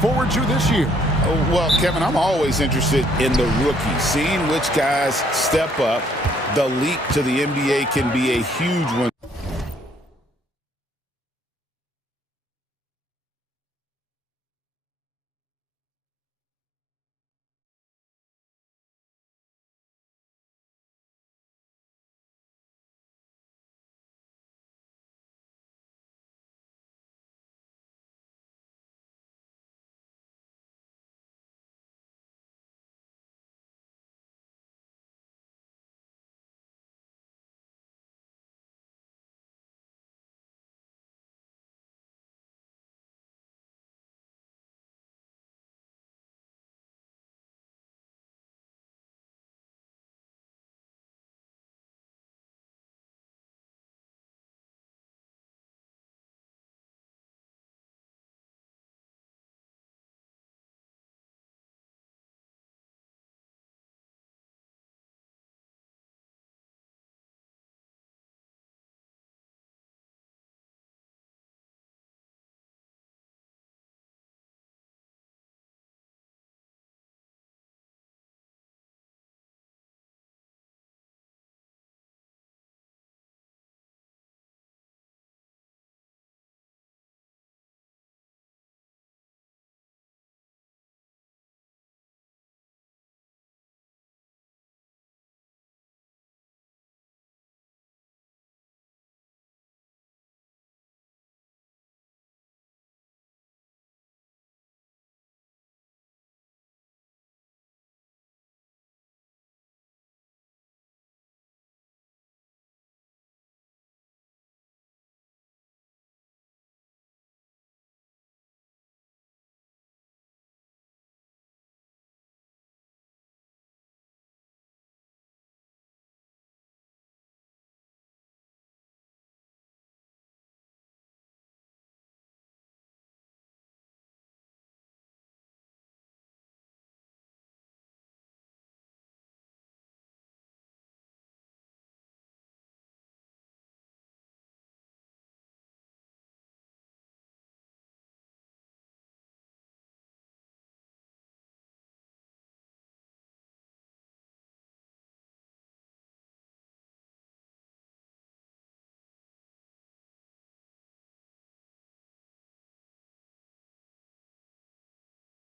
forward to this year? Well, Kevin, I'm always interested in the rookies, seeing which guys step up. The leap to the NBA can be a huge one.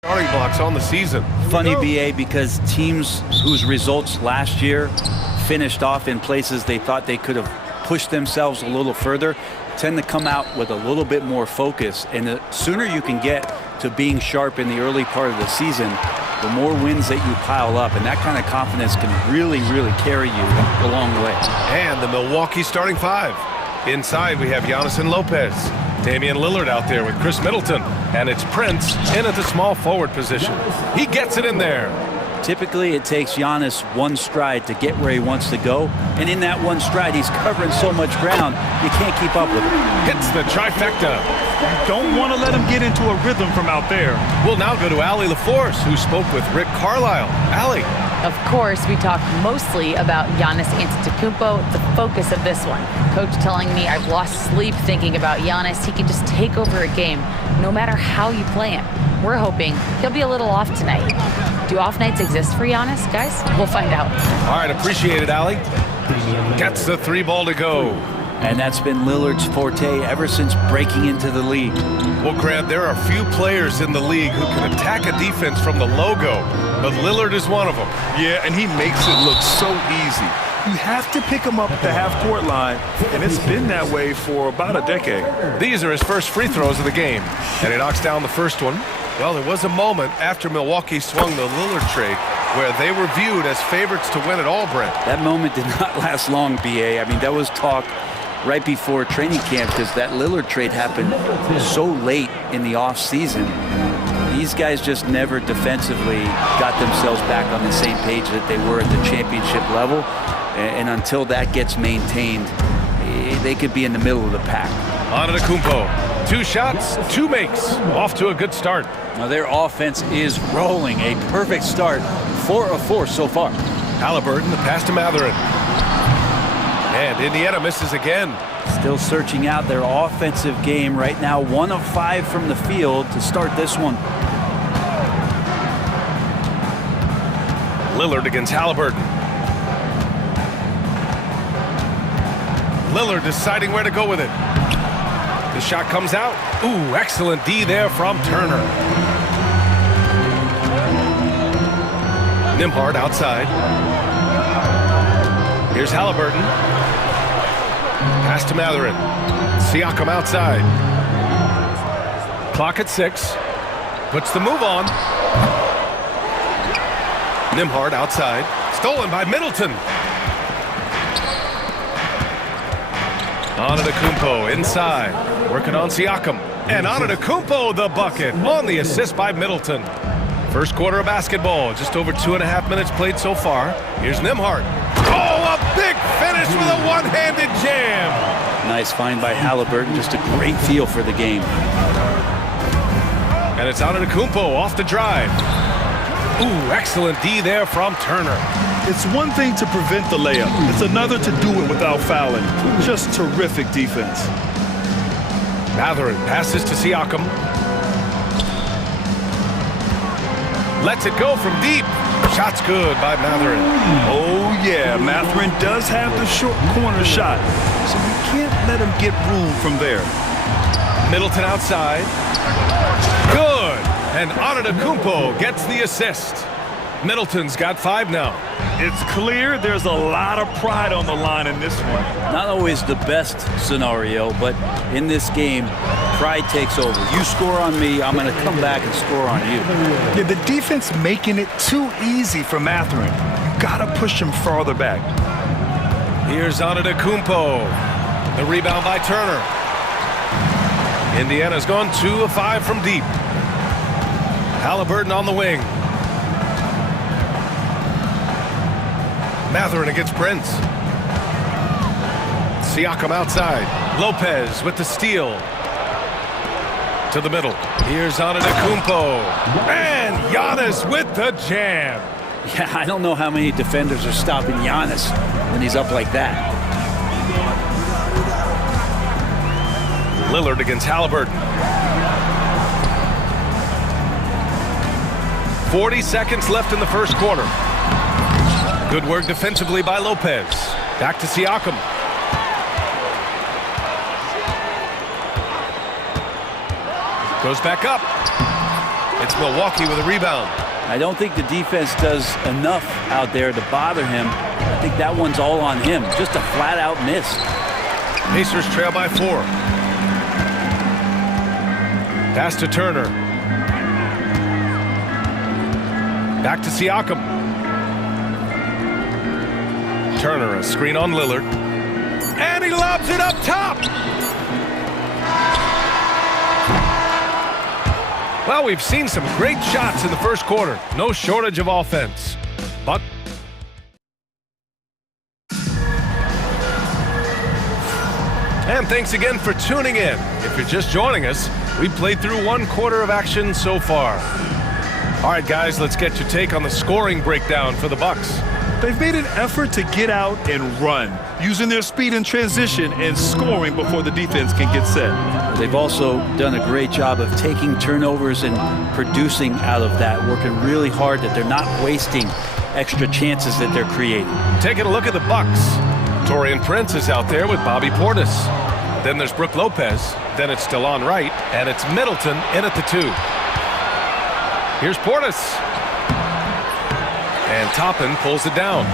Starting blocks on the season. Funny, BA, because teams whose results last year finished off in places they thought they could have pushed themselves a little further tend to come out with a little bit more focus. And the sooner you can get to being sharp in the early part of the season, the more wins that you pile up. And that kind of confidence can really, really carry you a long way. And the Milwaukee starting five. Inside, we have Giannis and Lopez. Damian Lillard out there with Chris Middleton. And it's Prince in at the small forward position. He gets it in there. Typically, it takes Giannis one stride to get where he wants to go. And in that one stride, he's covering so much ground, you can't keep up with him. Hits the trifecta. You don't want to let him get into a rhythm from out there. We'll now go to Allie LaForce, who spoke with Rick Carlisle. Allie. Of course, we talked mostly about Giannis Antetokounmpo, the focus of this one. Coach telling me I've lost sleep thinking about Giannis. He can just take over a game, no matter how you play him. We're hoping he'll be a little off tonight. Do off nights exist for Giannis, guys? We'll find out. All right, appreciate it, Allie. Gets the three ball to go. And that's been Lillard's forte ever since breaking into the league. Well, Grant, there are few players in the league who can attack a defense from the logo, but Lillard is one of them. Yeah, and he makes it look so easy. You have to pick him up at the half-court line, and it's been that way for about a decade. These are his first free throws of the game, and he knocks down the first one. Well, there was a moment after Milwaukee swung the Lillard trade where they were viewed as favorites to win it all, Brent. That moment did not last long, BA. I mean, that was talk right before training camp because that Lillard trade happened so late in the offseason. These guys just never defensively got themselves back on the same page that they were at the championship level. And until that gets maintained, they could be in the middle of the pack. Antetokounmpo, 2 shots, 2 makes. Off to a good start. Now their offense is rolling. A perfect start. 4 of 4 so far. Halliburton, the pass to Matherin. And Indiana misses again. Still searching out their offensive game right now. 1 of 5 from the field to start this one. Lillard against Halliburton. Lillard deciding where to go with it. The shot comes out. Ooh, excellent D there from Turner. Nembhard outside. Here's Halliburton. Pass to Mathurin. Siakam outside. Clock at 6. Puts the move on. Nembhard outside. Stolen by Middleton. Antetokounmpo inside. Working on Siakam. And Antetokounmpo the bucket on the assist by Middleton. First quarter of basketball. Just over 2.5 minutes played so far. Here's Nembhard. Oh, a big finish with a one-handed jam. Nice find by Halliburton. Just a great feel for the game. And it's Antetokounmpo off the drive. Ooh, excellent D there from Turner. It's one thing to prevent the layup. It's another to do it without fouling. Just terrific defense. Mathurin passes to Siakam. Lets it go from deep. Shot's good by Mathurin. Oh, yeah. Mathurin does have the short corner shot, so you can't let him get room from there. Middleton outside. Good. And Antetokounmpo gets the assist. Middleton's got 5 now. It's clear there's a lot of pride on the line in this one. Not always the best scenario, but in this game, pride takes over. You score on me, I'm going to come back and score on you. Yeah, the defense making it too easy for Mathurin. You got to push him farther back. Here's Antetokounmpo. The rebound by Turner. Indiana's gone 2 of 5 from deep. Halliburton on the wing. Mathurin against Prince. Siakam outside. Lopez with the steal. To the middle. Here's Antetokounmpo. And Giannis with the jam. Yeah, I don't know how many defenders are stopping Giannis when he's up like that. Lillard against Halliburton. 40 seconds left in the first quarter. Good work defensively by Lopez. Back to Siakam. Goes back up. It's Milwaukee with a rebound. I don't think the defense does enough out there to bother him. I think that one's all on him. Just a flat-out miss. Pacers trail by 4. Pass to Turner. Back to Siakam. Turner, a screen on Lillard. And he lobs it up top! Well, we've seen some great shots in the first quarter. No shortage of offense. But and thanks again for tuning in. If you're just joining us, we played through 1 quarter of action so far. All right, guys, let's get your take on the scoring breakdown for the Bucks. They've made an effort to get out and run, using their speed in transition and scoring before the defense can get set. They've also done a great job of taking turnovers and producing out of that, working really hard that they're not wasting extra chances that they're creating. Taking a look at the Bucks. Taurean Prince is out there with Bobby Portis. Then there's Brook Lopez. Then it's DeLon Wright. And it's Middleton in at the 2. Here's Portis. And Toppin pulls it down.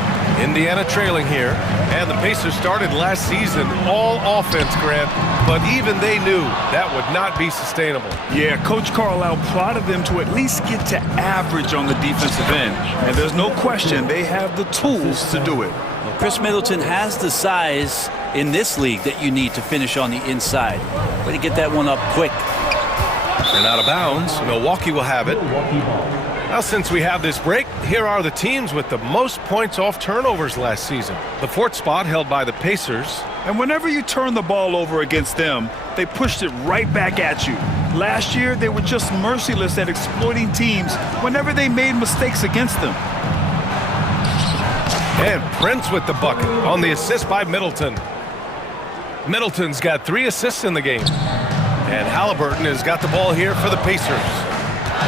Indiana trailing here. And the Pacers started last season all offense, Grant. But even they knew that would not be sustainable. Yeah, Coach Carlisle prodded them to at least get to average on the defensive end. And there's no question they have the tools to do it. Well, Chris Middleton has the size in this league that you need to finish on the inside. Way to get that one up quick. And out of bounds, Milwaukee will have it. Now, since we have this break, here are the teams with the most points off turnovers last season. The 4th spot held by the Pacers. And whenever you turn the ball over against them, they pushed it right back at you. Last year, they were just merciless at exploiting teams whenever they made mistakes against them. And Prince with the bucket on the assist by Middleton. Middleton's got 3 assists in the game. And Halliburton has got the ball here for the Pacers.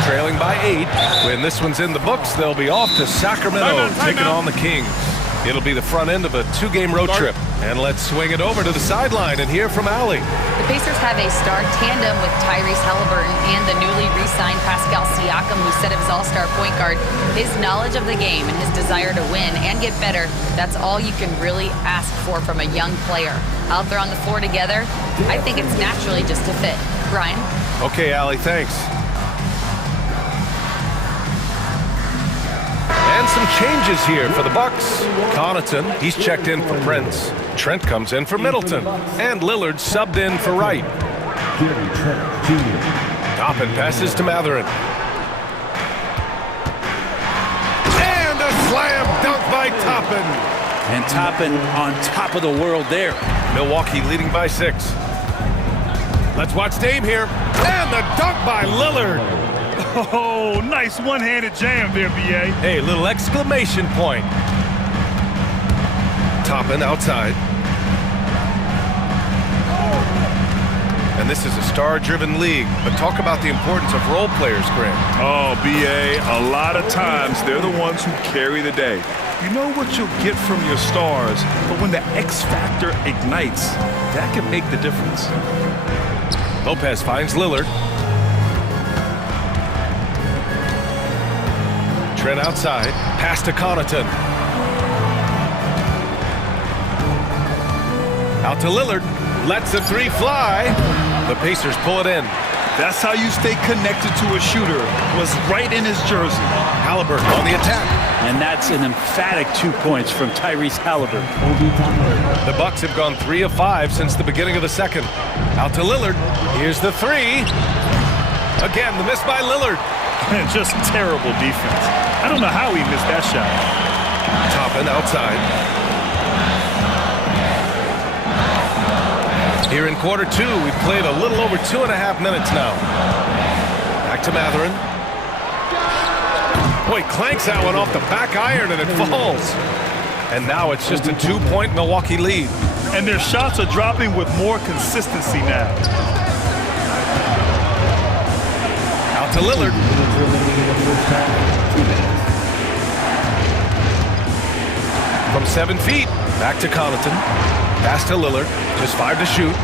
trailing by 8. When this one's in the books, they'll be off to Sacramento, taking on the Kings. It'll be the front end of a 2-game road trip. And let's swing it over to the sideline and hear from Allie. The Pacers have a star tandem with Tyrese Halliburton and the newly re-signed Pascal Siakam, who said of his all-star point guard, his knowledge of the game and his desire to win and get better, that's all you can really ask for from a young player. Out there on the floor together, I think it's naturally just a fit. Brian? Okay, Allie, thanks. And some changes here for the Bucks. Connaughton, he's checked in for Prince. Trent comes in for Middleton. And Lillard subbed in for Wright. Toppin passes to Matherin. And a slam dunk by Toppin. And Toppin on top of the world there. Milwaukee leading by 6. Let's watch Dame here. And the dunk by Lillard. Oh, nice one-handed jam there, B.A. Hey, little exclamation point. Toppin outside. And this is a star-driven league, but talk about the importance of role players, Grant. Oh, B.A., a lot of times they're the ones who carry the day. You know what you'll get from your stars, but when the X factor ignites, that can make the difference. Lopez finds Lillard. Trent outside, pass to Connaughton. Out to Lillard, lets the 3 fly. The Pacers pull it in. That's how you stay connected to a shooter. Was right in his jersey. Halliburton on the attack. And that's an emphatic 2 points from Tyrese Halliburton. The Bucks have gone 3 of 5 since the beginning of the second. Out to Lillard, here's the 3. Again, the miss by Lillard. Just terrible defense. I don't know how he missed that shot. Toppin outside. Here in quarter 2, we've played a little over 2.5 minutes now. Back to Matherin. Boy, clanks that one off the back iron and it falls. And now it's just a 2-point Milwaukee lead. And their shots are dropping with more consistency now. Out to Lillard. From 7 feet, back to Connaughton. Pass to Lillard, just 5 to shoot.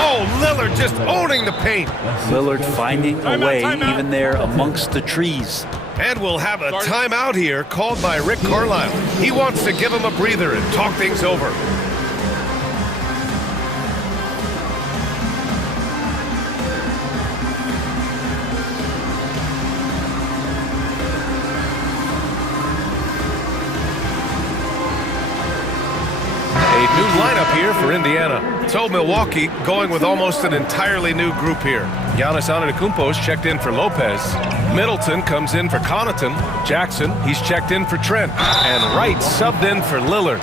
Oh, Lillard just owning the paint. Lillard finding a way even there amongst the trees. And we'll have a timeout here called by Rick Carlisle. He wants to give him a breather and talk things over. New lineup here for Indiana. So Milwaukee going with almost an entirely new group here. Giannis Antetokounmpo's checked in for Lopez. Middleton comes in for Connaughton. Jackson, he's checked in for Trent. And Wright subbed in for Lillard.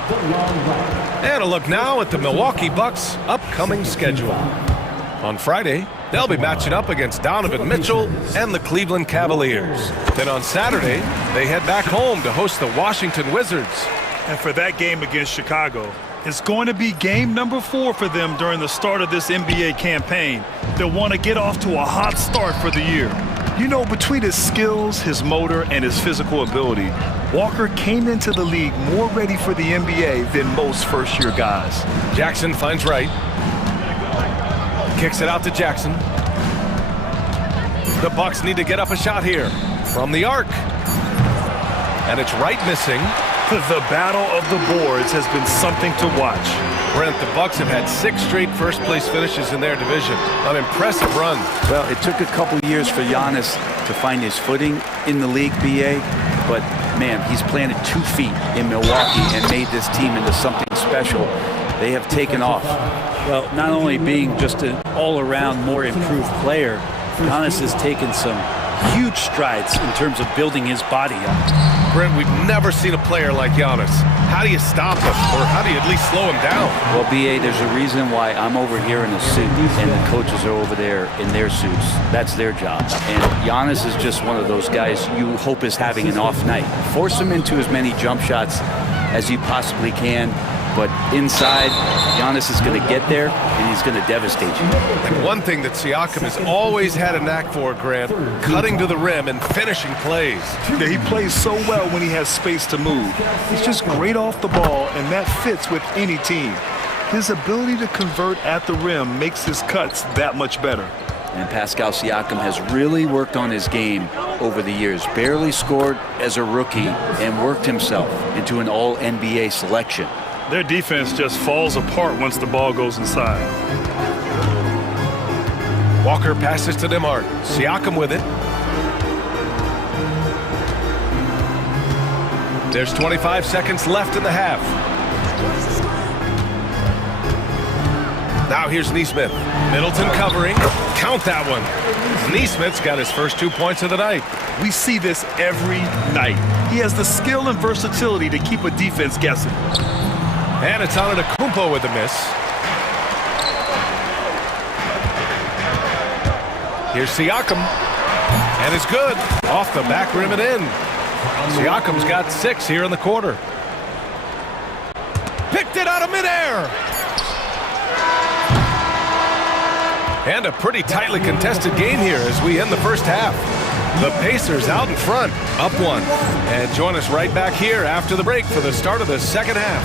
And a look now at the Milwaukee Bucks' upcoming schedule. On Friday, they'll be matching up against Donovan Mitchell and the Cleveland Cavaliers. Then on Saturday, they head back home to host the Washington Wizards. And for that game against Chicago, it's going to be game number 4 for them during the start of this NBA campaign. They'll want to get off to a hot start for the year. You know, between his skills, his motor, and his physical ability, Walker came into the league more ready for the NBA than most first-year guys. Jackson finds Wright. Kicks it out to Jackson. The Bucks need to get up a shot here from the arc. And it's Wright missing. The battle of the boards has been something to watch. Brent, the Bucks have had 6 straight first-place finishes in their division. An impressive run. Well, it took a couple years for Giannis to find his footing in the league, B.A., but, man, he's planted 2 feet in Milwaukee and made this team into something special. They have taken off. Well, not only being just an all-around more improved player, Giannis has taken some huge strides in terms of building his body up. Brent, we've never seen a player like Giannis. How do you stop him, or how do you at least slow him down? Well, B.A., there's a reason why I'm over here in a suit, and the coaches are over there in their suits. That's their job. And Giannis is just one of those guys you hope is having an off night. Force him into as many jump shots as you possibly can. but inside, Giannis is going to get there, and he's going to devastate you. And one thing that Siakam has always had a knack for, Grant, cutting to the rim and finishing plays. Yeah, he plays so well when he has space to move. He's just great off the ball, and that fits with any team. His ability to convert at the rim makes his cuts that much better. And Pascal Siakam has really worked on his game over the years. Barely scored as a rookie and worked himself into an all-NBA selection. Their defense just falls apart once the ball goes inside. Walker passes to Nembhard. Siakam with it. There's 25 seconds left in the half. Now here's Nesmith. Middleton covering. Count that one. Nesmith's got his first 2 points of the night. We see this every night. He has the skill and versatility to keep a defense guessing. And it's Antetokounmpo with the miss. Here's Siakam. And it's good. Off the back rim and in. Siakam's got 6 here in the quarter. Picked it out of midair. And a pretty tightly contested game here as we end the first half. The Pacers out in front, up 1. And join us right back here after the break for the start of the second half.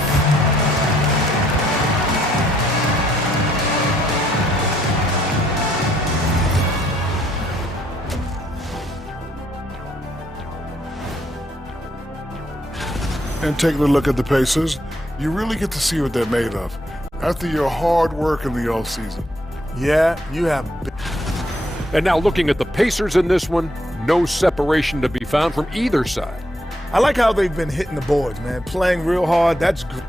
And taking a look at the Pacers, you really get to see what they're made of after your hard work in the offseason. Yeah, you have. And now looking at the Pacers in this one, no separation to be found from either side. I like how they've been hitting the boards, man. Playing real hard, that's great.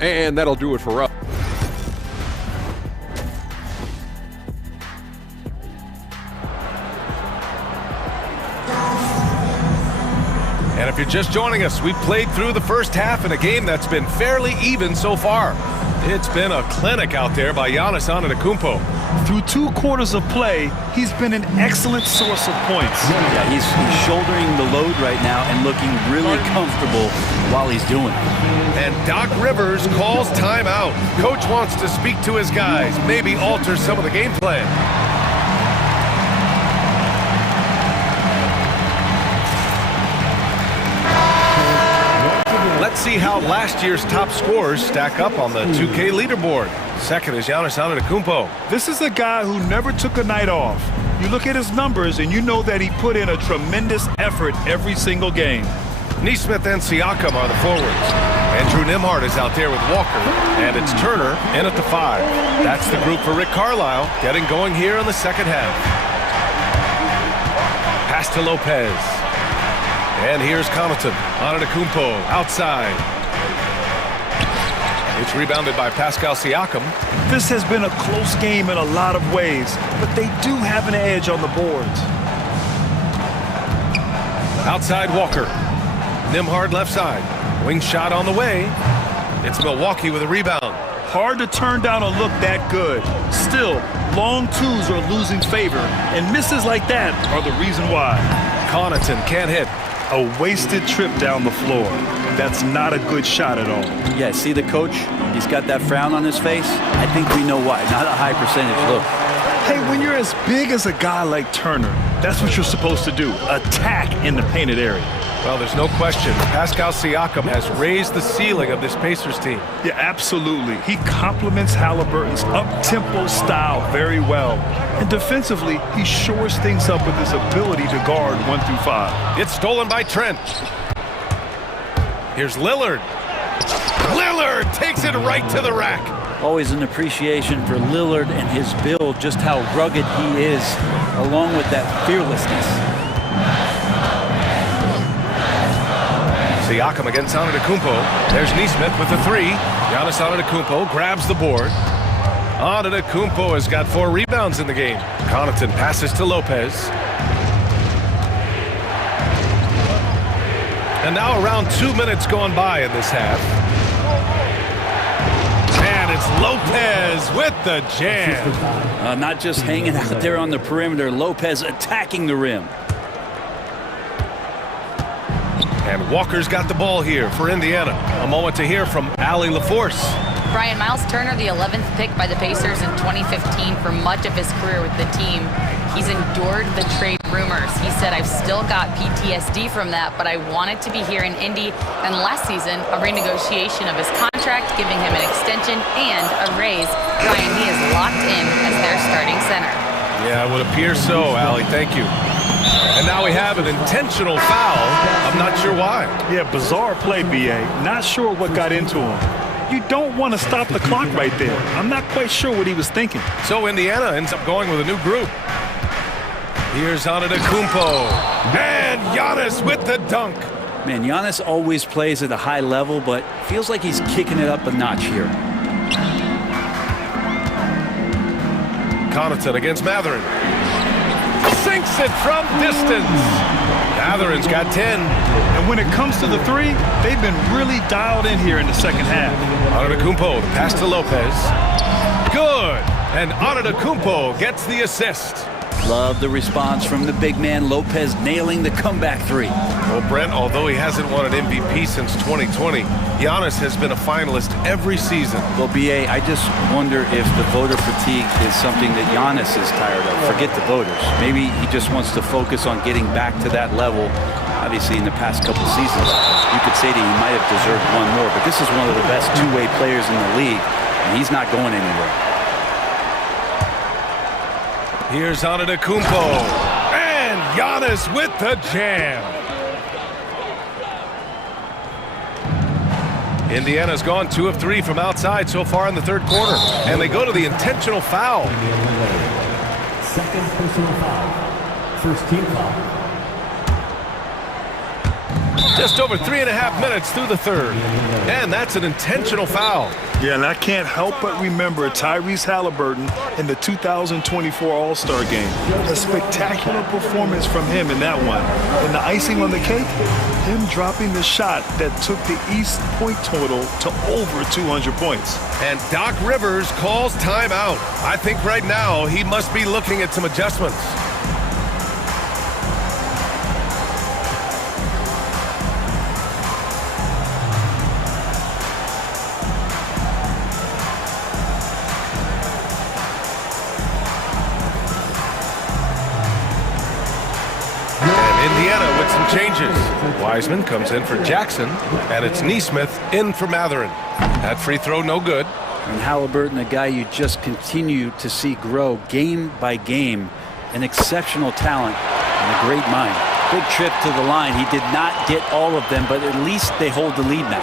And that'll do it for us. And if you're just joining us, we played through the first half in a game that's been fairly even so far. It's been a clinic out there by Giannis Antetokounmpo. Through 2 quarters of play, he's been an excellent source of points. Yeah, he's shouldering the load right now and looking really comfortable while he's doing it. And Doc Rivers calls timeout. Coach wants to speak to his guys, maybe alter some of the game plan. Let's see how last year's top scorers stack up on the 2K leaderboard. Second is Giannis Antetokounmpo. This is a guy who never took a night off. You look at his numbers and you know that he put in a tremendous effort every single game. Nesmith and Siakam are the forwards. Andrew Nembhard is out there with Walker, and it's Turner in at the 5. That's the group for Rick Carlisle, getting going here in the second half. Pass to Lopez. And here's Connaughton. Antetokounmpo outside. It's rebounded by Pascal Siakam. This has been a close game in a lot of ways, but they do have an edge on the boards. Outside Walker. Nembhard left side. Wing shot on the way. It's Milwaukee with a rebound. Hard to turn down a look that good. Still, long twos are losing favor, and misses like that are the reason why. Connaughton can't hit. A wasted trip down the floor. That's not a good shot at all. Yeah, see the coach? He's got that frown on his face. I think we know why. Not a high percentage look. Hey, when you're as big as a guy like Turner, that's what you're supposed to do. Attack in the painted area. Well, there's no question. Pascal Siakam has raised the ceiling of this Pacers team. Yeah, absolutely. He complements Halliburton's up-tempo style very well. And defensively, he shores things up with his ability to guard 1 through 5. It's stolen by Trent. Here's Lillard. Lillard takes it right to the rack. Always an appreciation for Lillard and his build, just how rugged he is, along with that fearlessness. Siakam against Antetokounmpo. There's Nesmith with the 3. Giannis Antetokounmpo grabs the board. Antetokounmpo has got 4 rebounds in the game. Connaughton passes to Lopez. And now around 2 minutes gone by in this half. And it's Lopez with the jam. Not just hanging out there on the perimeter, Lopez attacking the rim. And Walker's got the ball here for Indiana. A moment to hear from Allie LaForce. Brian, Miles Turner, the 11th pick by the Pacers in 2015 for much of his career with the team. He's endured the trade rumors. He said, I've still got PTSD from that, but I wanted to be here in Indy. And last season, a renegotiation of his contract, giving him an extension and a raise. Brian, he is locked in as their starting center. Yeah, it would appear so, Allie. Thank you. And now we have an intentional foul. I'm not sure why. Yeah, bizarre play, B.A. Not sure what got into him. You don't want to stop the clock right there. I'm not quite sure what he was thinking. So Indiana ends up going with a new group. Here's Antetokounmpo. And Giannis with the dunk. Man, Giannis always plays at a high level, but feels like he's kicking it up a notch here. Connaughton against Matherin. Sinks it from distance. Matherin's got 10. And when it comes to the three, they've been really dialed in here in the second half. Antetokounmpo, the pass to Lopez. Good. And Antetokounmpo gets the assist. Love the response from the big man. Lopez nailing the comeback three. Well, Brent, although he hasn't won an MVP since 2020, Giannis has been a finalist every season. Well, B.A., I just wonder if the voter fatigue is something that Giannis is tired of. Forget the voters. Maybe he just wants to focus on getting back to that level. Obviously, in the past couple seasons, you could say that he might have deserved one more, but this is one of the best two-way players in the league, and he's not going anywhere. Here's Antetokounmpo. And Giannis with the jam. Indiana's gone 2 of 3 from outside so far in the third quarter. And they go to the intentional foul. Second personal foul. First team foul. Just over 3.5 minutes through the third. And that's an intentional foul. Yeah, and I can't help but remember Tyrese Halliburton in the 2024 All-Star Game. A spectacular performance from him in that one. And the icing on the cake, him dropping the shot that took the East point total to over 200 points. And Doc Rivers calls timeout. I think right now he must be looking at some adjustments. Indiana with some changes. Wiseman comes in for Jackson, and it's Nesmith in for Matherin. That free throw no good. And Halliburton, a guy you just continue to see grow game by game, an exceptional talent and a great mind. Big trip to the line. He did not get all of them, but at least they hold the lead now.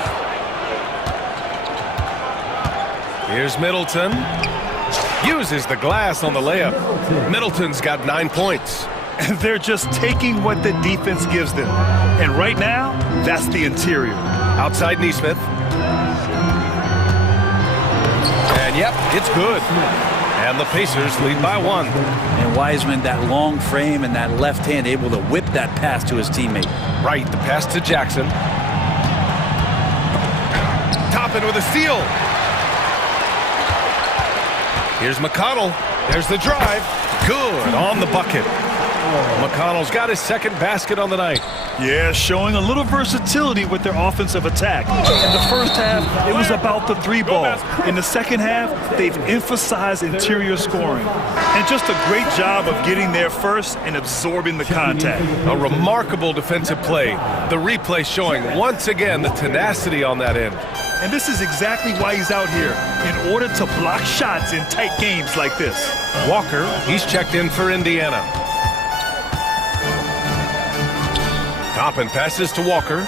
Here's Middleton. Uses the glass on the layup. Middleton's got 9 points. And they're just taking what the defense gives them. And right now, that's the interior. Outside Nesmith. And yep, it's good. And the Pacers lead by 1. And Wiseman, that long frame and that left hand, able to whip that pass to his teammate. Right, the pass to Jackson. Toppin with a steal. Here's McConnell. There's the drive. Good on the bucket. McConnell's got his second basket on the night. Yeah, showing a little versatility with their offensive attack. In the first half, it was about the three ball. In the second half, they've emphasized interior scoring. And just a great job of getting there first and absorbing the contact. A remarkable defensive play. The replay showing once again the tenacity on that end. And this is exactly why he's out here, in order to block shots in tight games like this. Walker, he's checked in for Indiana. Toppin passes to Walker.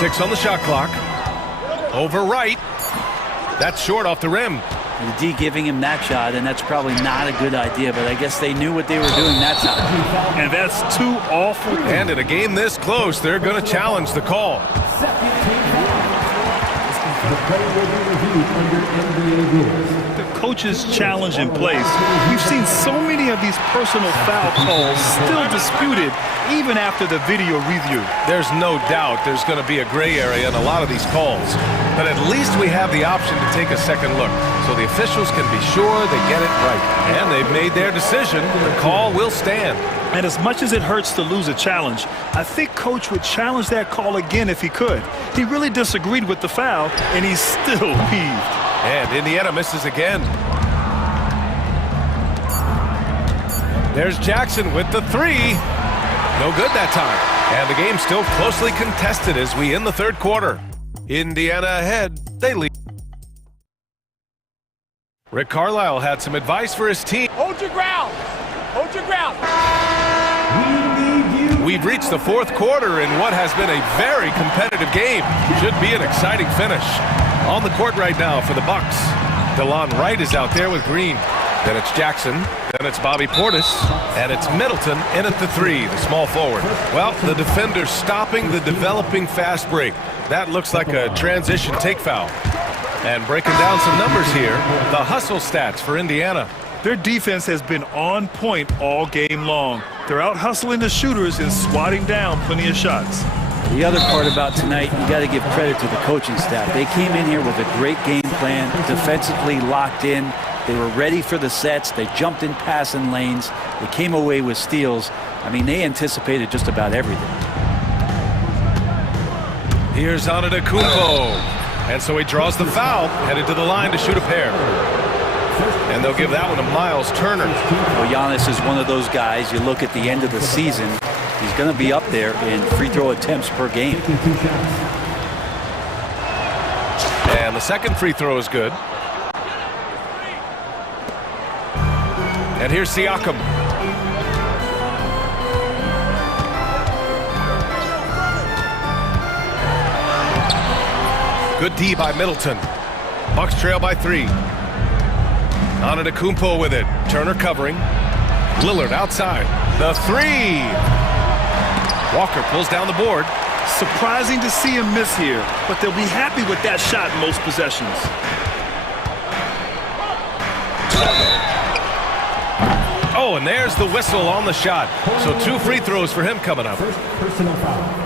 6 on the shot clock. Over right. That's short off the rim. The D giving him that shot, and that's probably not a good idea, but I guess they knew what they were doing that time. And that's too awful. And in a game this close, they're going to challenge the call. The play will be reviewed under NBA rules. The coach's challenge in place. We've seen so many many of these personal foul calls still disputed even after the video review? There's no doubt there's going to be a gray area in a lot of these calls. But at least we have the option to take a second look, so the officials can be sure they get it right. And they've made their decision. The call will stand. And as much as it hurts to lose a challenge, I think Coach would challenge that call again if he could. He really disagreed with the foul, and he's still peeved. And Indiana misses again. There's Jackson with the three. No good that time. And the game's still closely contested as we end the third quarter. Indiana ahead. They lead. Rick Carlisle had some advice for his team. Hold your ground. Hold your ground. We've reached the fourth quarter in what has been a very competitive game. Should be an exciting finish. On the court right now for the Bucks. DeLon Wright is out there with Green. Then it's Jackson. Then it's Bobby Portis. And it's Middleton in at the three, the small forward. Well, the defender stopping the developing fast break. That looks like a transition take foul. And breaking down some numbers here, the hustle stats for Indiana. Their defense has been on point all game long. They're out hustling the shooters and swatting down plenty of shots. The other part about tonight, you got to give credit to the coaching staff. They came in here with a great game plan, defensively locked in. They were ready for the sets. They jumped in passing lanes. They came away with steals. I mean, they anticipated just about everything. Here's Antetokounmpo. And so he draws the foul, headed to the line to shoot a pair. And they'll give that one to Miles Turner. Well, Giannis is one of those guys, you look at the end of the season, he's going to be up there in free throw attempts per game. And the second free throw is good. And here's Siakam. Good D by Middleton. Bucks trail by 3. Antetokounmpo with it. Turner covering. Lillard outside. The three. Walker pulls down the board. Surprising to see him miss here, but they'll be happy with that shot in most possessions. Oh, and there's the whistle on the shot. So 2 free throws for him coming up.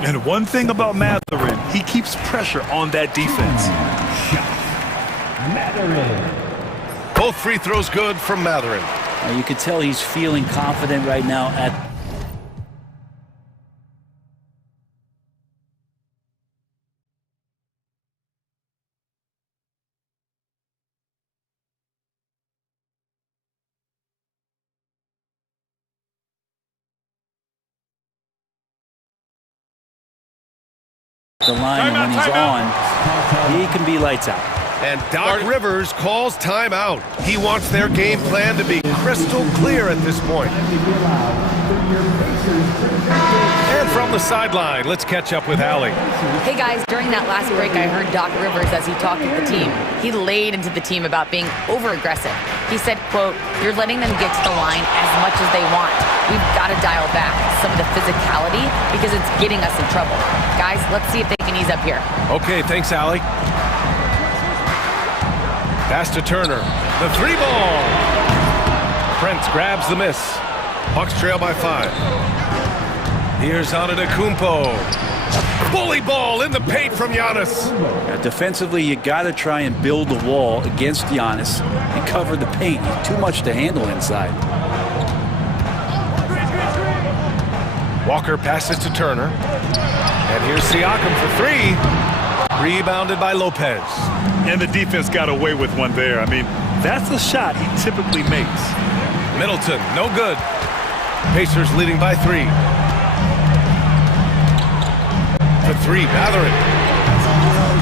And one thing about Mathurin, he keeps pressure on that defense. Both free throws good from Mathurin. You can tell he's feeling confident right now at the line, and when he's on, he can be lights out. And Doc Rivers calls timeout. He wants their game plan to be crystal clear at this point. And from the sideline, let's catch up with Allie. Hey guys, during that last break, I heard Doc Rivers as he talked with the team. He laid into the team about being over-aggressive. He said, quote, "You're letting them get to the line as much as they want. We've got to dial back some of the physicality because it's getting us in trouble. Guys, let's see if they can ease up here." Okay, thanks, Allie. Pass to Turner. The 3 ball. Prince grabs the miss. Bucks trail by 5. Here's Antetokounmpo. Bully ball in the paint from Giannis. Defensively, you got to try and build the wall against Giannis and cover the paint. He's too much to handle inside. Walker passes to Turner. And here's Siakam for 3. Rebounded by Lopez. And the defense got away with one there. I mean, that's the shot he typically makes. Middleton, no good. Pacers leading by 3. For 3, Mathurin.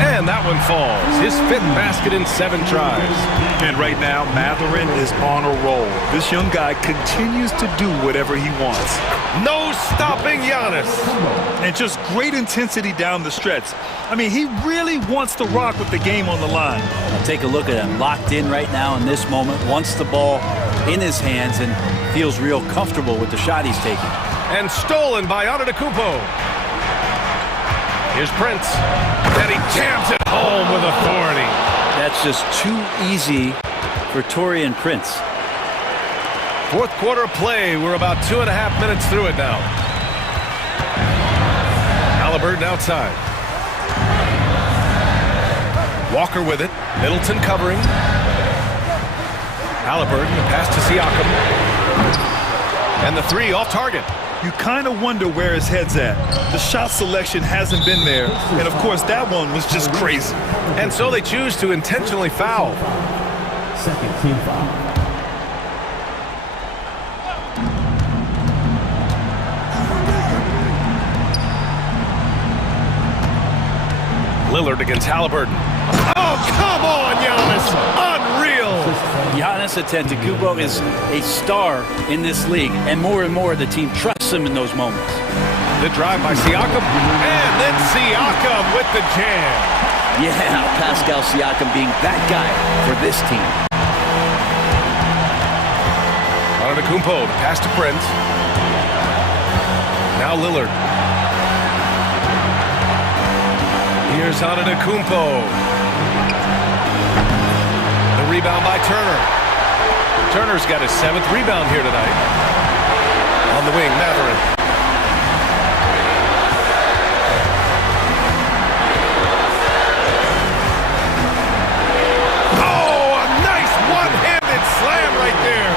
And that one falls. His 5th basket in 7 tries. And right now, Mathurin is on a roll. This young guy continues to do whatever he wants. No stopping Giannis. And just great intensity down the stretch. I mean, he really wants to rock with the game on the line. Now take a look at him, locked in right now in this moment, wants the ball in his hands and feels real comfortable with the shot he's taking. And stolen by Antetokounmpo. Here's Prince. And he jams it home with authority. That's just too easy for Taurean Prince. Fourth quarter play. We're about 2.5 minutes through it now. Halliburton outside. Walker with it. Middleton covering. Halliburton, the pass to Siakam. And the three off target. You kind of wonder where his head's at. The shot selection hasn't been there. And, of course, that one was just crazy. And so they choose to intentionally foul. Second team foul. Lillard against Halliburton. Oh, come on, Giannis. Unreal. Giannis Antetokounmpo is a star in this league, and more the team trusts him in those moments. The drive by Siakam, and then Siakam with the jam. Yeah, Pascal Siakam being that guy for this team. Antetokounmpo, the pass to Prince. Now Lillard. Here's Antetokounmpo. The rebound by Turner. Turner's got his 7th rebound here tonight. On the wing, Matherin. Oh, a nice one-handed slam right there.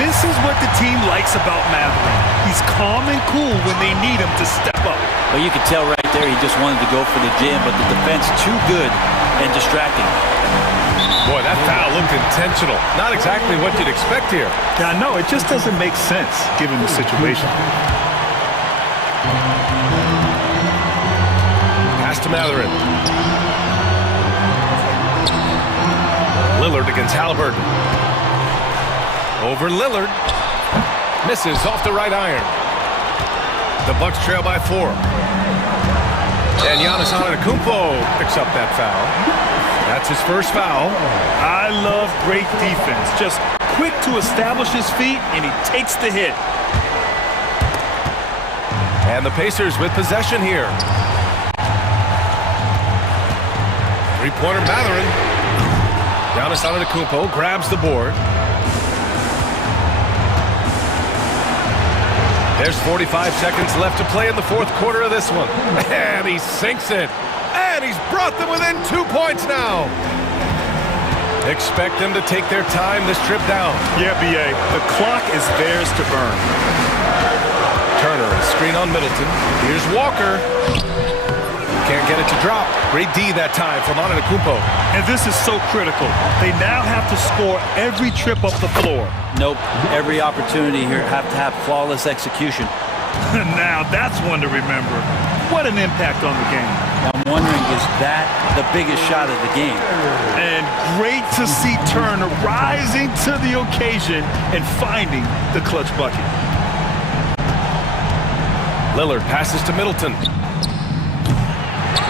This is what the team likes about Matherin. He's calm and cool when they need him to step up. Well, you could tell right there he just wanted to go for the jam, but the defense too good and distracting. Boy, that foul looked intentional. Not exactly what you'd expect here. Yeah, I know. It just doesn't make sense given the situation. Pass to Matherin. Lillard against Halliburton. Over Lillard. Misses off the right iron. The Bucks trail by 4. And Giannis Antetokounmpo picks up that foul. That's his first foul. I love great defense. Just quick to establish his feet, and he takes the hit. And the Pacers with possession here. Three-pointer Matherin. Giannis Antetokounmpo grabs the board. There's 45 seconds left to play in the fourth quarter of this one. And he sinks it. And he's brought them within 2 points now. Expect them to take their time this trip down. Yeah, B.A. The clock is theirs to burn. Turner, screen on Middleton. Here's Walker. Can't get it to drop. Great D that time from Antetokounmpo. And this is so critical. They now have to score every trip up the floor. Nope. Every opportunity here have to have flawless execution. Now that's one to remember. What an impact on the game. I'm wondering, is that the biggest shot of the game? And great to see Turner rising to the occasion and finding the clutch bucket. Lillard passes to Middleton.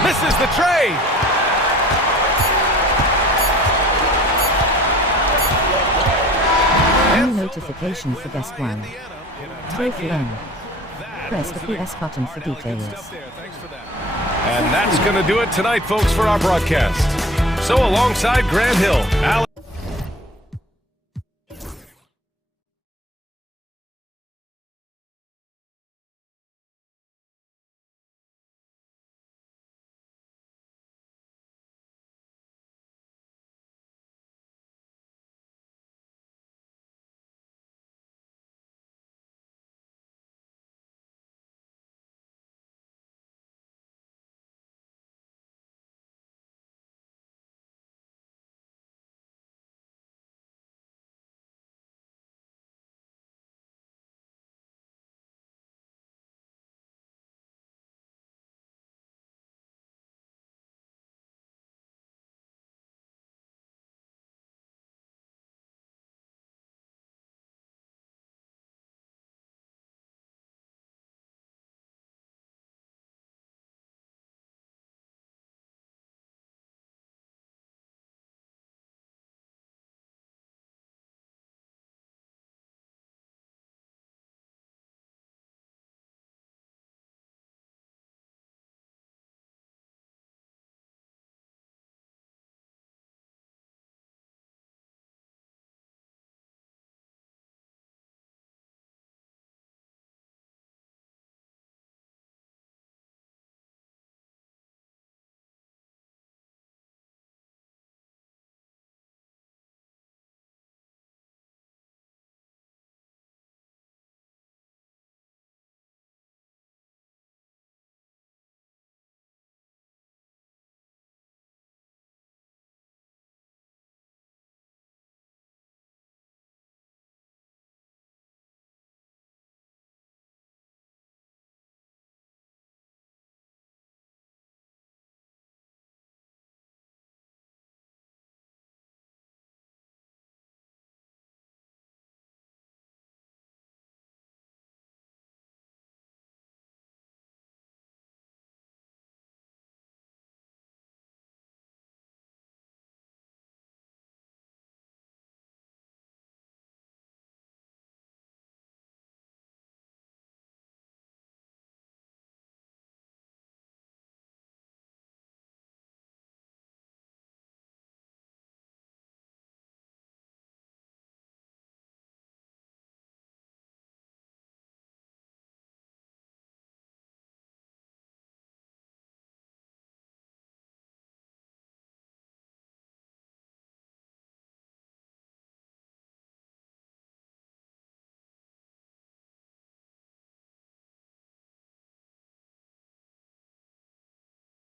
Misses the tray. New notification for guest one. Trophy on. Press the PS button for details. And that's going to do it tonight, folks, for our broadcast. So alongside Grant Hill, Alex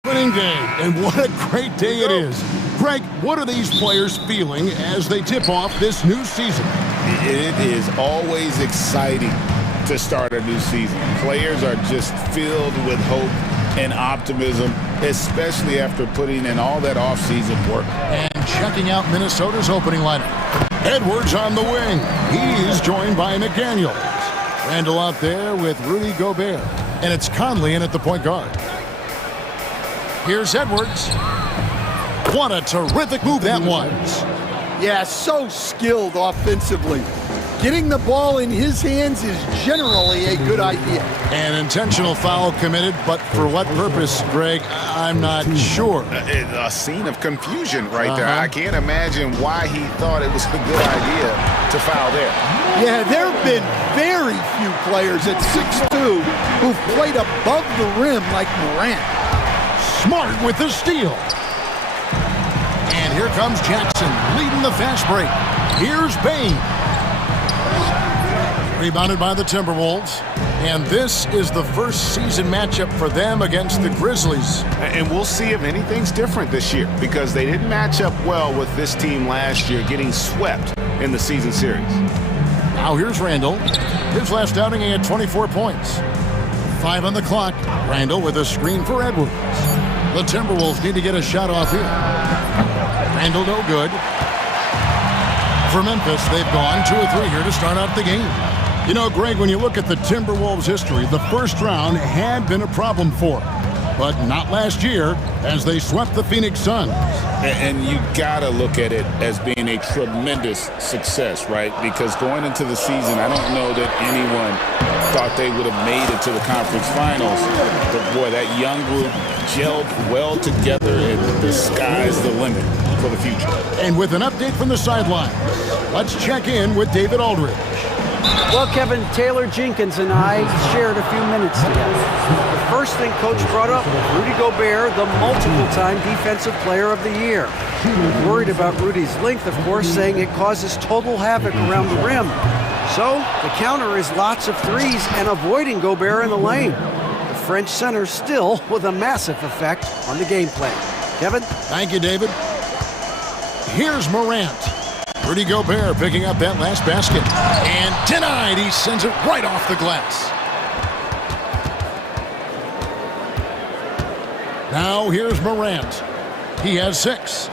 Opening day, and what a great day it is. Greg, what are these players feeling as they tip off this new season? It is always exciting to start a new season. Players are just filled with hope and optimism, especially after putting in all that offseason work. And checking out Minnesota's opening lineup. Edwards on the wing. He's joined by McDaniels. Randall out there with Rudy Gobert. And it's Conley in at the point guard. Here's Edwards. What a terrific move that was. Yeah, so skilled offensively. Getting the ball in his hands is generally a good idea. An intentional foul committed, but for what purpose, Greg, I'm not sure. A scene of confusion right there. I can't imagine why he thought it was a good idea to foul there. Yeah, there have been very few players at 6'2" who've played above the rim like Morant. Smart with the steal. And here comes Jackson leading the fast break. Here's Bain. Rebounded by the Timberwolves. And this is the first season matchup for them against the Grizzlies. And we'll see if anything's different this year, because they didn't match up well with this team last year, getting swept in the season series. Now here's Randall. His last outing, he had 24 points. 5 on the clock. Randall with a screen for Edwards. The Timberwolves need to get a shot off here. Randall no good. For Memphis, they've gone 2 of 3 here to start out the game. You know, Greg, when you look at the Timberwolves' history, the first round had been a problem for them. But not last year, as they swept the Phoenix Suns. And you gotta look at it as being a tremendous success, right? Because going into the season, I don't know that anyone thought they would have made it to the conference finals. But boy, that young group gelled well together, and the sky's the limit for the future. And with an update from the sideline, let's check in with David Aldridge. Well, Kevin, Taylor Jenkins and I shared a few minutes together. The first thing Coach brought up, Rudy Gobert, the multiple-time Defensive Player of the Year. Worried about Rudy's length, of course, saying it causes total havoc around the rim. So the counter is lots of threes and avoiding Gobert in the lane. The French center still with a massive effect on the game plan. Kevin? Thank you, David. Here's Morant. Rudy Gobert picking up that last basket. And denied. He sends it right off the glass. Now here's Morant. He has 6.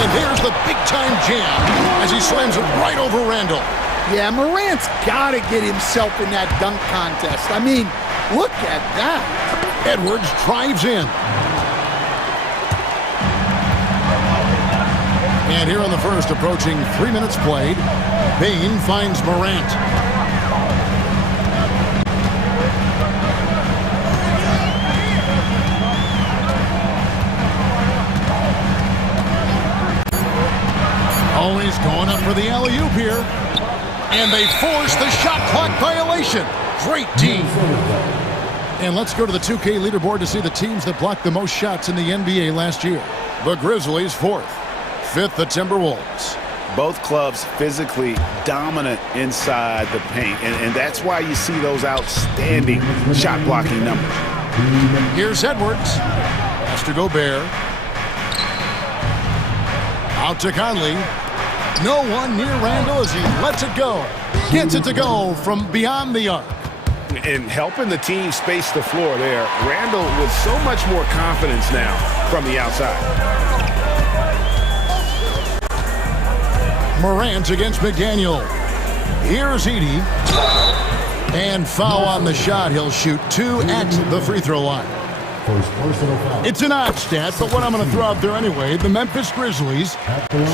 And there's the big-time jam as he slams it right over Randall. Yeah, Morant's got to get himself in that dunk contest. I mean, look at that. Edwards drives in. And here on the first, approaching 3 minutes played, Bain finds Morant. Always going up for the alley-oop here. And they force the shot clock violation. Great team. And let's go to the 2K leaderboard to see the teams that blocked the most shots in the NBA last year. The Grizzlies 4th. 5th, the Timberwolves. Both clubs physically dominant inside the paint, and that's why you see those outstanding shot blocking numbers. Here's Edwards. Pass to Gobert. Out to Conley. No one near Randall as he lets it go. Gets it to go from beyond the arc. And helping the team space the floor there. Randall with so much more confidence now from the outside. Morant against McDaniel. Here's Edey. And foul on the shot. He'll shoot 2 at the free throw line. It's an odd stat, but what I'm going to throw out there anyway, the Memphis Grizzlies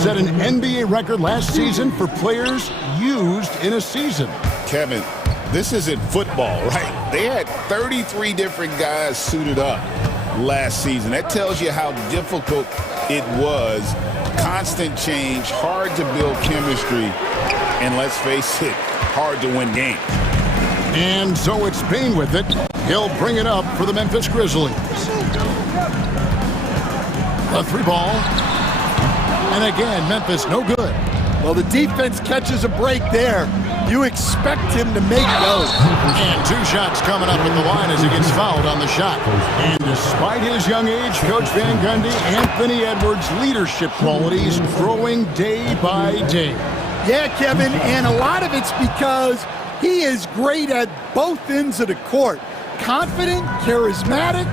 set an NBA record last season for players used in a season. Kevin, this isn't football, right? They had 33 different guys suited up last season. That tells you how difficult it was. Constant change, hard to build chemistry, and let's face it, hard to win games. And so it's Bain with it. He'll bring it up for the Memphis Grizzlies. A 3-ball. And again, Memphis no good. Well, the defense catches a break there. You expect him to make those. And 2 shots coming up at the line as he gets fouled on the shot. And despite his young age, Coach Van Gundy, Anthony Edwards' leadership qualities growing day by day. Yeah, Kevin, and a lot of it's because he is great at both ends of the court. Confident, charismatic,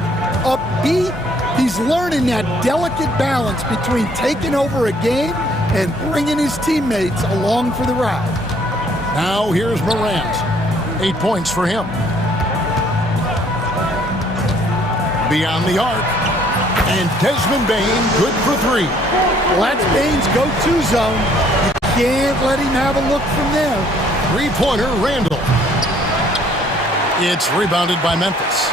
upbeat. He's learning that delicate balance between taking over a game and bringing his teammates along for the ride. Now here's Morant. 8 points for him. Beyond the arc. And Desmond Bane good for 3. Well, that's Bane's go-to zone. You can't let him have a look from there. 3-pointer, Randall. It's rebounded by Memphis.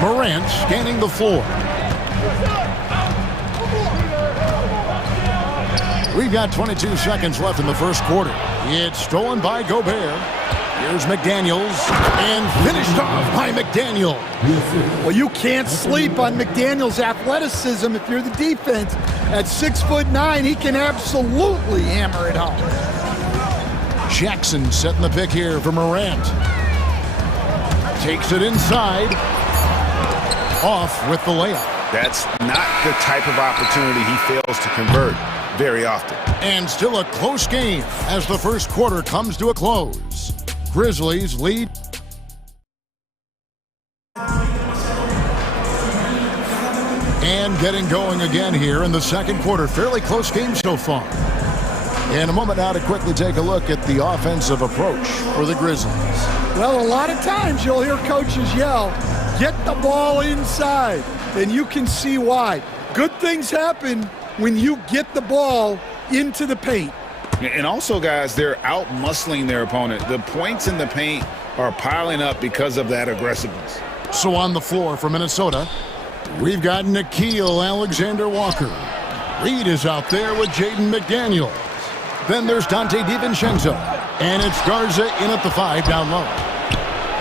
Morant scanning the floor. We've got 22 seconds left in the first quarter. It's stolen by Gobert. Here's McDaniels, and finished off by McDaniel. Well, you can't sleep on McDaniels' athleticism if you're the defense. At 6'9", he can absolutely hammer it home. Jackson setting the pick here for Morant. Takes it inside. Off with the layup. That's not the type of opportunity he fails to convert very often. And still a close game as the first quarter comes to a close. Grizzlies lead. And getting going again here in the second quarter. Fairly close game so far. In a moment now to quickly take a look at the offensive approach for the Grizzlies. Well, a lot of times you'll hear coaches yell, "Get the ball inside," and you can see why. Good things happen when you get the ball into the paint. And also, guys, they're out-muscling their opponent. The points in the paint are piling up because of that aggressiveness. So on the floor for Minnesota, we've got Nickeil Alexander-Walker. Reed is out there with Jaden McDaniels. Then there's Dante DiVincenzo. And it's Garza in at the 5 down low.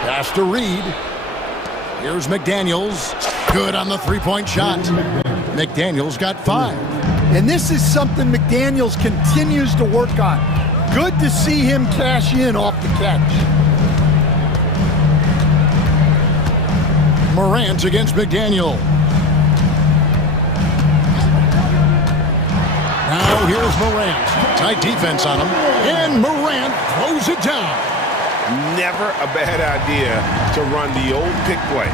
Pass to Reed. Here's McDaniels. Good on the 3-point shot. McDaniels got 5. And this is something McDaniels continues to work on. Good to see him cash in off the catch. Morant against McDaniel. Now here's Morant. Tight defense on him. And Morant throws it down. Never a bad idea to run the old pick play.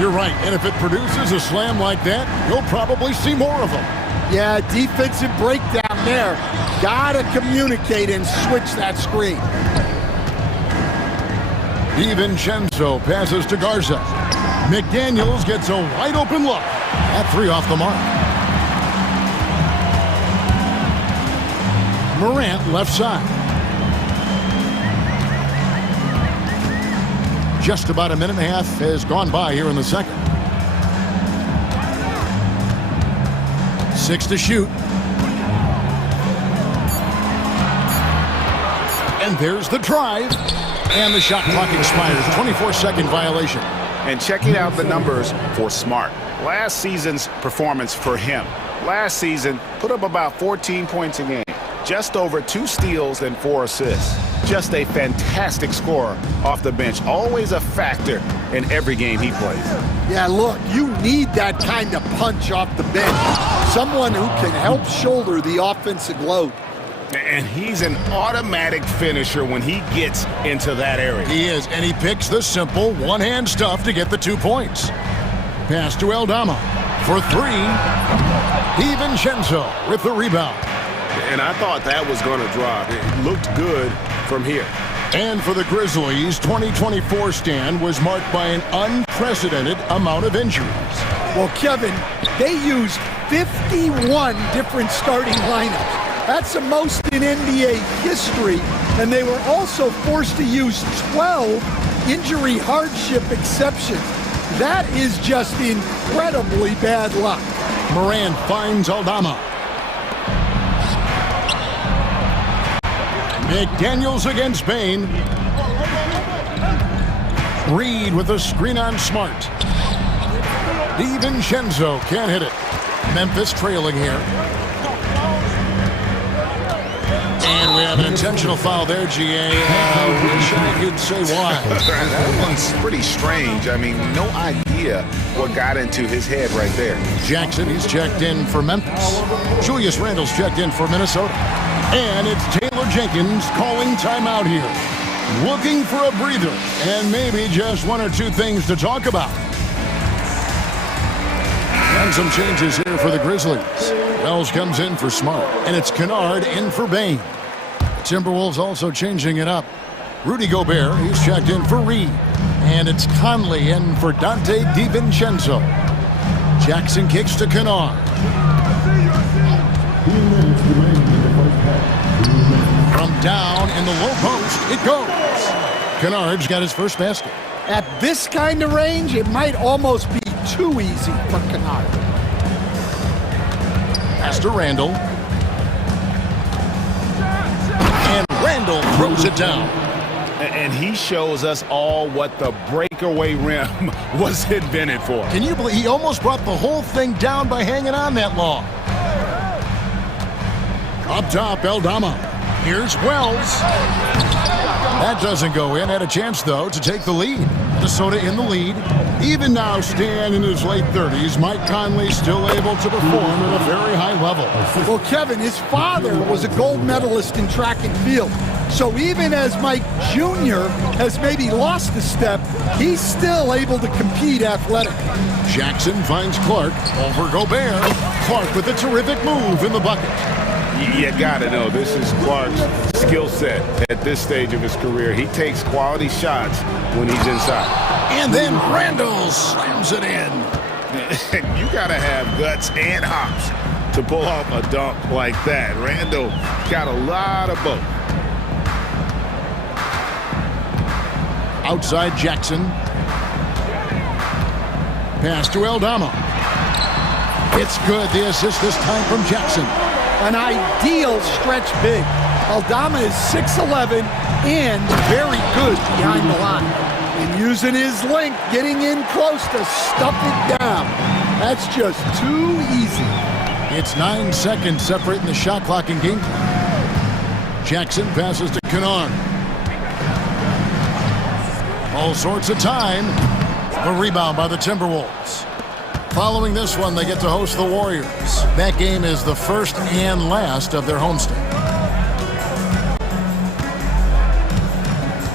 You're right. And if it produces a slam like that, you'll probably see more of them. Yeah, defensive breakdown there. Gotta communicate and switch that screen. DiVincenzo passes to Garza. McDaniels gets a wide open look. That 3 off the mark. Morant left side. Just about a minute and a half has gone by here in the second. 6 to shoot. And there's the drive. And the shot clock expires. 24-second violation. And checking out the numbers for Smart. Last season's performance for him. Last season, put up about 14 points a game. Just over 2 steals and 4 assists. Just a fantastic scorer off the bench. Always a factor in every game he plays. Yeah, look, you need that kind of punch off the bench. Someone who can help shoulder the offensive load. And he's an automatic finisher when he gets into that area. He is, and he picks the simple one-hand stuff to get the 2 points. Pass to Aldama for 3. DiVincenzo with the rebound. And I thought that was going to drop. It looked good from here. And for the Grizzlies, 2024 stand was marked by an unprecedented amount of injuries. Well, Kevin, they used 51 different starting lineups. That's the most in NBA history. And they were also forced to use 12 injury hardship exceptions. That is just incredibly bad luck. Morant finds Aldama. McDaniels against Bane. Reed with a screen on Smart. DiVincenzo can't hit it. Memphis trailing here. And we have an intentional foul there, GA. Wish I could say why. That one's pretty strange. I mean, no idea what got into his head right there. Jackson, he's checked in for Memphis. Julius Randle's checked in for Minnesota. And it's Taylor Jenkins calling timeout here. Looking for a breather and maybe just one or two things to talk about. And some changes here for the Grizzlies. Wells comes in for Smart, and it's Kennard in for Bain. The Timberwolves also changing it up. Rudy Gobert, he's checked in for Reed. And it's Conley in for Dante DiVincenzo. Jackson kicks to Kennard. From down in the low post, it goes. Kennard's got his first basket. At this kind of range, it might almost be too easy for Kennard. Pass to Randle. And Randle throws it down. And he shows us all what the breakaway rim was invented for. Can you believe he almost brought the whole thing down by hanging on that long? Up top, Eldama. Here's Wells. That doesn't go in. Had a chance, though, to take the lead. Minnesota in the lead. Even now, Stan in his late 30s, Mike Conley still able to perform at a very high level. Well, Kevin, his father was a gold medalist in track and field. So even as Mike Jr. has maybe lost a step, he's still able to compete athletically. Jackson finds Clark over Gobert. Clark with a terrific move in the bucket. You gotta know, this is Clark's skill set at this stage of his career. He takes quality shots when he's inside. And then Randle slams it in. You gotta have guts and hops to pull off a dunk like that. Randle got a lot of both. Outside Jackson. Pass to Eldama. It's good. The assist this time from Jackson. An ideal stretch big. Aldama is 6'11" and very good behind the line. And using his length, getting in close to stuff it down. That's just too easy. It's 9 seconds separating the shot clock and game time. Jackson passes to Kennard. All sorts of time. A rebound by the Timberwolves. Following this one, they get to host the Warriors. That game is the first and last of their homestand.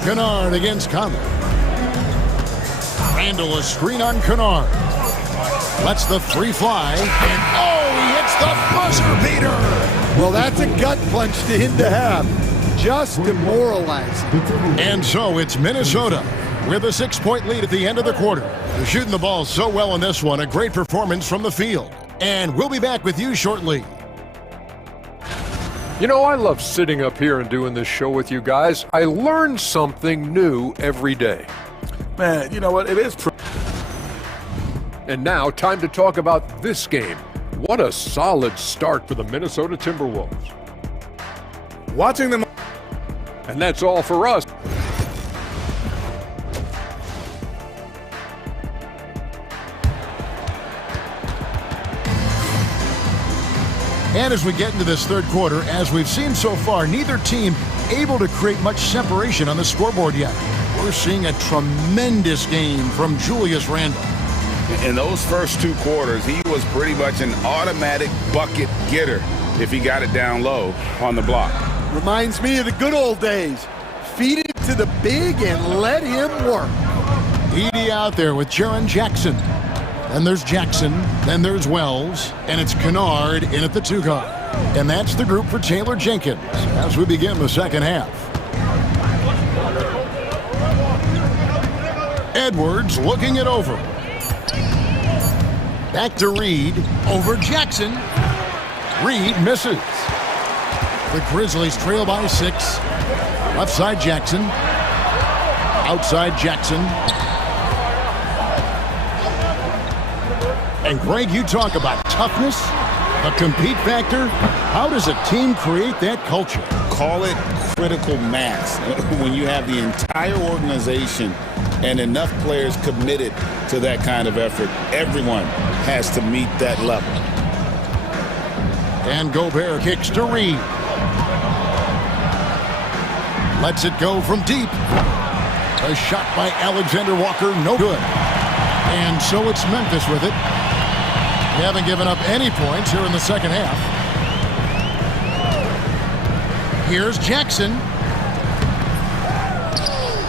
Kennard against Conley. Randle a screen on Kennard. Lets the three fly. And he hits the buzzer beater. Well, that's a gut punch to him to have. Just demoralizing. And so it's Minnesota with a 6-point lead at the end of the quarter. They're shooting the ball so well in this one. A great performance from the field. And we'll be back with you shortly. You know, I love sitting up here and doing this show with you guys. I learn something new every day. Man, you know what? It is. And now, time to talk about this game. What a solid start for the Minnesota Timberwolves. Watching them. And that's all for us. And as we get into this third quarter, as we've seen so far, neither team able to create much separation on the scoreboard yet. We're seeing a tremendous game from Julius Randle. In those first two quarters, he was pretty much an automatic bucket getter if he got it down low on the block. Reminds me of the good old days. Feed it to the big and let him work. Edie out there with Jaren Jackson. Then there's Jackson, then there's Wells, and it's Kennard in at the 2 guard. And that's the group for Taylor Jenkins as we begin the second half. Edwards looking it over. Back to Reed, over Jackson. Reed misses. The Grizzlies trail by 6. Left side Jackson. Outside Jackson. And Greg, you talk about toughness, a compete factor. How does a team create that culture? Call it critical mass. When you have the entire organization and enough players committed to that kind of effort, everyone has to meet that level. And Gobert kicks to Reed. Lets it go from deep. A shot by Alexander Walker, no good. And so it's Memphis with it. They haven't given up any points here in the second half. Here's Jackson.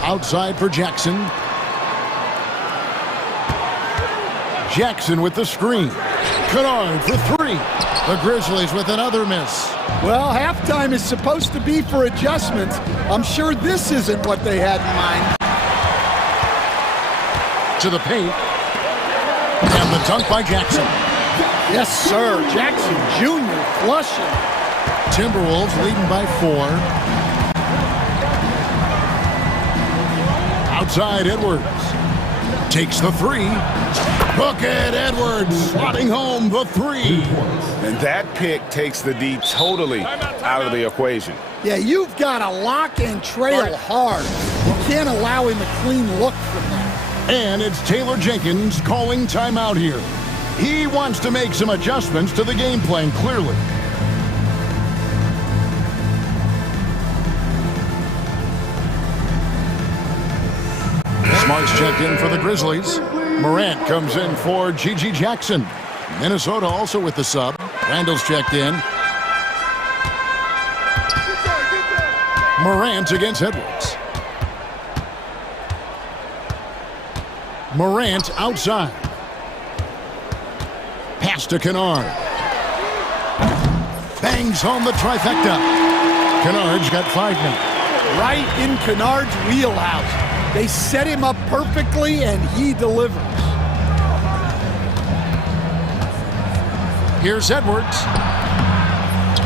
Outside for Jackson. Jackson with the screen. Kennard for three. The Grizzlies with another miss. Well, halftime is supposed to be for adjustments. I'm sure this isn't what they had in mind. To the paint. And the dunk by Jackson. Yes, sir. Jackson Jr. flushing. Timberwolves leading by 4. Outside Edwards. Takes the three. Bucket Edwards slotting home the three. And that pick takes the D totally out of the equation. Yeah, you've got to lock and trail hard. You can't allow him a clean look from that. And it's Taylor Jenkins calling timeout here. He wants to make some adjustments to the game plan, clearly. Smart's checked in for the Grizzlies. Morant comes in for G.G. Jackson. Minnesota also with the sub. Randall's checked in. Morant against Edwards. Morant outside. Pass to Kennard. Bangs home the trifecta. Kennard's got 5 now. Right in Kennard's wheelhouse. They set him up perfectly, and he delivers. Here's Edwards.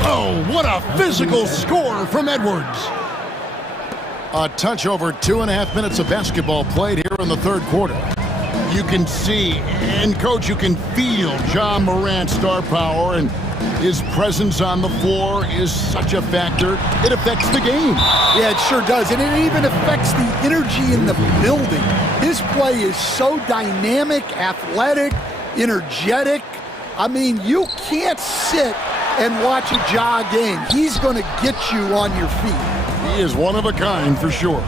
Oh, what a physical score from Edwards. A touch over 2.5 minutes of basketball played here in the third quarter. You can see, and Coach, you can feel Ja Morant's star power, and his presence on the floor is such a factor. It affects the game. Yeah, it sure does. And it even affects the energy in the building. His play is so dynamic, athletic, energetic. I mean, you can't sit and watch a Ja game. He's going to get you on your feet. He is one of a kind for sure.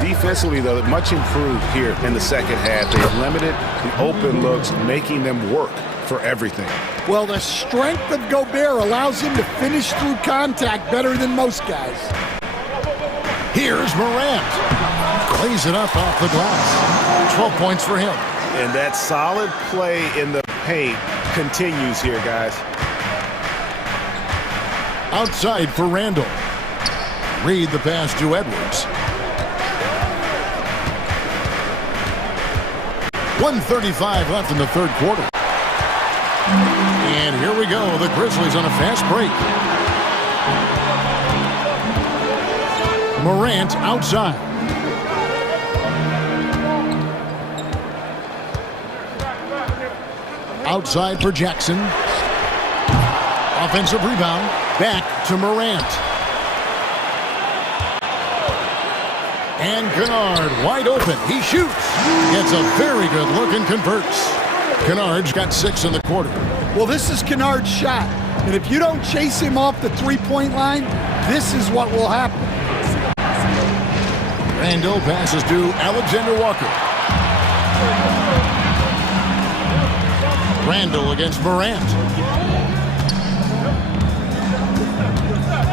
Defensively, though, much improved here in the second half. They've limited the open looks, making them work for everything. Well, the strength of Gobert allows him to finish through contact better than most guys. Here's Morant. Plays it up off the glass. 12 points for him. And that solid play in the paint continues here, guys. Outside for Randall. Read the pass to Edwards. 1:35 left in the third quarter. And here we go. The Grizzlies on a fast break. Morant outside. Outside for Jackson. Offensive rebound. Back to Morant. And Kennard wide open. He shoots. Gets a very good look and converts. Kennard's got 6 in the quarter. Well, this is Kennard's shot. And if you don't chase him off the three-point line, this is what will happen. Randall passes to Alexander Walker. Randall against Morant.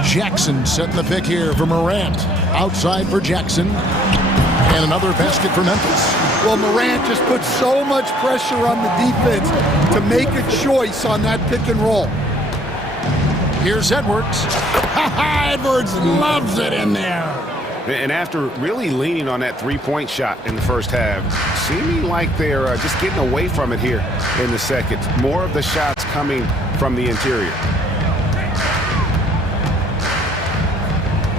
Jackson setting the pick here for Morant. Outside for Jackson. And another basket for Memphis. Well, Morant just put so much pressure on the defense to make a choice on that pick and roll. Here's Edwards. Edwards loves it in there. And after really leaning on that three-point shot in the first half, seeming like they're just getting away from it here in the second. More of the shots coming from the interior.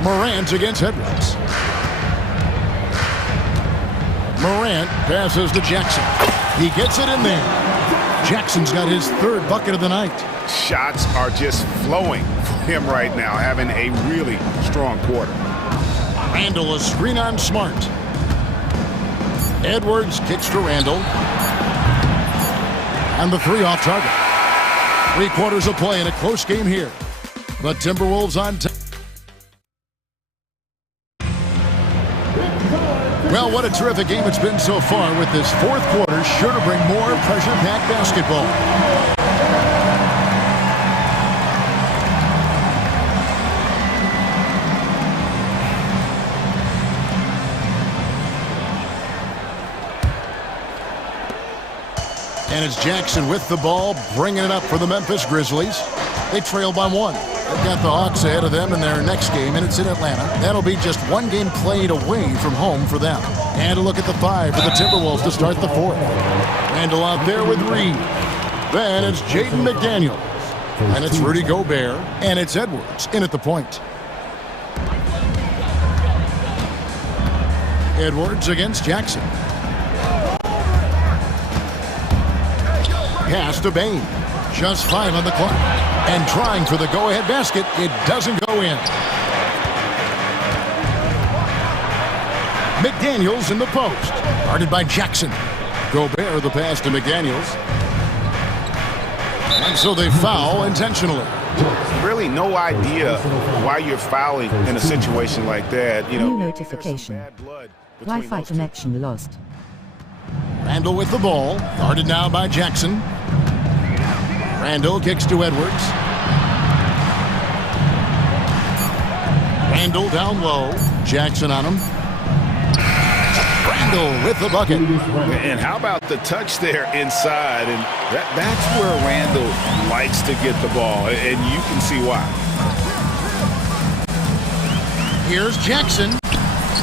Morant against Edwards. Morant passes to Jackson. He gets it in there. Jackson's got his 3rd bucket of the night. Shots are just flowing for him right now, having a really strong quarter. Randall, a screen on Smart. Edwards kicks to Randall. And the 3 off target. 3 quarters of play in a close game here. The Timberwolves on top. Well, what a terrific game it's been so far, with this fourth quarter sure to bring more pressure-packed basketball. And it's Jackson with the ball, bringing it up for the Memphis Grizzlies. They trail by 1. They've got the Hawks ahead of them in their next game, and it's in Atlanta. That'll be just one game played away from home for them. And a look at the 5 for the Timberwolves to start the 4th. Randall out there with Reed. Then it's Jaden McDaniels. And it's Rudy Gobert. And it's Edwards in at the point. Edwards against Jackson. Pass to Bain. Just 5 on the clock. And trying for the go-ahead basket. It doesn't go in. McDaniels in the post. Guarded by Jackson. Gobert the pass to McDaniels. And so they foul intentionally. Really no idea why you're fouling in a situation like that. You know, new notification. Wi-Fi connection lost. Randall with the ball. Guarded now by Jackson. Randall kicks to Edwards. Randall down low. Jackson on him. Randall with the bucket. And how about the touch there inside? And that's where Randall likes to get the ball, and you can see why. Here's Jackson.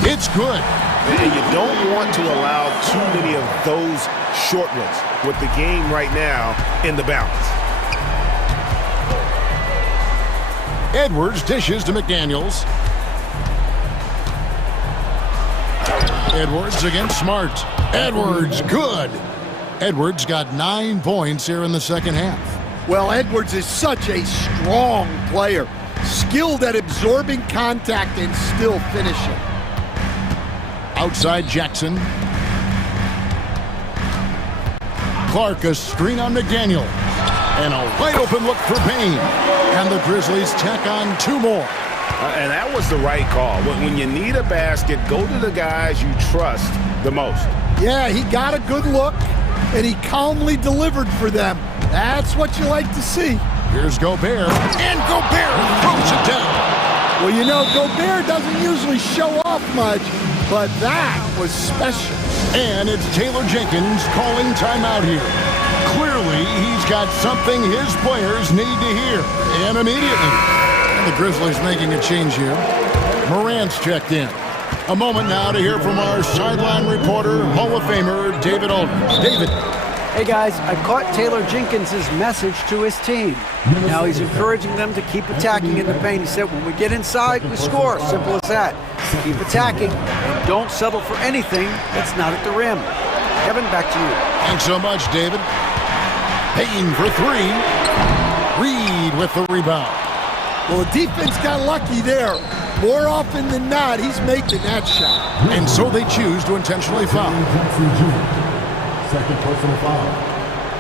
It's good. And you don't want to allow too many of those short ones with the game right now in the balance. Edwards dishes to McDaniels. Edwards against Smart. Edwards, good. Edwards got 9 points here in the second half. Well, Edwards is such a strong player, skilled at absorbing contact and still finishing. Outside Jackson. Clark, a screen on McDaniel. And a wide open look for Payne. And the Grizzlies tack on 2 more. And that was the right call. When you need a basket, go to the guys you trust the most. Yeah, he got a good look, and he calmly delivered for them. That's what you like to see. Here's Gobert. And Gobert throws it down. Well, you know, Gobert doesn't usually show off much, but that was special. And it's Taylor Jenkins calling timeout here. Clearly, he's got something his players need to hear, and immediately. And the Grizzlies making a change here. Morant's checked in. A moment now to hear from our sideline reporter, Hall of Famer David Aldridge. David. Hey guys, I caught Taylor Jenkins' message to his team. Now he's encouraging them to keep attacking in the paint. He said, when we get inside, we score. Simple as that. Keep attacking and don't settle for anything that's not at the rim. Kevin, back to you. Thanks so much, David. Payne for 3. Reed with the rebound. Well, the defense got lucky there. More often than not, he's making that shot. And so they choose to intentionally foul. Second personal foul.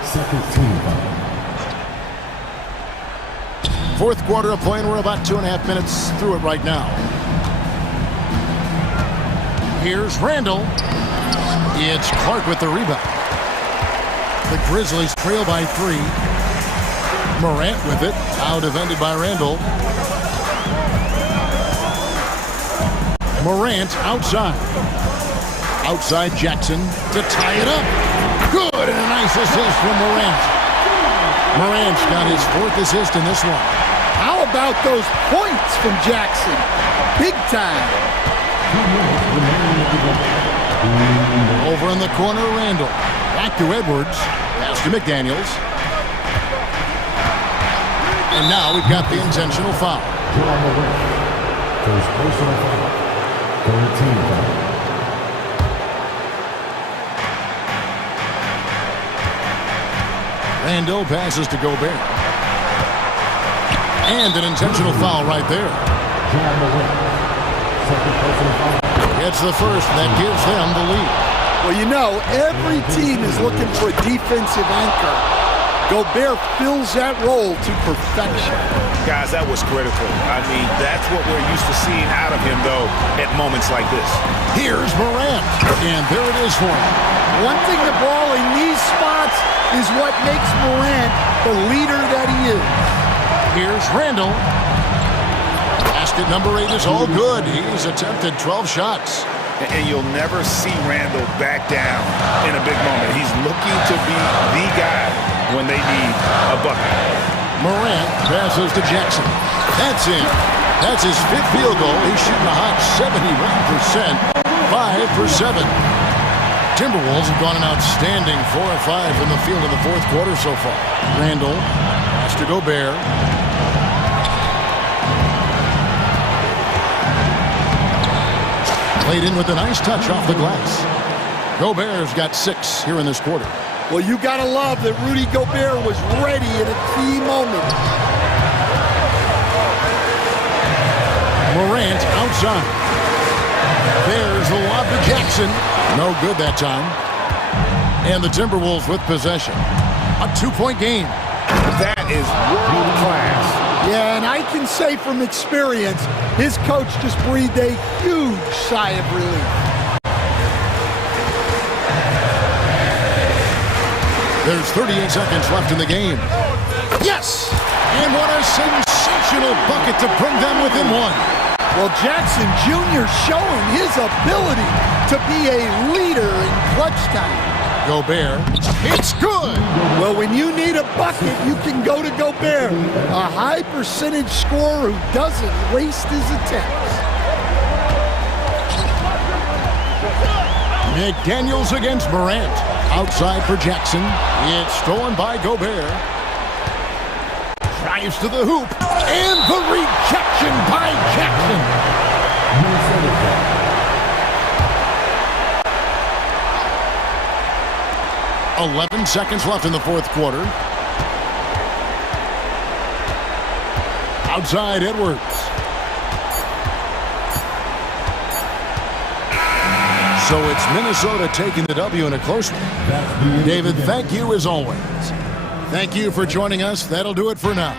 Second team foul. Fourth quarter of play, and we're about 2.5 minutes through it right now. Here's Randall. It's Clark with the rebound. The Grizzlies trail by 3. Morant with it. Now defended by Randall. Morant outside. Outside Jackson to tie it up. Good, and a nice assist from Morant. Morant's got his 4th assist in this one. How about those points from Jackson? Big time. Over in the corner, Randall. Back to Edwards. Pass to McDaniels. And now we've got the intentional foul. First personal foul. Third team foul. Randall passes to Gobert. And an intentional foul right there. It's the first that gives them the lead. Well, you know, every team is looking for a defensive anchor. Gobert fills that role to perfection. Guys, that was critical. I mean, that's what we're used to seeing out of him, though, at moments like this. Here's Morant, and there it is for him. One thing to ball in these spots is what makes Morant the leader that he is. Here's Randall. Basket number 8 is all good. He's attempted 12 shots. And you'll never see Randall back down in a big moment. He's looking to be the guy when they need a bucket. Morant passes to Jackson. That's in. That's his 5th field goal. He's shooting a hot 71%. 5 for 7. Timberwolves have gone an outstanding 4 of 5 from the field in the 4th quarter so far. Randall has to Gobert. Played in with a nice touch off the glass. Gobert's got 6 here in this quarter. Well, you got to love that Rudy Gobert was ready at a key moment. Morant outside. There's the lob to Jackson. No good that time. And the Timberwolves with possession. A 2-point game. That is world class. Yeah, and I can say from experience, his coach just breathed a huge sigh of relief. There's 38 seconds left in the game. Yes! And what a sensational bucket to bring them within 1. Well, Jackson Jr. showing his ability to be a leader in clutch time. Gobert, it's good! Well, when you need a bucket, you can go to Gobert, a high percentage scorer who doesn't waste his attempts. McDaniels against Morant. Outside for Jackson. It's stolen by Gobert. Drives to the hoop. And the rejection by Jackson. 11 seconds left in the 4th quarter. Outside Edwards. So it's Minnesota taking the W in a close one. David, thank you as always. Thank you for joining us. That'll do it for now.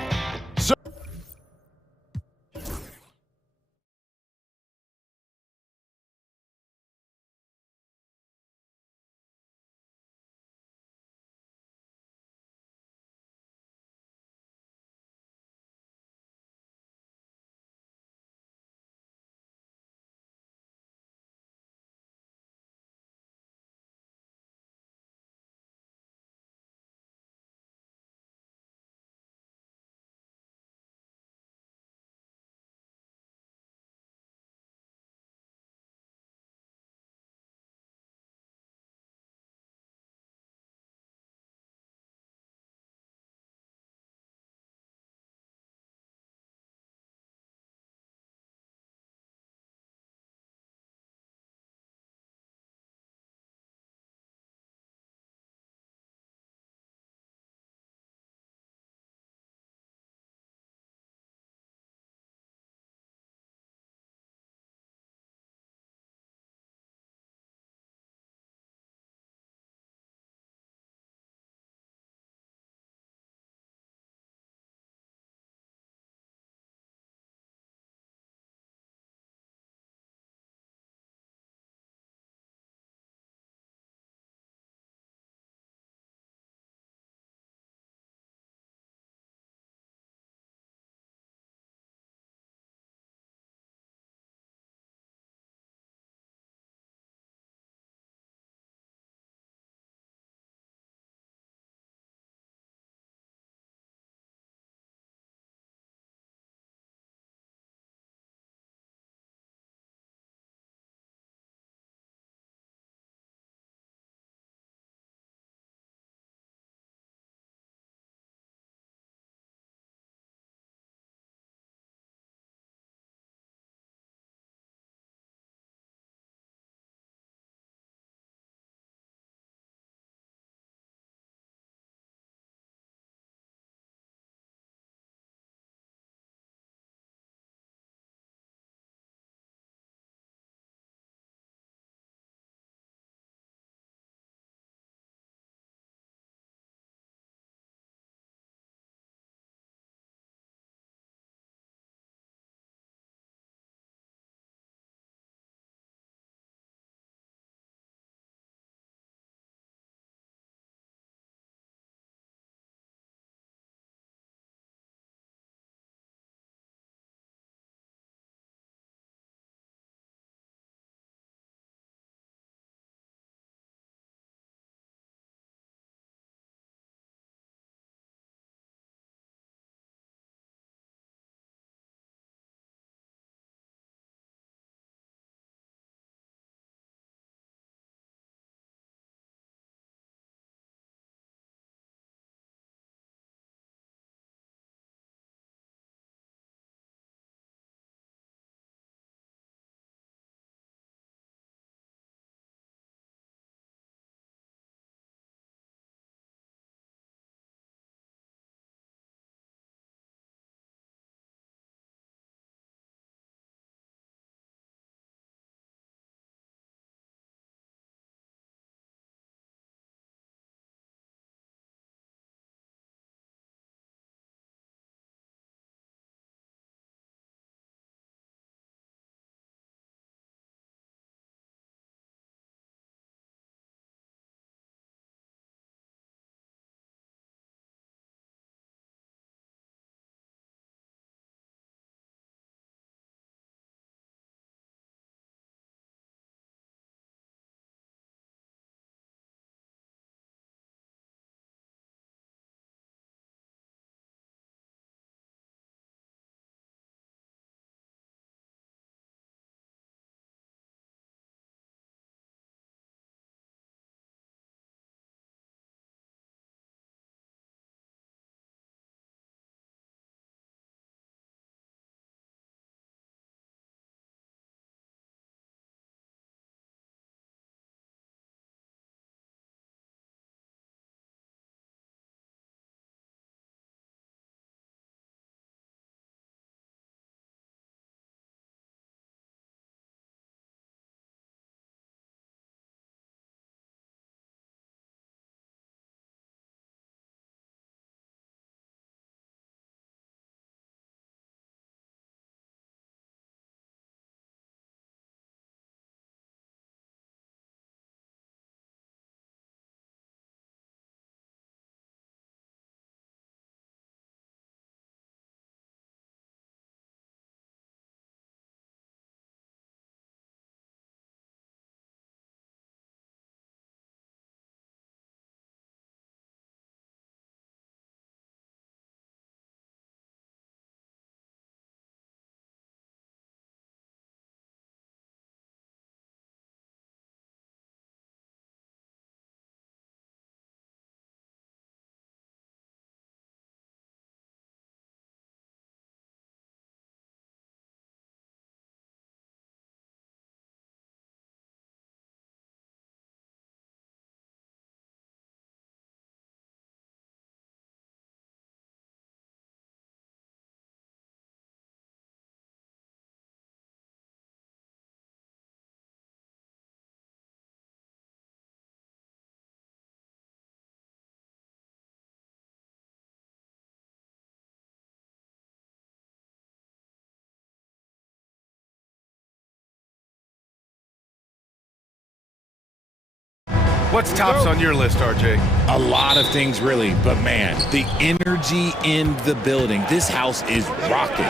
What's tops on your list, RJ? A lot of things, really. But, man, the energy in the building. This house is rocking.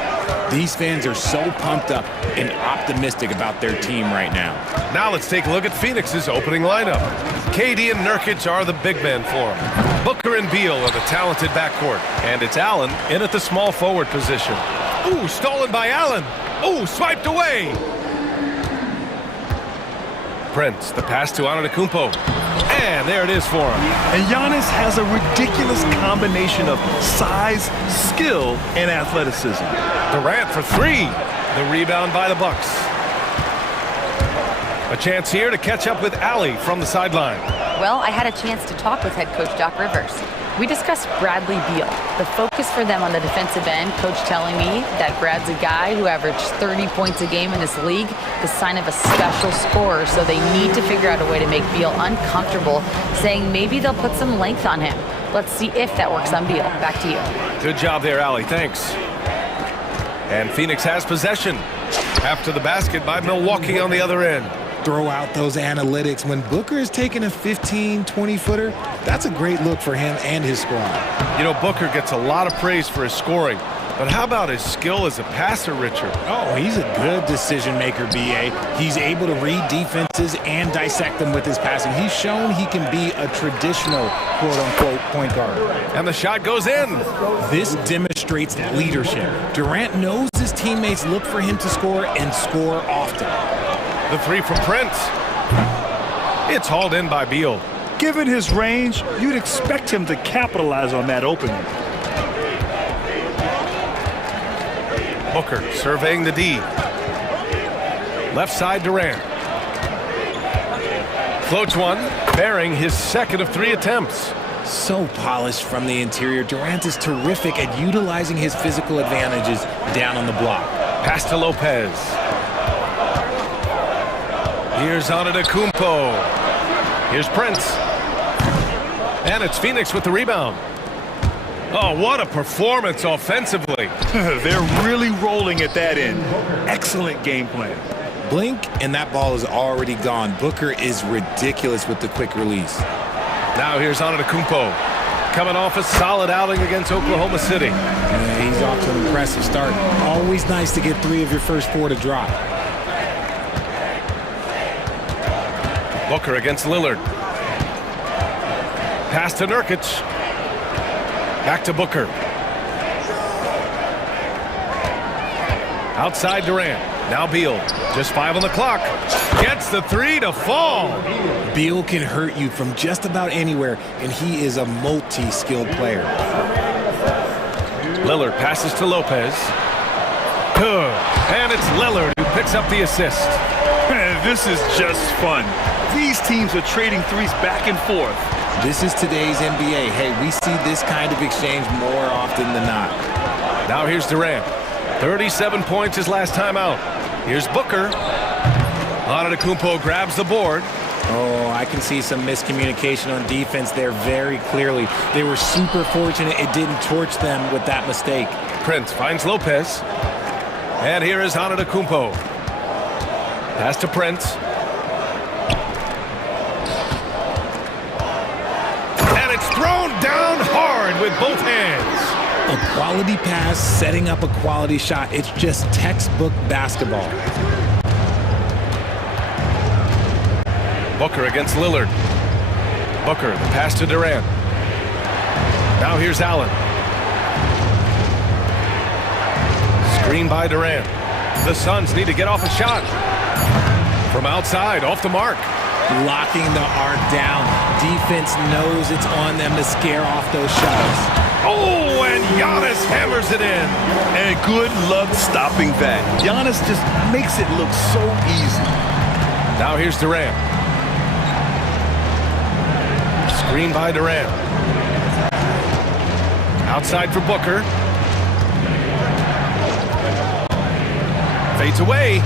These fans are so pumped up and optimistic about their team right now. Now let's take a look at Phoenix's opening lineup. KD and Nurkic are the big men for him. Booker and Beal are the talented backcourt. And it's Allen in at the small forward position. Ooh, stolen by Allen. Ooh, swiped away. Prince, the pass to Antetokounmpo. And there it is for him. And Giannis has a ridiculous combination of size, skill, and athleticism. Durant for three. The rebound by the Bucks. A chance here to catch up with Allie from the sideline. Well, I had a chance to talk with head coach Doc Rivers. We discussed Bradley Beal. The focus for them on the defensive end, coach telling me that Brad's a guy who averaged 30 points a game in this league, the sign of a special scorer, so they need to figure out a way to make Beal uncomfortable, saying maybe they'll put some length on him. Let's see if that works on Beal. Back to you. Good job there, Allie. Thanks. And Phoenix has possession after the basket by Milwaukee on the other end. Throw out those analytics. When Booker is taking a 15, 20-footer, that's a great look for him and his squad. You know, Booker gets a lot of praise for his scoring, but how about his skill as a passer, Richard? Oh, he's a good decision maker, BA. He's able to read defenses and dissect them with his passing. He's shown he can be a traditional quote-unquote point guard. And the shot goes in. This demonstrates leadership. Durant knows his teammates look for him to score and score often. The three from Prince. It's hauled in by Beal. Given his range, you'd expect him to capitalize on that opening. Booker surveying the D. Left side Durant. Floats one, bearing his second of three attempts. So polished from the interior. Durant is terrific at utilizing his physical advantages down on the block. Pass to Lopez. Here's Antetokounmpo. Here's Prince. And it's Phoenix with the rebound. Oh, what a performance offensively. They're really rolling at that end. Excellent game plan. Blink, and that ball is already gone. Booker is ridiculous with the quick release. Now here's Antetokounmpo. Coming off a solid outing against Oklahoma City. He's off to an impressive start. Always nice to get 3 of your first 4 to drop. Booker against Lillard. Pass to Nurkic. Back to Booker. Outside Durant. Now Beal. Just 5 on the clock. Gets the 3 to fall. Beal can hurt you from just about anywhere, and he is a multi-skilled player. Lillard passes to Lopez. Good. And it's Lillard who picks up the assist. This is just fun. These teams are trading threes back and forth. This is today's NBA. Hey, we see this kind of exchange more often than not. Now here's Durant. 37 points his last time out. Here's Booker. Antetokounmpo grabs the board. Oh, I can see some miscommunication on defense there very clearly. They were super fortunate it didn't torch them with that mistake. Prince finds Lopez. And here is Antetokounmpo. Pass to Prince. And it's thrown down hard with both hands. A quality pass, setting up a quality shot. It's just textbook basketball. Booker against Lillard. Booker, the pass to Durant. Now here's Allen. Screen by Durant. The Suns need to get off a shot. From outside, off the mark. Locking the arc down. Defense knows it's on them to scare off those shots. Oh, and Giannis hammers it in. And good luck stopping that. Giannis just makes it look so easy. Now here's Durant. Screen by Durant. Outside for Booker. Fades away.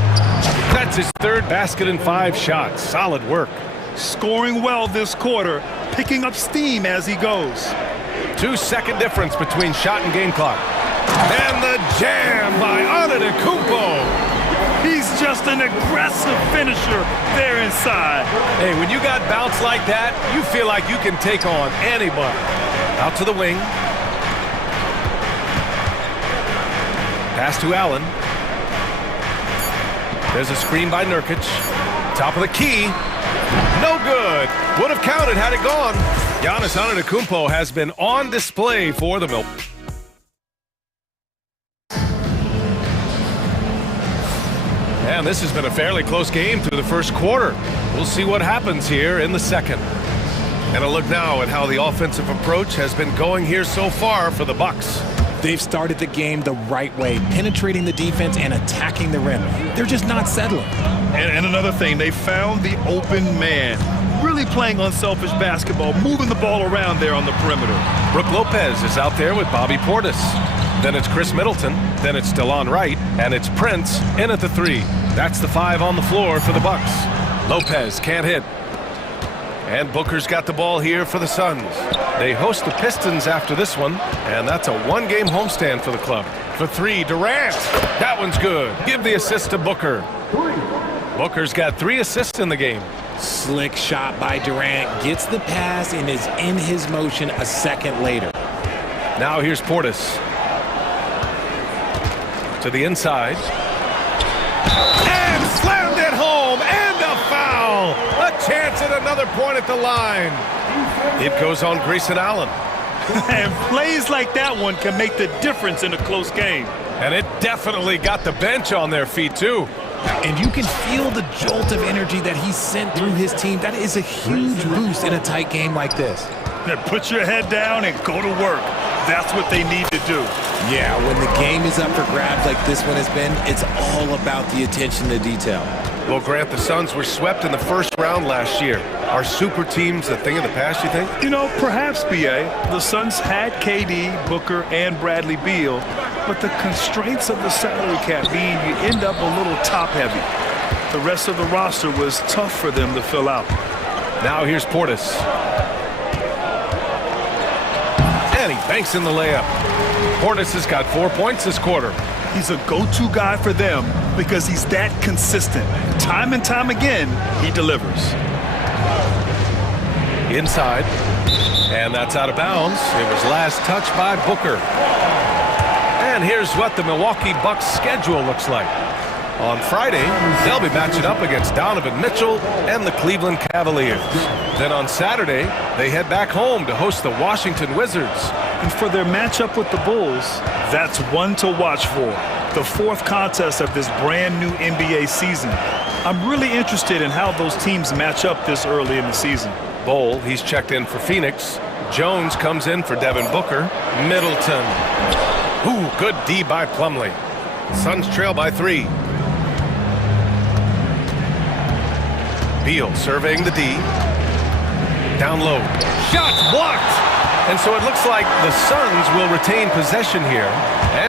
That's his third basket in 5 shots. Solid work. Scoring well this quarter, picking up steam as he goes. 2-second difference between shot and game clock. And the jam by Antetokounmpo. He's just an aggressive finisher there inside. Hey, when you got bounce like that, you feel like you can take on anybody. Out to the wing. Pass to Allen. There's a screen by Nurkic. Top of the key. No good. Would have counted had it gone. Giannis Antetokounmpo has been on display for the Milwaukee. And this has been a fairly close game through the first quarter. We'll see what happens here in the second. And a look now at how the offensive approach has been going here so far for the Bucks. They've started the game the right way, penetrating the defense and attacking the rim. They're just not settling. And another thing, they found the open man. Really playing unselfish basketball, moving the ball around there on the perimeter. Brook Lopez is out there with Bobby Portis. Then it's Chris Middleton. Then it's DeLon Wright. And it's Prince in at the 3. That's the 5 on the floor for the Bucks. Lopez can't hit. And Booker's got the ball here for the Suns. They host the Pistons after this one, and that's a one-game homestand for the club. For 3, Durant. That one's good. Give the assist to Booker. Booker's got 3 assists in the game. Slick shot by Durant. Gets the pass and is in his motion a second later. Now here's Portis. To the inside. And slammed it home. And a foul. A chance at another point at the line. It goes on Grayson Allen. And plays like that one can make the difference in a close game. And it definitely got the bench on their feet, too. And you can feel the jolt of energy that he sent through his team. That is a huge boost in a tight game like this. Yeah, put your head down and go to work. That's what they need to do. Yeah, when the game is up for grabs like this one has been, it's all about the attention to detail. Well, Grant, the Suns were swept in the first round last year. Are super teams a thing of the past, you think? You know, perhaps, B.A. The Suns had KD, Booker, and Bradley Beal, but the constraints of the salary cap mean you end up a little top-heavy. The rest of the roster was tough for them to fill out. Now here's Portis. And he banks in the layup. Portis has got 4 points this quarter. He's a go-to guy for them because he's that consistent. Time and time again, he delivers. Inside. And that's out of bounds. It was last touched by Booker. And here's what the Milwaukee Bucks schedule looks like. On Friday, they'll be matching up against Donovan Mitchell and the Cleveland Cavaliers. Then on Saturday, they head back home to host the Washington Wizards. And for their matchup with the Bulls, that's one to watch for. The 4th contest of this brand new NBA season. I'm really interested in how those teams match up this early in the season. Bol, he's checked in for Phoenix. Jones comes in for Devin Booker. Middleton. Ooh, good D by Plumlee. Suns trail by 3. Beal surveying the D. Down low. Shots blocked! And so it looks like the Suns will retain possession here.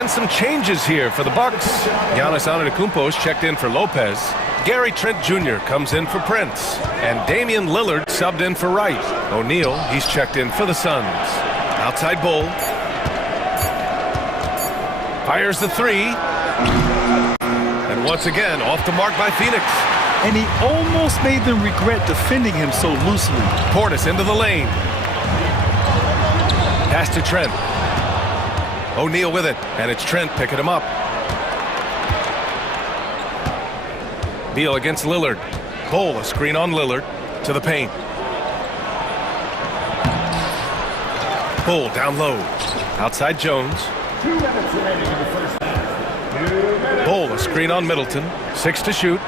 And some changes here for the Bucks. Giannis Antetokounmpo is checked in for Lopez. Gary Trent Jr. comes in for Prince. And Damian Lillard subbed in for Wright. O'Neal, he's checked in for the Suns. Outside Bol. Fires the 3. And once again, off the mark by Phoenix. And he almost made them regret defending him so loosely. Portis into the lane. Pass to Trent. O'Neal with it, and it's Trent picking him up. Beal against Lillard. Bol, a screen on Lillard to the paint. Bol down low. Outside Jones. 2 minutes remaining in the first half. Bol, a screen on Middleton. 6 to shoot.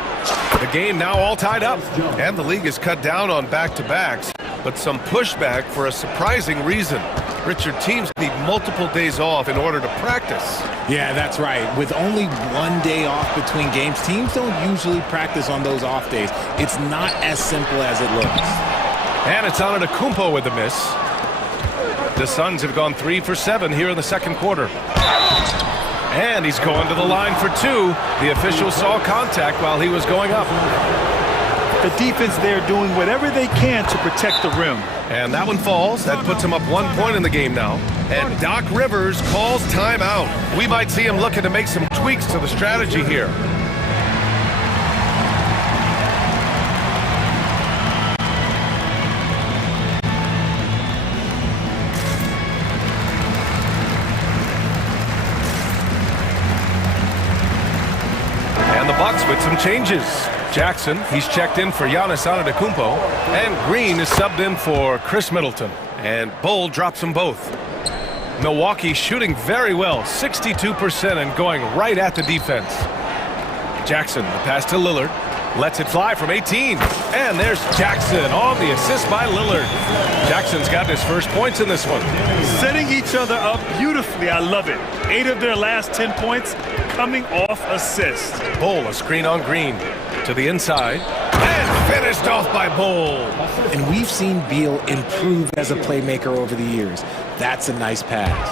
The game now all tied up, and the league is cut down on back-to-backs, but some pushback for a surprising reason. Richard, teams need multiple days off in order to practice. Yeah, that's right. With only 1 day off between games, teams don't usually practice on those off days. It's not as simple as it looks. And it's Antetokounmpo with the miss. The Suns have gone 3 for 7 here in the second quarter. And he's going to the line for 2. The official saw contact while he was going up. The defense there doing whatever they can to protect the rim. And that one falls. That puts him up 1 point in the game now. And Doc Rivers calls timeout. We might see him looking to make some tweaks to the strategy here. with some changes. Jackson, he's checked in for Giannis Antetokounmpo, and Green is subbed in for Chris Middleton. And Bull drops them both. Milwaukee shooting very well, 62% and going right at the defense. Jackson, the pass to Lillard, lets it fly from 18. And there's Jackson on the assist by Lillard. Jackson's got his first points in this one. Setting each other up beautifully, I love it. 8 of their last 10 points coming off assists. Bull, a screen on Green to the inside. And finished off by Bull. And we've seen Beal improve as a playmaker over the years. That's a nice pass.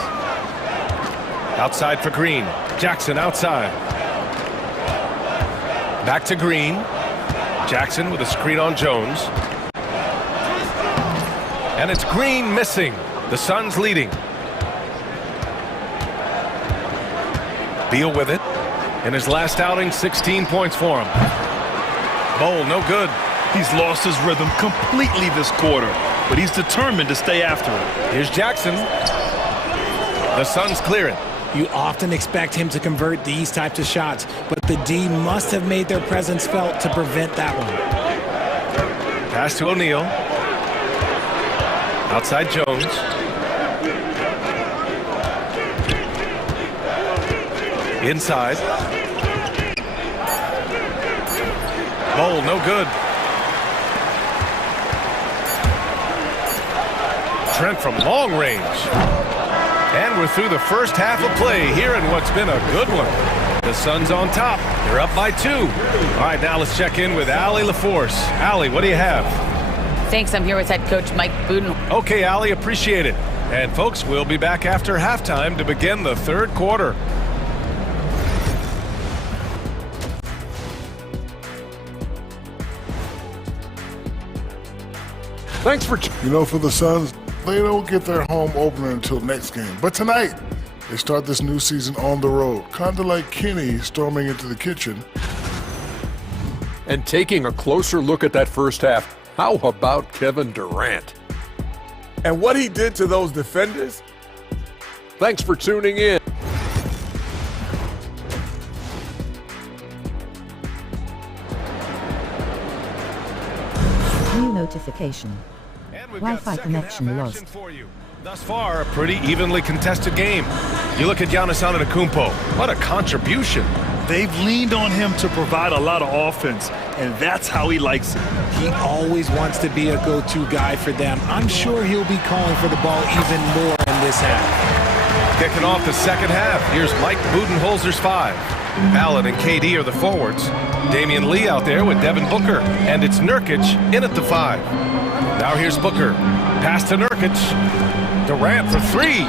Outside for Green. Jackson outside. Back to Green. Jackson with a screen on Jones. And it's Green missing. The Suns leading. Beal with it. In his last outing, 16 points for him. Bull, no good. He's lost his rhythm completely this quarter, but he's determined to stay after it. Here's Jackson. The Suns clear it. You often expect him to convert these types of shots, but the D must have made their presence felt to prevent that one. Pass to O'Neal. Outside Jones. Inside. Bull, no good. Trent from long range. And we're through the first half of play here in what's been a good one. The Suns on top. They're up by 2. All right, now let's check in with Allie LaForce. Allie, what do you have? Thanks. I'm here with head coach Mike Budenholzer. Okay, Allie, appreciate it. And folks, we'll be back after halftime to begin the third quarter. Thanks for... You know, for the Suns, they don't get their home opener until next game. But tonight, they start this new season on the road, kind of like Kenny storming into the kitchen. And taking a closer look at that first half, how about Kevin Durant? And what he did to those defenders? Thanks for tuning in. New notification. Wi-Fi connection lost. Thus far, a pretty evenly contested game. You look at Giannis Antetokounmpo. What a contribution. They've leaned on him to provide a lot of offense, and that's how he likes it. He always wants to be a go-to guy for them. I'm sure he'll be calling for the ball even more in this half. Kicking off the second half, here's Mike Budenholzer's 5. Allen and KD are the forwards. Damian Lee out there with Devin Booker, and it's Nurkic in at the 5. Now here's Booker. Pass to Nurkic. Durant for 3.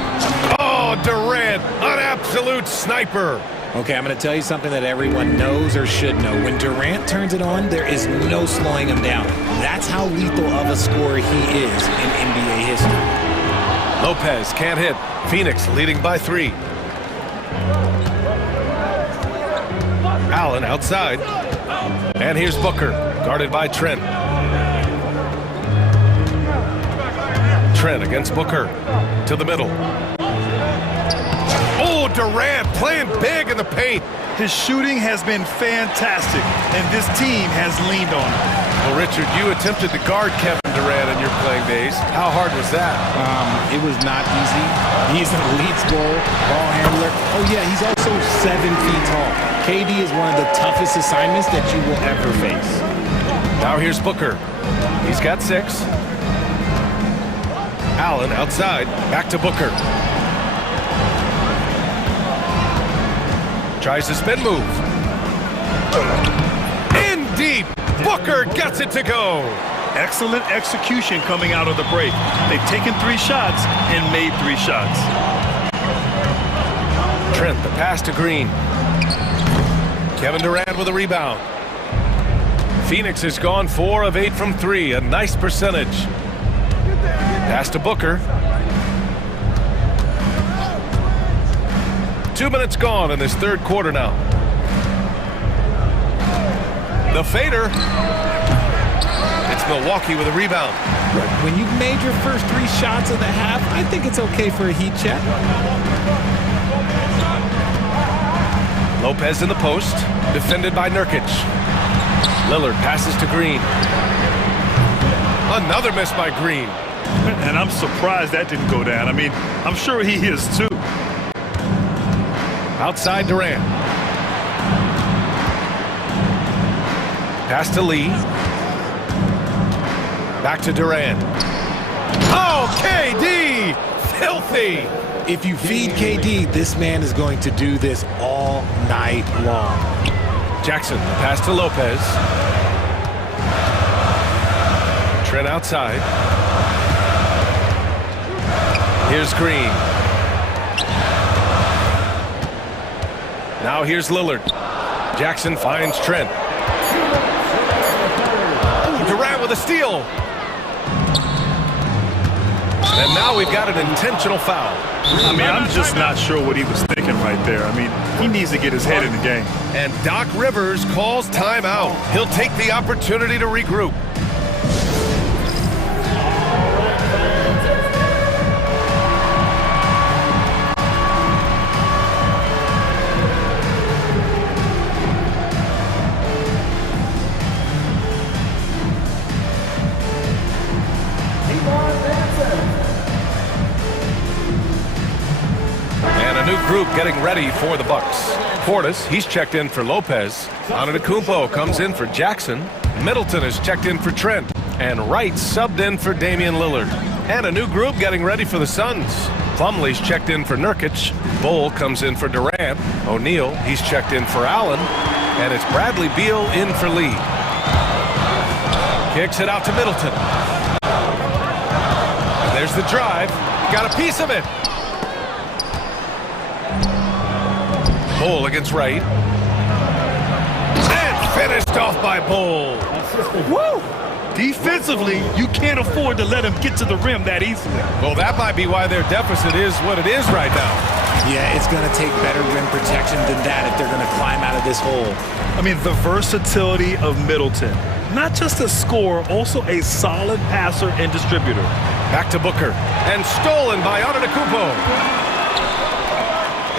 Oh, Durant, an absolute sniper. Okay, I'm going to tell you something that everyone knows or should know. When Durant turns it on, there is no slowing him down. That's how lethal of a scorer he is in NBA history. Lopez can't hit. Phoenix leading by 3. Allen outside. And here's Booker, guarded by Trent. Trent against Booker to the middle. Oh, Durant playing big in the paint. His shooting has been fantastic, and this team has leaned on him. Well, Richard, you attempted to guard Kevin Durant in your playing days. How hard was that? It was not easy. He's an elite scorer, ball handler. Oh, yeah, he's also 7 feet tall. KD is one of the toughest assignments that you will ever face. Now here's Booker. He's got 6. Allen outside. Back to Booker. Tries the spin move. In deep. Booker gets it to go. Excellent execution coming out of the break. They've taken 3 shots and made 3 shots. Trent, the pass to Green. Kevin Durant with a rebound. Phoenix has gone 4 of 8 from 3, a nice percentage. Pass to Booker. 2 minutes gone in this third quarter now. The fader. It's Milwaukee with a rebound. When you've made your first 3 shots of the half, I think it's okay for a heat check. Lopez in the post, defended by Nurkic. Lillard passes to Green. Another miss by Green. And I'm surprised that didn't go down. I mean, I'm sure he is too. Outside Durant. Pass to Lee. Back to Durant. Oh, KD! Filthy! If you feed KD, this man is going to do this all night long. Jackson, pass to Lopez. Trent outside. Here's Green. Now here's Lillard. Jackson finds Trent. Durant with a steal. And now we've got an intentional foul. I mean, I'm just not sure what he was thinking right there. I mean, he needs to get his head in the game. And Doc Rivers calls timeout. He'll take the opportunity to regroup. Group getting ready for the Bucks. Portis, he's checked in for Lopez. Antetokounmpo comes in for Jackson. Middleton is checked in for Trent. And Wright subbed in for Damian Lillard. And a new group getting ready for the Suns. Plumlee's checked in for Nurkic. Bull comes in for Durant. O'Neal, he's checked in for Allen. And it's Bradley Beal in for Lee. Kicks it out to Middleton. And there's the drive. Got a piece of it. Bull against Wright. And finished off by Bull. Woo! Defensively, you can't afford to let him get to the rim that easily. Well, that might be why their deficit is what it is right now. Yeah, it's going to take better rim protection than that if they're going to climb out of this hole. I mean, the versatility of Middleton. Not just a scorer, also a solid passer and distributor. Back to Booker. And stolen by Antetokounmpo.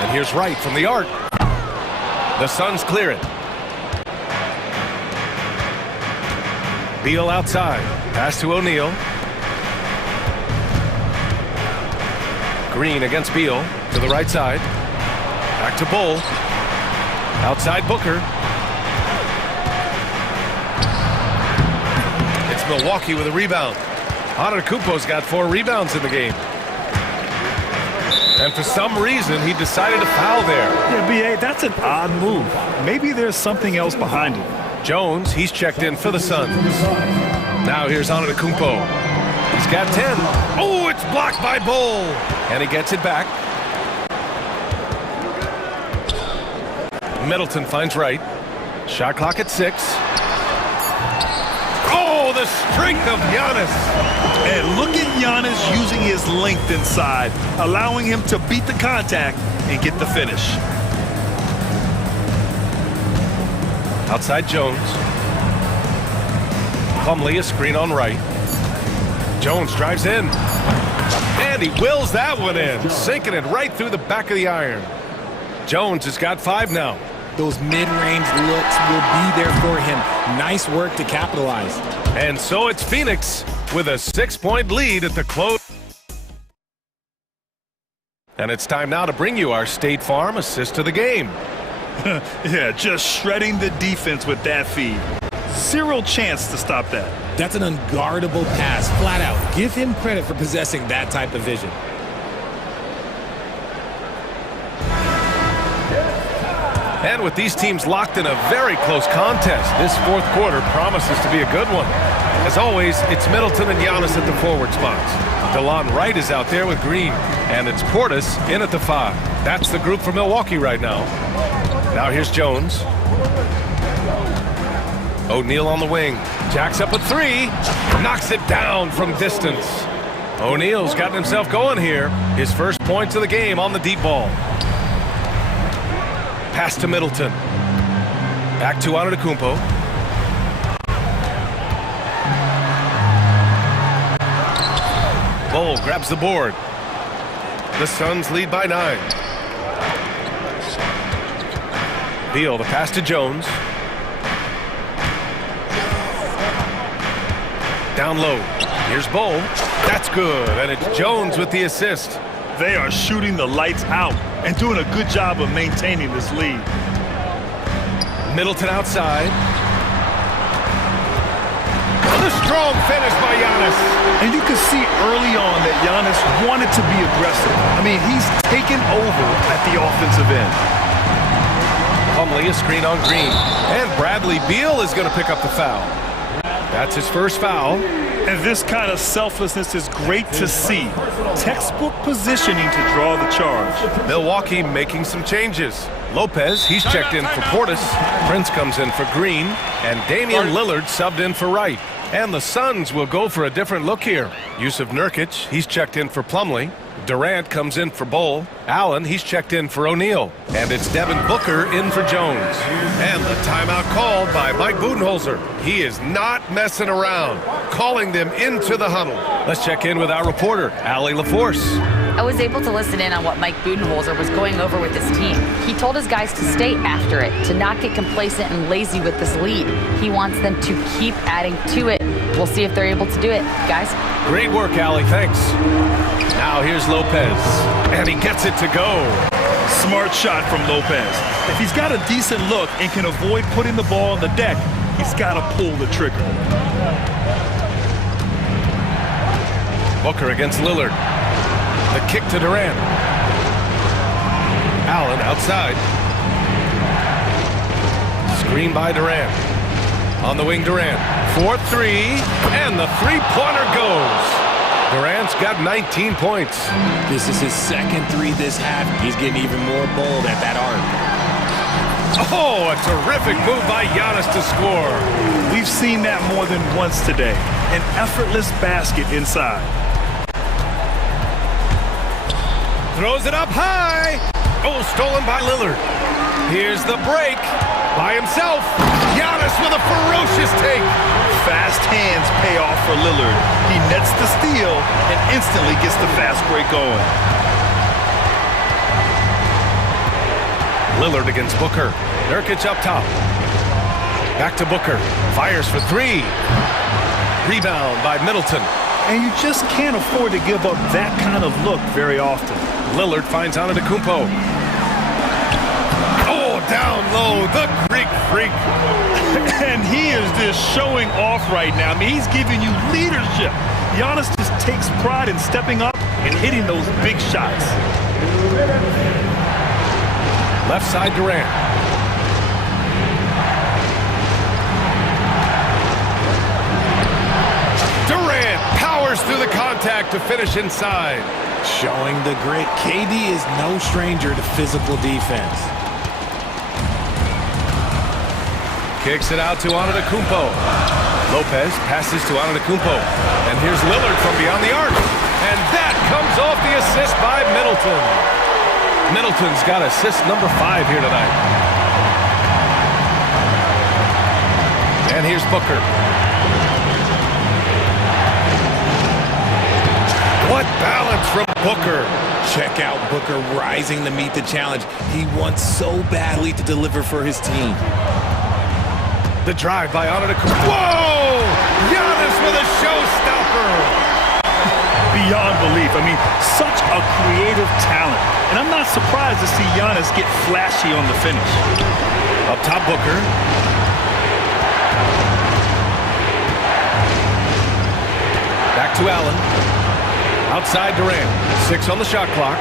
And here's Wright from the arc. The Suns clear it. Beal outside. Pass to O'Neal. Green against Beal to the right side. Back to Bull. Outside Booker. It's Milwaukee with a rebound. Antetokounmpo's got 4 rebounds in the game. And for some reason, he decided to foul there. Yeah, B.A., that's an odd move. Maybe there's something else behind it. Jones, he's checked in for the Suns. Now here's Antetokounmpo. He's got 10. Oh, it's blocked by Bull. And he gets it back. Middleton finds Wright. Shot clock at 6. Oh, the strength of Giannis. And look at Giannis using his length inside, allowing him to beat the contact and get the finish. Outside Jones. Plumlee, a screen on Wright. Jones drives in. And he wills that one in, sinking it right through the back of the iron. Jones has got 5 now. Those mid-range looks will be there for him. Nice work to capitalize. And so it's Phoenix with a 6-point lead at the close. And it's time now to bring you our State Farm assist of the game. Yeah, just shredding the defense with that feed. 0 chance to stop that. That's an unguardable pass, flat out. Give him credit for possessing that type of vision. And with these teams locked in a very close contest, this 4th quarter promises to be a good one. As always, it's Middleton and Giannis at the forward spots. DeLon Wright is out there with Green, and it's Portis in at the 5. That's the group for Milwaukee right now. Now here's Jones. O'Neal on the wing. Jacks up a 3. Knocks it down from distance. O'Neal's gotten himself going here. His first points of the game on the deep ball. Pass to Middleton. Back to Antetokounmpo. Bull grabs the board. The Suns lead by 9. Beal, the pass to Jones. Down low. Here's Bull. That's good, and it's Jones with the assist. They are shooting the lights out and doing a good job of maintaining this lead. Middleton outside. The strong finish by Giannis. And you can see early on that Giannis wanted to be aggressive. I mean, he's taken over at the offensive end. Plumlee, a screen on Green. And Bradley Beal is going to pick up the foul. That's his first foul. And this kind of selflessness is great to see. Textbook positioning to draw the charge. Milwaukee making some changes. Lopez, he's checked in for Portis. Prince comes in for Green. And Damian Lillard subbed in for Wright. And the Suns will go for a different look here. Yusuf Nurkic, he's checked in for Plumlee. Durant comes in for Bull. Allen, he's checked in for O'Neal. And it's Devin Booker in for Jones. And the timeout called by Mike Budenholzer. He is not messing around, calling them into the huddle. Let's check in with our reporter, Allie LaForce. I was able to listen in on what Mike Budenholzer was going over with his team. He told his guys to stay after it, to not get complacent and lazy with this lead. He wants them to keep adding to it. We'll see if they're able to do it, guys. Great work, Allie. Thanks. Now here's Lopez, and he gets it to go. Smart shot from Lopez. If he's got a decent look and can avoid putting the ball on the deck, he's got to pull the trigger. Booker against Lillard. The kick to Durant. Allen outside. Screen by Durant. On the wing, Durant. 4-3, and the three-pointer goes. Durant's got 19 points. This is his second three this half. He's getting even more bold at that arc. Oh, a terrific move by Giannis to score. We've seen that more than once today. An effortless basket inside. Throws it up high. Oh, stolen by Lillard. Here's the break. By himself. Giannis with a ferocious take. Fast hands pay off for Lillard. He nets the steal and instantly gets the fast break going. Lillard against Booker. Nurkic up top. Back to Booker. Fires for three. Rebound by Middleton. And you just can't afford to give up that kind of look very often. Lillard finds Antetokounmpo. Oh, down low, the Greek freak. And he is just showing off right now. I mean, he's giving you leadership. Giannis just takes pride in stepping up and hitting those big shots. Left side Durant. Durant powers through the contact to finish inside. Showing the grit. KD is no stranger to physical defense. Kicks it out to Antetokounmpo. Lopez passes to Antetokounmpo. And here's Lillard from beyond the arc. And that comes off the assist by Middleton. Middleton's got assist number 5 here tonight. And here's Booker. What balance from Booker. Check out Booker rising to meet the challenge. He wants so badly to deliver for his team. The drive by Antetokounmpo. Whoa! Giannis with a showstopper. Beyond belief. I mean, such a creative talent. And I'm not surprised to see Giannis get flashy on the finish. Up top, Booker. Back to Allen. Outside Durant. 6 on the shot clock.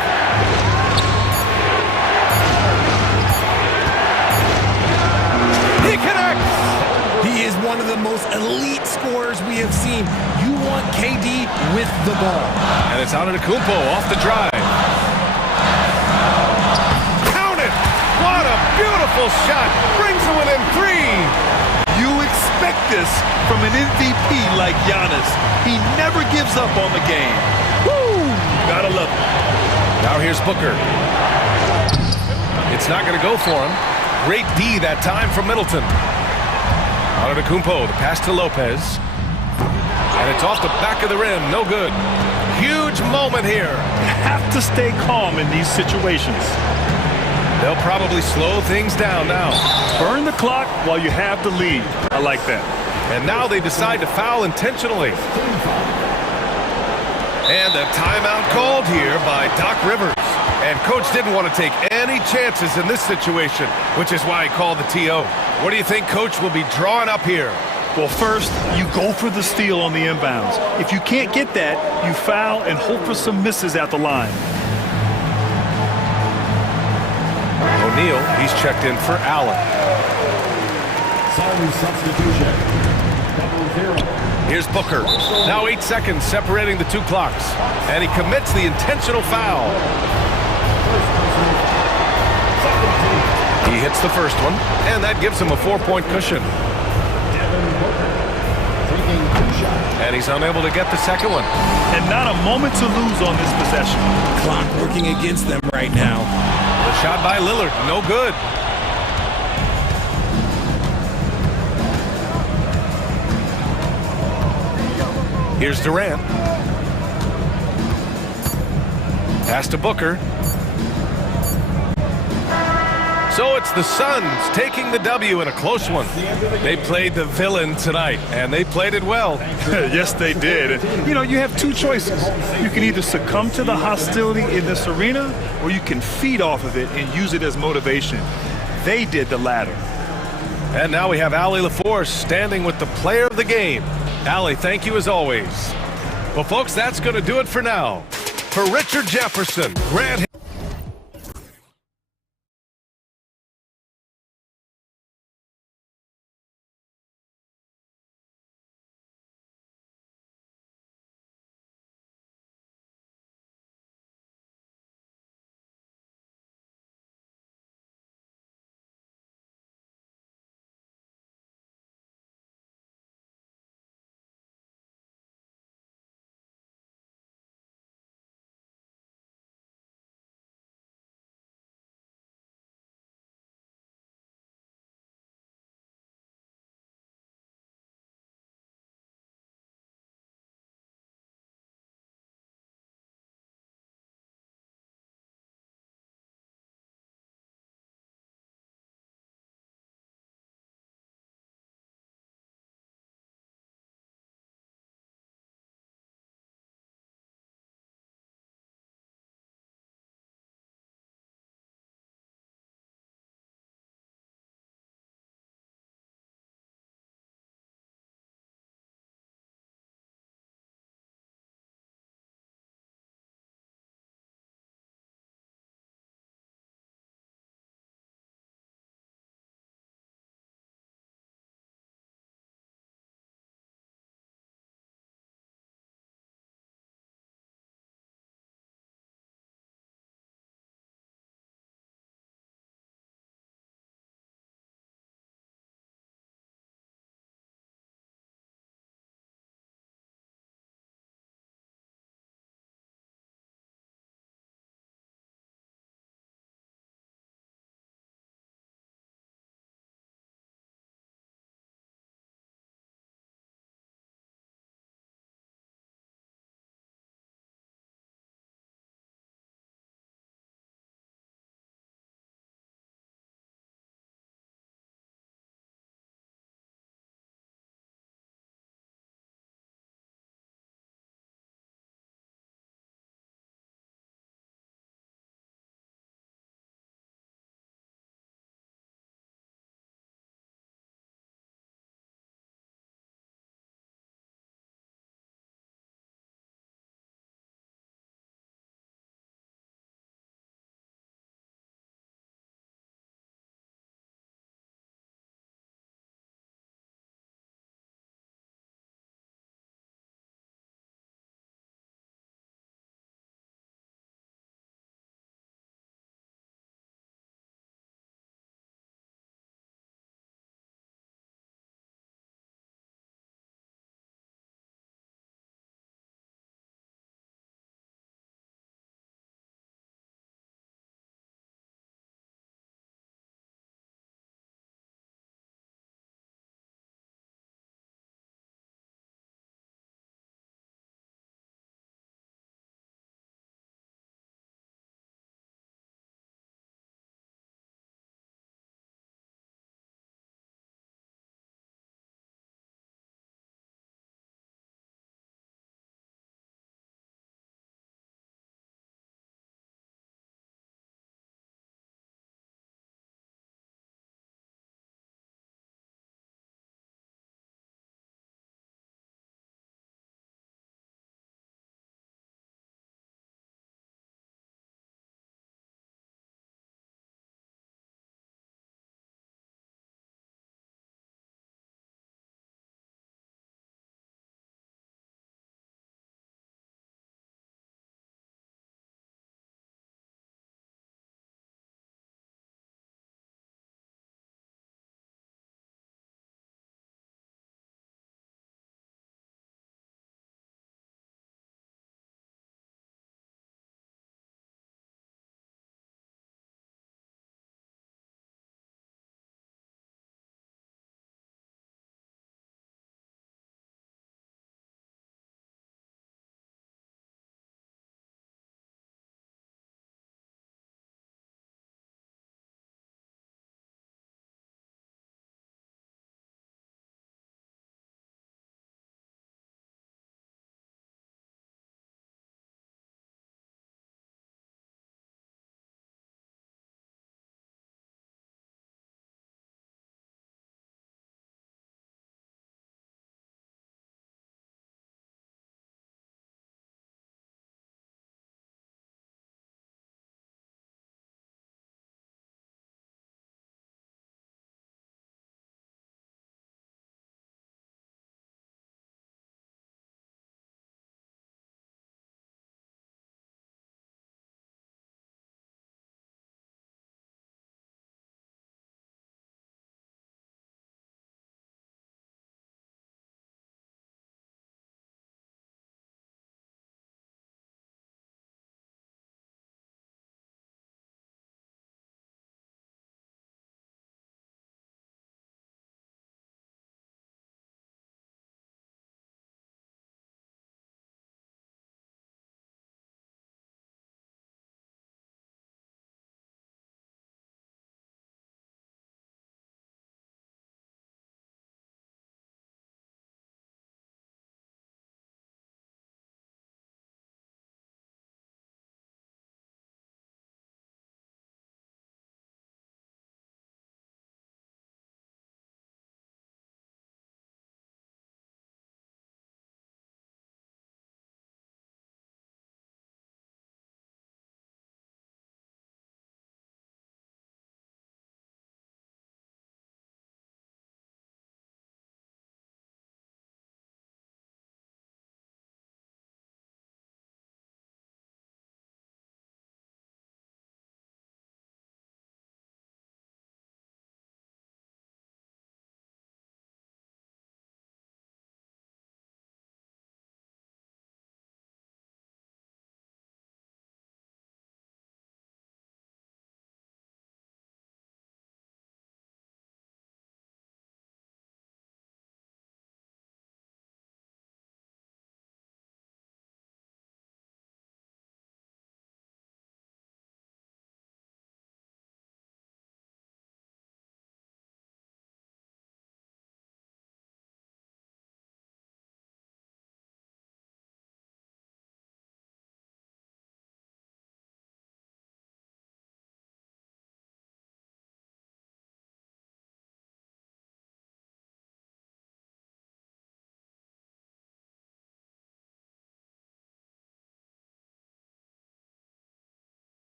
He connects! He is one of the most elite scorers we have seen. You want KD with the ball. And it's Antetokounmpo off the drive. Count it! What a beautiful shot! Brings it within 3. You expect this from an MVP like Giannis. He never gives up on the game. Woo! Gotta love it. Now here's Booker. It's not going to go for him. Great D that time from Middleton. Antetokounmpo, the pass to Lopez. And it's off the back of the rim. No good. Huge moment here. You have to stay calm in these situations. They'll probably slow things down now. Burn the clock while you have the lead. I like that. And now they decide to foul intentionally. And a timeout called here by Doc Rivers. And coach didn't want to take any chances in this situation, which is why he called the TO. What do you think coach will be drawing up here? Well, first, you go for the steal on the inbounds. If you can't get that, you foul and hope for some misses at the line. O'Neal, he's checked in for Allen. Sorry, substitution. 0. Here's Booker. Now 8 seconds separating the two clocks. And he commits the intentional foul. He hits the first one, and that gives him a 4-point cushion. And he's unable to get the second one. And not a moment to lose on this possession. Clock working against them right now. The shot by Lillard, no good. Here's Durant. Pass to Booker. So it's the Suns taking the W in a close one. They played the villain tonight, and they played it well. Yes, they did. And, you have two choices. You can either succumb to the hostility in this arena, or you can feed off of it and use it as motivation. They did the latter. And now we have Allie LaForce standing with the player of the game. Allie, thank you as always. Well, folks, that's going to do it for now. For Richard Jefferson, Grant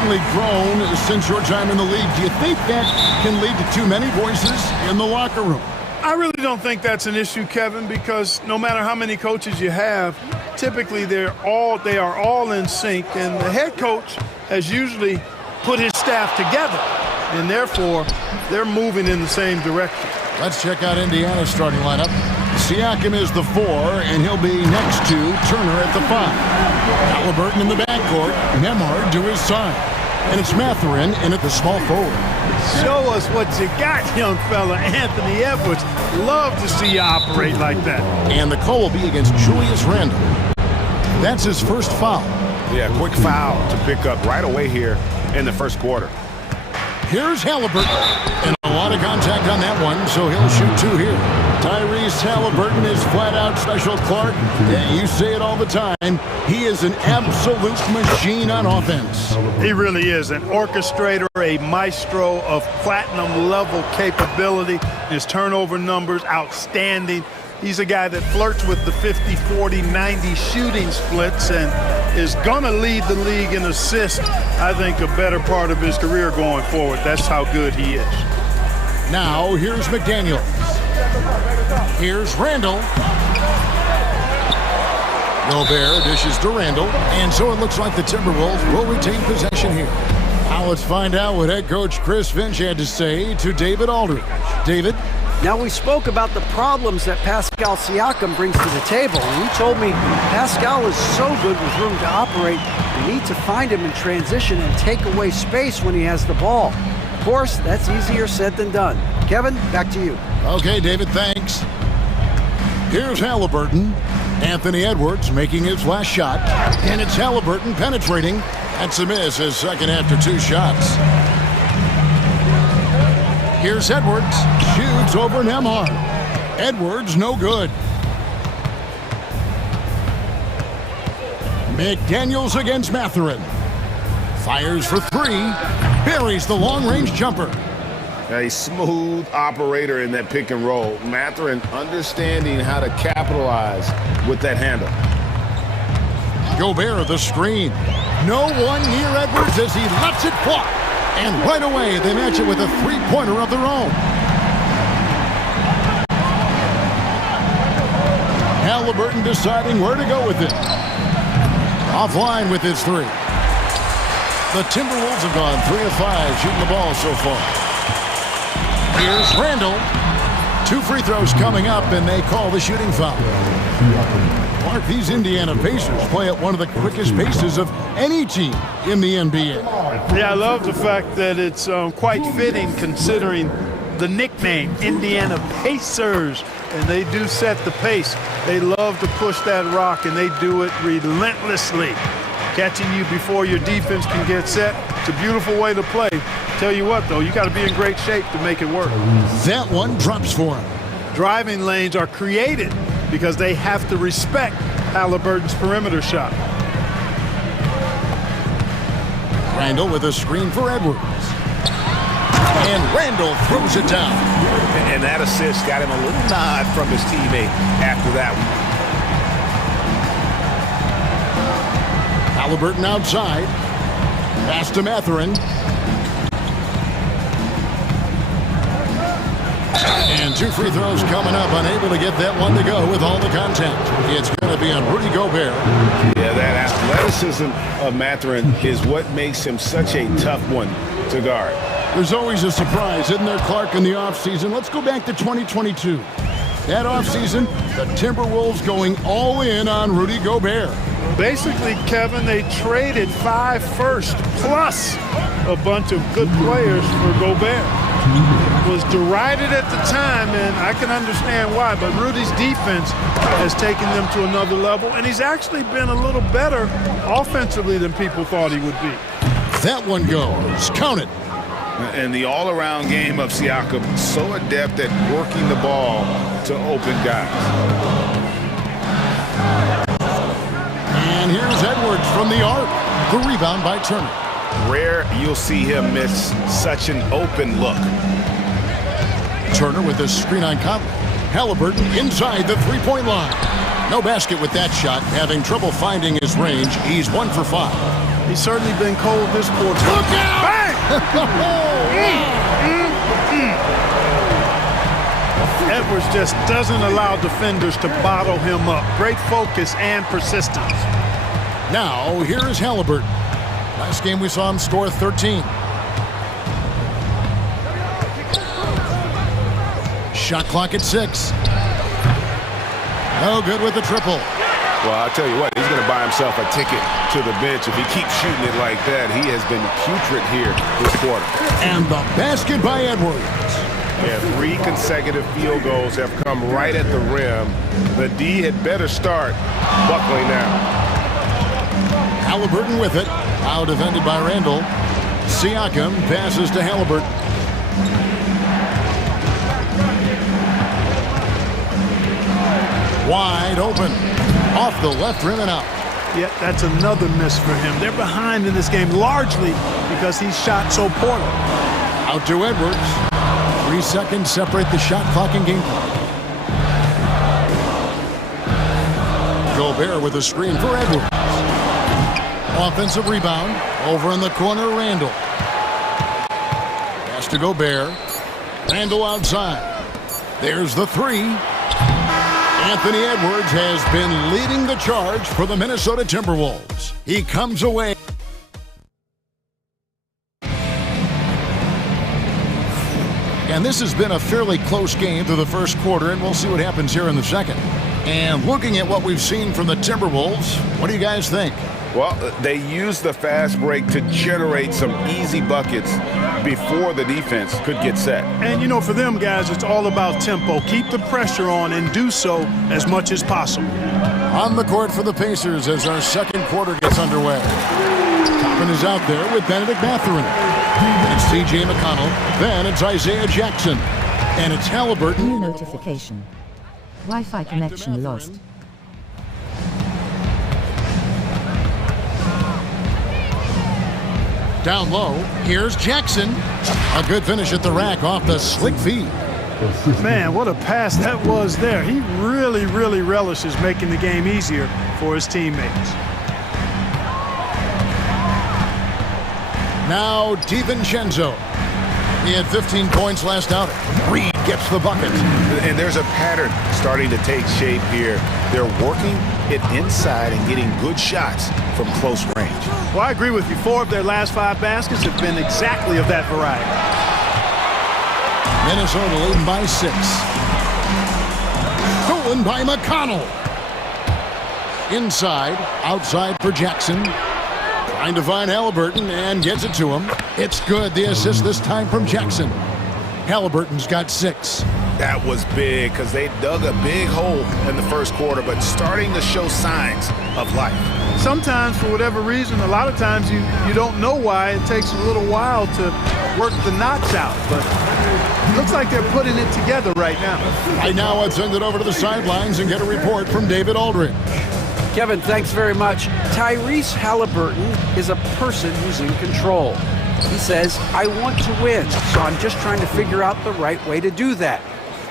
certainly grown since your time in the league. Do you think that can lead to too many voices in the locker room? I really don't think that's an issue, Kevin, because no matter how many coaches you have, typically they are all in sync, and the head coach has usually put his staff together, and therefore they're moving in the same direction. Let's check out Indiana's starting lineup. Siakam is the 4, and he'll be next to Turner at the 5. Halliburton in the backcourt, Nembhard to his side. And it's Mathurin in at the small forward. Show us what you got, young fella. Anthony Edwards. Love to see you operate like that. And the call will be against Julius Randle. That's his first foul. Yeah, quick foul to pick up right away here in the first quarter. Here's Halliburton. And a lot of contact on that one, so he'll shoot 2 here. Tyrese Halliburton is flat out special, Clark. Yeah, you say it all the time. He is an absolute machine on offense. He really is an orchestrator, a maestro of platinum-level capability. His turnover numbers, outstanding. He's a guy that flirts with the 50, 40, 90 shooting splits and is going to lead the league in assists, I think, a better part of his career going forward. That's how good he is. Now, here's McDaniels. Here's Randle. Gobert dishes to Randle. And so it looks like the Timberwolves will retain possession here. Now let's find out what head coach Chris Finch had to say to David Aldridge. David? Now, we spoke about the problems that Pascal Siakam brings to the table, and he told me Pascal is so good with room to operate, you need to find him in transition and take away space when he has the ball. Of course, that's easier said than done. Kevin, back to you. Okay, David, thanks. Here's Halliburton. Anthony Edwards making his last shot, and it's Halliburton penetrating. That's a miss, his second after 2 shots. Here's Edwards, shoots over Nembhard. Edwards, no good. McDaniels against Mathurin. Fires for 3, buries the long-range jumper. A smooth operator in that pick and roll. Mathurin understanding how to capitalize with that handle. Gobert the screen. No one near Edwards as he lets it fly. And right away, they match it with a 3-pointer of their own. Halliburton deciding where to go with it. Offline with his 3. The Timberwolves have gone 3 of 5 shooting the ball so far. Here's Randle. 2 free throws coming up, and they call the shooting foul. Mark, these Indiana Pacers play at one of the quickest paces of any team in the NBA. Yeah, I love the fact that it's quite fitting considering the nickname, Indiana Pacers. And they do set the pace. They love to push that rock, and they do it relentlessly. Catching you before your defense can get set. It's a beautiful way to play. Tell you what, though, you got to be in great shape to make it work. That one drops for him. Driving lanes are created because they have to respect Halliburton's perimeter shot. Randle with a screen for Edwards. And Randle throws it down. And that assist got him a little nod from his teammate after that one. Halliburton outside. Pass to Mathurin. And 2 free throws coming up. Unable to get that one to go with all the contact. It's going to be on Rudy Gobert. Yeah, that athleticism of Mathurin is what makes him such a tough one to guard. There's always a surprise, isn't there, Clark, in the offseason? Let's go back to 2022. That offseason, the Timberwolves going all in on Rudy Gobert. Basically, Kevin, they traded 5 firsts plus a bunch of good players for Gobert. Was derided at the time, and I can understand why, but Rudy's defense has taken them to another level, and he's actually been a little better offensively than people thought he would be. That one goes. Count it. And the all-around game of Siakam, so adept at working the ball to open guys. And here's Edwards from the arc. The rebound by Turner. Rare you'll see him miss such an open look. Turner with a screen on Conley. Halliburton inside the 3-point line. No basket with that shot. Having trouble finding his range. He's 1 for 5. He's certainly been cold this quarter. Look out! Bang! Edwards just doesn't allow defenders to bottle him up. Great focus and persistence. Now, here is Halliburton. Last game we saw him score 13. Shot clock at 6. No good with the triple. Well, I'll tell you what, he's going to buy himself a ticket to the bench. If he keeps shooting it like that, he has been putrid here this quarter. And the basket by Edwards. Yeah, 3 consecutive field goals have come right at the rim. The D had better start buckling now. Halliburton with it. Now defended by Randall. Siakam passes to Halliburton. Wide open. Off the left rim and out. Yeah, that's another miss for him. They're behind in this game largely because he's shot so poorly. Out to Edwards. 3 seconds separate the shot clock and game clock. Gobert with a screen for Edwards. Offensive rebound. Over in the corner, Randall. Pass to Gobert. Randall outside. There's the 3. Anthony Edwards has been leading the charge for the Minnesota Timberwolves. He comes away. And this has been a fairly close game through the first quarter, and we'll see what happens here in the second. And looking at what we've seen from the Timberwolves, what do you guys think? Well, they used the fast break to generate some easy buckets before the defense could get set. And, you know, for them guys, it's all about tempo. Keep the pressure on and do so as much as possible. On the court for the Pacers as our second quarter gets underway. Toppin is out there with Benedict Mathurin. It's C.J. McConnell. Then it's Isaiah Jackson. And it's Halliburton. New notification. Wi-Fi connection lost. Down low, here's Jackson. A good finish at the rack off the slick feed. Man, what a pass that was there. He really, really relishes making the game easier for his teammates. Now DiVincenzo. He had 15 points last outing. Reed gets the bucket. And there's a pattern starting to take shape here. They're working it inside and getting good shots from close range. Well, I agree with you. 4 of their last 5 baskets have been exactly of that variety. Minnesota leading by 6. Stolen by McConnell. Inside, outside for Jackson. Trying to find Halliburton and gets it to him. It's good. The assist this time from Jackson. Halliburton's got 6. That was big because they dug a big hole in the first quarter, but starting to show signs of life. Sometimes, for whatever reason, a lot of times you don't know why. It takes a little while to work the knots out, but it looks like they're putting it together right now. Right now, let's send it over to the sidelines and get a report from David Aldridge. Kevin, thanks very much. Tyrese Halliburton is a person who's in control. He says, I want to win, so I'm just trying to figure out the right way to do that.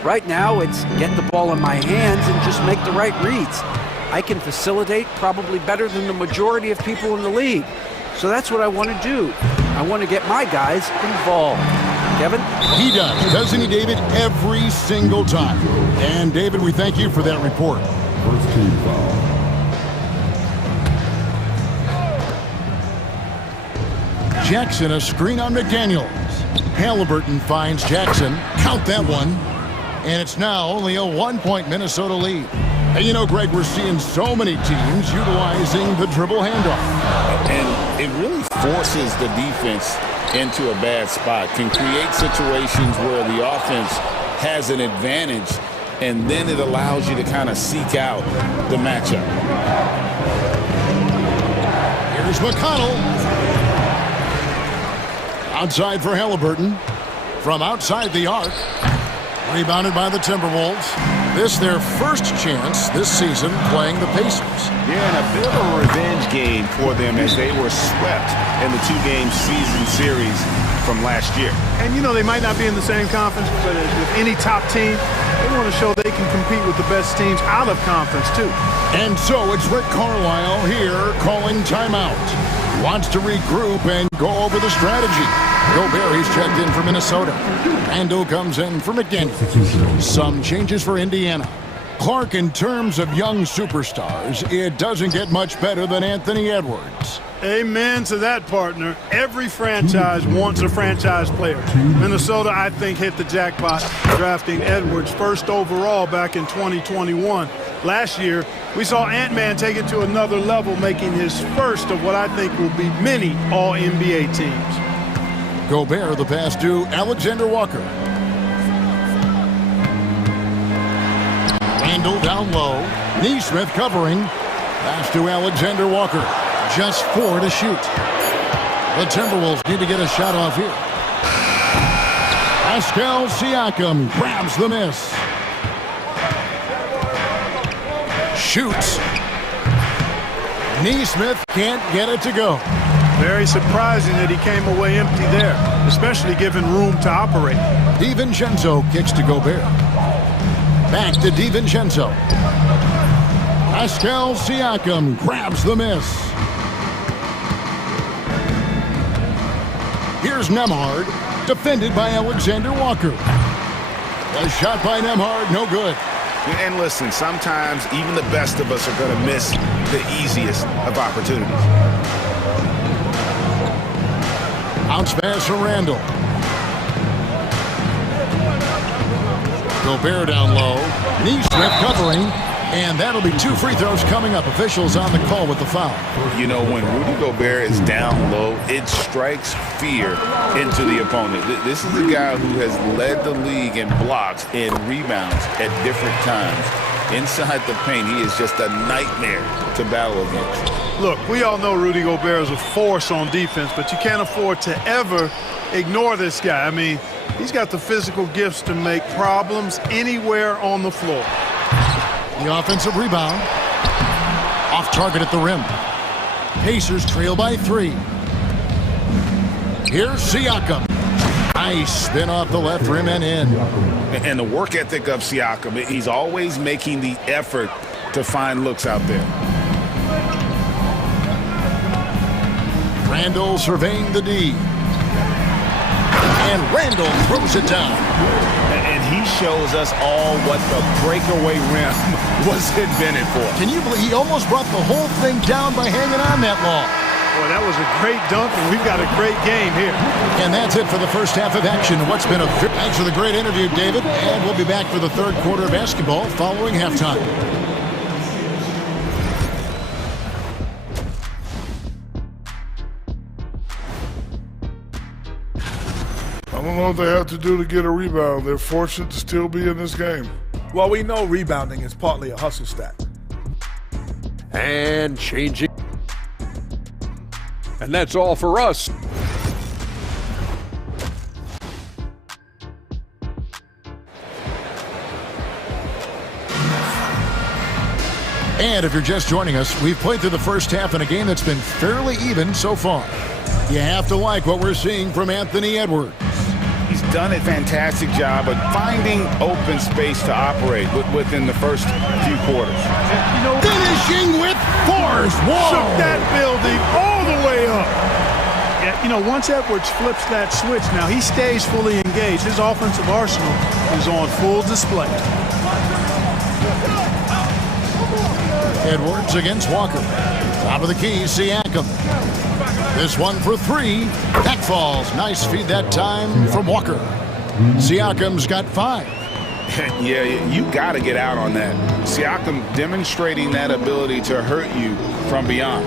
Right now, it's get the ball in my hands and just make the right reads. I can facilitate probably better than the majority of people in the league. So that's what I want to do. I want to get my guys involved. Kevin? He does, doesn't he, David? Every single time. And, David, we thank you for that report. First team foul. Jackson, a screen on McDaniels. Halliburton finds Jackson. Count that one. And it's now only a 1-point Minnesota lead. And you know, Greg, we're seeing so many teams utilizing the dribble handoff. And it really forces the defense into a bad spot. Can create situations where the offense has an advantage, and then it allows you to kind of seek out the matchup. Here's McConnell. Outside for Halliburton. From outside the arc. Rebounded by the Timberwolves. This their first chance this season playing the Pacers. Yeah, and a bit of a revenge game for them as they were swept in the 2-game season series from last year. And you know, they might not be in the same conference, but with any top team, they want to show they can compete with the best teams out of conference too. And so it's Rick Carlisle here calling timeout. wants to regroup and go over the strategy. Gobert, he's checked in for Minnesota. Randall comes in for McDaniel. Some changes for Indiana. Clark, in terms of young superstars, it doesn't get much better than Anthony Edwards. Amen to that, partner. Every franchise wants a franchise player. Minnesota, I think, hit the jackpot drafting Edwards first overall back in 2021. Last year, we saw Ant-Man take it to another level, making his first of what I think will be many All-NBA teams. Gobert, the pass to Alexander Walker. Randall down low. Neesmith covering. Pass to Alexander Walker. Just 4 to shoot. The Timberwolves need to get a shot off here. Pascal Siakam grabs the miss. Shoots. Neesmith can't get it to go. Very surprising that he came away empty there, especially given room to operate. DiVincenzo kicks to Gobert. Back to DiVincenzo. Pascal Siakam grabs the miss. Here's Nembhard, defended by Alexander Walker. A shot by Nembhard, no good. And listen, sometimes even the best of us are going to miss the easiest of opportunities. Bounce pass for Randall. Gobert down low. Neesmith covering. And that'll be 2 free throws coming up. Officials on the call with the foul. You know, when Rudy Gobert is down low, it strikes fear into the opponent. This is a guy who has led the league in blocks and rebounds at different times. Inside the paint, he is just a nightmare to battle against. Look, we all know Rudy Gobert is a force on defense, but you can't afford to ever ignore this guy. I mean, he's got the physical gifts to make problems anywhere on the floor. The offensive rebound. Off target at the rim. Pacers trail by 3. Here's Siakam. Nice spin off the left rim and in. And the work ethic of Siakam, he's always making the effort to find looks out there. Randall surveying the D. And Randall throws it down. And he shows us all what the breakaway rim was invented for. Can you believe he almost brought the whole thing down by hanging on that long? Boy, that was a great dunk, and we've got a great game here. And that's it for the first half of action. What's been a... Thanks for the great interview, David. And we'll be back for the third quarter of basketball following halftime. I don't know what they have to do to get a rebound. They're fortunate to still be in this game. Well, we know rebounding is partly a hustle stat. And changing. And that's all for us. And if you're just joining us, we've played through the first half in a game that's been fairly even so far. You have to like what we're seeing from Anthony Edwards. He's done a fantastic job of finding open space to operate within the first few quarters. You know, finishing with force. Whoa. Shook that building all the way up. Yeah, you know, once Edwards flips that switch, now he stays fully engaged. His offensive arsenal is on full display. Edwards against Walker. Top of the key, Siakam. This one for 3. That falls. Nice feed that time from Walker. Siakam's got 5. Yeah, you got to get out on that. Siakam demonstrating that ability to hurt you from beyond.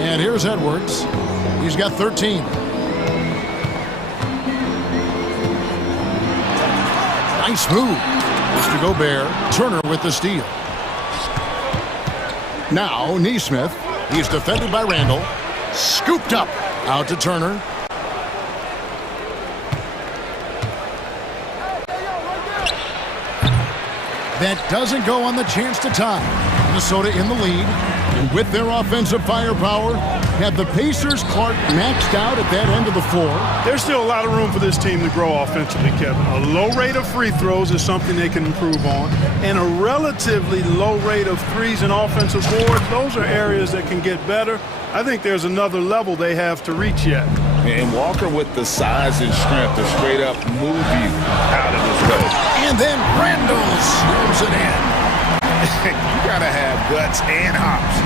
And here's Edwards. He's got 13. Nice move. Mr. Gobert. Turner with the steal. Now, Neesmith. He's defended by Randall. Scooped up. Out to Turner. That doesn't go on the chance to tie. Minnesota in the lead. And with their offensive firepower, Had the Pacers' Clark maxed out at that end of the floor? There's still a lot of room for this team to grow offensively, Kevin. A low rate of free throws is something they can improve on, and a relatively low rate of threes and offensive boards. Those are areas that can get better. I think there's another level they have to reach yet. And Walker with the size and strength to straight up move you out of this way. And then Randall slams it in. You got to have guts and hops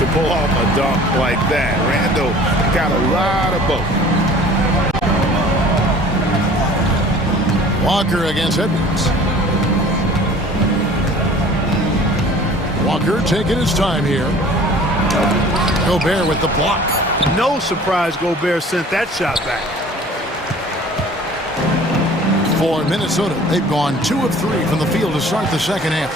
to pull off a dunk like that. Randall got a lot of both. Walker against Edwards. Walker taking his time here. Gobert with the block. No surprise Gobert sent that shot back. For Minnesota, they've gone 2 of 3 from the field to start the second half.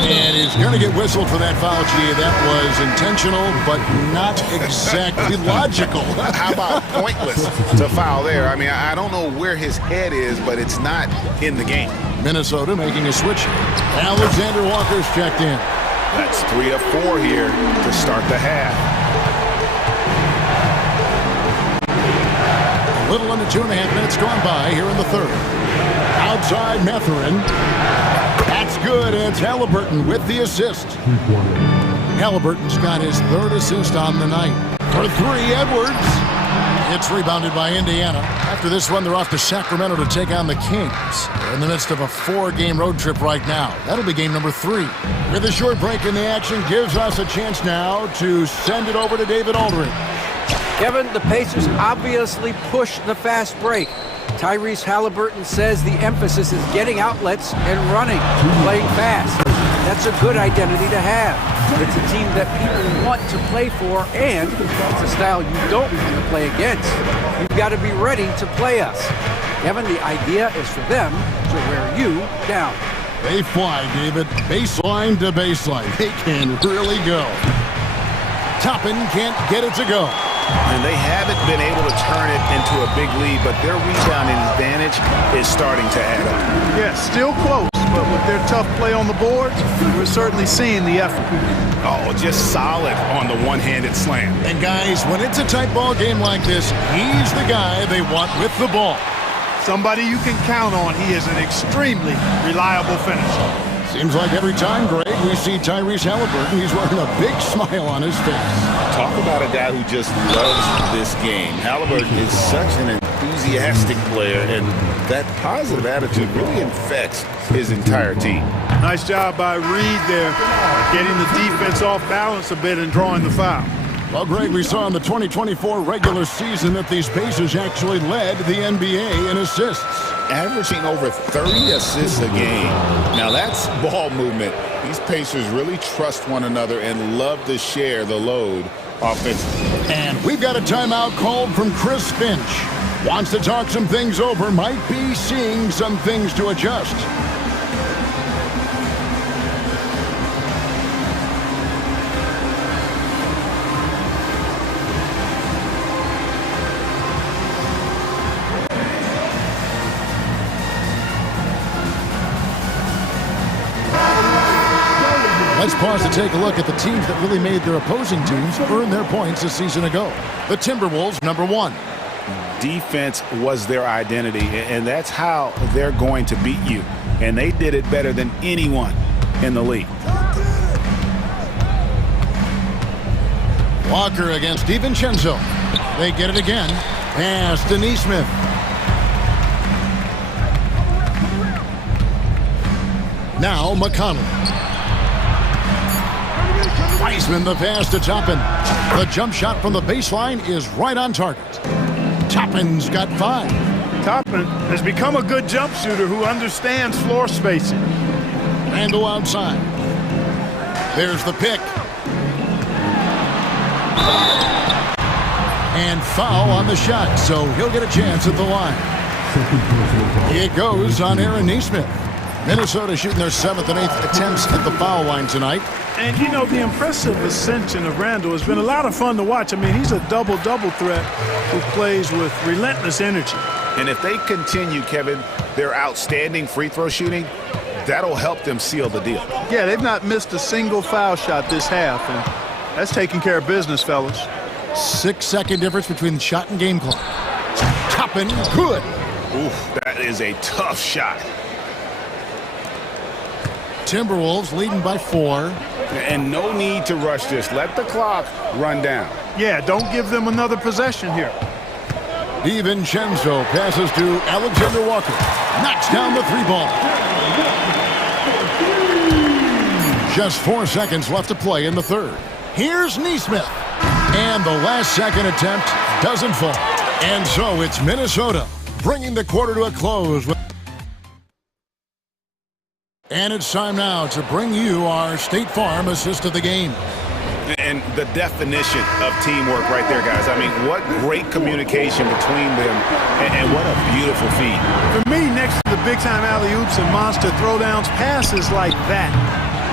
And he's going to get whistled for that foul, G. That was intentional, but not exactly logical. How about pointless to foul there? I mean, I don't know where his head is, but it's not in the game. Minnesota making a switch. Alexander Walker's checked in. That's 3 of 4 here to start the half. A little under 2.5 minutes gone by here in the third. Outside Matherin. That's good. It's Halliburton with the assist. Halliburton's got his 3rd assist on the night. For 3, Edwards. It's rebounded by Indiana. After this one, they're off to Sacramento to take on the Kings. They're in the midst of a 4-game road trip right now. That'll be game number 3. With a short break in the action, gives us a chance now to send it over to David Aldridge. Kevin, the Pacers obviously pushed the fast break. Tyrese Halliburton says the emphasis is getting outlets and running, playing fast. That's a good identity to have. It's a team that people want to play for, and it's a style you don't want to play against. You've got to be ready to play us. Kevin, the idea is for them to wear you down. They fly, David. Baseline to baseline. They can really go. Toppin can't get it to go. And they haven't been able to turn it into a big lead, but their rebounding advantage is starting to add up. Yeah, still close, but with their tough play on the boards, we're certainly seeing the effort. Oh, just solid on the one-handed slam. And guys, when it's a tight ball game like this, he's the guy they want with the ball. Somebody you can count on. He is an extremely reliable finisher. Seems like every time, Greg, we see Tyrese Halliburton, he's wearing a big smile on his face. Talk about a guy who just loves this game. Halliburton is such an enthusiastic player, and that positive attitude really infects his entire team. Nice job by Reed there, getting the defense off balance a bit and drawing the foul. Well, Greg, we saw in the 2024 regular season that these Pacers actually led the NBA in assists. Averaging over 30 assists a game. Now that's ball movement. These Pacers really trust one another and love to share the load offensively. And we've got a timeout called from Chris Finch. Wants to talk some things over, might be seeing some things to adjust. Let's pause to take a look at the teams that really made their opposing teams earn their points a season ago. The Timberwolves, number 1. Defense was their identity, and that's how they're going to beat you. And they did it better than anyone in the league. Walker against DiVincenzo. They get it again. Pass to Neesmith. Now McConnell. Wiseman the pass to Toppin. The jump shot from the baseline is right on target. Toppin's got 5. Toppin has become a good jump shooter who understands floor spacing. Randall outside. There's the pick. And foul on the shot, so he'll get a chance at the line. It goes on Aaron Neesmith. Minnesota shooting their 7th and 8th attempts at the foul line tonight. And, you know, the impressive ascension of Randall has been a lot of fun to watch. I mean, he's a double-double threat who plays with relentless energy. And if they continue, Kevin, their outstanding free throw shooting, that'll help them seal the deal. Yeah, they've not missed a single foul shot this half. And That's taking care of business, fellas. 6-second difference between the shot and game clock. Toppin, good. Oof, that is a tough shot. Timberwolves leading by 4. And no need to rush this. Let the clock run down. Yeah, don't give them another possession here. DiVincenzo passes to Alexander Walker. Knocks down the 3-ball. Just 4 seconds left to play in the third. Here's Neesmith. And the last second attempt doesn't fall. And so it's Minnesota bringing the quarter to a close. And it's time now to bring you our State Farm assist of the game. And the definition of teamwork right there, guys. I mean, what great communication between them, and what a beautiful feed. For me, next to the big-time alley-oops and monster throwdowns, passes like that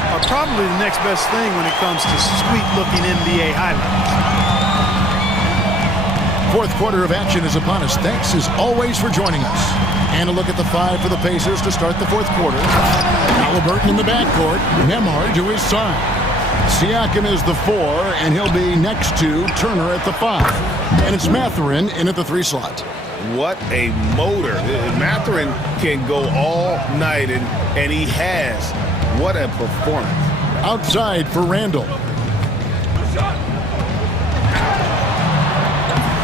are probably the next best thing when it comes to sweet-looking NBA highlights. Fourth quarter of action is upon us. Thanks, as always, for joining us. And a look at the 5 for the Pacers to start the fourth quarter. Halliburton in the backcourt. Nembhard to his side. Siakam is the 4, and he'll be next to Turner at the 5. And it's Mathurin in at the 3 slot. What a motor. Mathurin can go all night, and he has. What a performance. Outside for Randall.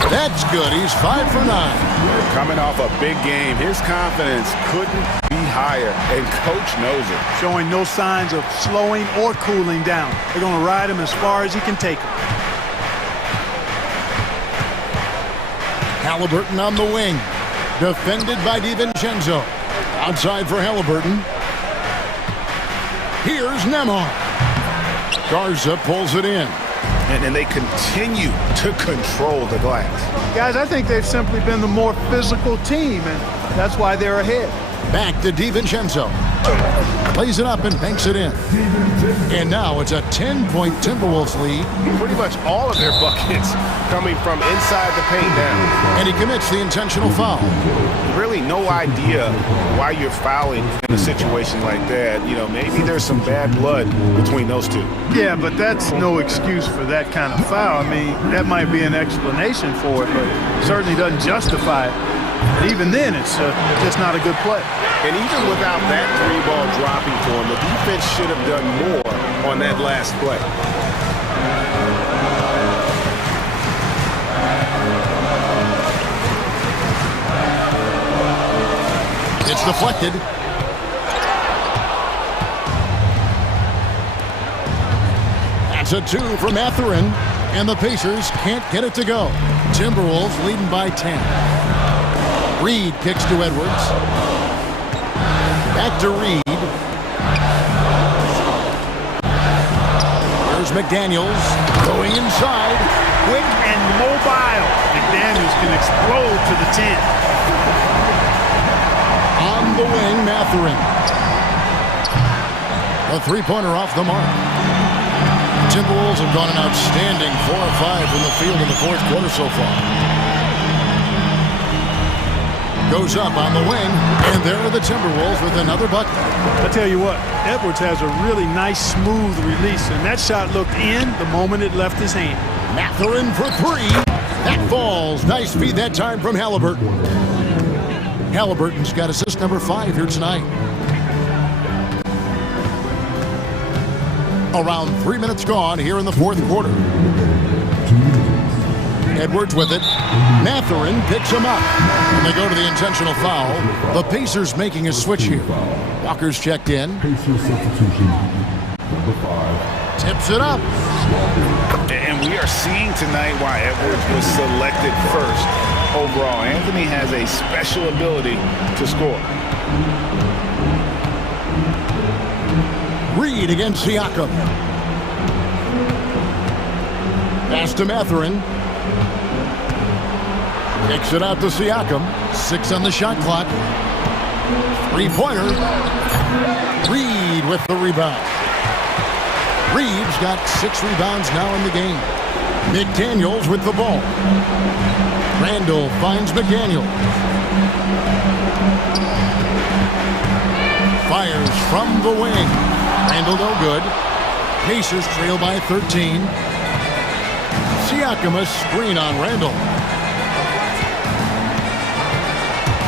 That's good. He's 5 for 9. Coming off a big game, his confidence couldn't be higher, and coach knows it. Showing no signs of slowing or cooling down. They're going to ride him as far as he can take him. Halliburton on the wing. Defended by DiVincenzo. Outside for Halliburton. Here's Nembhard. Garza pulls it in. And they continue to control the glass. Guys, I think they've simply been the more physical team, and that's why they're ahead. Back to DiVincenzo. Plays it up and banks it in. And now it's a 10-point Timberwolves lead. Pretty much all of their buckets coming from inside the paint now. And he commits the intentional foul. Really no idea why you're fouling in a situation like that. You know, maybe there's some bad blood between those two. Yeah, but that's no excuse for that kind of foul. I mean, that might be an explanation for it, but it certainly doesn't justify it. And even then, it's just not a good play. And even without that 3-ball dropping for him, the defense should have done more on that last play. It's deflected. That's a 2 for Mathurin, and the Pacers can't get it to go. Timberwolves leading by 10. Reed kicks to Edwards. Back to Reed. Here's McDaniels going inside. Quick and mobile. McDaniels can explode to the 10. On the wing, Mathurin. A 3-pointer off the mark. Timberwolves have gone an outstanding 4 of 5 from the field in the fourth quarter so far. Goes up on the wing, and there are the Timberwolves with another bucket. I tell you what, Edwards has a really nice, smooth release, and that shot looked in the moment it left his hand. Mathurin for 3. That falls. Nice feed that time from Halliburton. Halliburton's got assist number 5 here tonight. Around 3 minutes gone here in the fourth quarter. Edwards with it. Mathurin picks him up. And they go to the intentional foul. The Pacers making a switch here. Walker's checked in. Pacers substitution, number 5. Tips it up. And we are seeing tonight why Edwards was selected first overall. Anthony has a special ability to score. Reed against Siakam. Pass to Mathurin. Kicks it out to Siakam. 6 on the shot clock. 3-pointer. Reed with the rebound. Reed's got 6 rebounds now in the game. McDaniels with the ball. Randall finds McDaniels. Fires from the wing. Randall no good. Pacers trail by 13. Siakam, a screen on Randall.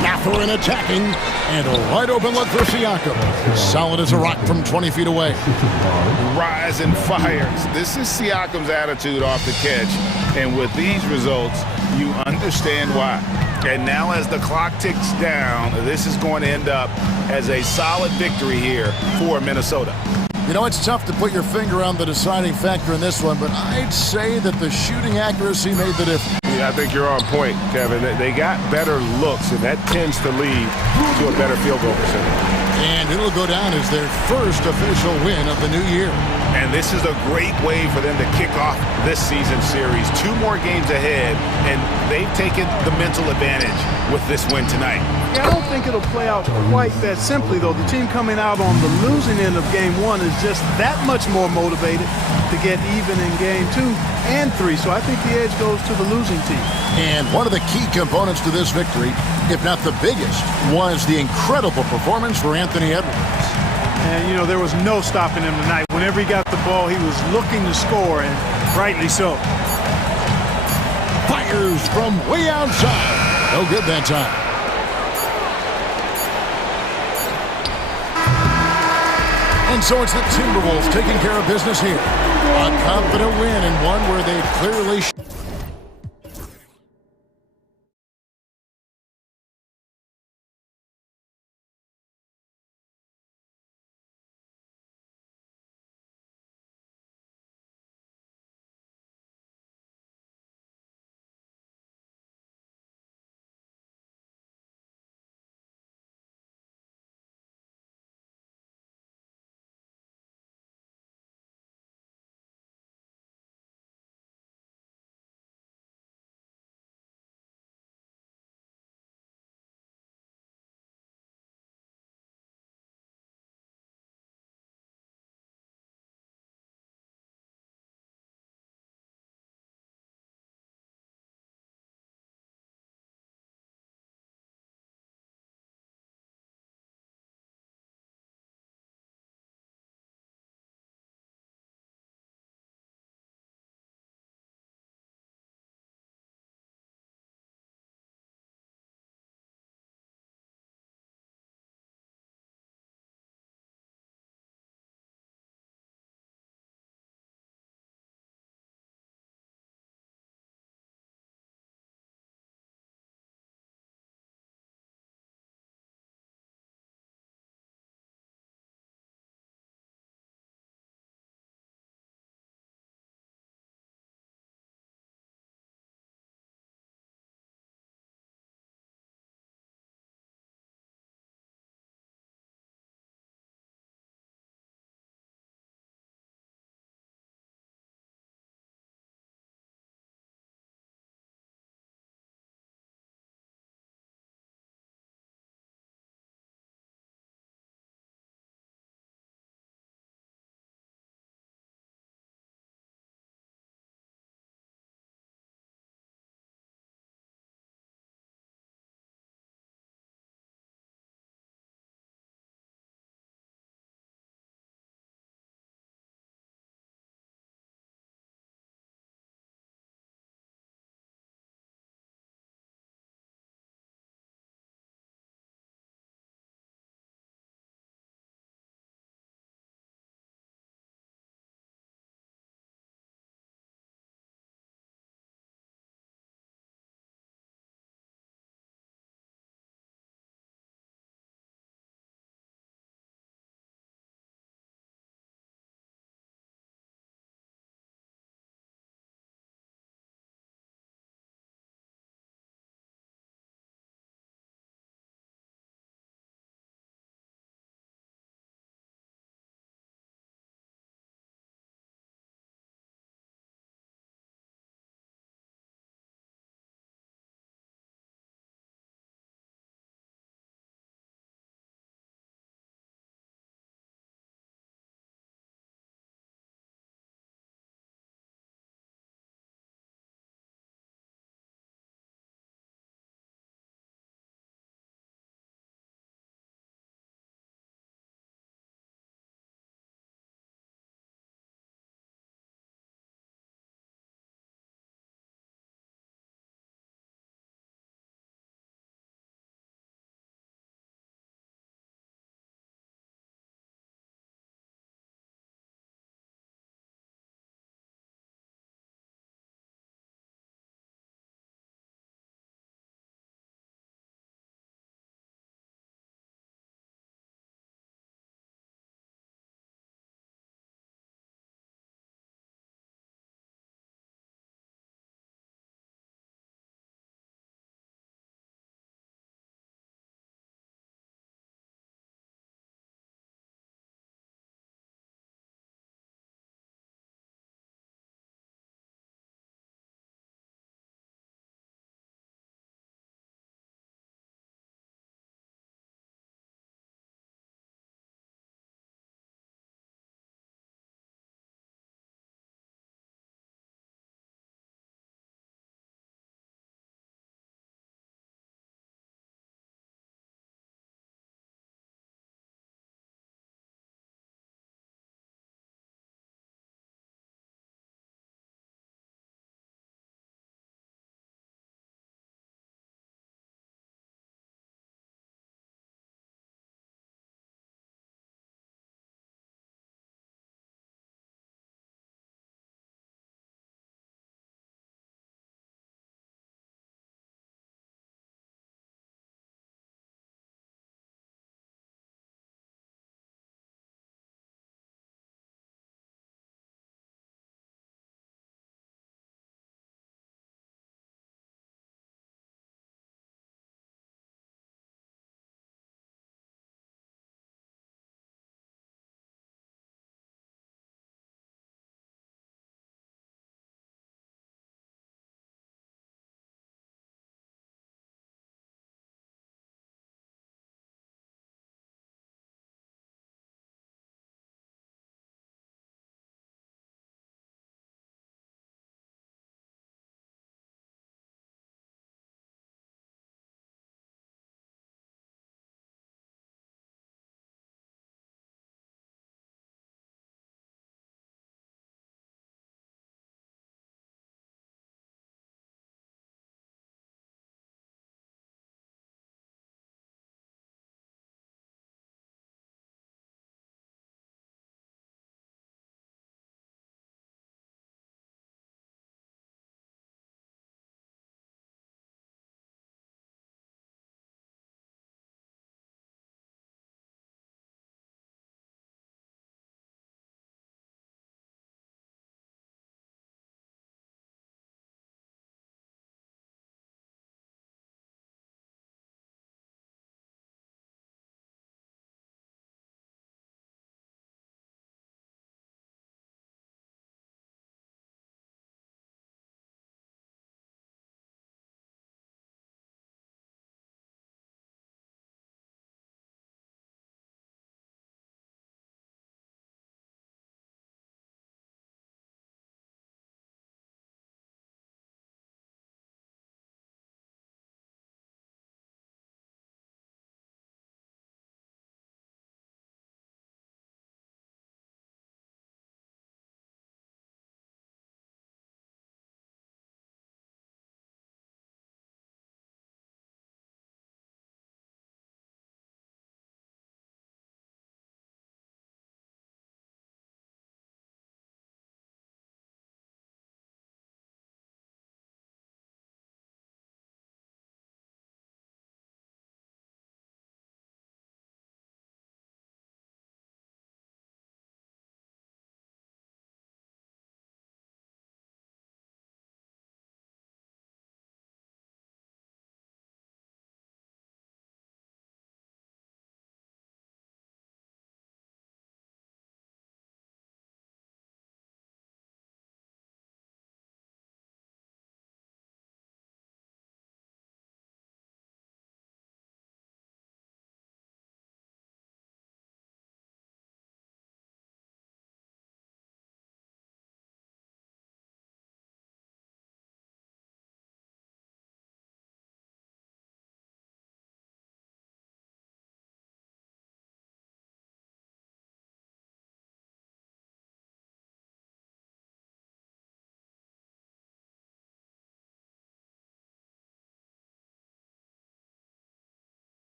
Mathurin attacking, and a wide open look for Siakam. Solid as a rock from 20 feet away. Rise and fires. This is Siakam's attitude off the catch, and with these results, you understand why. And now as the clock ticks down, this is going to end up as a solid victory here for Minnesota. You know, it's tough to put your finger on the deciding factor in this one, but I'd say that the shooting accuracy made the difference. Yeah, I think you're on point, Kevin. They got better looks, and that tends to lead to a better field goal percentage. And it'll go down as their first official win of the new year. And this is a great way for them to kick off this season series. 2 more games ahead, and they've taken the mental advantage with this win tonight. Yeah, I don't think it'll play out quite that simply, though. The team coming out on the losing end of game 1 is just that much more motivated to get even in game 2 and 3. So I think the edge goes to the losing team. And one of the key components to this victory, if not the biggest, was the incredible performance for Anthony Edwards. And, you know, there was no stopping him tonight. Whenever he got the ball, he was looking to score, and rightly so. Fires from way outside. No good that time. And so it's the Timberwolves taking care of business here. A confident win and one where they clearly...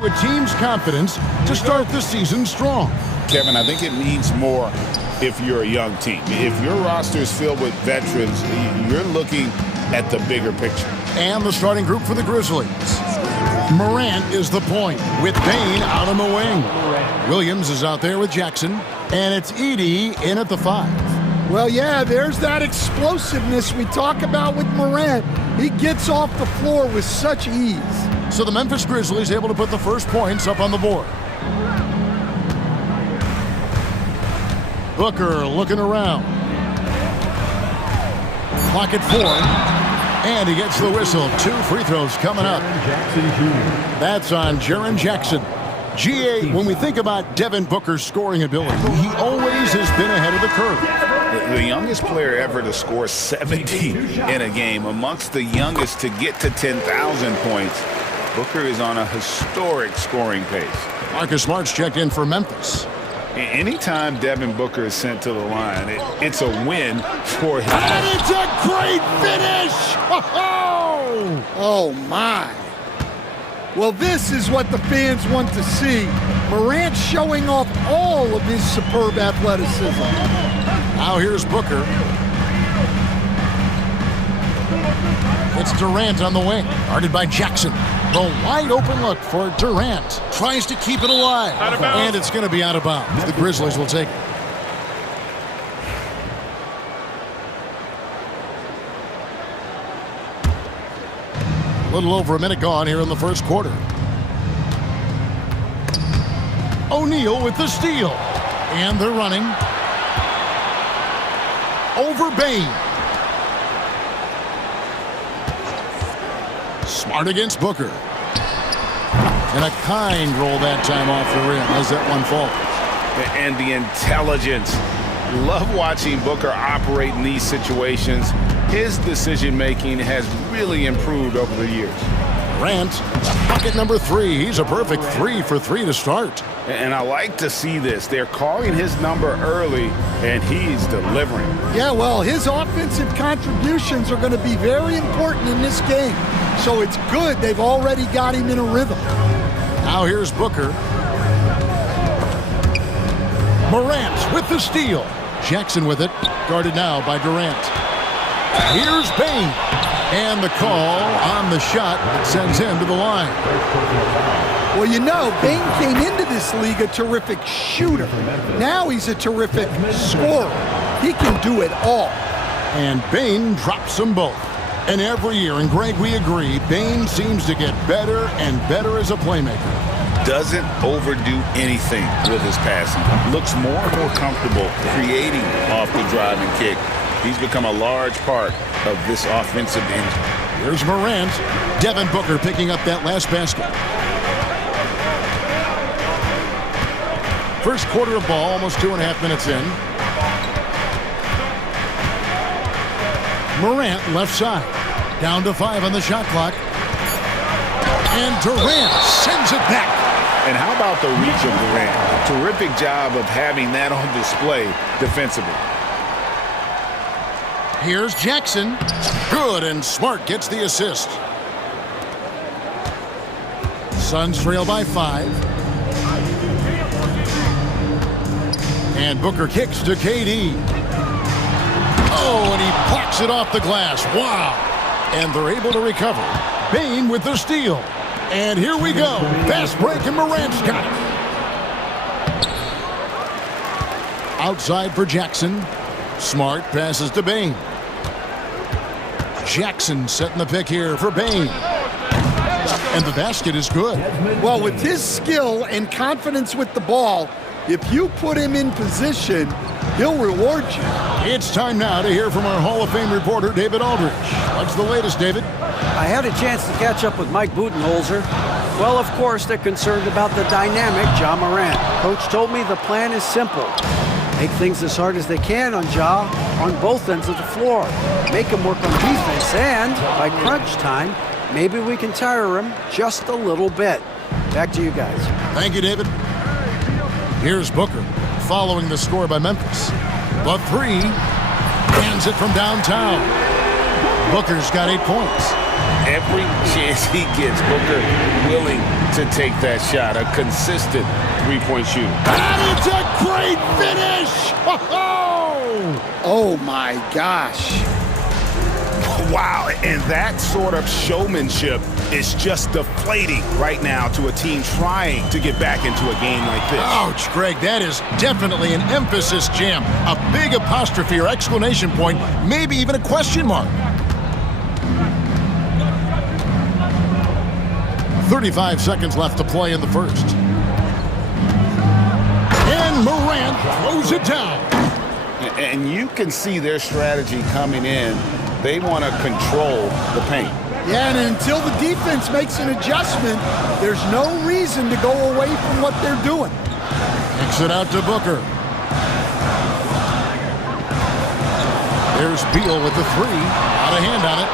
A team's confidence to start the season strong. Kevin, I think it means more if you're a young team. If your roster is filled with veterans, you're looking at the bigger picture. And the starting group for the Grizzlies. Morant is the point with Bain out on the wing. Williams is out there with Jackson. And it's Edey in at the 5. Well, yeah, there's that explosiveness we talk about with Morant. He gets off the floor with such ease. So the Memphis Grizzlies able to put the first points up on the board. Booker looking around. Clock at 4. And he gets the whistle. 2 free throws coming up. That's on Jaren Jackson. GA, when we think about Devin Booker's scoring ability, he always has been ahead of the curve. The youngest player ever to score 70 in a game, amongst the youngest to get to 10,000 points. Booker is on a historic scoring pace. Marcus Smart's checked in for Memphis. Anytime Devin Booker is sent to the line, it's a win for him. And it's a great finish! Oh, my. Well, this is what the fans want to see. Morant showing off all of his superb athleticism. Now here's Booker. It's Durant on the wing, guarded by Jackson. The wide open look for Durant. Tries to keep it alive. And it's going to be out of bounds. The Grizzlies will take it. A little over a minute gone here in the first quarter. O'Neal with the steal. And they're running. Over Bain. Smart against Booker. And a kind roll that time off the rim as that one falls. And the intelligence. Love watching Booker operate in these situations. His decision-making has really improved over the years. Durant, bucket number 3. He's a perfect 3 for 3 to start. And I like to see this. They're calling his number early, and he's delivering. Yeah, well, his offensive contributions are going to be very important in this game. So it's good they've already got him in a rhythm. Now here's Booker. Morant with the steal. Jackson with it, guarded now by Durant. Here's Bain. And the call on the shot that sends him to the line. Well, you know, Bain came into this league a terrific shooter. Now he's a terrific scorer. He can do it all. And Bain drops them both. And every year, and Greg, we agree, Bain seems to get better and better as a playmaker. Doesn't overdo anything with his passing. Looks more and more comfortable creating off the driving kick. He's become a large part of this offensive engine. Here's Morant. Devin Booker picking up that last basket. First quarter of ball, almost 2.5 minutes in. Morant left side. Down to 5 on the shot clock. And Durant sends it back. And how about the reach of Durant? Terrific job of having that on display defensively. Here's Jackson. Good, and Smart gets the assist. Suns trail by 5. And Booker kicks to KD. Oh, and he blocks it off the glass. Wow. And they're able to recover. Bain with the steal. And here we go. Fast break, and Morant's got it. Outside for Jackson. Smart passes to Bain. Jackson setting the pick here for Bain. And the basket is good. Well, with his skill and confidence with the ball, if you put him in position, he'll reward you. It's time now to hear from our Hall of Fame reporter, David Aldridge. What's the latest, David? I had a chance to catch up with Mike Budenholzer. Well, of course, they're concerned about the dynamic Ja Morant. Coach told me the plan is simple. Make things as hard as they can on Ja on both ends of the floor. Make him work on defense, and by crunch time, maybe we can tire him just a little bit. Back to you guys. Thank you, David. Here's Booker, following the score by Memphis. The 3, hands it from downtown. Booker's got 8 points. every chance he gets, Booker willing to take that shot. A consistent three-point shooter. And it's a great finish! Oh my gosh. Wow, and that sort of showmanship is just deflating right now to a team trying to get back into a game like this. Ouch, Greg, that is definitely an emphasis jam. A big apostrophe or exclamation point, maybe even a question mark. 35 seconds left to play in the first. And Morant throws it down. And you can see their strategy coming in. They want to control the paint. Yeah, and until the defense makes an adjustment, there's no reason to go away from what they're doing. Kicks it out to Booker. There's Beal with the three. Out of hand on it.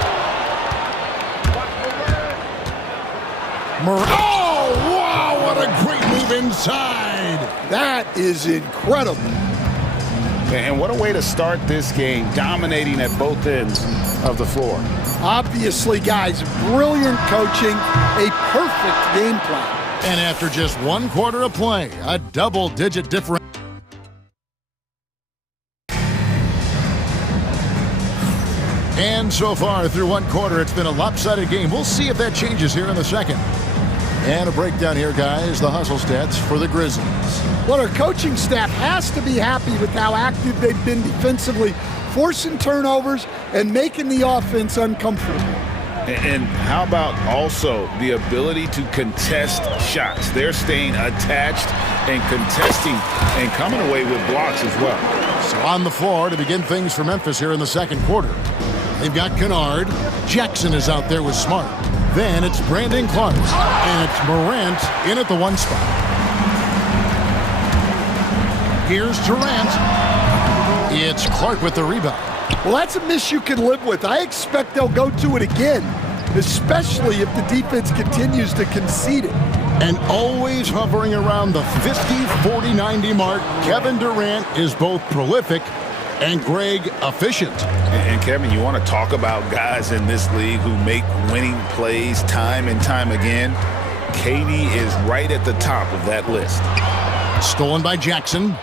Oh, wow, what a great move inside. That is incredible. And what a way to start this game, dominating at both ends of the floor. Obviously, guys, brilliant coaching, a perfect game plan. And after just one quarter of play, a double-digit difference. And so far through one quarter, it's been a lopsided game. We'll see if that changes here in the second. And a breakdown here, guys, the hustle stats for the Grizzlies. Well, our coaching staff has to be happy with how active they've been defensively, forcing turnovers and making the offense uncomfortable. And how about also the ability to contest shots? They're staying attached and contesting and coming away with blocks as well. So on the floor to begin things for Memphis here in the second quarter. They've got Kennard. Jackson is out there with Smart. Then it's Brandon Clark. And it's Morant in at the one spot. Here's Durant. It's Clark with the rebound. Well, that's a miss you can live with. I expect they'll go to it again, especially if the defense continues to concede it. And always hovering around the 50, 40, 90 mark, Kevin Durant is both prolific and, Greg, efficient. And Kevin, you want to talk about guys in this league who make winning plays time and time again? KD is right at the top of that list. Stolen by Jackson.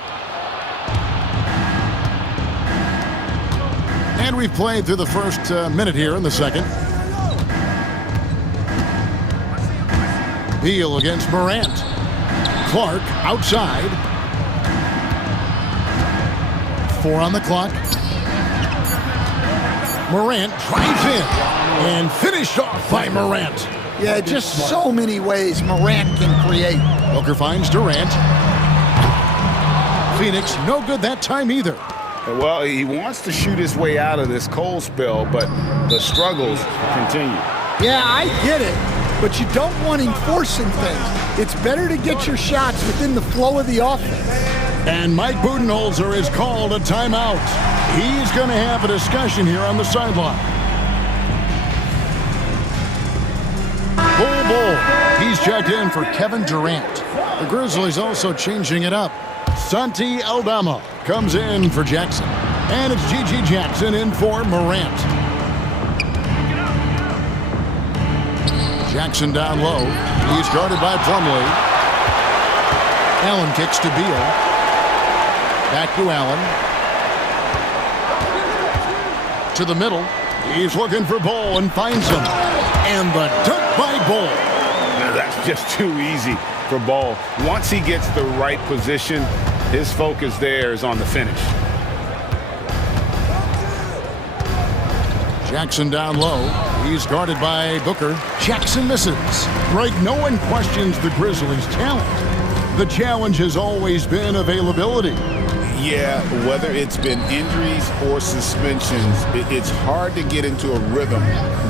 And we've played through the first minute here in the second. Beal against Morant. Clark outside. 4 on the clock. Morant drives in and finished off by Morant. Yeah, just so many ways Morant can create. Booker finds Durant. Phoenix no good that time either. Well, he wants to shoot his way out of this cold spell, but the struggles continue. Yeah, I get it, but you don't want him forcing things. It's better to get your shots within the flow of the offense. And Mike Budenholzer has called a timeout. He's going to have a discussion here on the sideline. Bull. He's checked in for Kevin Durant. The Grizzlies also changing it up. Santi Aldama comes in for Jackson. And it's G.G. Jackson in for Morant. Jackson down low. He's guarded by Plumlee. Allen kicks to Beal. Back to Allen. To the middle. He's looking for Bol and finds him. And the dunk by Bol. That's just too easy for Bol. Once he gets the right position, his focus there is on the finish. Jackson down low. He's guarded by Booker. Jackson misses. Greg, no one questions the Grizzlies' talent. The challenge has always been availability. Yeah, whether it's been injuries or suspensions, it's hard to get into a rhythm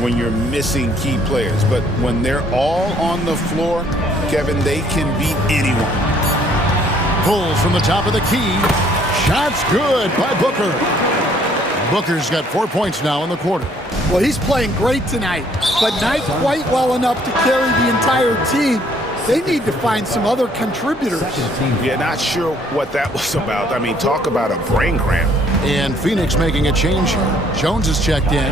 when you're missing key players. But when they're all on the floor, Kevin, they can beat anyone. Pulls from the top of the key. Shots good by Booker. Booker's got 4 points now in the quarter. Well, he's playing great tonight, but not quite well enough to carry the entire team. They need to find some other contributors. Yeah, not sure what that was about. I mean, talk about a brain cramp. And Phoenix making a change here. Jones is checked in.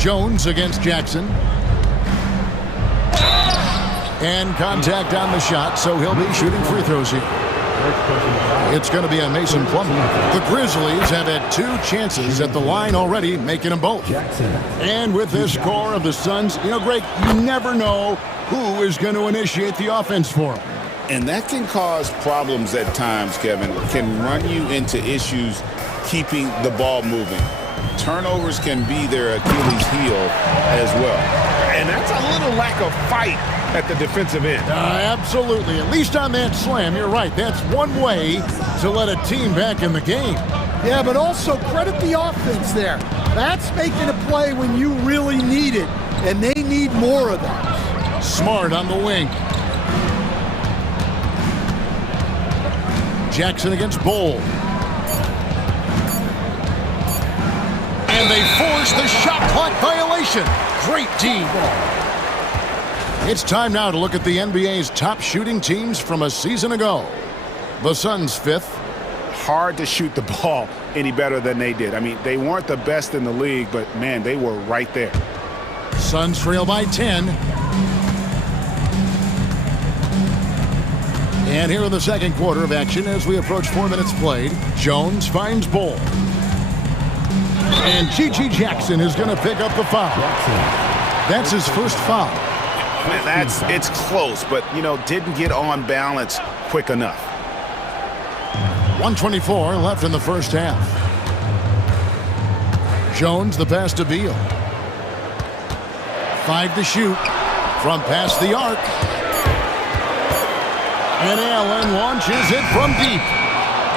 Jones against Jackson. And contact on the shot, so he'll be shooting free throws here. It's going to be on Mason Plumlee. The Grizzlies have had 2 chances at the line already, making them both. And with this score of the Suns, you know, Greg, you never know who is going to initiate the offense for them. And that can cause problems at times, Kevin. Can run you into issues keeping the ball moving. Turnovers can be their Achilles heel as well. And that's a little lack of fight at the defensive end. Absolutely. At least on that slam, you're right. That's one way to let a team back in the game. Yeah, but also credit the offense there. That's making a play when you really need it, and they need more of that. Smart on the wing. Jackson against Bowl. And they force the shot clock violation. Great team. It's time now to look at the NBA's top shooting teams from a season ago. The Suns 5th. Hard to shoot the ball any better than they did. I mean, they weren't the best in the league, but, man, they were right there. Suns trail by 10. And here in the second quarter of action as we approach 4 minutes played, Jones finds Bowl. And G.G. Jackson is going to pick up the foul. That's his first foul. Man, it's close, but, you know, didn't get on balance quick enough. 1:24 left in the first half. Jones, the pass to Beal. 5 to shoot from past the arc. And Allen launches it from deep.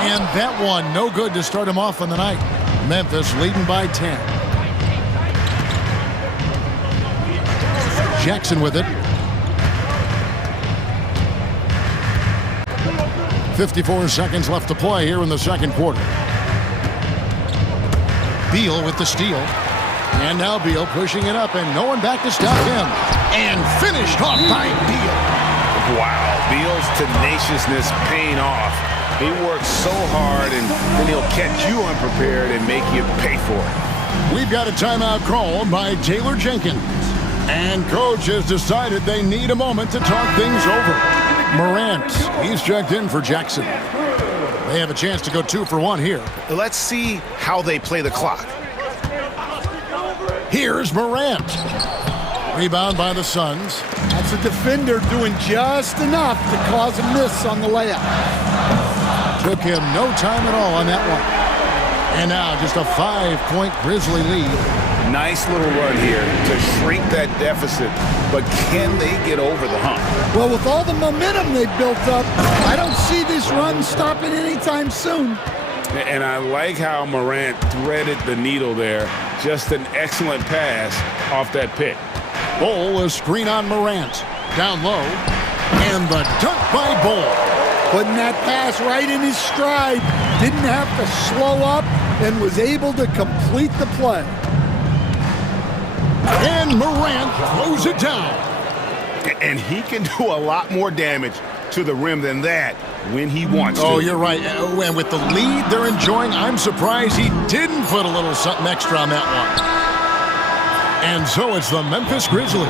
And that one, no good to start him off on the night. Memphis leading by 10. Jackson with it. 54 seconds left to play here in the second quarter. Beal with the steal. And now Beal pushing it up and no one back to stop him. And finished off by Beal. Wow, Beal's tenaciousness paying off. He works so hard and then he'll catch you unprepared and make you pay for it. We've got a timeout called by Taylor Jenkins. And coach has decided they need a moment to talk things over. Morant, he's checked in for Jackson. They have a chance to go 2 for 1 here. Let's see how they play the clock. Here's Morant. Rebound by the Suns. That's a defender doing just enough to cause a miss on the layup. Took him no time at all on that one. And now just a 5-point Grizzly lead. Nice little run here to shrink that deficit, but can they get over the hump? Well, with all the momentum they've built up, I don't see this run stopping anytime soon. And I like how Morant threaded the needle there. Just an excellent pass off that pick. Bowl, a screen on Morant. Down low. And the dunk by Bowl. Putting that pass right in his stride. Didn't have to slow up and was able to complete the play. And Morant throws it down. And he can do a lot more damage to the rim than that when he wants to. Oh, you're right. And with the lead they're enjoying, I'm surprised he didn't put a little something extra on that one. And so it's the Memphis Grizzlies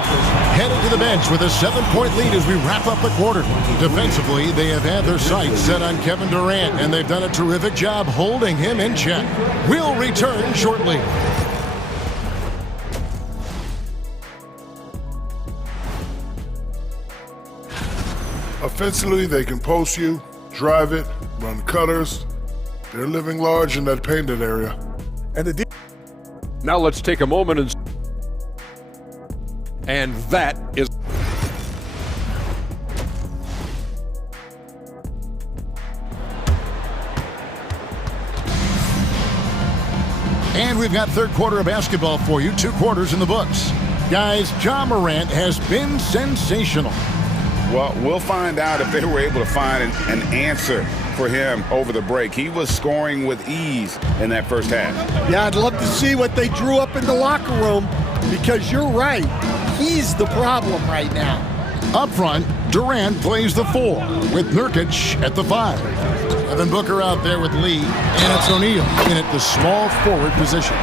headed to the bench with a 7-point lead as we wrap up the quarter. Defensively, they have had their sights set on Kevin Durant, and they've done a terrific job holding him in check. We'll return shortly. Offensively, they can post you, drive it, run cutters. They're living large in that painted area. And now let's take a moment and that is... And we've got third quarter of basketball for you. 2 quarters in the books. Guys, Ja Morant has been sensational. Well, we'll find out if they were able to find an answer for him over the break. He was scoring with ease in that first half. Yeah, I'd love to see what they drew up in the locker room because you're right. He's the problem right now. Up front, Durant plays the 4 with Nurkic at the 5. Devin Booker out there with Lee, and it's O'Neal in at the small forward position.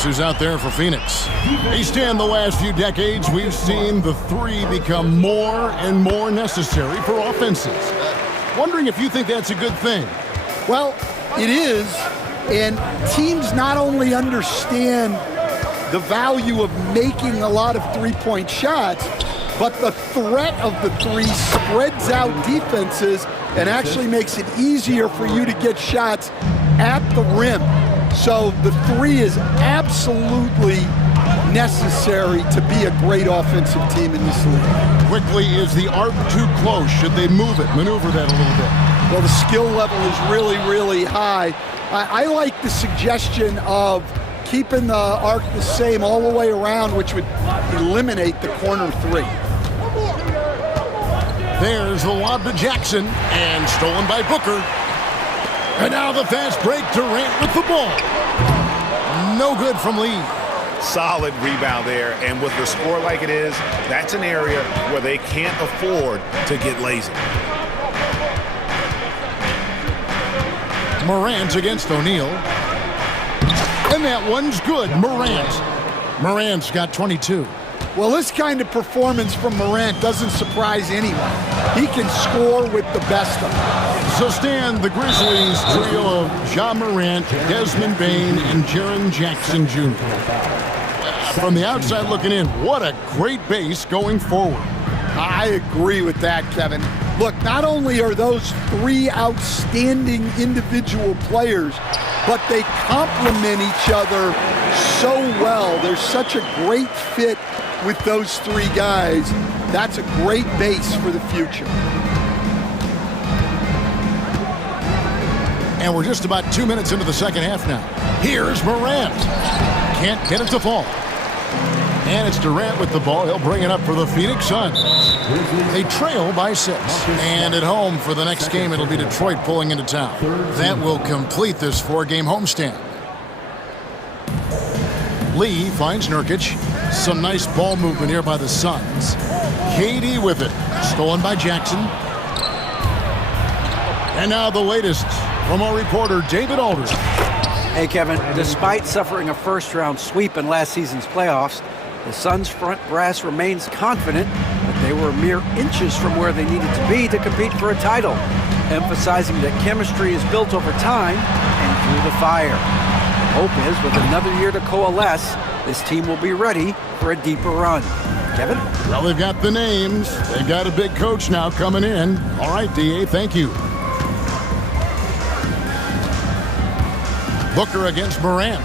That's who's out there for Phoenix. Hey, Stan, the last few decades, we've seen the three become more and more necessary for offenses. Wondering if you think that's a good thing. Well, it is, and teams not only understand the value of making a lot of three-point shots, but the threat of the three spreads out defenses and actually makes it easier for you to get shots at the rim. So the three is absolutely necessary to be a great offensive team in this league. Quickly, is the arc too close? Should they move it, maneuver that a little bit? Well, the skill level is really, really high. I like the suggestion of keeping the arc the same all the way around, which would eliminate the corner three. There's the lob to Jackson, and stolen by Booker. And now the fast break, Durant with the ball. No good from Lee. Solid rebound there, and with the score like it is, that's an area where they can't afford to get lazy. Morant against O'Neal. And that one's good. Morant's got 22. Well, this kind of performance from Morant doesn't surprise anyone. He can score with the best of them. So Stan, the Grizzlies trio of Ja Morant, Desmond Bane, and Jaren Jackson Jr. From the outside looking in, what a great base going forward. I agree with that, Kevin. Look, not only are those three outstanding individual players, but they complement each other so well. There's such a great fit with those three guys. That's a great base for the future. And we're just about 2 minutes into the second half now. Here's Morant. Can't get it to fall. And it's Durant with the ball. He'll bring it up for the Phoenix Suns. They trail by 6. And at home for the next game, it'll be Detroit pulling into town. That will complete this 4-game homestand. Lee finds Nurkic. Some nice ball movement here by the Suns. KD with it. Stolen by Jackson. And now the latest from our reporter, David Aldridge. Hey, Kevin, despite suffering a first-round sweep in last season's playoffs, the Suns' front brass remains confident that they were mere inches from where they needed to be to compete for a title, emphasizing that chemistry is built over time and through the fire. The hope is, with another year to coalesce, this team will be ready for a deeper run. Kevin? Well, they've got the names. They've got a big coach now coming in. All right, D.A., thank you. Booker against Morant.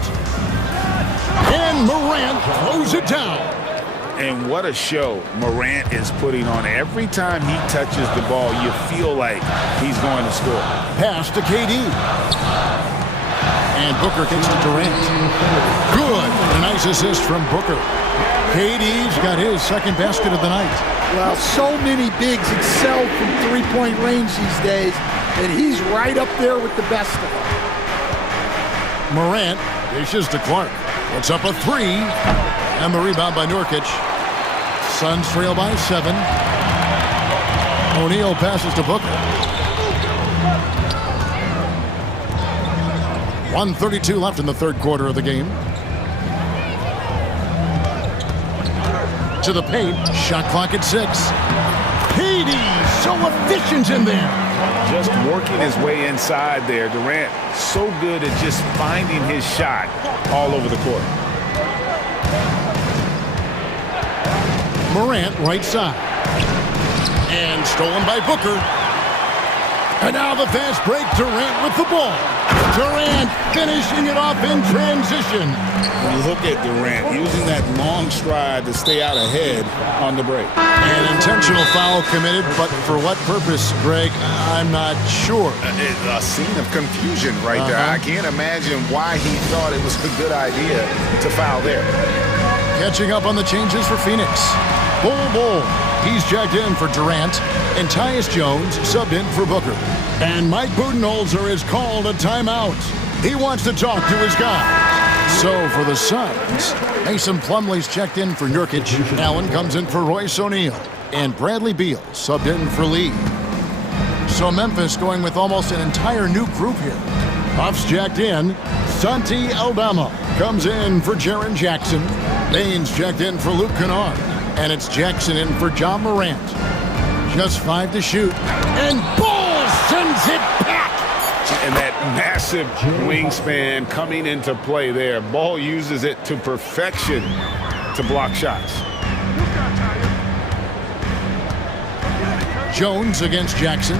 And Morant throws it down. And what a show Morant is putting on. Every time he touches the ball, you feel like he's going to score. Pass to KD. And Booker gets to Durant. Good. A nice assist from Booker. KD's got his second basket of the night. Well, so many bigs excel from three-point range these days, and he's right up there with the best of them. Morant dishes to Clark. Puts up a 3. And the rebound by Nurkic. Suns trail by 7. O'Neal passes to Booker. 1:32 left in the third quarter of the game. To the paint. Shot clock at 6. KD so efficient in there. Just working his way inside there. Durant so good at just finding his shot all over the court. Morant right side. And stolen by Booker. And now the fast break. Durant with the ball. Durant finishing it off in transition. Look at Durant using that long stride to stay out ahead on the break. An intentional foul committed, but for what purpose, Greg? I'm not sure. A scene of confusion right there. I can't imagine why he thought it was a good idea to foul there. Catching up on the changes for Phoenix. Bull. He's jacked in for Durant, and Tyus Jones subbed in for Booker. And Mike Budenholzer has called a timeout. He wants to talk to his guys. So for the Suns, Mason Plumlee's checked in for Nurkic. Allen comes in for Royce O'Neal. And Bradley Beal subbed in for Lee. So Memphis going with almost an entire new group here. Puffs checked in. Santi Aldama comes in for Jaren Jackson. Baines checked in for Luke Kennard. And it's Jackson in for John Morant. Just 5 to shoot. And Ball sends it back. And that massive wingspan coming into play there. Ball uses it to perfection to block shots. Jones against Jackson.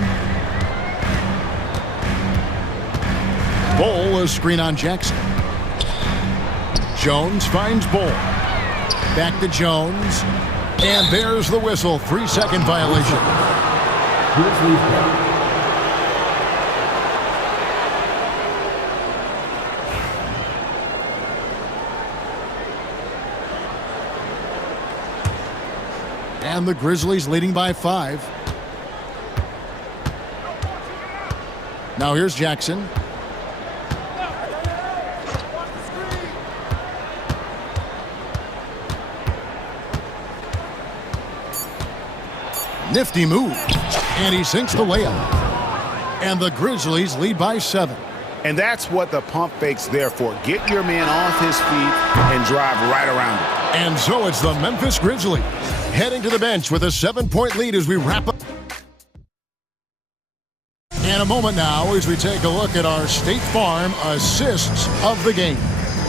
Ball, a screen on Jackson. Jones finds Ball. Back to Jones. And there's the whistle. 3-second violation. And the Grizzlies leading by 5. Now here's Jackson. Nifty move. And he sinks the layup. And the Grizzlies lead by 7. And that's what the pump fake's there for. Get your man off his feet and drive right around it. And so it's the Memphis Grizzlies heading to the bench with a 7-point lead as we wrap up. And a moment now as we take a look at our State Farm assists of the game.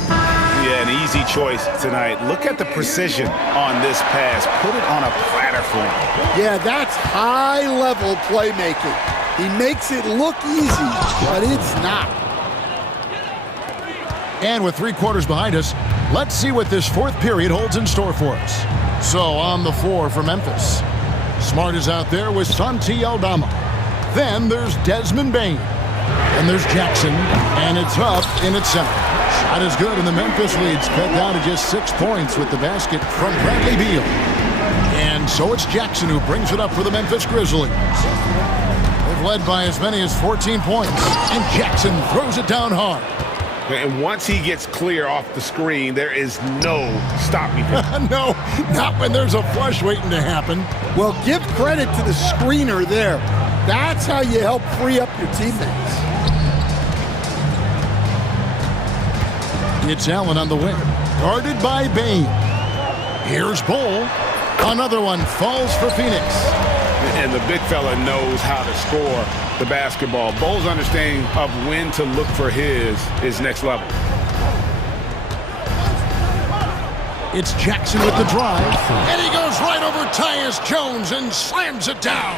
Yeah, an easy choice tonight. Look at the precision on this pass. Put it on a platter for him. Yeah, that's high-level playmaking. He makes it look easy, but it's not. And with 3 quarters behind us, let's see what this 4th period holds in store for us. So on the floor for Memphis, Smart is out there with Santi Aldama. Then there's Desmond Bain. And there's Jackson, and it's up in its center. Shot is good, and the Memphis lead's cut down to just 6 points with the basket from Bradley Beal. And so it's Jackson who brings it up for the Memphis Grizzlies. They've led by as many as 14 points, and Jackson throws it down hard. And once he gets clear off the screen, there is no stopping him. No, not when there's a flush waiting to happen. Well, give credit to the screener there. That's how you help free up your teammates. It's Allen on the wing, guarded by Bain. Here's Bull. Another one falls for Phoenix. And the big fella knows how to score the basketball. Bull's understanding of when to look for his is next level. It's Jackson with the drive. And he goes right over Tyus Jones and slams it down.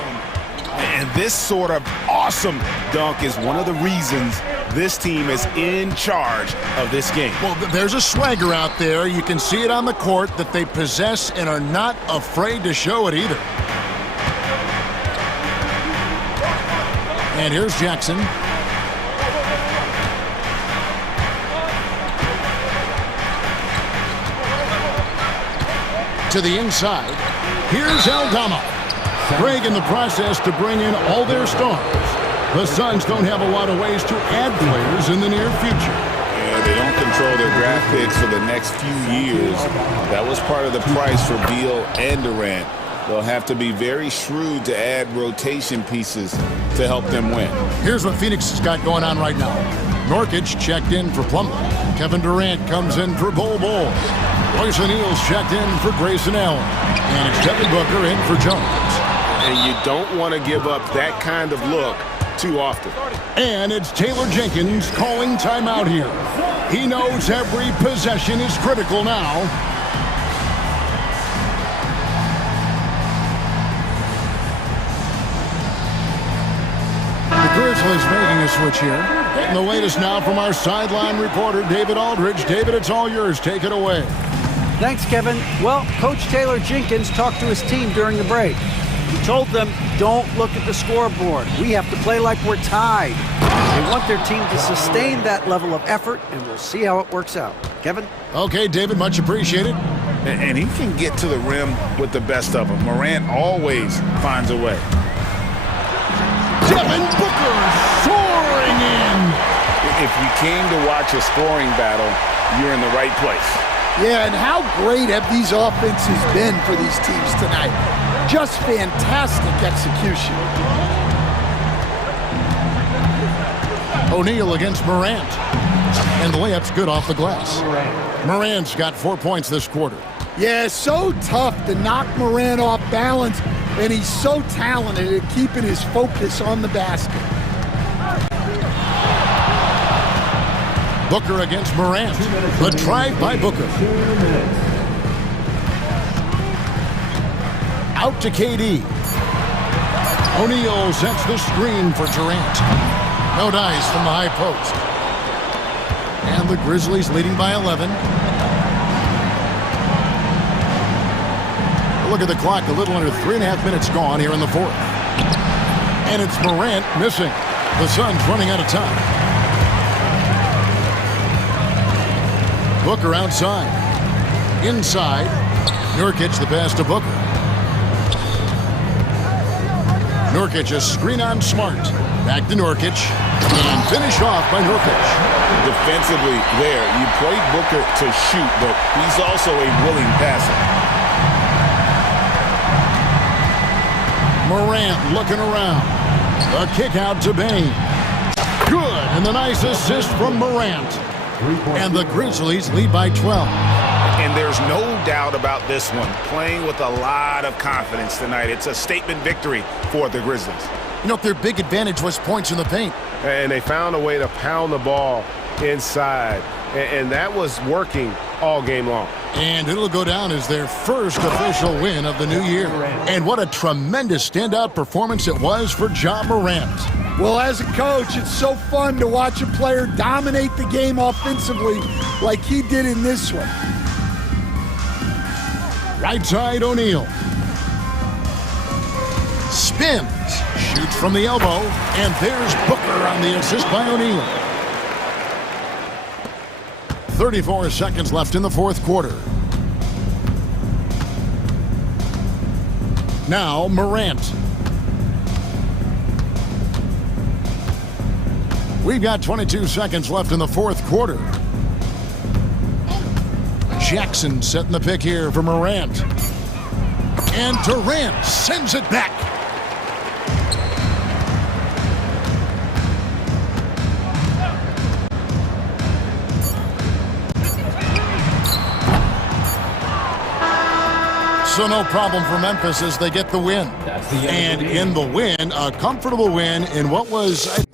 And this sort of awesome dunk is one of the reasons this team is in charge of this game. Well, there's a swagger out there. You can see it on the court that they possess and are not afraid to show it either. And here's Jackson. To the inside. Here's Aldama. Craig in the process to bring in all their stars. The Suns don't have a lot of ways to add players in the near future. Yeah, they don't control their draft picks for the next few years. That was part of the price for Beal and Durant. They'll have to be very shrewd to add rotation pieces to help them win. Here's what Phoenix has got going on right now. Norkic checked in for Plumlee. Kevin Durant comes in for Bol Bol. Royce O'Neal's checked in for Grayson Allen. And it's Devin Booker in for Jones. And you don't want to give up that kind of look too often. And it's Taylor Jenkins calling timeout here. He knows every possession is critical now. The Grizzlies making a switch here. Getting the latest now from our sideline reporter, David Aldridge. David, it's all yours. Take it away. Thanks, Kevin. Well, Coach Taylor Jenkins talked to his team during the break. He told them, don't look at the scoreboard. We have to play like we're tied. They want their team to sustain that level of effort, and we'll see how it works out. Kevin? Okay, David, much appreciated. And he can get to the rim with the best of them. Morant always finds a way. Devin Booker soaring in. If you came to watch a scoring battle, you're in the right place. Yeah, and how great have these offenses been for these teams tonight? Just fantastic execution. O'Neal against Morant. And the layup's good off the glass. Morant's got 4 points this quarter. Yeah, so tough to knock Morant off balance, and he's so talented at keeping his focus on the basket. Booker against Morant. The drive by Booker. Out to KD. O'Neal sets the screen for Durant. No dice from the high post. And the Grizzlies leading by 11. Look at the clock, a little under 3.5 minutes gone here in the fourth. And it's Morant missing. The Suns running out of time. Booker outside. Inside. Nurkic the pass to Booker. Nurkic a screen on Smart. Back to Nurkic. And finish off by Nurkic. Defensively there, you play Booker to shoot, but he's also a willing passer. Morant looking around. A kick out to Bane. Good, and the nice assist from Morant. And the Grizzlies lead by 12. And there's no doubt about this one. Playing with a lot of confidence tonight. It's a statement victory for the Grizzlies. You know, their big advantage was points in the paint. And they found a way to pound the ball inside. And that was working all game long. And it'll go down as their first official win of the new year. And what a tremendous standout performance it was for Ja Morant. Well, as a coach, it's so fun to watch a player dominate the game offensively like he did in this one. Right side, O'Neal. Spins. Shoots from the elbow. And there's Booker on the assist by O'Neal. 34 seconds left in the fourth quarter. Now Morant. We've got 22 seconds left in the fourth quarter. Jackson setting the pick here for Morant. And Durant sends it back. So no problem for Memphis as they get the win. And in the win, a comfortable win in what was...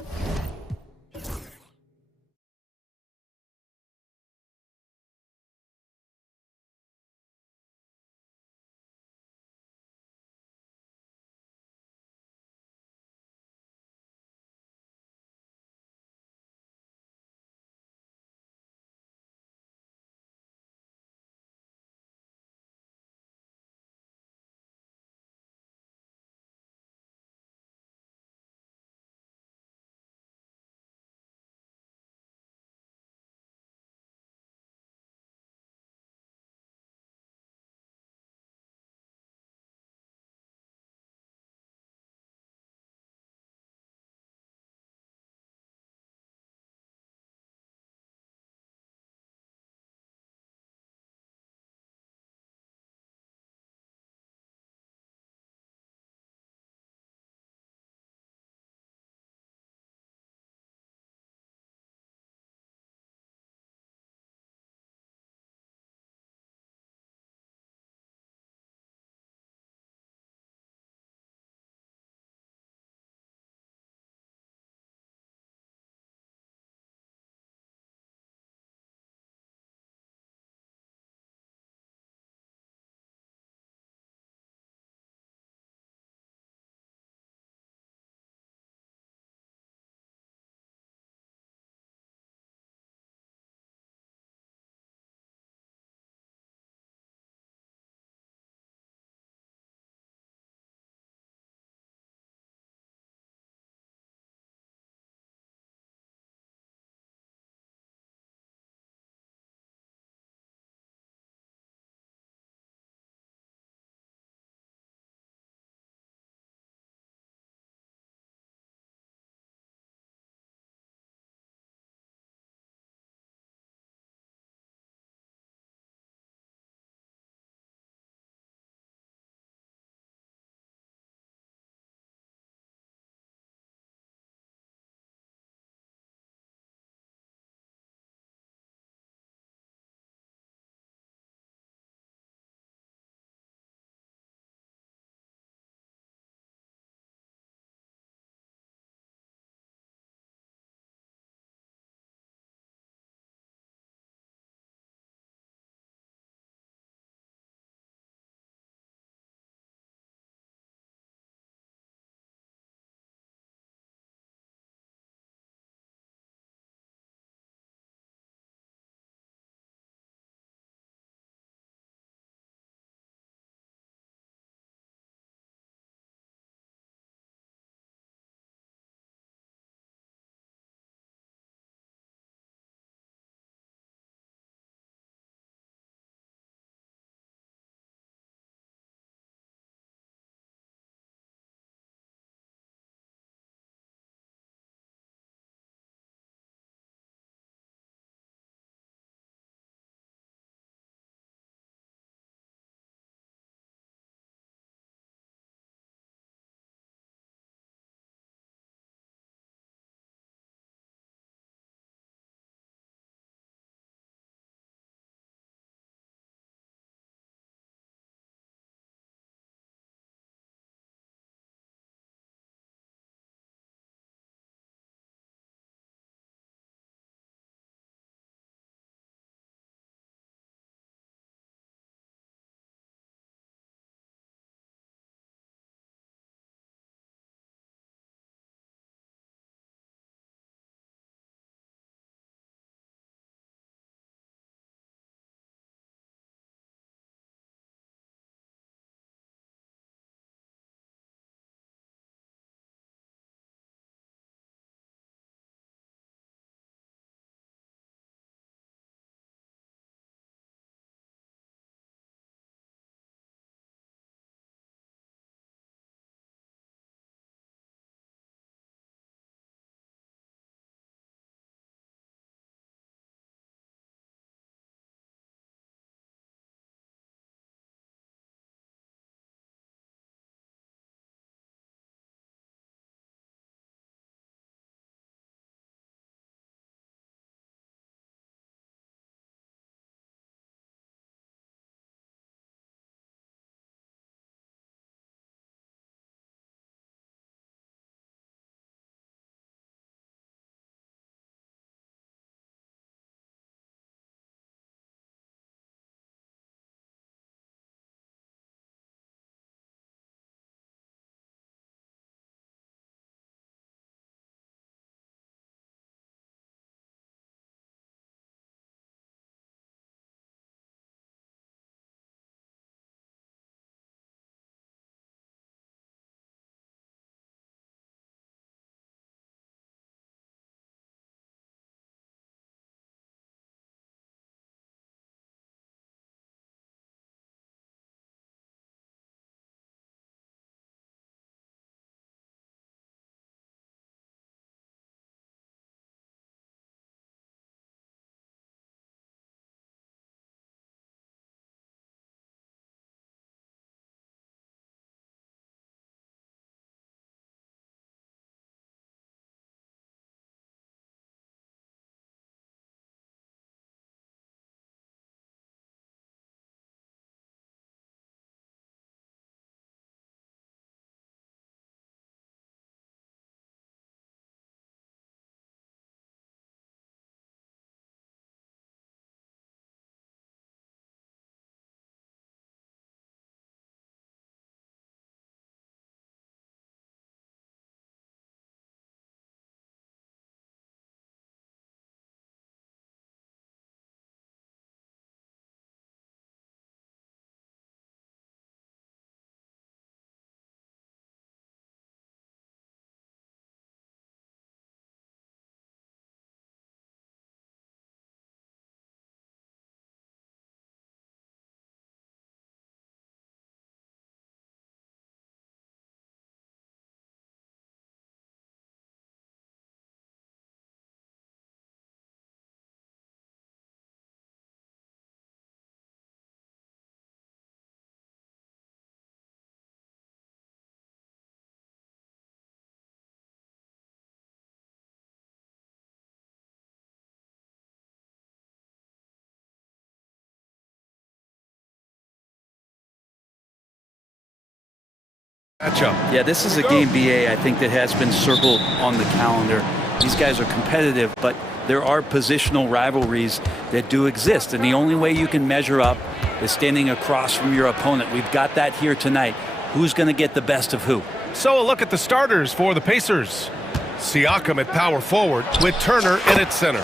matchup. Yeah, this is a game, BA, I think that has been circled on the calendar. These guys are competitive, but there are positional rivalries that do exist, and the only way you can measure up is standing across from your opponent. We've got that here tonight. Who's going to get the best of who? So a look at the starters for the Pacers. Siakam at power forward with Turner in at center.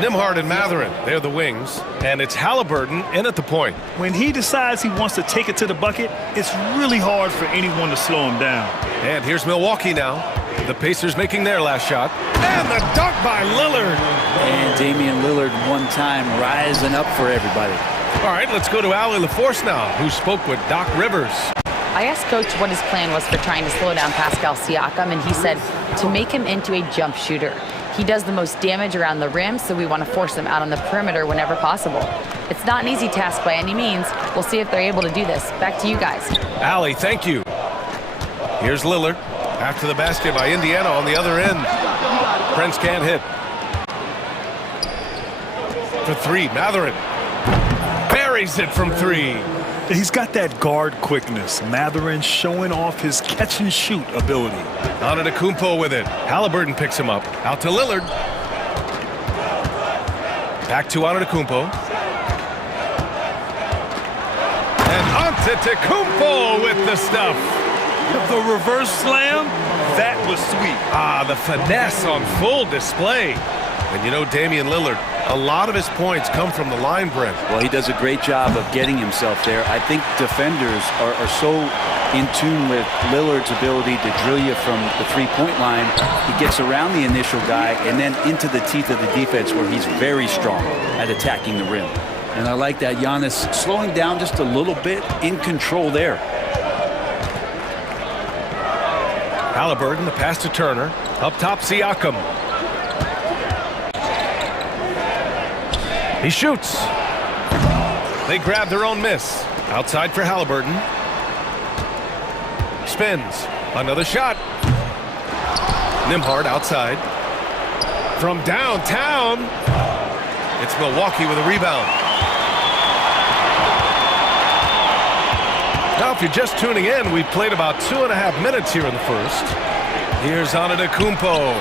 Nembhard and Mathurin, they're the wings. And it's Halliburton in at the point. When he decides he wants to take it to the bucket, it's really hard for anyone to slow him down. And here's Milwaukee now. The Pacers making their last shot. And the dunk by Lillard. And Damian Lillard one time rising up for everybody. All right, let's go to Allie LaForce now, who spoke with Doc Rivers. I asked Coach what his plan was for trying to slow down Pascal Siakam, and he said to make him into a jump shooter. He does the most damage around the rim, so we want to force him out on the perimeter whenever possible. It's not an easy task by any means. We'll see if they're able to do this. Back to you guys. Allie, thank you. Here's Lillard. After the basket by Indiana on the other end. Prince can't hit. For three, Mathurin. Buries it from three. He's got that guard quickness. Mathurin showing off his catch-and-shoot ability. Antetokounmpo with it. Halliburton picks him up. Out to Lillard. Back to Antetokounmpo. And Antetokounmpo with the stuff. The reverse slam, that was sweet. Ah, the finesse on full display. And you know, Damian Lillard, a lot of his points come from the line, Brent. Well, he does a great job of getting himself there. I think defenders are so in tune with Lillard's ability to drill you from the three-point line. He gets around the initial guy and then into the teeth of the defense where he's very strong at attacking the rim. And I like that Giannis slowing down just a little bit, in control there. Halliburton, the pass to Turner. Up top, Siakam. He shoots. They grab their own miss. Outside for Halliburton. Spins. Another shot. Nembhard outside. From downtown. It's Milwaukee with a rebound. Now, if you're just tuning in, we've played about 2.5 minutes here in the first. Here's Antetokounmpo.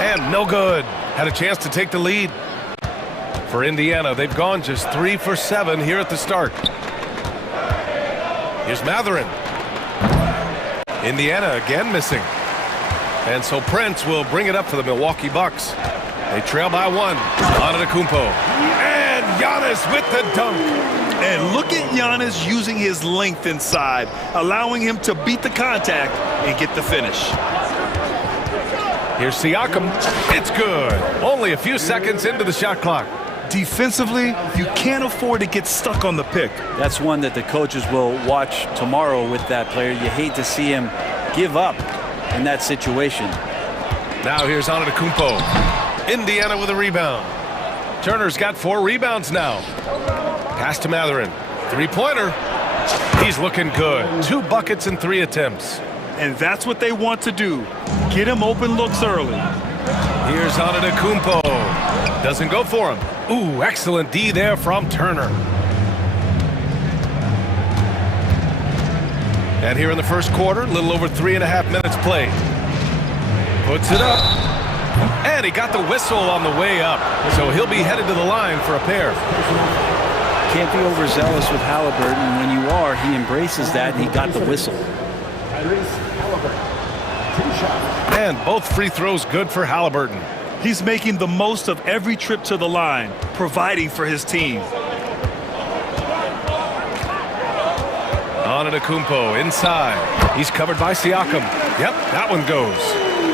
And no good. Had a chance to take the lead. For Indiana, they've gone just 3 for 7 here at the start. Here's Mathurin. Indiana again missing. And so Prince will bring it up for the Milwaukee Bucks. They trail by 1. Antetokounmpo. And Giannis with the dunk. And look at Giannis using his length inside, allowing him to beat the contact and get the finish. Here's Siakam. It's good. Only a few seconds into the shot clock. Defensively, you can't afford to get stuck on the pick. That's one that the coaches will watch tomorrow with that player. You hate to see him give up in that situation. Now here's Antetokounmpo. Indiana with a rebound. Turner's got 4 rebounds now. Pass to Mathurin. Three-pointer. He's looking good. 2 buckets and 3 attempts. And that's what they want to do. Get him open looks early. Here's Antetokounmpo. Doesn't go for him. Ooh, excellent D there from Turner. And here in the first quarter, a little over 3.5 minutes played. Puts it up. And he got the whistle on the way up. So he'll be headed to the line for a pair. Can't be overzealous with Halliburton. When you are, he embraces that, and he got the whistle. And both free throws good for Halliburton. He's making the most of every trip to the line, providing for his team. Antetokounmpo inside. He's covered by Siakam. Yep, that one goes.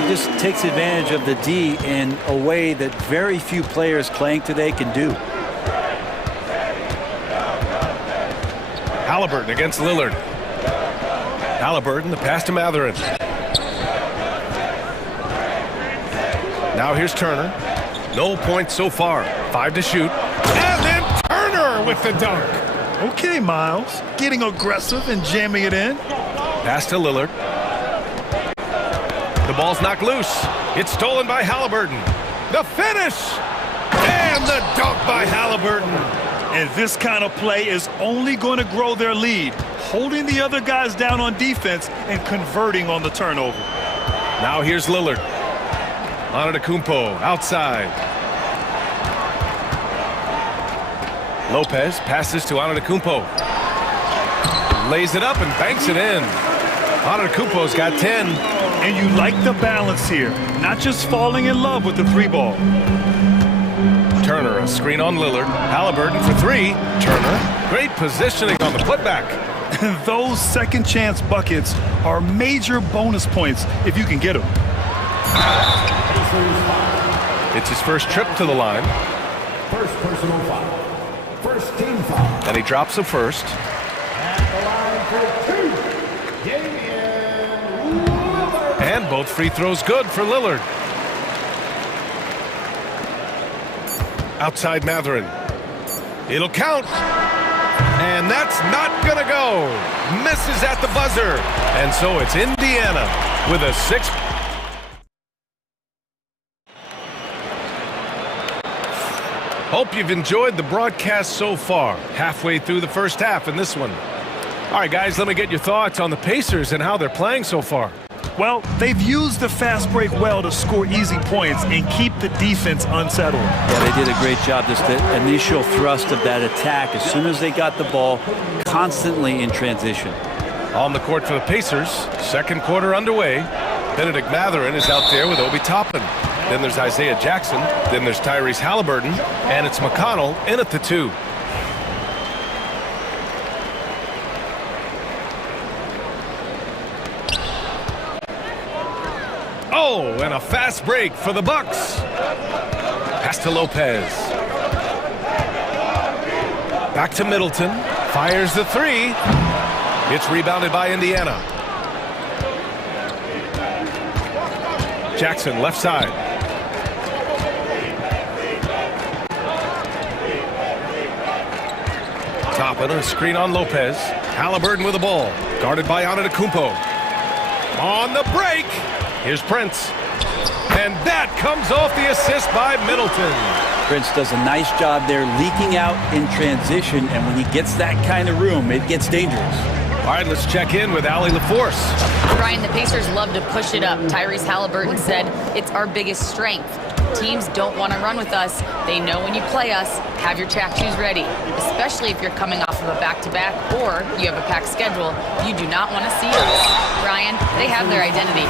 He just takes advantage of the D in a way that very few players playing today can do. Halliburton against Lillard. Halliburton, the pass to Mathurin. Now here's Turner. No points so far. 5 to shoot. And then Turner with the dunk. Okay, Miles. Getting aggressive and jamming it in. Pass to Lillard. The ball's knocked loose. It's stolen by Halliburton. The finish! And the dunk by Halliburton. And this kind of play is only going to grow their lead, holding the other guys down on defense and converting on the turnover. Now here's Lillard. Antetokounmpo outside. Lopez passes to Antetokounmpo. Lays it up and banks it in. Antetokounmpo's got 10. And you like the balance here, not just falling in love with the three ball. Turner, a screen on Lillard. Halliburton for three. Turner, great positioning on the putback. Those second chance buckets are major bonus points if you can get them. It's his first trip to the line. First personal foul. First team foul. And he drops the first. At the line for two. Damian Lillard. And both free throws good for Lillard. Outside Matherin. It'll count. And that's not going to go. Misses at the buzzer. And so it's Indiana with a 6. Hope you've enjoyed the broadcast so far. Halfway through the first half in this one. All right, guys, let me get your thoughts on the Pacers and how they're playing so far. Well, they've used the fast break well to score easy points and keep the defense unsettled. Yeah, they did a great job. Just the initial thrust of that attack, as soon as they got the ball, constantly in transition. On the court for the Pacers, second quarter underway. Benedict Matherin is out there with Obi Toppin. Then there's Isaiah Jackson. Then there's Tyrese Halliburton. And it's McConnell in at the 2. Oh, and a fast break for the Bucks. Pass to Lopez. Back to Middleton. Fires the 3. It's rebounded by Indiana. Jackson left side. Toppin, a screen on Lopez. Halliburton with the ball. Guarded by Antetokounmpo. On the break. Here's Prince. And that comes off the assist by Middleton. Prince does a nice job there leaking out in transition, and when he gets that kind of room, it gets dangerous. All right, let's check in with Allie LaForce. Brian, the Pacers love to push it up. Tyrese Halliburton said it's our biggest strength. Teams don't want to run with us. They know when you play us, have your track shoes ready, especially if you're coming off of a back-to-back or you have a packed schedule. You do not want to see us. Brian, they have their identity.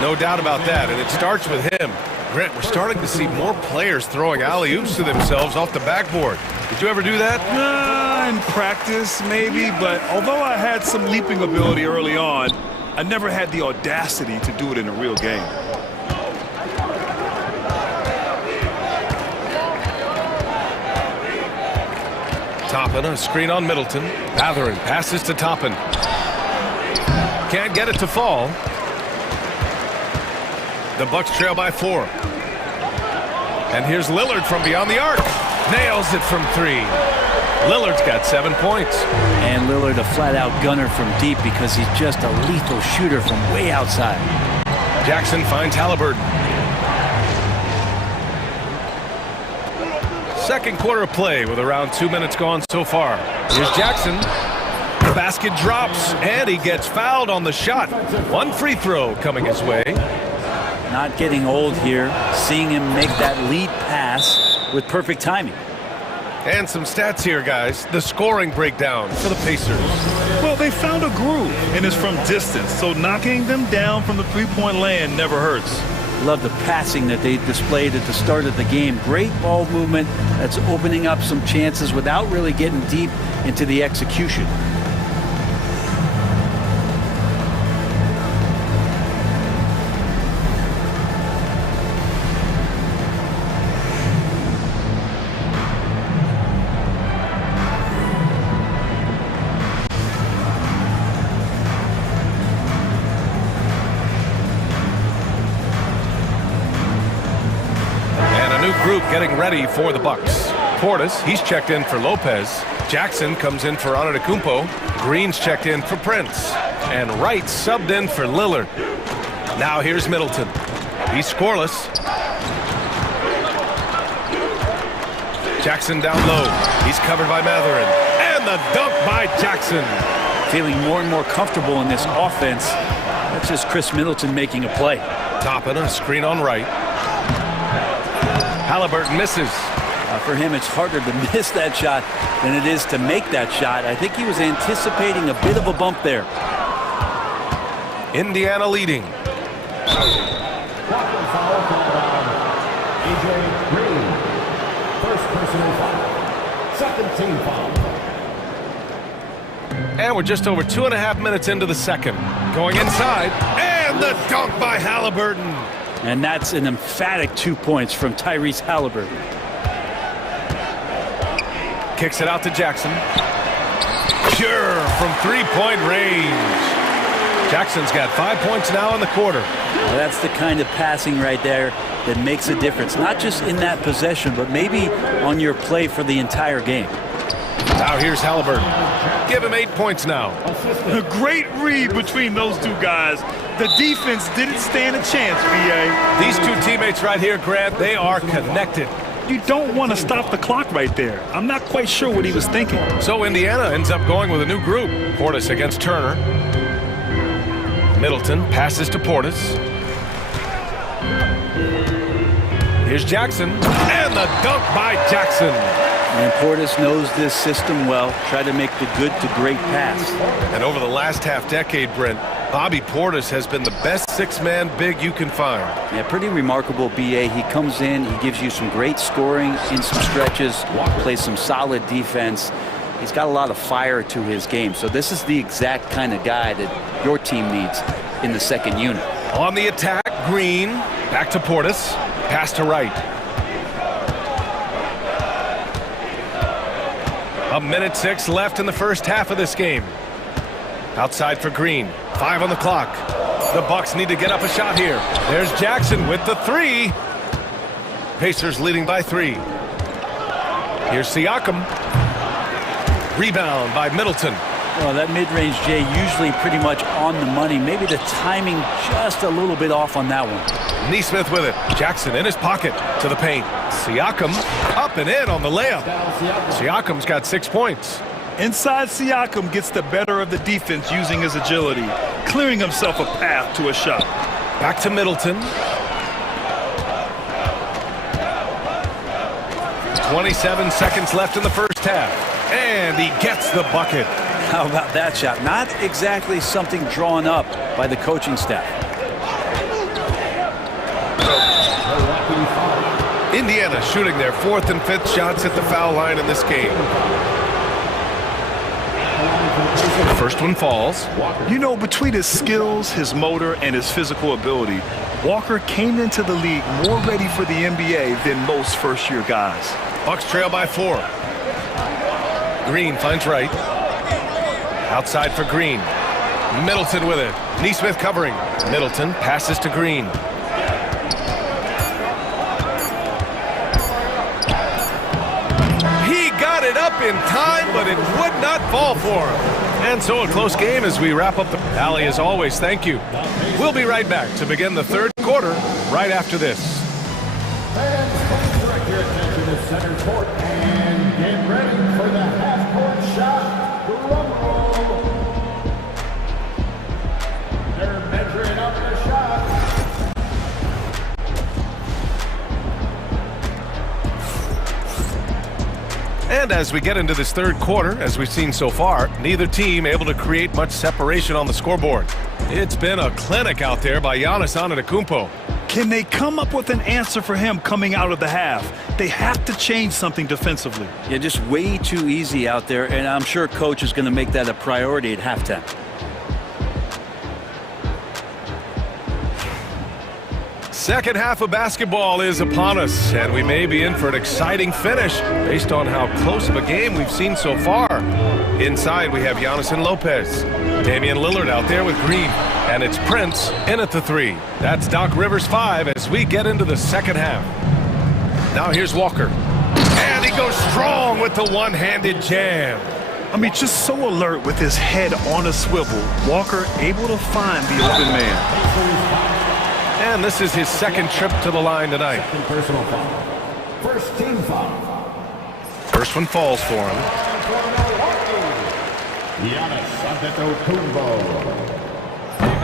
No doubt about that, and it starts with him. Grant, we're starting to see more players throwing alley-oops to themselves off the backboard. Did you ever do that? In practice, maybe, but although I had some leaping ability early on, I never had the audacity to do it in a real game. Toppin, a screen on Middleton. Matherin passes to Toppin. Can't get it to fall. The Bucks trail by 4. And here's Lillard from beyond the arc. Nails it from 3. Lillard's got 7 points. And Lillard a flat-out gunner from deep because he's just a lethal shooter from way outside. Jackson finds Halliburton. Second quarter of play with around 2 minutes gone so far. Here's Jackson. The basket drops, and he gets fouled on the shot. 1 free throw coming his way. Not getting old here. Seeing him make that lead pass with perfect timing. And some stats here, guys. The scoring breakdown for the Pacers. Well, they found a groove, and it's from distance, so knocking them down from the three-point land never hurts. Love the passing that they displayed at the start of the game. Great ball movement that's opening up some chances without really getting deep into the execution. Group getting ready for the Bucks. Portis, he's checked in for Lopez. Jackson comes in for Antetokounmpo. Green's checked in for Prince. And Wright subbed in for Lillard. Now here's Middleton. He's scoreless. Jackson down low. He's covered by Matherin. And the dunk by Jackson. Feeling more and more comfortable in this offense. That's just Chris Middleton making a play. Toppin, a screen on right. Halliburton misses. For him, it's harder to miss that shot than it is to make that shot. I think he was anticipating a bit of a bump there. Indiana leading. First personal foul. Second team foul. And we're just over 2.5 minutes into the second. Going inside, and the dunk by Halliburton. And that's an emphatic 2 points from Tyrese Halliburton. Kicks it out to Jackson. Pure from three-point range. Jackson's got 5 points now in the quarter. Well, that's the kind of passing right there that makes a difference. Not just in that possession, but maybe on your play for the entire game. Now here's Halliburton. Give him 8 points now. A great read between those two guys. The defense didn't stand a chance, B.A. These two teammates right here, Grant, they are connected. You don't want to stop the clock right there. I'm not quite sure what he was thinking. So Indiana ends up going with a new group. Portis against Turner. Middleton passes to Portis. Here's Jackson, and the dunk by Jackson. And Portis knows this system well. Try to make the good to great pass. And over the last half-decade, Brent, Bobby Portis has been the best six-man big you can find. Yeah, pretty remarkable, B.A. He comes in, he gives you some great scoring in some stretches, plays some solid defense. He's got a lot of fire to his game. So this is the exact kind of guy that your team needs in the second unit. On the attack, Green. Back to Portis. Pass to right. A minute 6 left in the first half of this game. Outside for Green. 5 on the clock. The Bucks need to get up a shot here. There's Jackson with the 3. Pacers leading by 3. Here's Siakam. Rebound by Middleton. Well, that mid-range, Jay, usually pretty much on the money. Maybe the timing just a little bit off on that one. Nesmith with it. Jackson in his pocket to the paint. Siakam up and in on the layup. Siakam's got 6 points. Inside, Siakam gets the better of the defense using his agility, clearing himself a path to a shot. Back to Middleton. 27 seconds left in the first half. And he gets the bucket. How about that shot? Not exactly something drawn up by the coaching staff. Indiana shooting their 4th and 5th shots at the foul line in this game. The first one falls. You know, between his skills, his motor, and his physical ability, Walker came into the league more ready for the NBA than most first-year guys. Bucks trail by 4. Green finds right. Outside for Green. Middleton with it. Nesmith covering. Middleton passes to Green. He got it up in time, but it would not fall for him. And so a close game as we wrap up the Valley. As always, thank you. We'll be right back to begin the third quarter right after this. Fans, direct your attention to center court and get ready for the half-court shot. Drum roll. They're measuring up their shot. And as we get into this third quarter, as we've seen so far, neither team able to create much separation on the scoreboard. It's been a clinic out there by Giannis Antetokounmpo. Can they come up with an answer for him coming out of the half? They have to change something defensively. Yeah, just way too easy out there, and I'm sure coach is going to make that a priority at halftime. Second half of basketball is upon us, and we may be in for an exciting finish based on how close of a game we've seen so far. Inside, we have Giannis and Lopez. Damian Lillard out there with Green, and it's Prince in at the 3. That's Doc Rivers 5 as we get into the second half. Now here's Walker, and he goes strong with the one-handed jam. I mean, just so alert with his head on a swivel. Walker able to find the open man. And this is his second trip to the line tonight. Personal foul. First team foul. First one falls for him.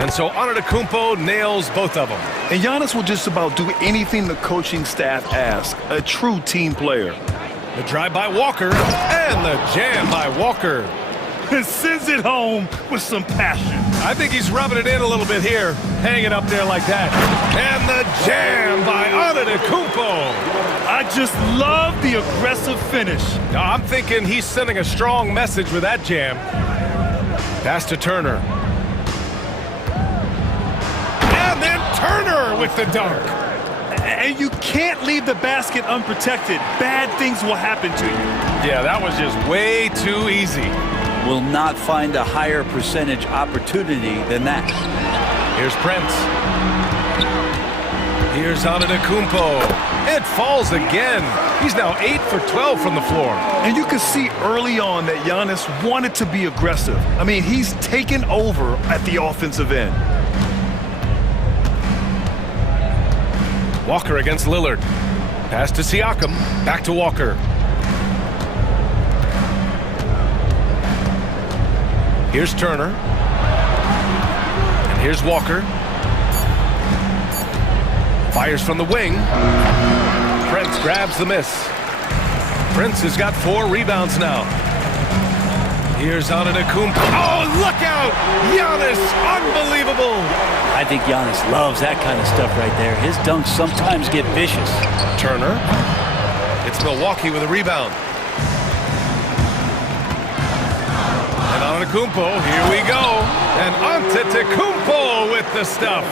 And so Antetokounmpo nails both of them. And Giannis will just about do anything the coaching staff asks. A true team player. The drive by Walker and the jam by Walker. And sends it home with some passion. I think he's rubbing it in a little bit here. Hang it up there like that. And the jam by Antetokounmpo. I just love the aggressive finish. Now, I'm thinking he's sending a strong message with that jam. Pass to Turner. And then Turner with the dunk. And you can't leave the basket unprotected. Bad things will happen to you. Yeah, that was just way too easy. Will not find a higher percentage opportunity than that. Here's Prince. Here's Antetokounmpo. It falls again. He's now 8 for 12 from the floor. And you can see early on that Giannis wanted to be aggressive. I mean, he's taken over at the offensive end. Walker against Lillard. Pass to Siakam. Back to Walker. Here's Turner. And here's Walker. Fires from the wing. Prince grabs the miss. Prince has got 4 rebounds now. Here's Antetokounmpo. Oh, look out! Giannis, unbelievable! I think Giannis loves that kind of stuff right there. His dunks sometimes get vicious. Turner. It's Milwaukee with a rebound. And Antetokounmpo, here we go. And Antetokounmpo with the stuff.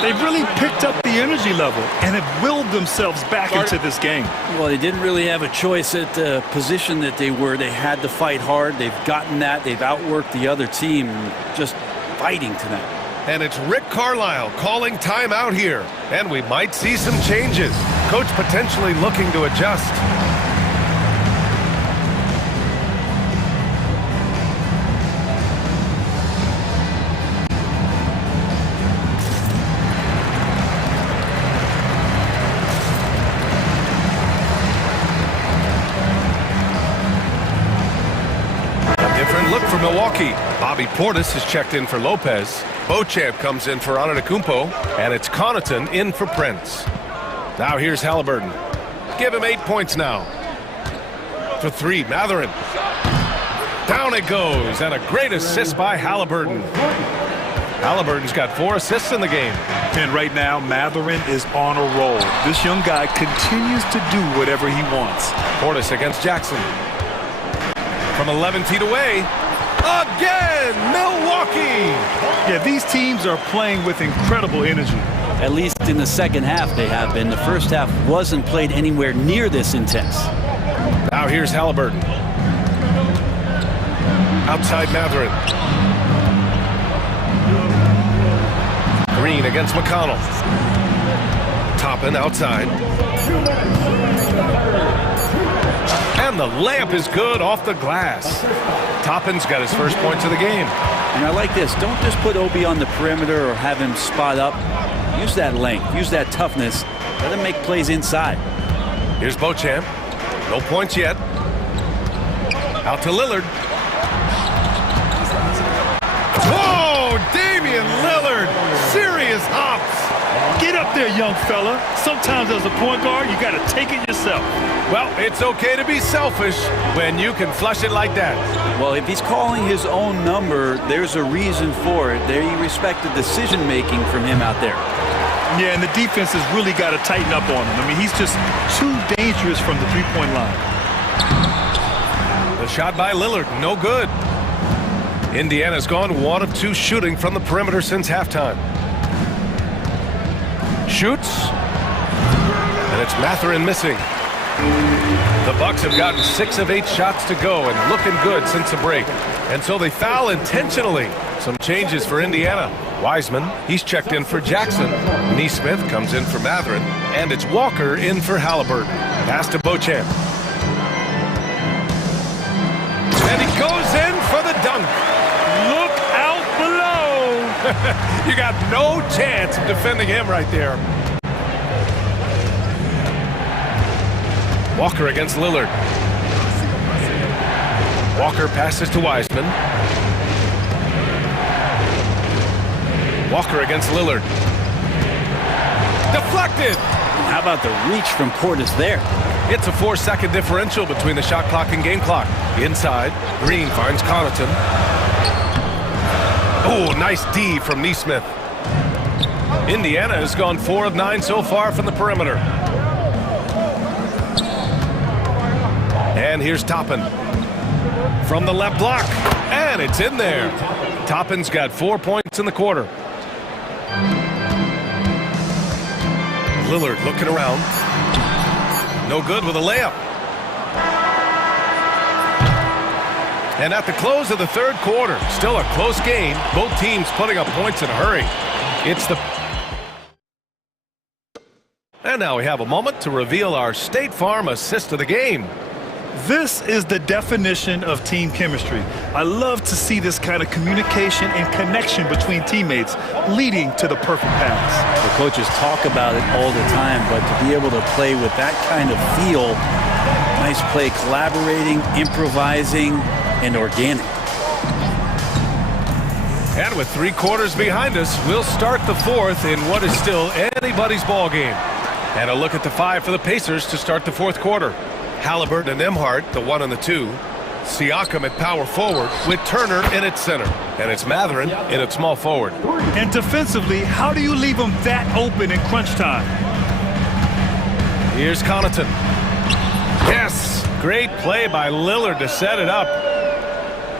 They've really picked up the energy level and have willed themselves back into this game. Well, they didn't really have a choice at the position that they were. They had to fight hard. They've gotten that. They've outworked the other team, just fighting tonight. And it's Rick Carlisle calling timeout here. And we might see some changes. Coach potentially looking to adjust. Look for Milwaukee. Bobby Portis is checked in for Lopez. Beauchamp comes in for Antetokounmpo. And it's Connaughton in for Prince. Now here's Halliburton. Give him 8 points now. For 3, Mathurin. Down it goes. And a great assist by Halliburton. Halliburton's got 4 assists in the game. And right now, Mathurin is on a roll. This young guy continues to do whatever he wants. Portis against Jackson. From 11 feet away. Again, Milwaukee! Yeah, these teams are playing with incredible energy. At least in the second half they have been. The first half wasn't played anywhere near this intense. Now here's Halliburton. Outside Mathurin. Green against McConnell. Toppin outside. And the layup is good off the glass. Toppin's got his first points of the game. And I like this. Don't just put Obi on the perimeter or have him spot up. Use that length. Use that toughness. Let him make plays inside. Here's Beauchamp. No points yet. Out to Lillard. Whoa! Damian Lillard. Serious hops. Get up there, young fella. Sometimes as a point guard, you got to take it yourself. Well, it's okay to be selfish when you can flush it like that. Well, if he's calling his own number, there's a reason for it. They respect the decision-making from him out there. Yeah, and the defense has really got to tighten up on him. I mean, he's just too dangerous from the three-point line. The shot by Lillard, no good. Indiana's gone 1 of 2 shooting from the perimeter since halftime. Shoots. And it's Mathurin missing. The Bucks have gotten 6 of 8 shots to go and looking good since the break. And so they foul intentionally. Some changes for Indiana. Wiseman, he's checked in for Jackson. Nesmith comes in for Mathurin. And it's Walker in for Halliburton. Pass to Beauchamp. And he goes in for the dunk. Look out below. You got no chance of defending him right there. Walker against Lillard. Walker passes to Wiseman. Walker against Lillard. Deflected! How about the reach from Portis there? It's a 4-second differential between the shot clock and game clock. Inside, Green finds Connaughton. Oh, nice D from Neesmith. Indiana has gone 4 of 9 so far from the perimeter. And here's Toppin. From the left block, and it's in there. Toppin's got 4 points in the quarter. Lillard looking around. No good with a layup. And at the close of the third quarter, still a close game. Both teams putting up points in a hurry. It's the... And now we have a moment to reveal our State Farm assist of the game. This is the definition of team chemistry. I love to see this kind of communication and connection between teammates leading to the perfect pass. The coaches talk about it all the time, but to be able to play with that kind of feel, nice play, collaborating, improvising, and organic. And with 3 quarters behind us, we'll start the fourth in what is still anybody's ball game. And a look at the 5 for the Pacers to start the fourth quarter. Halliburton and Nembhard, the 1 and the 2. Siakam at power forward with Turner in its center. And it's Mathurin in at small forward. And defensively, how do you leave them that open in crunch time? Here's Connaughton. Yes! Great play by Lillard to set it up.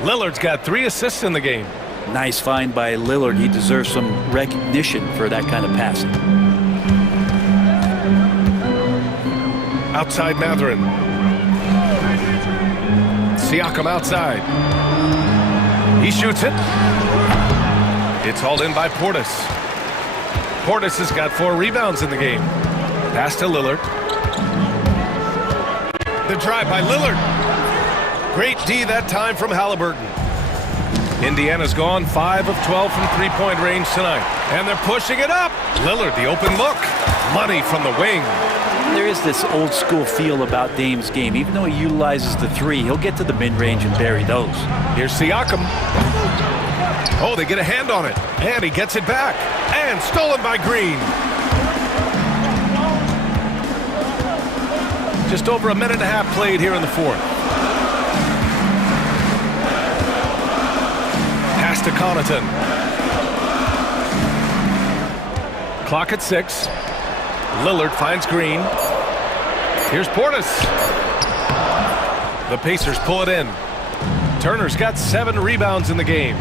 Lillard's got 3 assists in the game. Nice find by Lillard. He deserves some recognition for that kind of passing. Outside Mathurin. Siakam outside. He shoots it. It's hauled in by Portis. Portis has got 4 rebounds in the game. Pass to Lillard. The drive by Lillard. Great D that time from Halliburton. Indiana's gone 5 of 12 from three-point range tonight. And they're pushing it up. Lillard, the open look. Money from the wing. There is this old school feel about Dame's game. Even though he utilizes the 3, he'll get to the mid-range and bury those. Here's Siakam. Oh, they get a hand on it. And he gets it back. And stolen by Green. Just over a minute and a half played here in the fourth. Pass to Connaughton. Clock at 6. Lillard finds Green. Here's Portis. The Pacers pull it in. Turner's got 7 rebounds in the game.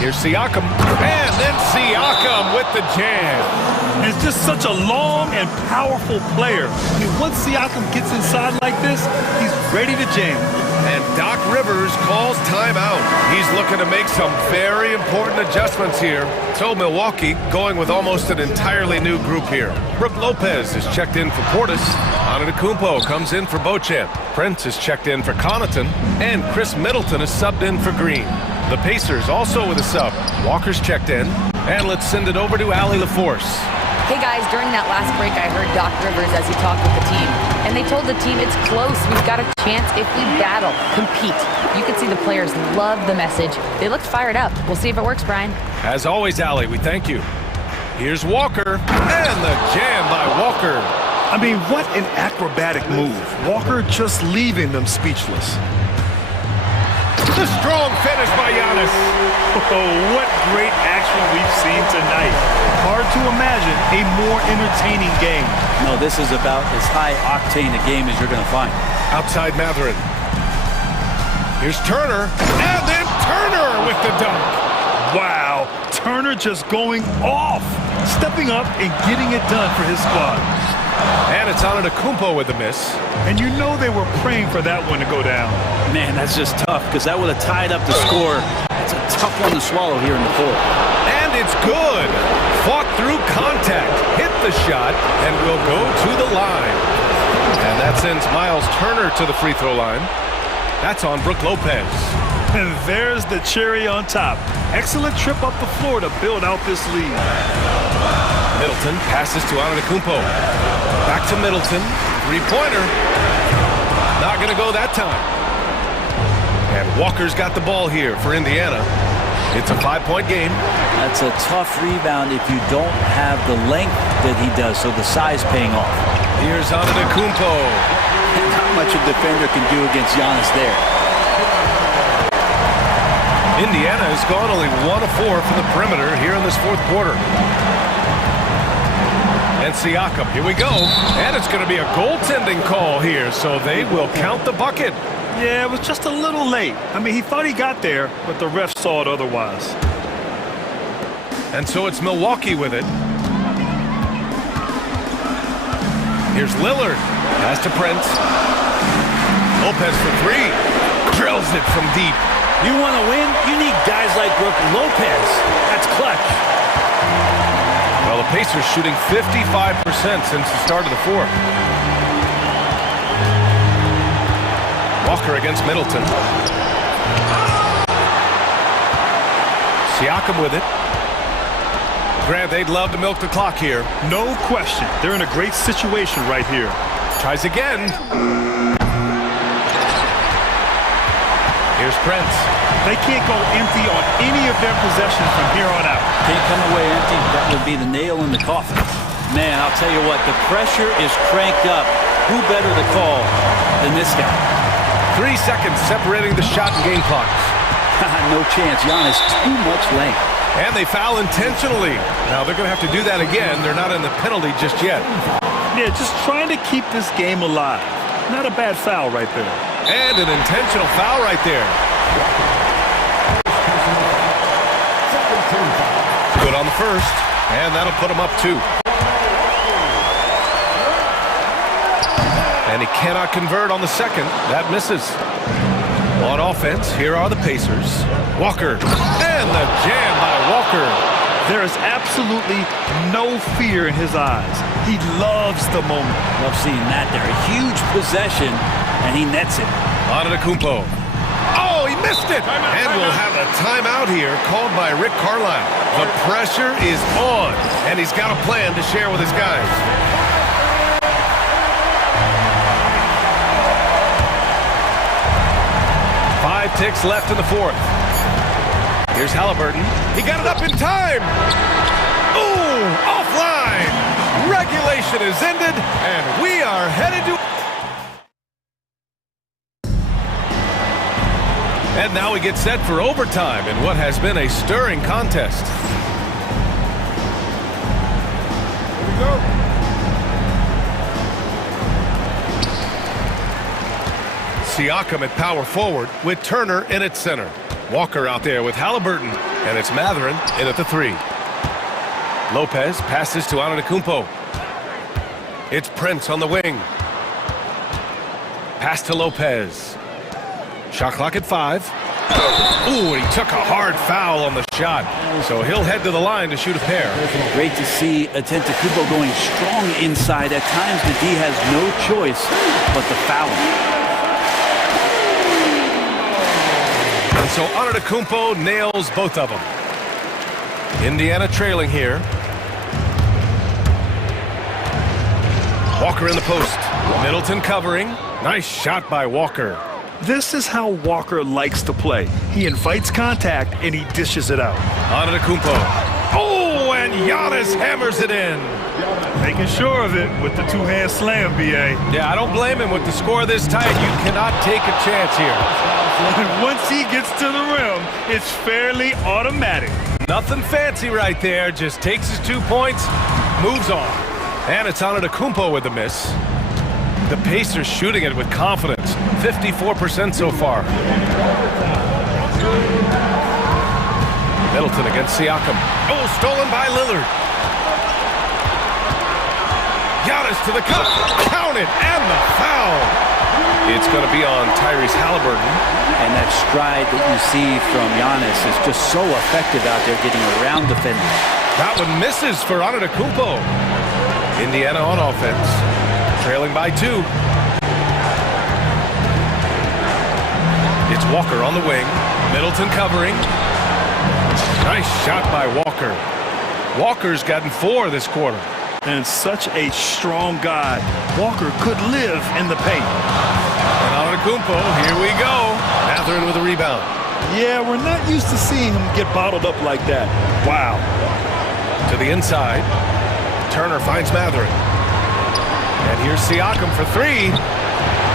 Here's Siakam. And then Siakam with the jam. It's just such a long and powerful player. I mean, once Siakam gets inside like this, he's ready to jam. And Doc Rivers calls timeout. He's looking to make some very important adjustments here. So Milwaukee going with almost an entirely new group here. Brook Lopez is checked in for Portis. Antetokounmpo comes in for Beauchamp. Prince is checked in for Connaughton. And Chris Middleton is subbed in for Green. The Pacers also with a sub. Walker's checked in. And let's send it over to Allie LaForce. Hey guys, during that last break I heard Doc Rivers as he talked with the team. And they told the team it's close. We've got a chance if we battle, compete. You can see the players love the message. They looked fired up. We'll see if it works, Brian. As always, Allie, we thank you. Here's Walker. And the jam by Walker. I mean, what an acrobatic move. Walker just leaving them speechless. The strong finish by Giannis. Oh, what great action we've seen tonight. Hard to imagine a more entertaining game. No, this is about as high-octane a game as you're going to find. Outside Mathurin. Here's Turner. And then Turner with the dunk. Wow, Turner just going off. Stepping up and getting it done for his squad. And it's Antetokounmpo with the miss. And you know they were praying for that one to go down. Man, that's just tough because that would have tied up the score. It's a tough one to swallow here in the fourth. And it's good. Fought through contact, hit the shot, and will go to the line. And that sends Miles Turner to the free throw line. That's on Brook Lopez. And there's the cherry on top. Excellent trip up the floor to build out this lead. Middleton passes to Antetokounmpo. Back to Middleton. Three-pointer. Not going to go that time. And Walker's got the ball here for Indiana. It's a 5-point game. That's a tough rebound if you don't have the length that he does, so the size paying off. Here's Antetokounmpo. Not much a defender can do against Giannis there. Indiana has gone only 1 of 4 from the perimeter here in this fourth quarter. And Siakam, here we go. And it's going to be a goaltending call here, so they will count the bucket. Yeah, it was just a little late. I mean, he thought he got there, but the ref saw it otherwise. And so it's Milwaukee with it. Here's Lillard. Pass to Prince. Lopez for 3. Drills it from deep. You want to win? You need guys like Brook Lopez. That's clutch. Well, the Pacers shooting 55% since the start of the fourth. Walker against Middleton. Siakam with it. Grant, they'd love to milk the clock here. No question. They're in a great situation right here. Tries again. Here's Prince. They can't go empty on any of their possessions from here on out. Can't come away empty. That would be the nail in the coffin. Man, I'll tell you what, the pressure is cranked up. Who better to call than this guy? 3 seconds separating the shot and game clocks. No chance. Giannis, too much length. And they foul intentionally. Now they're going to have to do that again. They're not in the penalty just yet. Yeah, just trying to keep this game alive. Not a bad foul right there. And an intentional foul right there. Good on the first. And that'll put him up 2. And he cannot convert on the second. That misses. On offense, here are the Pacers. Walker. And the jam by Walker. There is absolutely no fear in his eyes. He loves the moment. Love seeing that there. A huge possession, and he nets it. Antetokounmpo. Oh, he missed it! And we'll have a timeout here called by Rick Carlisle. The pressure is on, and he's got a plan to share with his guys. 5 ticks left in the fourth. Here's Halliburton. He got it up in time. Ooh, offline. Regulation is ended, and we are headed to... And now we get set for overtime in what has been a stirring contest. Here we go. Siakam at power forward with Turner in at center. Walker out there with Halliburton, and it's Mathurin in at the 3. Lopez passes to Antetokounmpo. It's Prince on the wing. Pass to Lopez. Shot clock at 5. Ooh, he took a hard foul on the shot, so he'll head to the line to shoot a pair. Great to see Antetokounmpo going strong inside. At times, the D has no choice but to foul him. And so Antetokounmpo nails both of them. Indiana trailing here. Walker in the post. Middleton covering. Nice shot by Walker. This is how Walker likes to play. He invites contact and he dishes it out. Antetokounmpo. Oh, and Giannis hammers it in. Making sure of it with the two-hand slam, B.A. Yeah, I don't blame him. With the score this tight, you cannot take a chance here. Once he gets to the rim, it's fairly automatic. Nothing fancy right there. Just takes his 2 points, moves on. And it's Antetokounmpo with the miss. The Pacers shooting it with confidence. 54% so far. Middleton against Siakam. Oh, stolen by Lillard. Giannis to the cup. Count it, and the foul. It's going to be on Tyrese Halliburton. And that stride that you see from Giannis is just so effective out there getting around defenders. That one misses for Antetokounmpo. Indiana on offense. Trailing by 2. It's Walker on the wing. Middleton covering. Nice shot by Walker. Walker's gotten 4 this quarter. And such a strong guy. Walker could live in the paint. And Antetokounmpo, here we go. Mathurin with a rebound. Yeah, we're not used to seeing him get bottled up like that. Wow. To the inside. Turner finds Mathurin. And here's Siakam for three.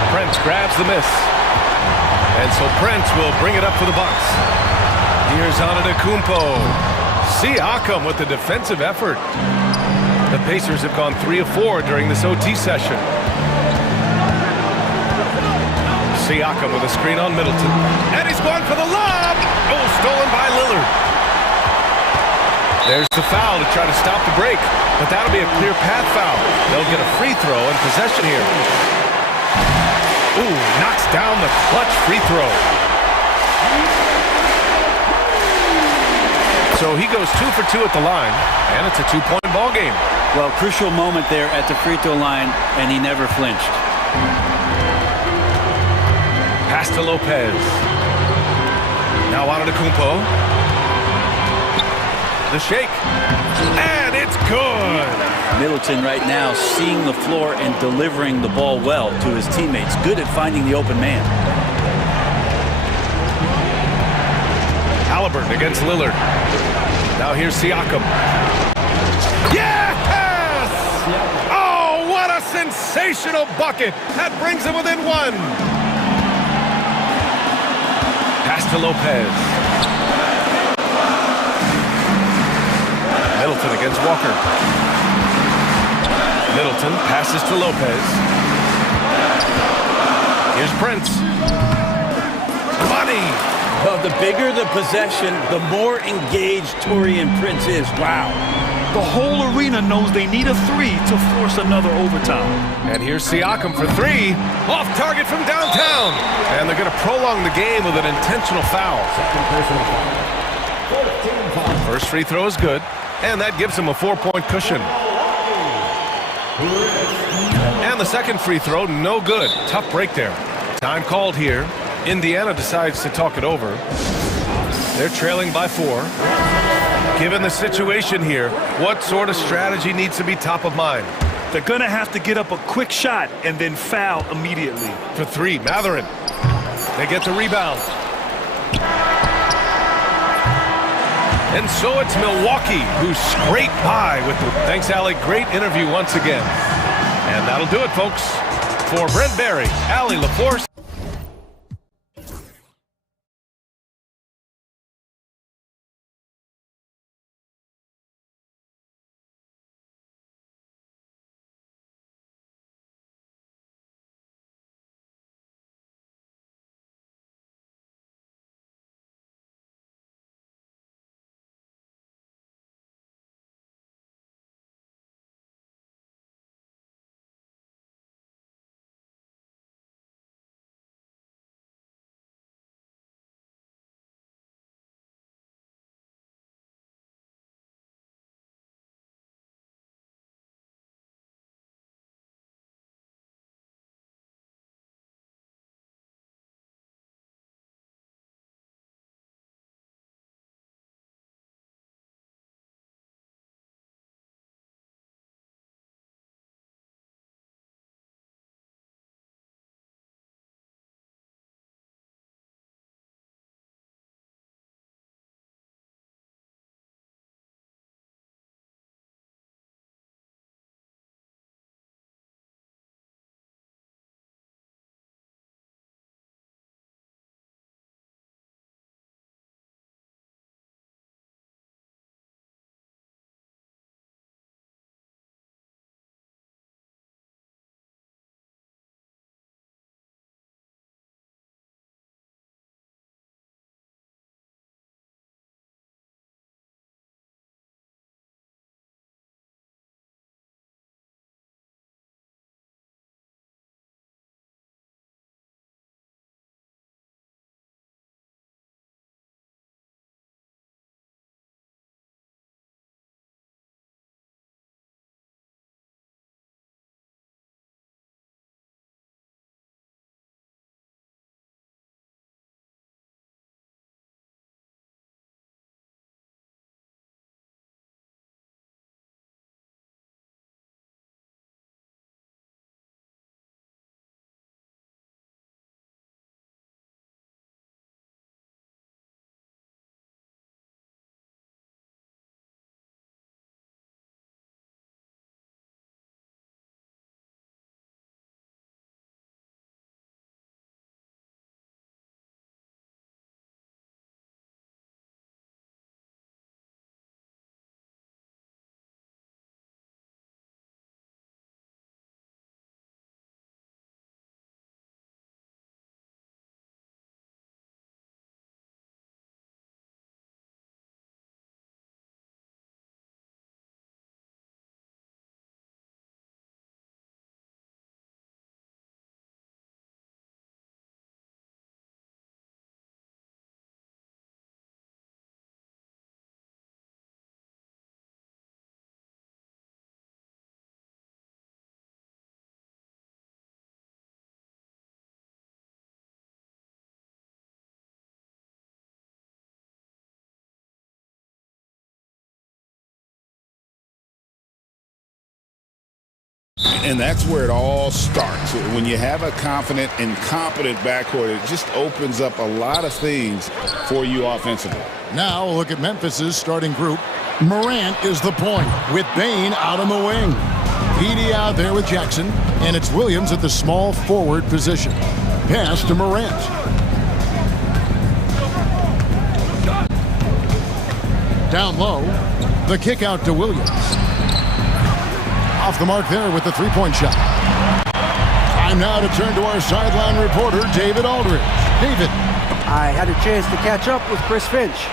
Prince grabs the miss. And so Prince will bring it up for the Bucks. Here's Antetokounmpo. Siakam with the defensive effort. The Pacers have gone 3 of 4 during this OT session. Siakam with a screen on Middleton. And he's gone for the lob! Oh, stolen by Lillard. There's the foul to try to stop the break. But that'll be a clear path foul. They'll get a free throw and possession here. Ooh, knocks down the clutch free throw. So he goes 2 for 2 at the line, and it's a 2-point ball game. Well, crucial moment there at the free throw line, and he never flinched. Pass to Lopez. Now Antetokounmpo. The shake. And it's good. Middleton right now seeing the floor and delivering the ball well to his teammates. Good at finding the open man. Halliburton against Lillard. Now here's Siakam. Yes! Oh, what a sensational bucket. That brings him within one. Pass to Lopez. Middleton against Walker. Middleton passes to Lopez. Here's Prince. Money. Well, the bigger the possession, the more engaged Taurean Prince is. Wow. The whole arena knows they need a 3 to force another overtime. And here's Siakam for 3. Off target from downtown. And they're going to prolong the game with an intentional foul. First free throw is good. And that gives him a 4-point cushion. And the second free throw, no good. Tough break there. Time called here. Indiana decides to talk it over. They're trailing by 4. Given the situation here, what sort of strategy needs to be top of mind? They're going to have to get up a quick shot and then foul immediately. For 3, Mathurin. They get the rebound. And so it's Milwaukee who scraped by with the... Thanks, Allie. Great interview once again. And that'll do it, folks. For Brent Barry, Allie LaForce. And that's where it all starts. When you have a confident and competent backcourt, it just opens up a lot of things for you offensively. Now a look at Memphis's starting group. Morant is the point with Bane out on the wing. Edey out there with Jackson, and it's Williams at the small forward position. Pass to Morant. Down low, the kick out to Williams. Off the mark there with the three-point shot. Time now to turn to our sideline reporter, David Aldridge. David. I had a chance to catch up with Chris Finch.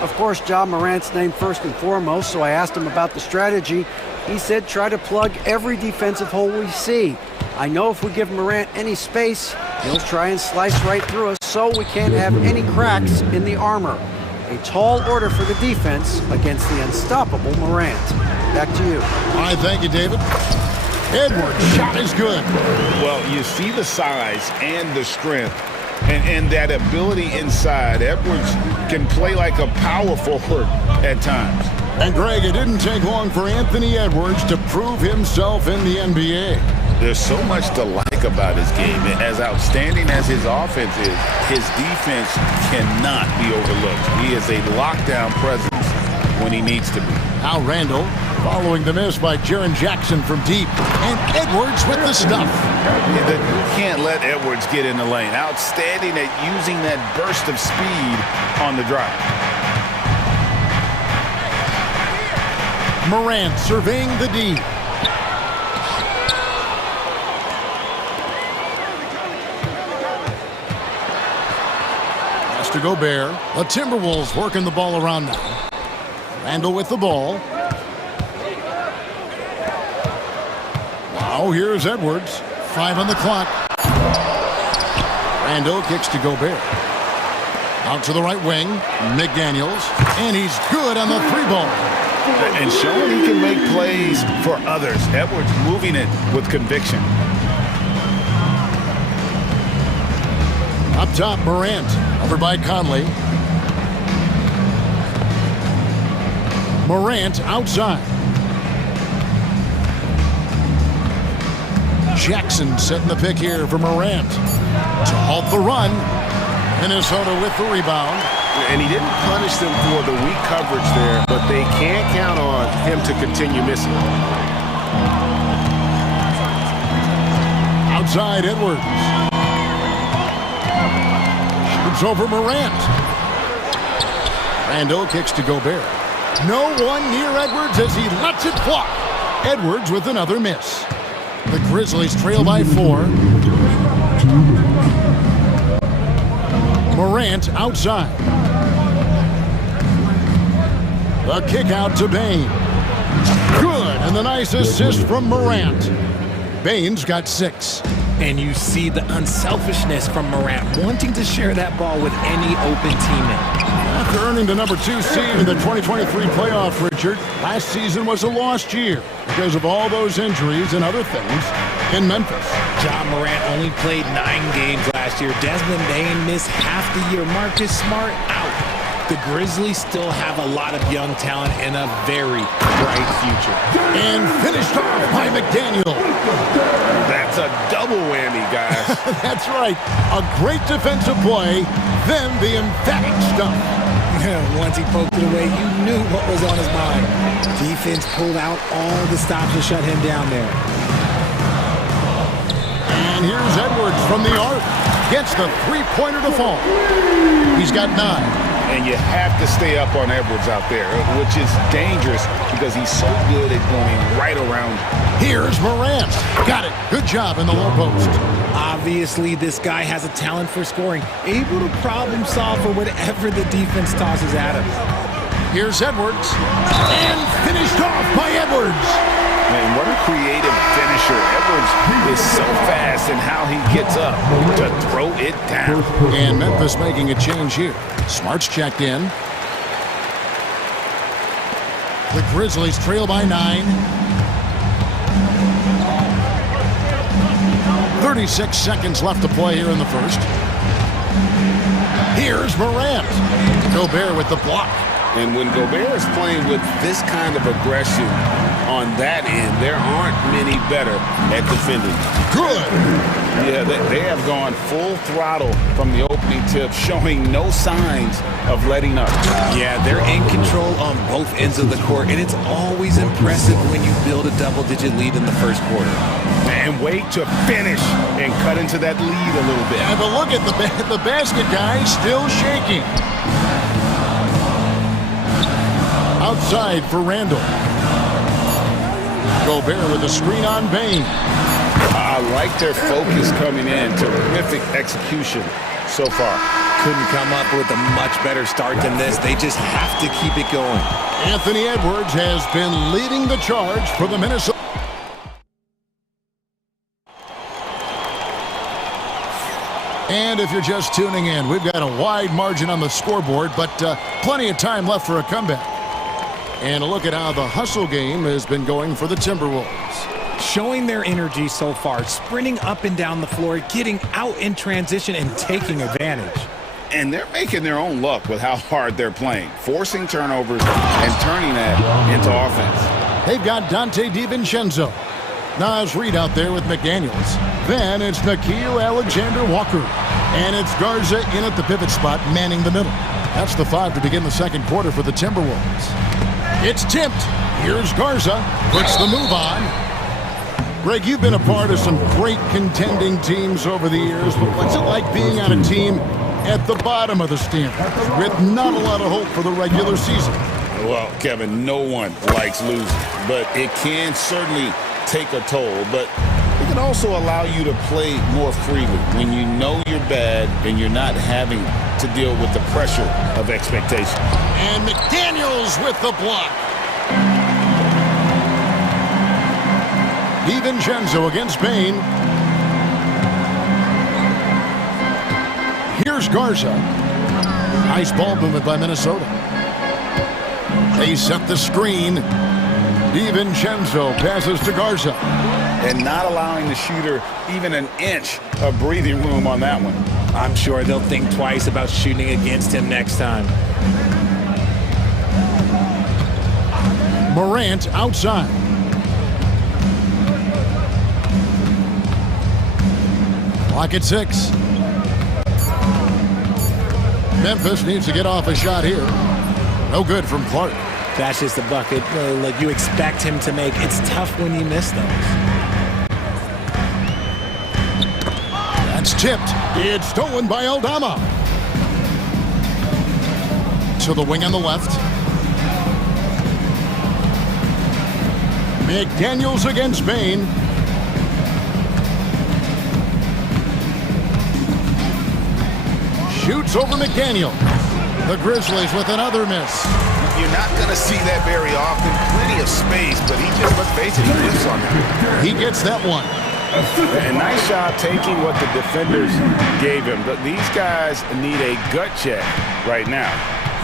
Of course, John Morant's named first and foremost, so I asked him about the strategy. He said try to plug every defensive hole we see. I know if we give Morant any space, he'll try and slice right through us, so we can't have any cracks in the armor. A tall order for the defense against the unstoppable Morant. Back to you. All right, thank you, David. Edwards' shot is good. Well, you see the size and the strength and that ability inside. Edwards can play like a power forward at times. And Greg, it didn't take long for Anthony Edwards to prove himself in the NBA. There's so much to like about his game. As outstanding as his offense is, his defense cannot be overlooked. He is a lockdown presence when he needs to be. Now Randall following the miss by Jaren Jackson from deep. And Edwards with the stuff. You can't let Edwards get in the lane. Outstanding at using that burst of speed on the drive. Morant surveying the D. Pass to Gobert. The Timberwolves working the ball around now. Randall with the ball. Wow, here's Edwards. 5 on the clock. Randall kicks to Gobert. Out to the right wing. McDaniels. And he's good on the three ball. And showing he can make plays for others. Edwards moving it with conviction. Up top, Morant. Over by Conley. Morant outside. Jackson setting the pick here for Morant. To halt the run. Minnesota with the rebound. And he didn't punish them for the weak coverage there, but they can't count on him to continue missing. Outside Edwards. Shoots over Morant. Randall kicks to Gobert. No one near Edwards as he lets it fly. Edwards with another miss. The Grizzlies trail by 4. Morant outside. The kick out to Bane. Good, and the nice assist from Morant. Bane's got 6. And you see the unselfishness from Morant, wanting to share that ball with any open teammate. After earning the number 2 seed in the 2023 playoff, Richard, last season was a lost year because of all those injuries and other things in Memphis. John Morant only played 9 games last year. Desmond Bane missed half the year. Marcus Smart out. The Grizzlies still have a lot of young talent and a very bright future. And finished off by McDaniel. That's a double whammy, guys. That's right. A great defensive play, then the emphatic stuff. Once he poked it away, you knew what was on his mind. Defense pulled out all the stops to shut him down there. And here's Edwards from the arc. Gets the three-pointer to fall. He's got 9. And you have to stay up on Edwards out there, which is dangerous because he's so good at going right around you. Here's Morant. Got it. Good job in the low post. Obviously, this guy has a talent for scoring, able to problem solve for whatever the defense tosses at him. Here's Edwards. And finished off by Edwards. Man, what a creative finisher. Edwards is so fast in how he gets up to throw it down. And Memphis making a change here. Smart's checked in. The Grizzlies trail by 9. 36 seconds left to play here in the first. Here's Morant. Gobert with the block. And when Gobert is playing with this kind of aggression, on that end. There aren't many better at defending. Good. Yeah, they have gone full throttle from the opening tip, showing no signs of letting up. Yeah, they're in control on both ends of the court, and it's always impressive when you build a double-digit lead in the first quarter. And wait to finish and cut into that lead a little bit. And look at the basket guy still shaking. Outside for Randall. Gobert with a screen on Bain. I like their focus coming in. Terrific execution so far. Couldn't come up with a much better start than this. They just have to keep it going. Anthony Edwards has been leading the charge for the Minnesota. And if you're just tuning in, we've got a wide margin on the scoreboard, but plenty of time left for a comeback. And a look at how the hustle game has been going for the Timberwolves. Showing their energy so far, sprinting up and down the floor, getting out in transition and taking advantage. And they're making their own luck with how hard they're playing, forcing turnovers and turning that into offense. They've got Dante DiVincenzo. Nas Reed out there with McDaniels. Then it's Nickeil Alexander-Walker. And it's Garza in at the pivot spot, manning the middle. That's the 5 to begin the second quarter for the Timberwolves. It's tipped. Here's Garza. Puts the move on. Greg, you've been a part of some great contending teams over the years, but what's it like being on a team at the bottom of the standings with not a lot of hope for the regular season? Well, Kevin, no one likes losing, but it can certainly take a toll. But it can also allow you to play more freely when you know you're bad and you're not having to deal with the pressure of expectation. And McDaniels with the block. DiVincenzo against Bain. Here's Garza. Nice ball movement by Minnesota. They set the screen. DiVincenzo passes to Garza. And not allowing the shooter even an inch of breathing room on that one. I'm sure they'll think twice about shooting against him next time. Morant outside. Clock at 6. Memphis needs to get off a shot here. No good from Clark. That's just the bucket like you expect him to make. It's tough when you miss those. That's tipped. It's stolen by Aldama. To the wing on the left. McDaniels against Bain. Shoots over McDaniel. The Grizzlies with another miss. You're not going to see that very often. Plenty of space, but he just, let's face it, he lives on that. He gets that one. A nice shot taking what the defenders gave him. But these guys need a gut check right now.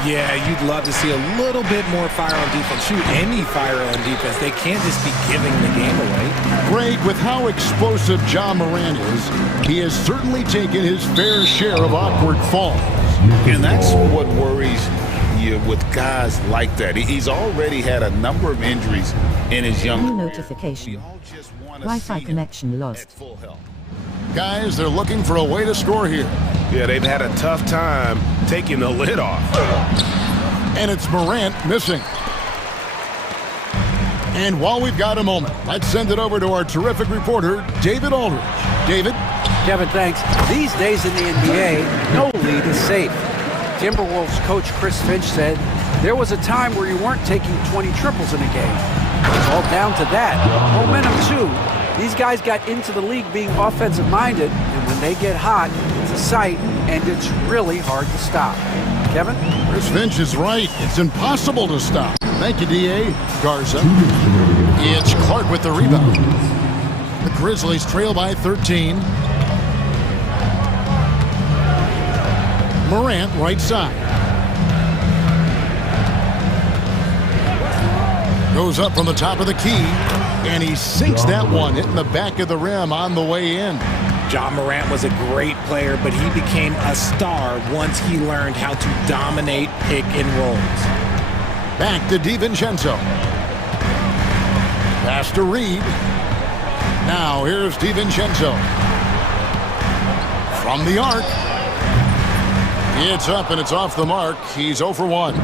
Yeah, you'd love to see a little bit more fire on defense. Shoot, any fire on defense. They can't just be giving the game away. Greg, with how explosive Ja Morant is, he has certainly taken his fair share of awkward falls. And that's what worries you with guys like that. He's already had a number of injuries in his young career. Notification. Wi-Fi connection lost. Guys, they're looking for a way to score here. Yeah, they've had a tough time taking the lid off. And it's Morant missing. And while we've got a moment, let's send it over to our terrific reporter, David Aldridge. David? Kevin, thanks. These days in the NBA, no lead is safe. Timberwolves coach Chris Finch said there was a time where you weren't taking 20 triples in a game. It's all down to that. Momentum, too. These guys got into the league being offensive-minded, and when they get hot, it's a sight, and it's really hard to stop. Kevin? Chris Finch is right. It's impossible to stop. Thank you, D.A. Garza. It's Clark with the rebound. The Grizzlies trail by 13. Morant, right side. Goes up from the top of the key, and he sinks that one, hitting the back of the rim on the way in. Ja Morant was a great player, but he became a star once he learned how to dominate pick and rolls. Back to DiVincenzo. Pass to Reed. Now here's DiVincenzo. From the arc. It's up and it's off the mark. He's 0 for 1.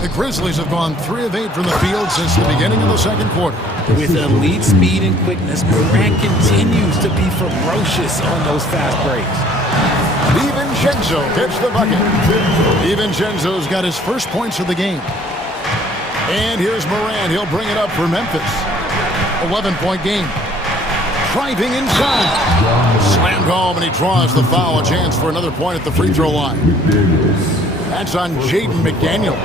The Grizzlies have gone 3 of 8 from the field since the beginning of the second quarter. With elite speed and quickness, Morant continues to be ferocious on those fast breaks. DiVincenzo gets the bucket. DiVincenzo's got his first points of the game. And here's Morant. He'll bring it up for Memphis. 11-point game. Driving inside. Slammed home, and he draws the foul. A chance for another point at the free throw line. That's on Jaden McDaniels.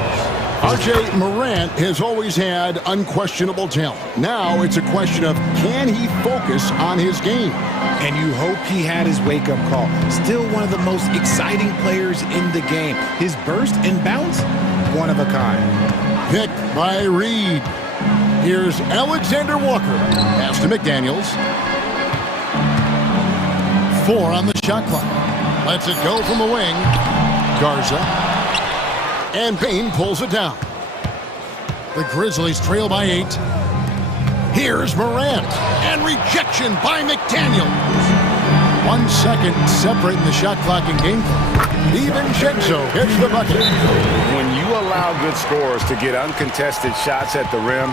R.J. Morant has always had unquestionable talent. Now it's a question of, can he focus on his game? And you hope he had his wake-up call. Still one of the most exciting players in the game. His burst and bounce, one of a kind. Picked by Reed. Here's Alexander Walker. Pass to McDaniels. 4 on the shot clock. Lets it go from the wing. Garza. And Payne pulls it down. The Grizzlies trail by 8. Here's Morant. And rejection by McDaniels. 1 second separating the shot clock and game clock. DiVincenzo hits the bucket. When you allow good scorers to get uncontested shots at the rim,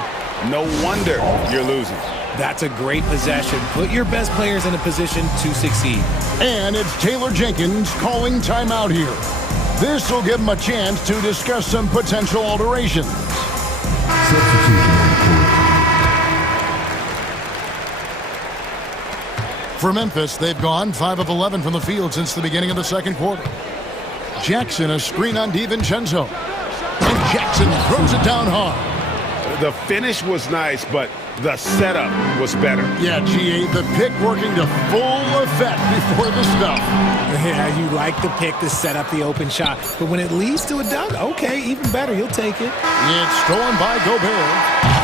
no wonder you're losing. That's a great possession. Put your best players in a position to succeed. And it's Taylor Jenkins calling timeout here. This will give him a chance to discuss some potential alterations. For Memphis, they've gone 5 of 11 from the field since the beginning of the second quarter. Jackson, a screen on DiVincenzo. And Jackson throws it down hard. The finish was nice, but the setup was better. Yeah, GA, the pick working to full effect before the stuff. Yeah, you like the pick to set up the open shot, but when it leads to a dunk, okay, even better, you'll take it. It's stolen by Gobert.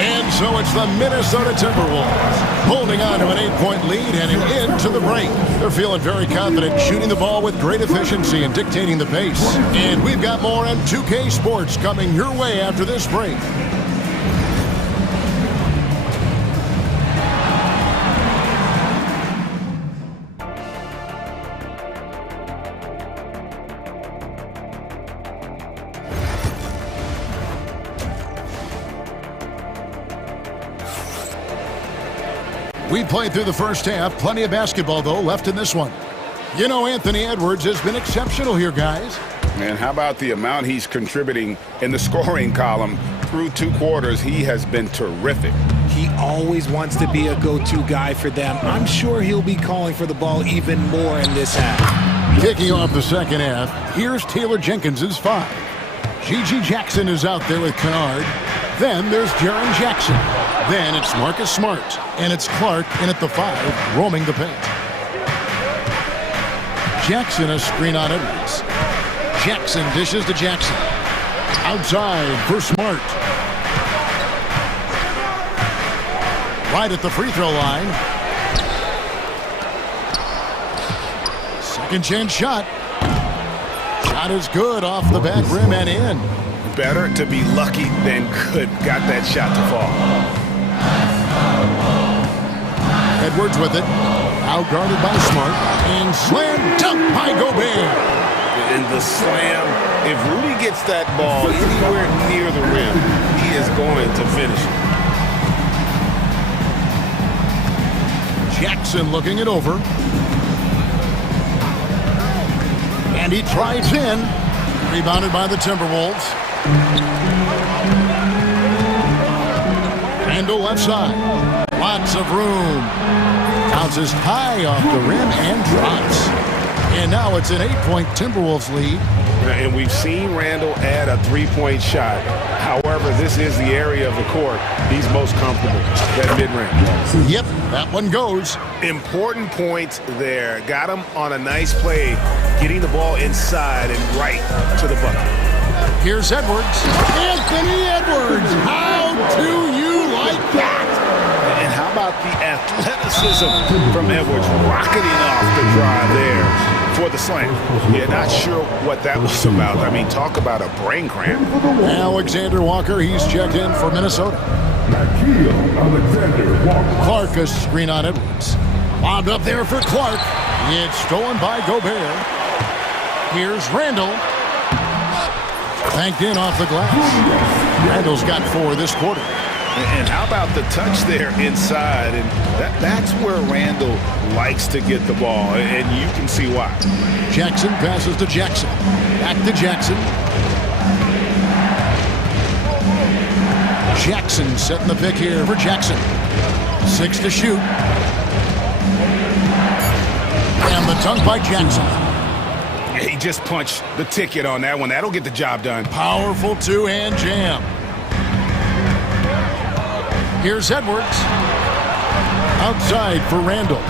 And so it's the Minnesota Timberwolves holding on to an 8-point lead heading into the break. They're feeling very confident, shooting the ball with great efficiency and dictating the pace. And we've got more on 2K Sports coming your way after this break. We played through the first half. Plenty of basketball, though, left in this one. You know, Anthony Edwards has been exceptional here, guys. And how about the amount he's contributing in the scoring column through 2 quarters? He has been terrific. He always wants to be a go-to guy for them. I'm sure he'll be calling for the ball even more in this half. Kicking off the second half, here's Taylor Jenkins' 5. G.G. Jackson is out there with Kennard. Then there's Jaren Jackson. Then it's Marcus Smart. And it's Clark in at the 5, roaming the paint. Jackson a screen on Edwards. Jackson dishes to Jackson. Outside for Smart. Right at the free throw line. Second chance shot. Shot is good off the back rim and in. Better to be lucky than good. Got that shot to fall. Edwards with it. Out guarded by Smart. And slam dunk by Gobert. And the slam, if Rudy gets that ball anywhere near the rim, he is going to finish it. Jackson looking it over. And he drives in. Rebounded by the Timberwolves. Randall left side. Lots of room. Bounces high off the rim and drops. And now it's an 8-point Timberwolves lead. And we've seen Randall add a 3-point shot. However, this is the area of the court he's most comfortable, that mid-range. Yep, that one goes. Important points there. Got him on a nice play, getting the ball inside and right to the bucket. Here's Edwards. Anthony Edwards. How do you like that? And how how about the athleticism from Edwards rocketing off the drive there for the slam? Yeah, not sure what that was about. I mean, talk about a brain cramp. Alexander Walker, he's checked in for Minnesota. Clark, a screen on Edwards. Bobbed up there for Clark. It's stolen by Gobert. Here's Randall. Banked in off the glass. Randall's got 4 this quarter. And how about the touch there inside? And that's where Randall likes to get the ball, and you can see why. Jackson passes to Jackson. Back to Jackson. Jackson setting the pick here for Jackson. 6 to shoot. And the dunk by Jackson. He just punched the ticket on that one. That'll get the job done. Powerful two-hand jam. Here's Edwards. Outside for Randall.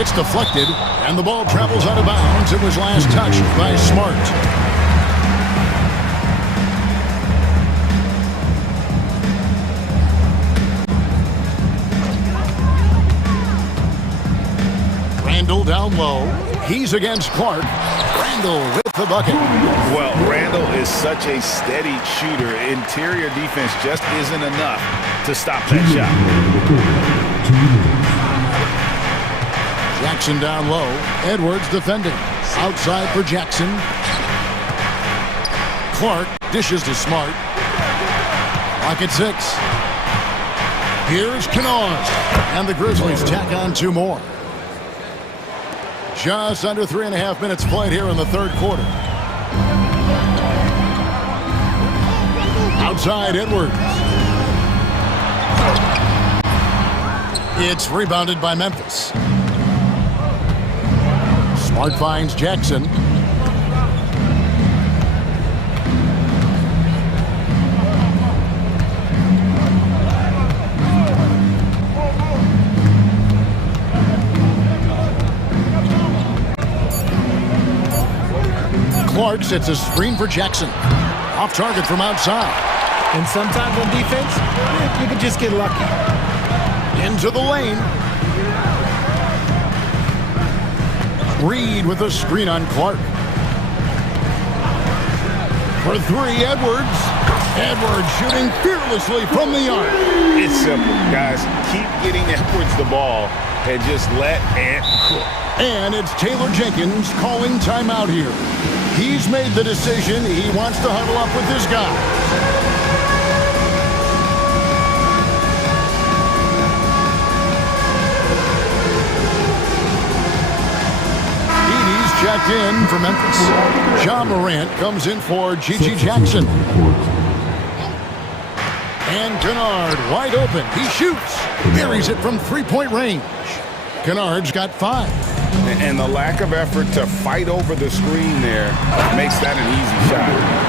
It's deflected, and the ball travels out of bounds. It was last touched by Smart. Randall down low. He's against Clark. Randall with the bucket. Well, Randall is such a steady shooter. Interior defense just isn't enough to stop that shot. Jackson down low. Edwards defending. Outside for Jackson. Clark dishes to Smart. Lock at 6. Here's Kennard. And the Grizzlies tack on 2 more. Just under 3.5 minutes played here in the third quarter. Outside Edwards. It's rebounded by Memphis. Smart finds Jackson. Clark sets a screen for Jackson. Off target from outside. And sometimes on defense, you can just get lucky. Into the lane. Reed with a screen on Clark. For 3, Edwards. Edwards shooting fearlessly from the arc. It's simple, guys. Keep getting Edwards the ball and just let Ant cook. And it's Taylor Jenkins calling timeout here. He's made the decision. He wants to huddle up with his guys. Edie's checked in for Memphis. John Morant comes in for Gigi Jackson. And Kennard wide open. He shoots. Buries it from 3-point range. Kennard's got 5. And the lack of effort to fight over the screen there makes that an easy shot.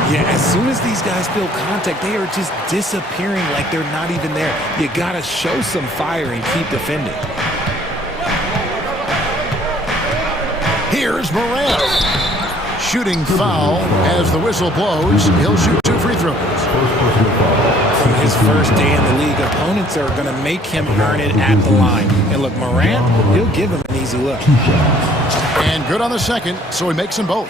Yeah, as soon as these guys feel contact, they are just disappearing like they're not even there. You got to show some fire and keep defending. Here's Morant. Shooting foul as the whistle blows. He'll shoot 2 free throws. From his first day in the league, opponents are going to make him earn it at the line. And look, Morant, he'll give him an easy look. And good on the second, so he makes them both.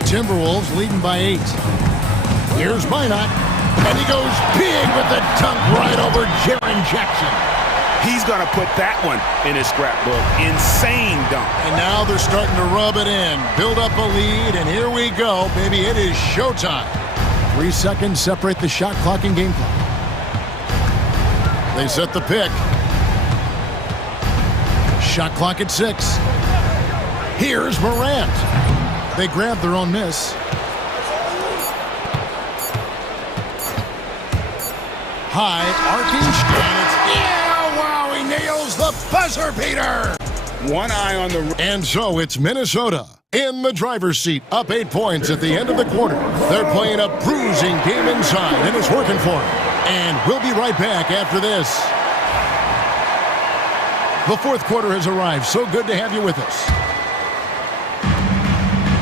Timberwolves leading by 8. Here's Minot. And he goes big with the dunk right over Jaren Jackson. He's going to put that one in his scrapbook. Insane dunk. And now they're starting to rub it in. Build up a lead, and here we go, baby. It is showtime. 3 seconds separate the shot clock and game clock. They set the pick. Shot clock at 6. Here's Morant. They grab their own miss. High, arcing, and it's, yeah, wow, he nails the buzzer beater. One eye on the... And so it's Minnesota in the driver's seat, up 8 points at the end of the quarter. They're playing a bruising game inside, and it's working for them. And we'll be right back after this. The fourth quarter has arrived. So good to have you with us.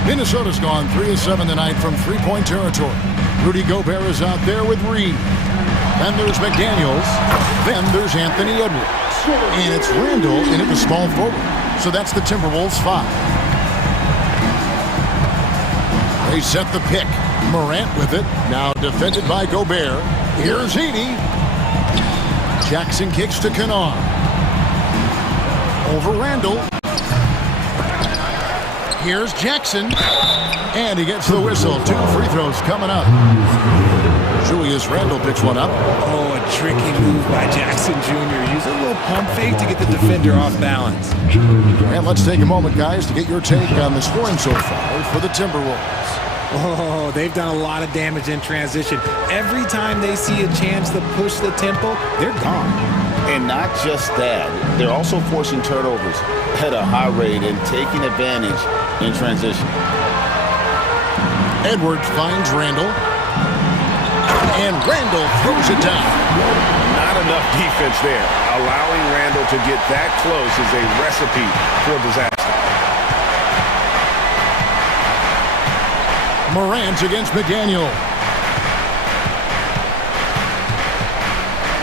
Minnesota's gone 3 of 7 tonight from 3-point territory. Rudy Gobert is out there with Reed. Then there's McDaniels. Then there's Anthony Edwards. And it's Randall in at the small forward. So that's the Timberwolves 5. They set the pick. Morant with it. Now defended by Gobert. Here's Edey. Jackson kicks to Kennard. Over Randall. Here's Jackson. And he gets the whistle. 2 free throws coming up. Julius Randle picks one up. Oh, a tricky move by Jackson Jr. Use a little pump fake to get the defender off balance. And let's take a moment, guys, to get your take on the scoring so far for the Timberwolves. Oh, they've done a lot of damage in transition. Every time they see a chance to push the tempo, they're gone. And not just that, they're also forcing turnovers at a high rate and taking advantage in transition. Edwards finds Randall. And Randall throws it down. Not enough defense there. Allowing Randall to get that close is a recipe for disaster. Morant against McDaniel.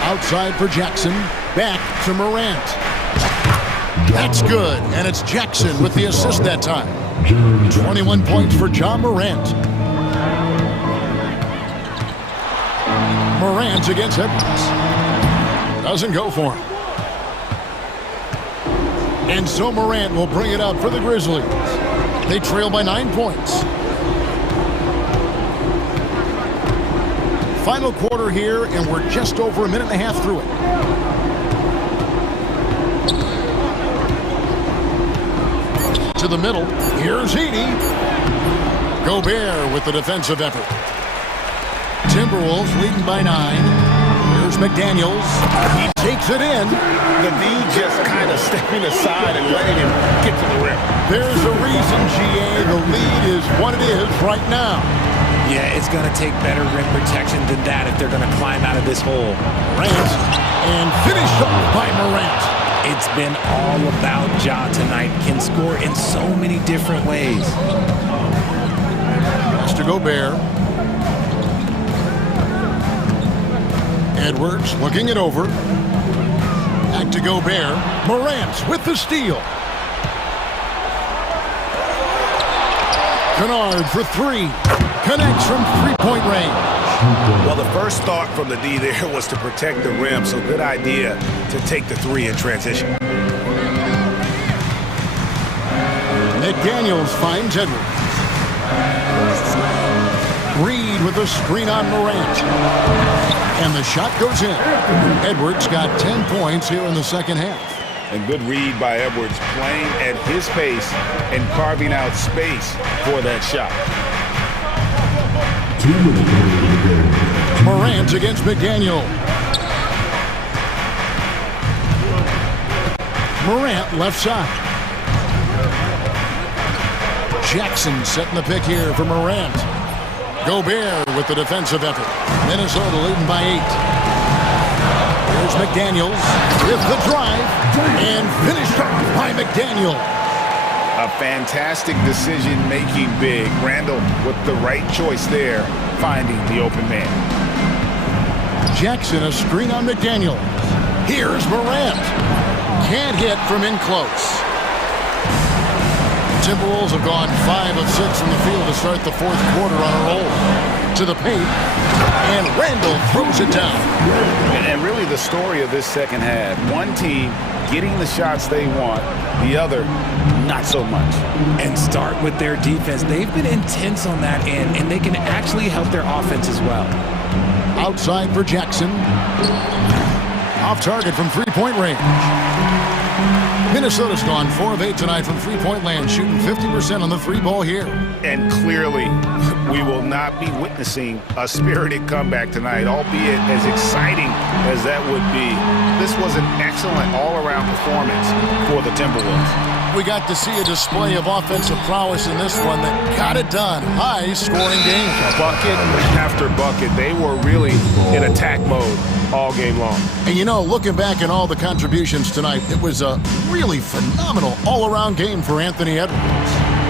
Outside for Jackson. Back to Morant. That's good. And it's Jackson with the assist that time. 21 points for John Morant. Morant against Edwards. Doesn't go for him. And so Morant will bring it up for the Grizzlies. They trail by 9 points. Final quarter here, and we're just over a minute and a half through it. To the middle. Here's Edey. Gobert with the defensive effort. Timberwolves leading by 9. Here's McDaniels. He takes it in. The D just kind of stepping aside and letting him get to the rim. There's a reason, GA. The lead is what it is right now. Yeah, it's going to take better rim protection than that if they're going to climb out of this hole. Morant, and finished off by Morant. It's been all about Ja tonight. Can score in so many different ways. Mr. Gobert. Edwards looking it over. Back to Gobert. Morant with the steal. Kennard for 3. Connects from 3-point range. Well, the first thought from the D there was to protect the rim, so good idea to take the 3 in transition. McDaniels finds Edwards. Reed with a screen on Morant. And the shot goes in. Edwards got 10 points here in the second half. And good read by Edwards, playing at his pace and carving out space for that shot. Morant against McDaniel. Morant left side. Jackson setting the pick here for Morant. Gobert with the defensive effort. Minnesota leading by 8. Here's McDaniels with the drive and finished off by McDaniel. A fantastic decision-making big. Randall with the right choice there, finding the open man. Jackson, a screen on McDaniel. Here's Morant. Can't hit from in close. Timberwolves have gone 5 of 6 in the field to start the fourth quarter on a roll. To the paint, and Randall throws it down. And really the story of this second half, one team getting the shots they want, the other not so much. And start with their defense. They've been intense on that end, and they can actually help their offense as well. Outside for Jackson. Off target from 3-point range. Minnesota's gone 4 of 8 tonight from 3-point land, shooting 50% on the 3-ball here. And clearly, we will not be witnessing a spirited comeback tonight, albeit as exciting as that would be. This was an excellent all-around performance for the Timberwolves. We got to see a display of offensive prowess in this one that got it done. High-scoring game. Bucket after bucket. They were really in attack mode all game long. And you know, looking back at all the contributions tonight, it was a really phenomenal all-around game for Anthony Edwards.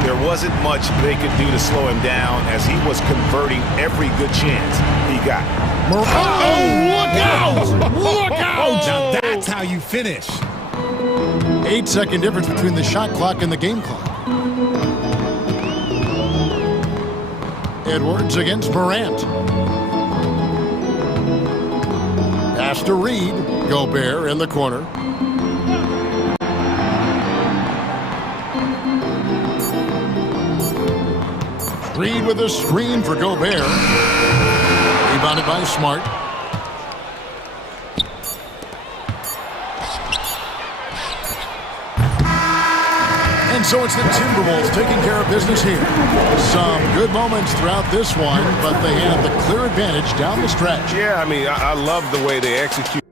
there wasn't much they could do to slow him down as he was converting every good chance he got. Oh, look out! Look out! Now that's how you finish. 8-second difference between the shot clock and the game clock. Edwards against Morant. Pass to Reed. Gobert in the corner. Reed with a screen for Gobert. Rebounded by Smart. And so it's the Timberwolves taking care of business here. Some good moments throughout this one, but they had the clear advantage down the stretch. Yeah, I mean, I love the way they execute.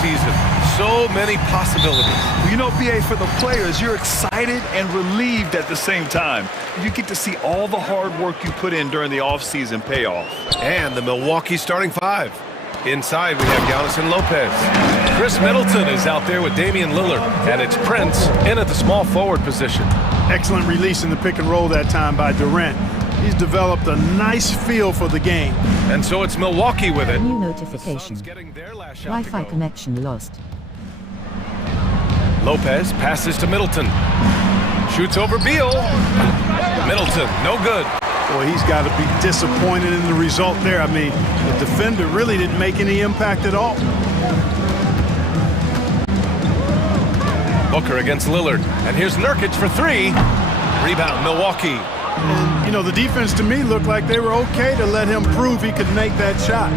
season. So many possibilities. You know, BA, for the players, you're excited and relieved at the same time. You get to see all the hard work you put in during the offseason pay off. And the Milwaukee starting five. Inside, we have Giannis and Lopez. Chris Middleton is out there with Damian Lillard. And it's Prince in at the small forward position. Excellent release in the pick and roll that time by Durant. He's developed a nice feel for the game. And so it's Milwaukee with it. New notification. Wi-Fi connection lost. Lopez passes to Middleton. Shoots over Beal. Middleton, no good. Boy, he's got to be disappointed in the result there. I mean, the defender really didn't make any impact at all. Booker against Lillard. And here's Nurkic for three. Rebound, Milwaukee. And, you know, the defense to me looked like they were okay to let him prove he could make that shot.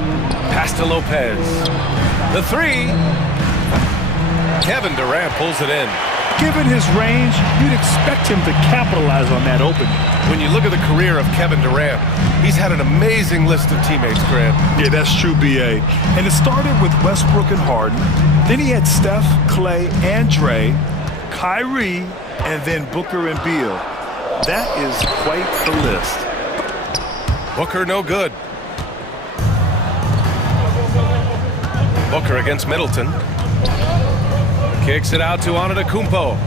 Pass to Lopez. The three. Kevin Durant pulls it in. Given his range, you'd expect him to capitalize on that opening. When you look at the career of Kevin Durant, he's had an amazing list of teammates, Grant. Yeah, that's true, BA. And it started with Westbrook and Harden. Then he had Steph, Clay, and Dre, Kyrie, and then Booker and Beal. That is quite the list. Booker no good. Booker against Middleton. Kicks it out to Antetokounmpo.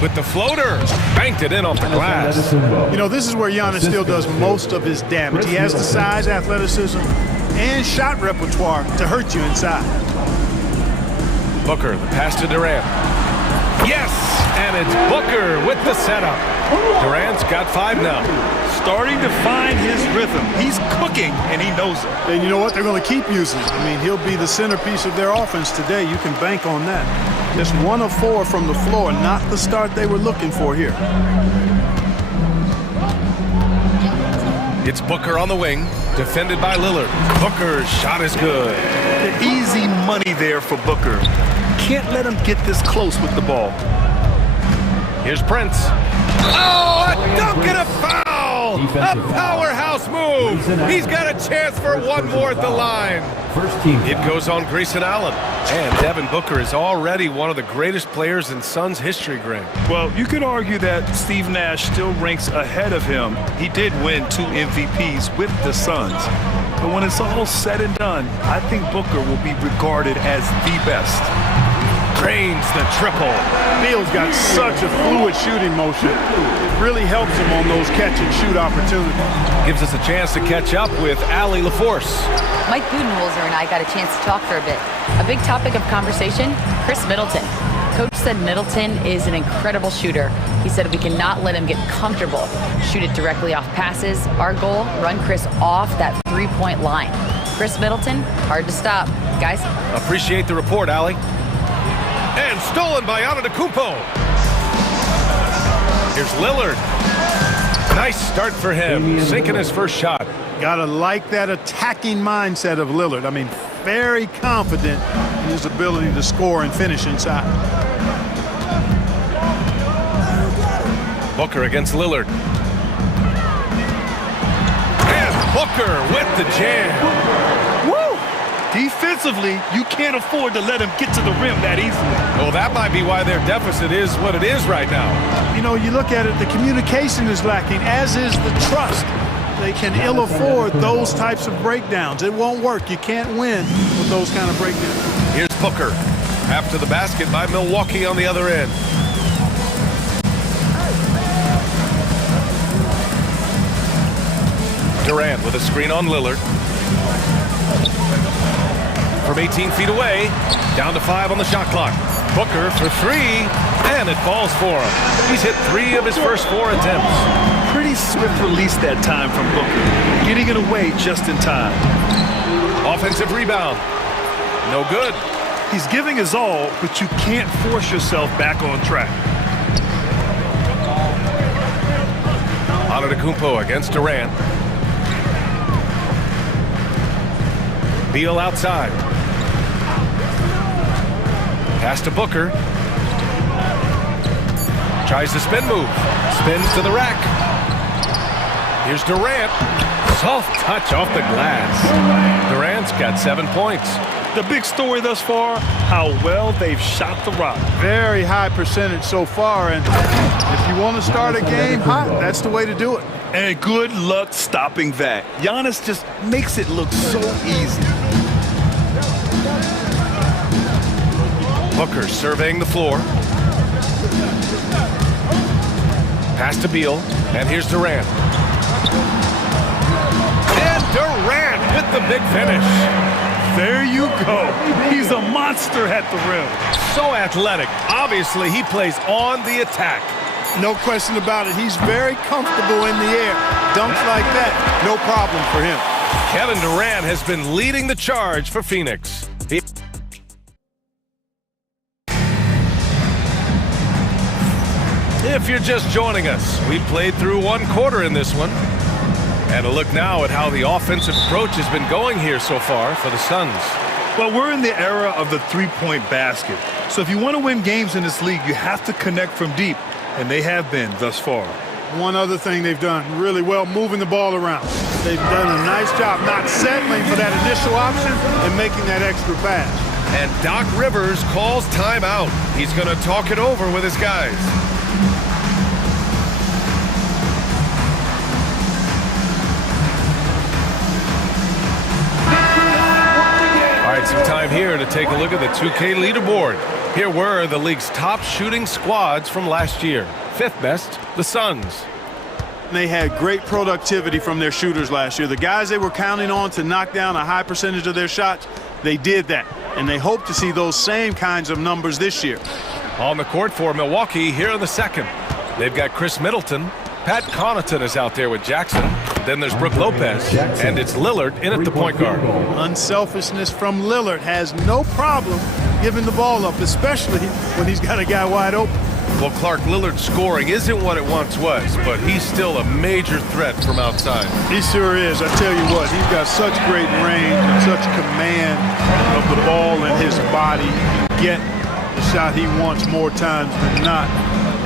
With the floater, banked it in off the glass. You know, this is where Giannis still does most of his damage. He has the size, athleticism, and shot repertoire to hurt you inside. Booker, the pass to Durant. Yes! And it's Booker with the setup. Durant's got five now. Starting to find his rhythm. He's cooking, and he knows it. And you know what? They're going to keep using him. I mean, he'll be the centerpiece of their offense today. You can bank on that. Just 1 of 4 from the floor, not the start they were looking for here. It's Booker on the wing, defended by Lillard. Booker's shot is good. The easy money there for Booker. Can't let him get this close with the ball. Here's Prince. Oh, a dunk and a foul! A powerhouse move! He's got a chance for one more at the line. It goes on Grayson Allen. And Devin Booker is already one of the greatest players in Suns history, Greg. Well, you could argue that Steve Nash still ranks ahead of him. He did win 2 MVPs with the Suns. But when it's all said and done, I think Booker will be regarded as the best. Drains the triple. Beal's got such a fluid shooting motion. It really helps him on those catch-and-shoot opportunities. Gives us a chance to catch up with Allie LaForce. Mike Budenholzer and I got a chance to talk for a bit. A big topic of conversation, Chris Middleton. Coach said Middleton is an incredible shooter. He said we cannot let him get comfortable. Shoot it directly off passes. Our goal, run Chris off that three-point line. Chris Middleton, hard to stop. Guys? Appreciate the report, Allie. And stolen by Antetokounmpo. Here's Lillard. Nice start for him, sinking his first shot. Gotta like that attacking mindset of Lillard. I mean, very confident in his ability to score and finish inside. Booker against Lillard. And Booker with the jam. Defensively, you can't afford to let him get to the rim that easily. Well, that might be why their deficit is what it is right now. You know, you look at it, the communication is lacking, as is the trust. They can ill afford those types of breakdowns. It won't work. You can't win with those kind of breakdowns. Here's Booker. After the basket by Milwaukee on the other end. Durant with a screen on Lillard. From 18 feet away, down to 5 on the shot clock. Booker for 3, and it falls for him. He's hit 3 of his first 4 attempts. Pretty swift release that time from Booker, getting it away just in time. Offensive rebound. No good. He's giving his all, but you can't force yourself back on track. Antetokounmpo against Durant. Beal outside. Pass to Booker. Tries the spin move. Spins to the rack. Here's Durant. Soft touch off the glass. Durant's got 7 points. The big story thus far, how well they've shot the rock. Very high percentage so far, and if you want to start a game hot, that's the way to do it. And good luck stopping that. Giannis just makes it look so easy. Booker surveying the floor. Pass to Beal, and here's Durant. And Durant with the big finish. There you go. He's a monster at the rim. So athletic. Obviously, he plays on the attack. No question about it. He's very comfortable in the air. Dunks like that, no problem for him. Kevin Durant has been leading the charge for Phoenix. If you're just joining us, we played through one quarter in this one. And a look now at how the offensive approach has been going here so far for the Suns. Well, we're in the era of the three-point basket. So if you want to win games in this league, you have to connect from deep. And they have been thus far. One other thing they've done really well, moving the ball around. They've done a nice job not settling for that initial option and making that extra pass. And Doc Rivers calls timeout. He's going to talk it over with his guys. All right, some time here to take a look at the 2K leaderboard. Here were the league's top shooting squads from last year. Fifth best, the Suns. They had great productivity from their shooters last year. The guys they were counting on to knock down a high percentage of their shots, they did that. And they hope to see those same kinds of numbers this year. On the court for Milwaukee here in the second. They've got Chris Middleton. Pat Connaughton is out there with Jackson. Then there's Brook Lopez. And it's Lillard in at the point guard. Unselfishness from Lillard has no problem giving the ball up, especially when he's got a guy wide open. Well, Clark, Lillard's scoring isn't what it once was, but he's still a major threat from outside. He sure is. I tell you what, he's got such great range and such command of the ball in his body. He can get the shot he wants more times than not.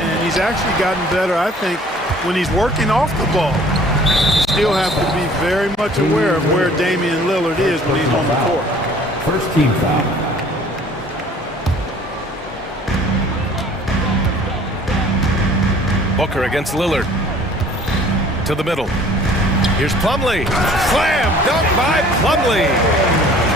And he's actually gotten better, I think, when he's working off the ball. Still have to be very much aware of where Damian Lillard is when he's on the court. First team foul. Booker against Lillard. To the middle. Here's Plumlee. Slam dunk by Plumlee.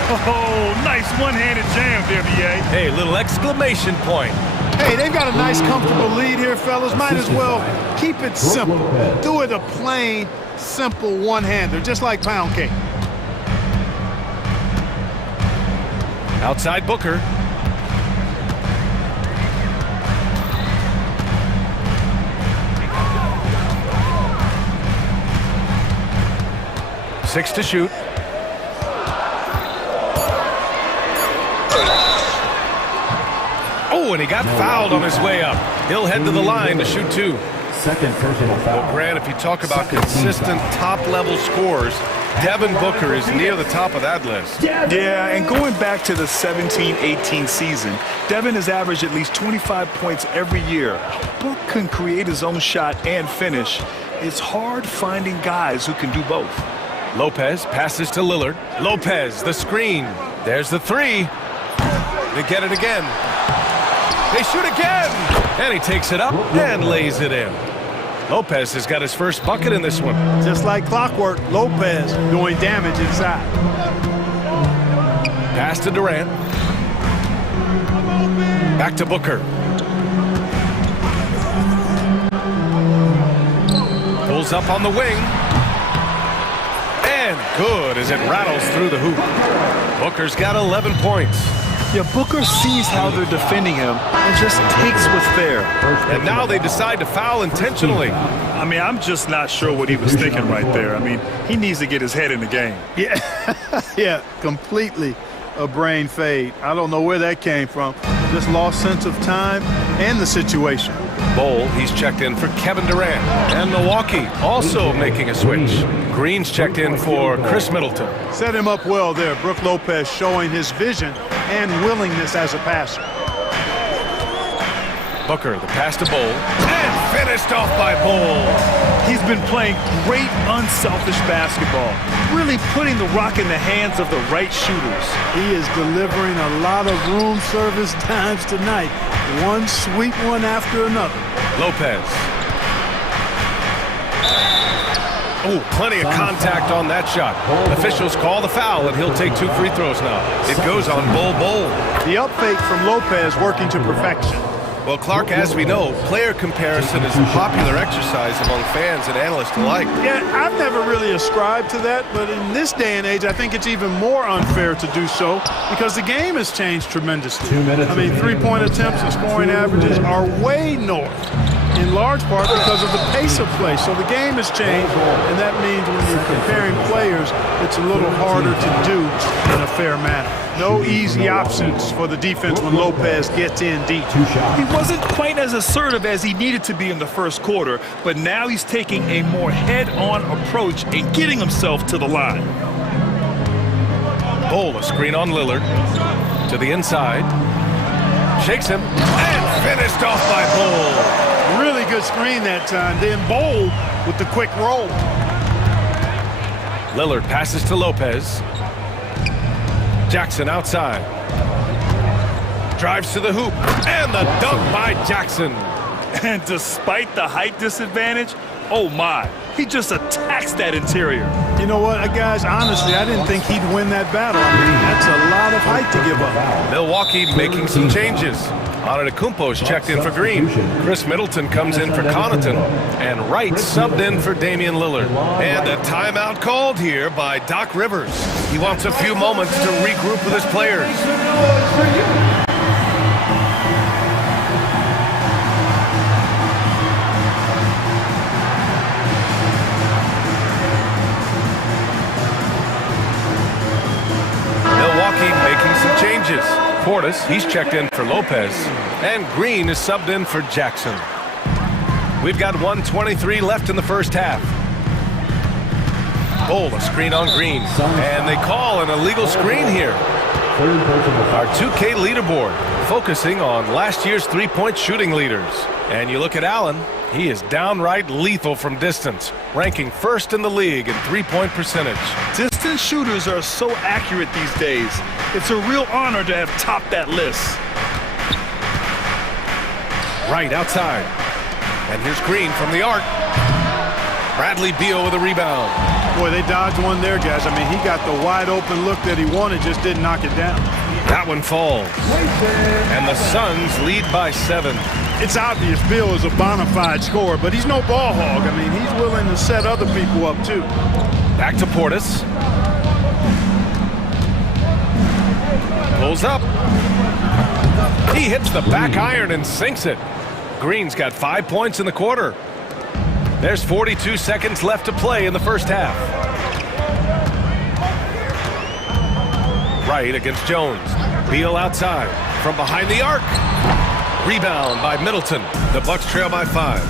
Oh, nice one-handed jam there, B.A. Hey, little exclamation point. Hey, they've got a nice, comfortable lead here, fellas. Might as well keep it simple. Do it a plain, simple one-hander, just like pound cake. Outside Booker. Six to shoot. Oh, and he got fouled on his way up. He'll head to the line to shoot two. Second personal foul. Well, Grant, if you talk about consistent top-level scores, Devin Booker is near the top of that list. Yeah, and going back to the 17-18 season, Devin has averaged at least 25 points every year. Book can create his own shot and finish. It's hard finding guys who can do both. Lopez passes to Lillard. Lopez, the screen. There's the three. They get it again. They shoot again. And he takes it up and lays it in. Lopez has got his first bucket in this one. Just like clockwork, Lopez doing damage inside. Pass to Durant. Back to Booker. Pulls up on the wing. And good as it rattles through the hoop. Booker's got 11 points. Yeah, Booker sees how they're defending him and just takes what's there. And now they decide to foul intentionally. I mean, I'm just not sure what he was thinking right there. I mean, he needs to get his head in the game. Yeah, yeah, completely a brain fade. I don't know where that came from. Just lost sense of time and the situation. Bowl, he's checked in for Kevin Durant. And Milwaukee also making a switch. Green's checked in for Chris Middleton. Set him up well there. Brook Lopez showing his vision and willingness as a passer. Booker, the pass to Bowl. And finished off by Bol. He's been playing great, unselfish basketball, really putting the rock in the hands of the right shooters. He is delivering a lot of room service times tonight. One sweet one after another. Lopez. Oh, plenty of contact on that shot. Officials call the foul, and he'll take 2 free throws now. It goes on Bol. The up fake from Lopez working to perfection. Well, Clark, as we know, player comparison is a popular exercise among fans and analysts alike. Yeah, I've never really ascribed to that, but in this day and age, I think it's even more unfair to do so because the game has changed tremendously. I mean, three-point attempts and scoring averages are way north, in large part because of the pace of play. So the game has changed, and that means when you're comparing players, it's a little harder to do in a fair manner. No easy options for the defense when Lopez gets in deep. He wasn't quite as assertive as he needed to be in the first quarter, but now he's taking a more head-on approach and getting himself to the line. Bol, a screen on Lillard. To the inside. Shakes him. And finished off by Bol. Really good screen that time. Then Bol with the quick roll. Lillard passes to Lopez. Jackson outside. Drives to the hoop. And the dunk by Jackson. And despite the height disadvantage, oh my, he just attacks that interior. You know what, guys, honestly, I didn't think he'd win that battle. I mean, that's a lot of height to give up. Milwaukee making some changes. Antetokounmpo's checked in for Green. Chris Middleton comes in for Connaughton. And Wright subbed in for Damian Lillard. And a timeout called here by Doc Rivers. He wants a few moments to regroup with his players. Milwaukee making some changes. Portis, he's checked in for Lopez, and Green is subbed in for Jackson. We've got 1:23 left in the first half. Bol, a screen on Green, and they call an illegal screen here. Our 2K leaderboard, focusing on last year's three-point shooting leaders. And you look at Allen, he is downright lethal from distance, ranking first in the league in three-point percentage. Distance shooters are so accurate these days. It's a real honor to have topped that list. Right outside. And here's Green from the arc. Bradley Beal with a rebound. Boy, they dodged one there, guys. I mean, he got the wide open look that he wanted, just didn't knock it down. That one falls. And the Suns lead by 7. It's obvious Bill is a bona fide scorer, but he's no ball hog. I mean, he's willing to set other people up, too. Back to Portis. Pulls up. He hits the back iron and sinks it. Green's got 5 points in the quarter. There's 42 seconds left to play in the first half. Right against Jones. Beal outside. From behind the arc. Rebound by Middleton. The Bucks trail by 5.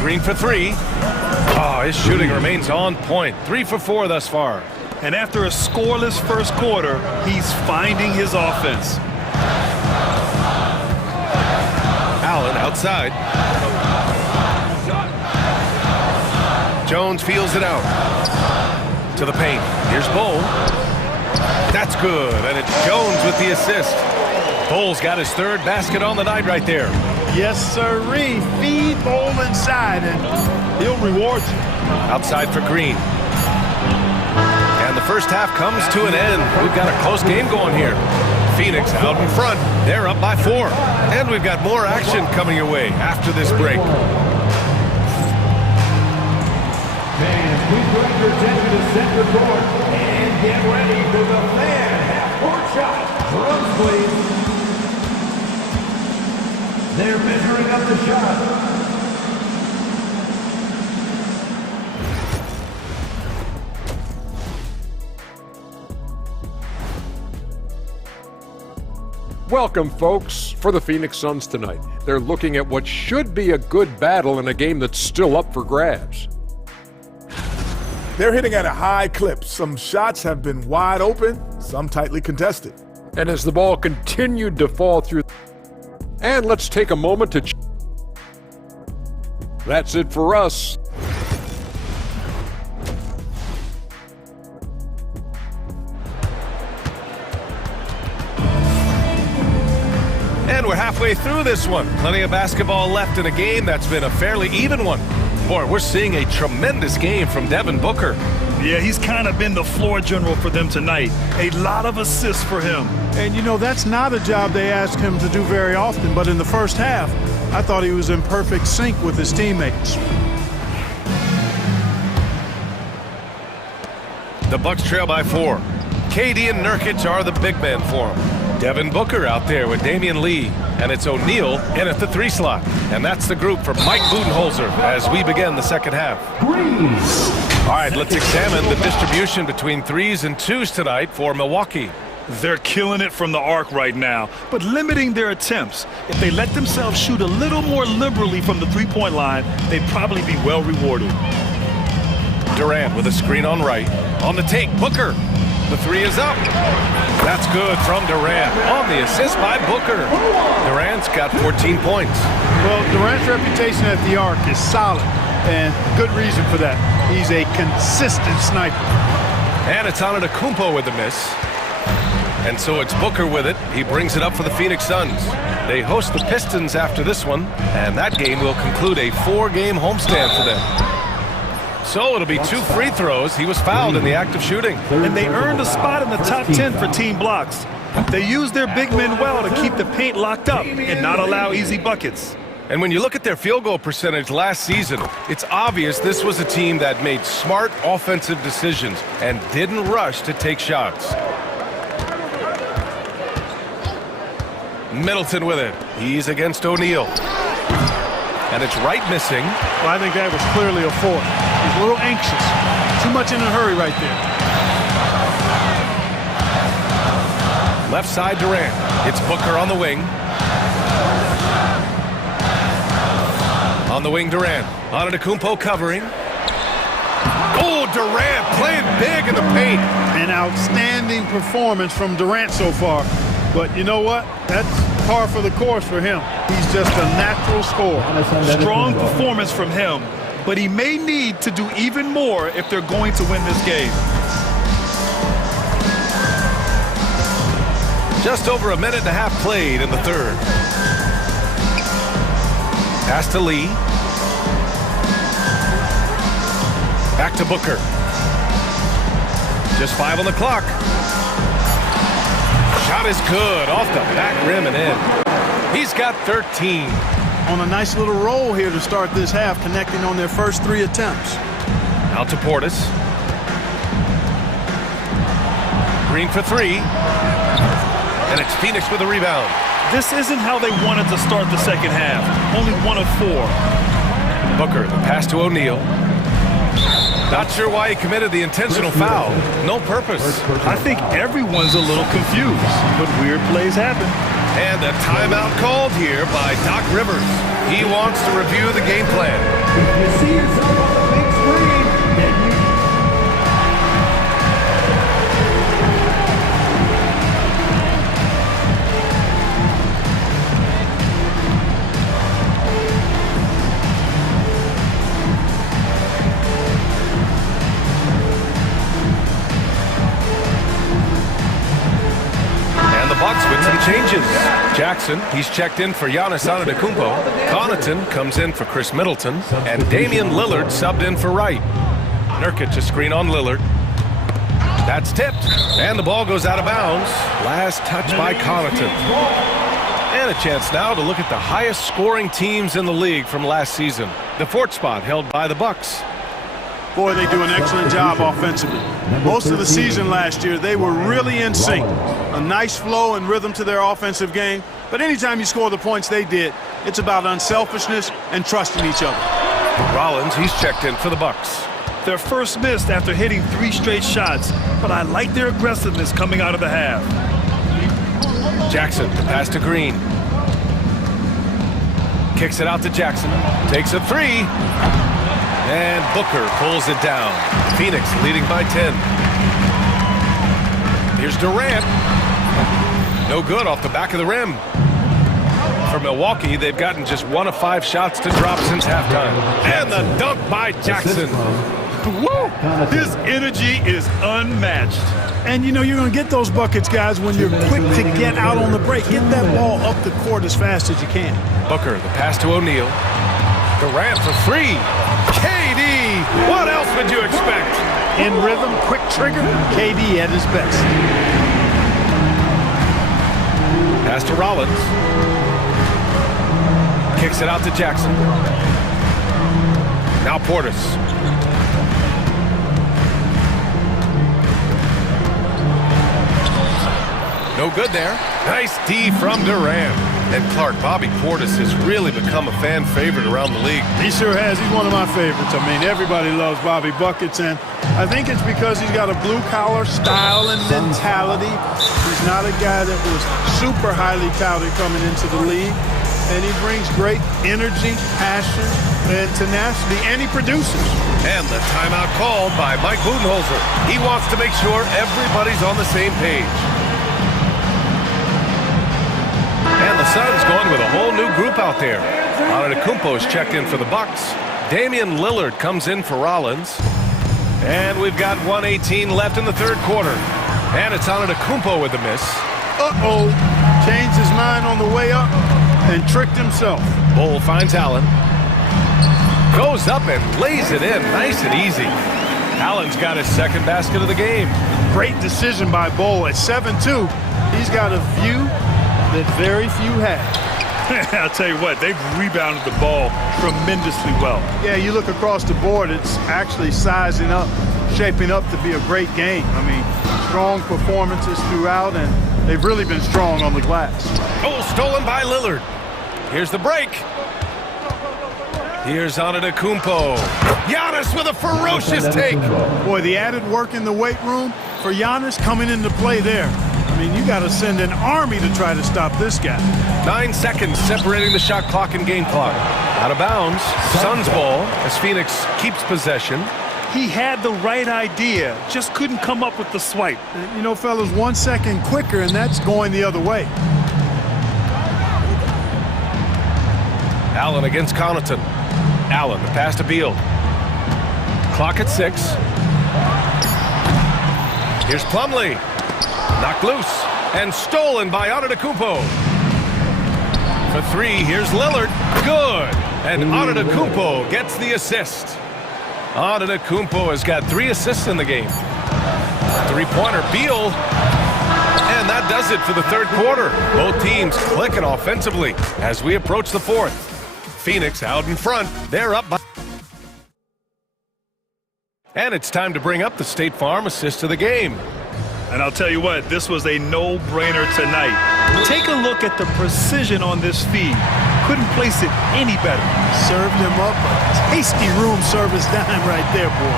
Green for 3. Oh, his shooting remains on point. 3 for 4 thus far. And after a scoreless first quarter, he's finding his offense. Allen outside. Jones feels it out. To the paint. Here's Bol. That's good, and it's Jones with the assist. Bol's got his third basket on the night right there. Yes, sirree. Feed Bol inside, and he'll reward you. Outside for Green. And the first half comes to an end. We've got a close game going here. Phoenix out in front. They're up by 4. And we've got more action coming your way after this break. Fans, please direct your attention to center court and get ready for the fan half-court shot. Drums, please. They're measuring up the shot. Welcome, folks, for the Phoenix Suns tonight. They're looking at what should be a good battle in a game that's still up for grabs. They're hitting at a high clip. Some shots have been wide open, some tightly contested. And as the ball continued to fall through, and let's take a moment to That's it for us. And we're halfway through this one. Plenty of basketball left in a game that's been a fairly even one. Boy, we're seeing a tremendous game from Devin Booker. Yeah, he's kind of been the floor general for them tonight. A lot of assists for him. And, you know, that's not a job they ask him to do very often. But in the first half, I thought he was in perfect sync with his teammates. The Bucks trail by 4. KD and Nurkic are the big men for him. Devin Booker out there with Damian Lee. And it's O'Neal in at the 3 slot. And that's the group for Mike Budenholzer as we begin the second half. All right, let's examine the distribution between 3s and 2s tonight for Milwaukee. They're killing it from the arc right now, but limiting their attempts. If they let themselves shoot a little more liberally from the three-point line, they'd probably be well rewarded. Durant with a screen on right. On the take, Booker. The 3 is up. That's good from Durant on the assist by Booker. Durant's got 14 points. Well, Durant's reputation at the arc is solid, and good reason for that. He's a consistent sniper. And it's Antetokounmpo with the miss. And so it's Booker with it. He brings it up for the Phoenix Suns. They host the Pistons after this one, and that game will conclude a 4-game homestand for them. So it'll be 2 free throws. He was fouled in the act of shooting. And they earned a spot in the top 10 for team blocks. They use their big men well to keep the paint locked up and not allow easy buckets. And when you look at their field goal percentage last season, it's obvious this was a team that made smart offensive decisions and didn't rush to take shots. Middleton with it. He's against O'Neal. And it's right missing. Well, I think that was clearly a foul. He's a little anxious. Too much in a hurry right there. Left side Durant. It's Booker on the wing. On the wing, Durant. Antetokounmpo covering. Oh, Durant playing big in the paint. An outstanding performance from Durant so far. But you know what? That's par for the course for him. He's just a natural scorer. Strong performance from him, but he may need to do even more if they're going to win this game. Just over a minute and a half played in the third. Pass to Lee. Back to Booker. Just 5 on the clock. Shot is good, off the back rim and in. He's got 13. On a nice little roll here to start this half, connecting on their first 3 attempts. Out to Portis. Green for 3. And it's Phoenix with a rebound. This isn't how they wanted to start the second half. Only 1 of 4. Booker, the pass to O'Neal. Not sure why he committed the intentional foul. No purpose. I think everyone's a little confused, but weird plays happen. And a timeout called here by Doc Rivers. He wants to review the game plan. If you see yourself on the big screen, then you... Bucks with some changes. Jackson, he's checked in for Giannis Antetokounmpo. Connaughton comes in for Chris Middleton. And Damian Lillard subbed in for Wright. Nurkic a screen on Lillard. That's tipped. And the ball goes out of bounds. Last touch by Connaughton. And a chance now to look at the highest scoring teams in the league from last season. The 4th spot held by the Bucks. Boy, they do an excellent job offensively. Most of the season last year, they were really in sync. A nice flow and rhythm to their offensive game. But anytime you score the points they did, it's about unselfishness and trusting each other. Rollins, he's checked in for the Bucks. Their first missed after hitting 3 straight shots, but I like their aggressiveness coming out of the half. Jackson, the pass to Green. Kicks it out to Jackson. Takes a 3. And Booker pulls it down. Phoenix leading by 10. Here's Durant. No good off the back of the rim. For Milwaukee, they've gotten just 1 of 5 shots to drop since halftime. And the dunk by Jackson. Woo! His energy is unmatched. And you know you're going to get those buckets, guys, when you're quick to get out on the break. Get that ball up the court as fast as you can. Booker, the pass to O'Neal. Durant for 3. KD! What else would you expect? In rhythm, quick trigger, KD at his best. Pass to Rollins. Kicks it out to Jackson. Now Portis. No good there. Nice D from Durant. And Clark, Bobby Portis has really become a fan favorite around the league. He sure has. He's one of my favorites. I mean, everybody loves Bobby Buckets, and I think it's because he's got a blue-collar style and mentality. He's not a guy that was super highly touted coming into the league, and he brings great energy, passion, and tenacity, and he produces. And the timeout called by Mike Budenholzer. He wants to make sure everybody's on the same page. And the Suns going with a whole new group out there. Antetokounmpo's checked in for the Bucks. Damian Lillard comes in for Rollins. And we've got 1:18 left in the third quarter. And it's Antetokounmpo with the miss. Uh-oh. Changed his mind on the way up and tricked himself. Bol finds Allen. Goes up and lays it in nice and easy. Allen's got his second basket of the game. Great decision by Bol at 7-2. He's got a view that very few have. I'll tell you what, they've rebounded the ball tremendously well. Yeah, you look across the board, it's actually sizing up, shaping up to be a great game. I mean, strong performances throughout, and they've really been strong on the glass. Oh, stolen by Lillard. Here's the break. Here's Antetokounmpo. Giannis with a ferocious take. Boy, the added work in the weight room for Giannis coming into play there. I mean, you got to send an army to try to stop this guy. 9 seconds separating the shot clock and game clock. Out of bounds. Suns ball as Phoenix keeps possession. He had the right idea, just couldn't come up with the swipe. You know, fellas, 1 second quicker, and that's going the other way. Allen against Connaughton. Allen, the pass to Beal. Clock at 6. Here's Plumlee. Knocked loose and stolen by Antetokounmpo. For 3, here's Lillard. Good. And Antetokounmpo gets the assist. Antetokounmpo has got 3 assists in the game. Three-pointer, Beal. And that does it for the third quarter. Both teams clicking offensively as we approach the fourth. Phoenix out in front. They're up by... And it's time to bring up the State Farm assist of the game. And I'll tell you what, this was a no-brainer tonight. Take a look at the precision on this feed. Couldn't place it any better. Served him up a tasty room service dime right there, boy.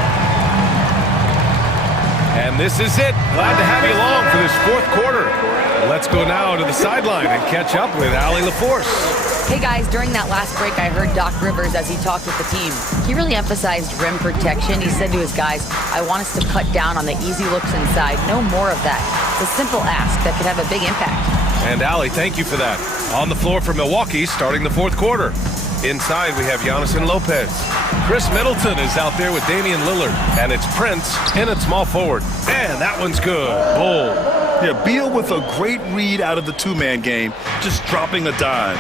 And this is it. Glad to have you along for this fourth quarter. Let's go now to the sideline and catch up with Allie LaForce. Hey guys, during that last break, I heard Doc Rivers as he talked with the team. He really emphasized rim protection. He said to his guys, I want us to cut down on the easy looks inside. No more of that. It's a simple ask that could have a big impact. And Allie, thank you for that. On the floor for Milwaukee, starting the fourth quarter. Inside, we have Giannis and Lopez. Chris Middleton is out there with Damian Lillard. And it's Prince in at small forward. And that one's good. Bol. Yeah, Beal with a great read out of the two-man game, just dropping a dime.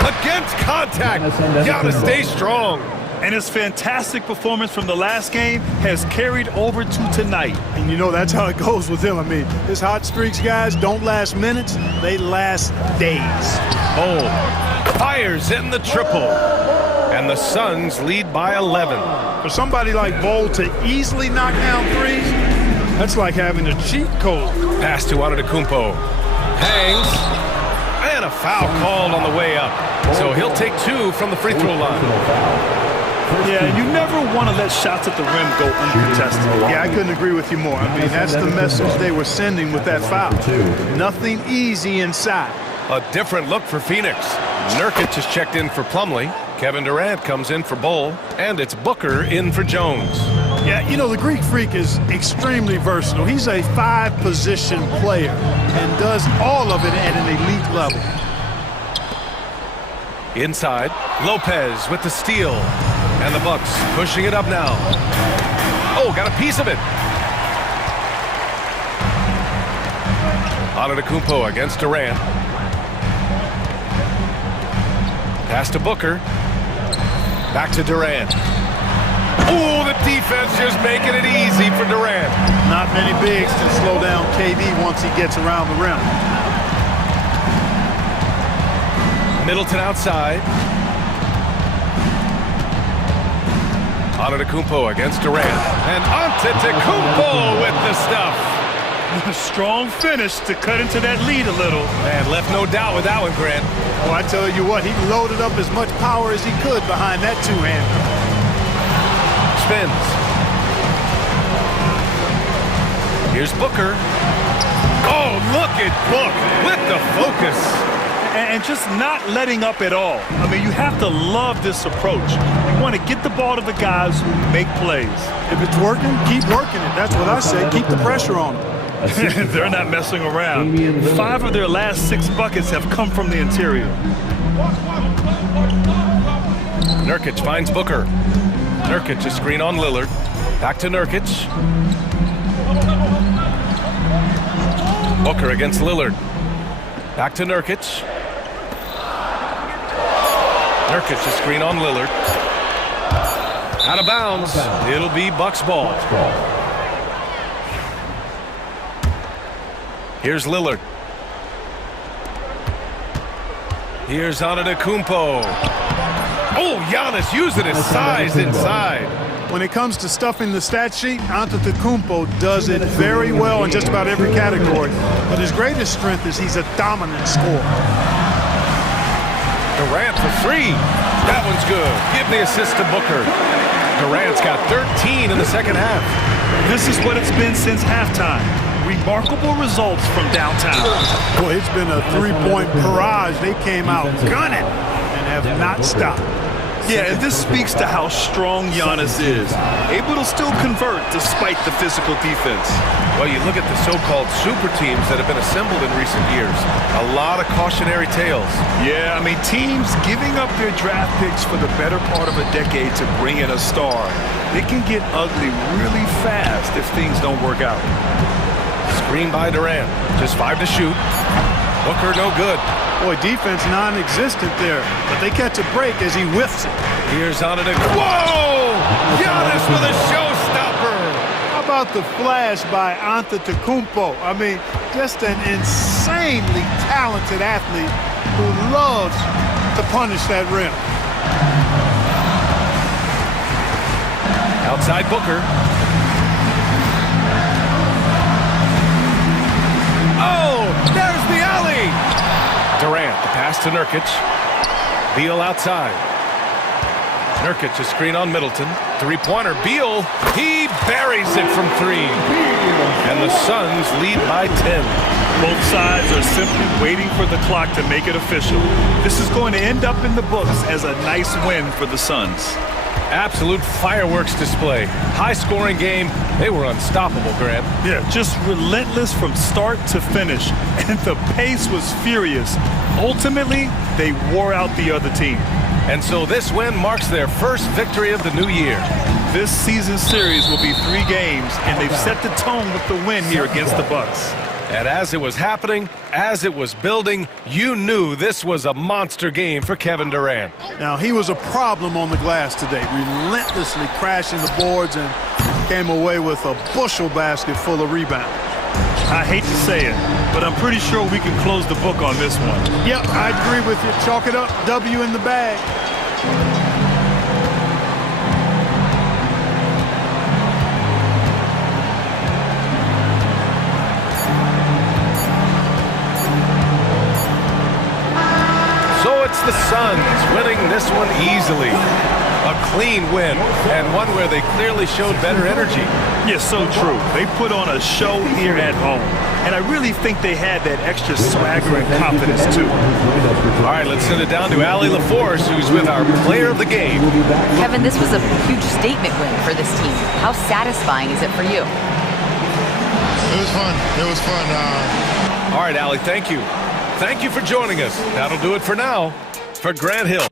Against contact, Giannis stays strong. And his fantastic performance from the last game has carried over to tonight. And you know that's how it goes with him. I mean, his hot streaks, guys, don't last minutes. They last days. Bol fires in the triple. And the Suns lead by 11. For somebody like Bol to easily knock down threes, that's like having a cheat code. Pass to Antetokounmpo. Hangs. And a foul called on the way up. So he'll take 2 from the free throw line. Yeah, you never want to let shots at the rim go uncontested. Yeah, I couldn't agree with you more. I mean, that's the message they were sending with that foul. Nothing easy inside. A different look for Phoenix. Nurkic is checked in for Plumlee. Kevin Durant comes in for Bol. And it's Booker in for Jones. Yeah, you know, the Greek Freak is extremely versatile. He's a 5-position player and does all of it at an elite level. Inside, Lopez with the steal. And the Bucks pushing it up now. Oh, got a piece of it. Antetokounmpo against Durant. Pass to Booker. Back to Durant. Oh, the defense just making it easy for Durant. Not many bigs can slow down KD once he gets around the rim. Middleton outside. Antetokounmpo against Durant. And Antetokounmpo with the stuff. A strong finish to cut into that lead a little. Man, left no doubt with that one, Grant. Well, I tell you what, he loaded up as much power as he could behind that two-hander. Spins. Here's Booker. Oh, look at Book with the focus. And just not letting up at all. I mean, you have to love this approach. You want to get the ball to the guys who make plays. If it's working, keep working it. That's what I say. Keep the pressure on them. They're not messing around. 5 of their last 6 buckets have come from the interior. Nurkic finds Booker. Nurkic a screen on Lillard. Back to Nurkic. Booker against Lillard. Back to Nurkic. Nurkic a screen on Lillard. Out of bounds. It'll be Bucks ball. Here's Lillard. Here's Antetokounmpo. Oh, Giannis using his size inside. When it comes to stuffing the stat sheet, Antetokounmpo does it very well in just about every category. But his greatest strength is he's a dominant scorer. Durant for 3. That one's good. Give the assist to Booker. Durant's got 13 in the second half. This is what it's been since halftime. Remarkable results from downtown. Boy, it's been a 3-point barrage. They came out gunning and have not stopped. Yeah, and this speaks to how strong Giannis is. Able to still convert despite the physical defense. Well, you look at the so-called super teams that have been assembled in recent years. A lot of cautionary tales. Yeah, I mean, teams giving up their draft picks for the better part of a decade to bring in a star. It can get ugly really fast if things don't work out. Screen by Durant. Just 5 to shoot. Booker no good. Boy, defense non-existent there, but they catch a break as he whiffs it. Here's Antetokounmpo. Whoa! Giannis with a showstopper. How about the flash by Antetokounmpo? I mean, just an insanely talented athlete who loves to punish that rim. Outside Booker. Oh, there's the alley. Durant, the pass to Nurkic. Beal outside. Nurkic, a screen on Middleton. 3-pointer. Beal, he buries it from 3. And the Suns lead by 10. Both sides are simply waiting for the clock to make it official. This is going to end up in the books as a nice win for the Suns. Absolute fireworks display. High-scoring game. They were unstoppable, Grant. Yeah, just relentless from start to finish. And the pace was furious. Ultimately, they wore out the other team. And so this win marks their first victory of the new year. This season series will be 3 games, and they've set the tone with the win here against the Bucks. And as it was happening, as it was building, you knew this was a monster game for Kevin Durant. Now, he was a problem on the glass today, relentlessly crashing the boards and came away with a bushel basket full of rebounds. I hate to say it, but I'm pretty sure we can close the book on this one. Yep, I agree with you. Chalk it up. W in the bag. It's the Suns winning this one easily. A clean win, and one where they clearly showed better energy. Yeah, so true. They put on a show here at home. And I really think they had that extra swagger and confidence, too. All right, let's send it down to Allie LaForce, who's with our player of the game. Kevin, this was a huge statement win for this team. How satisfying is it for you? It was fun. It was fun. All right, Allie, thank you. Thank you for joining us. That'll do it for now. For Grant Hill.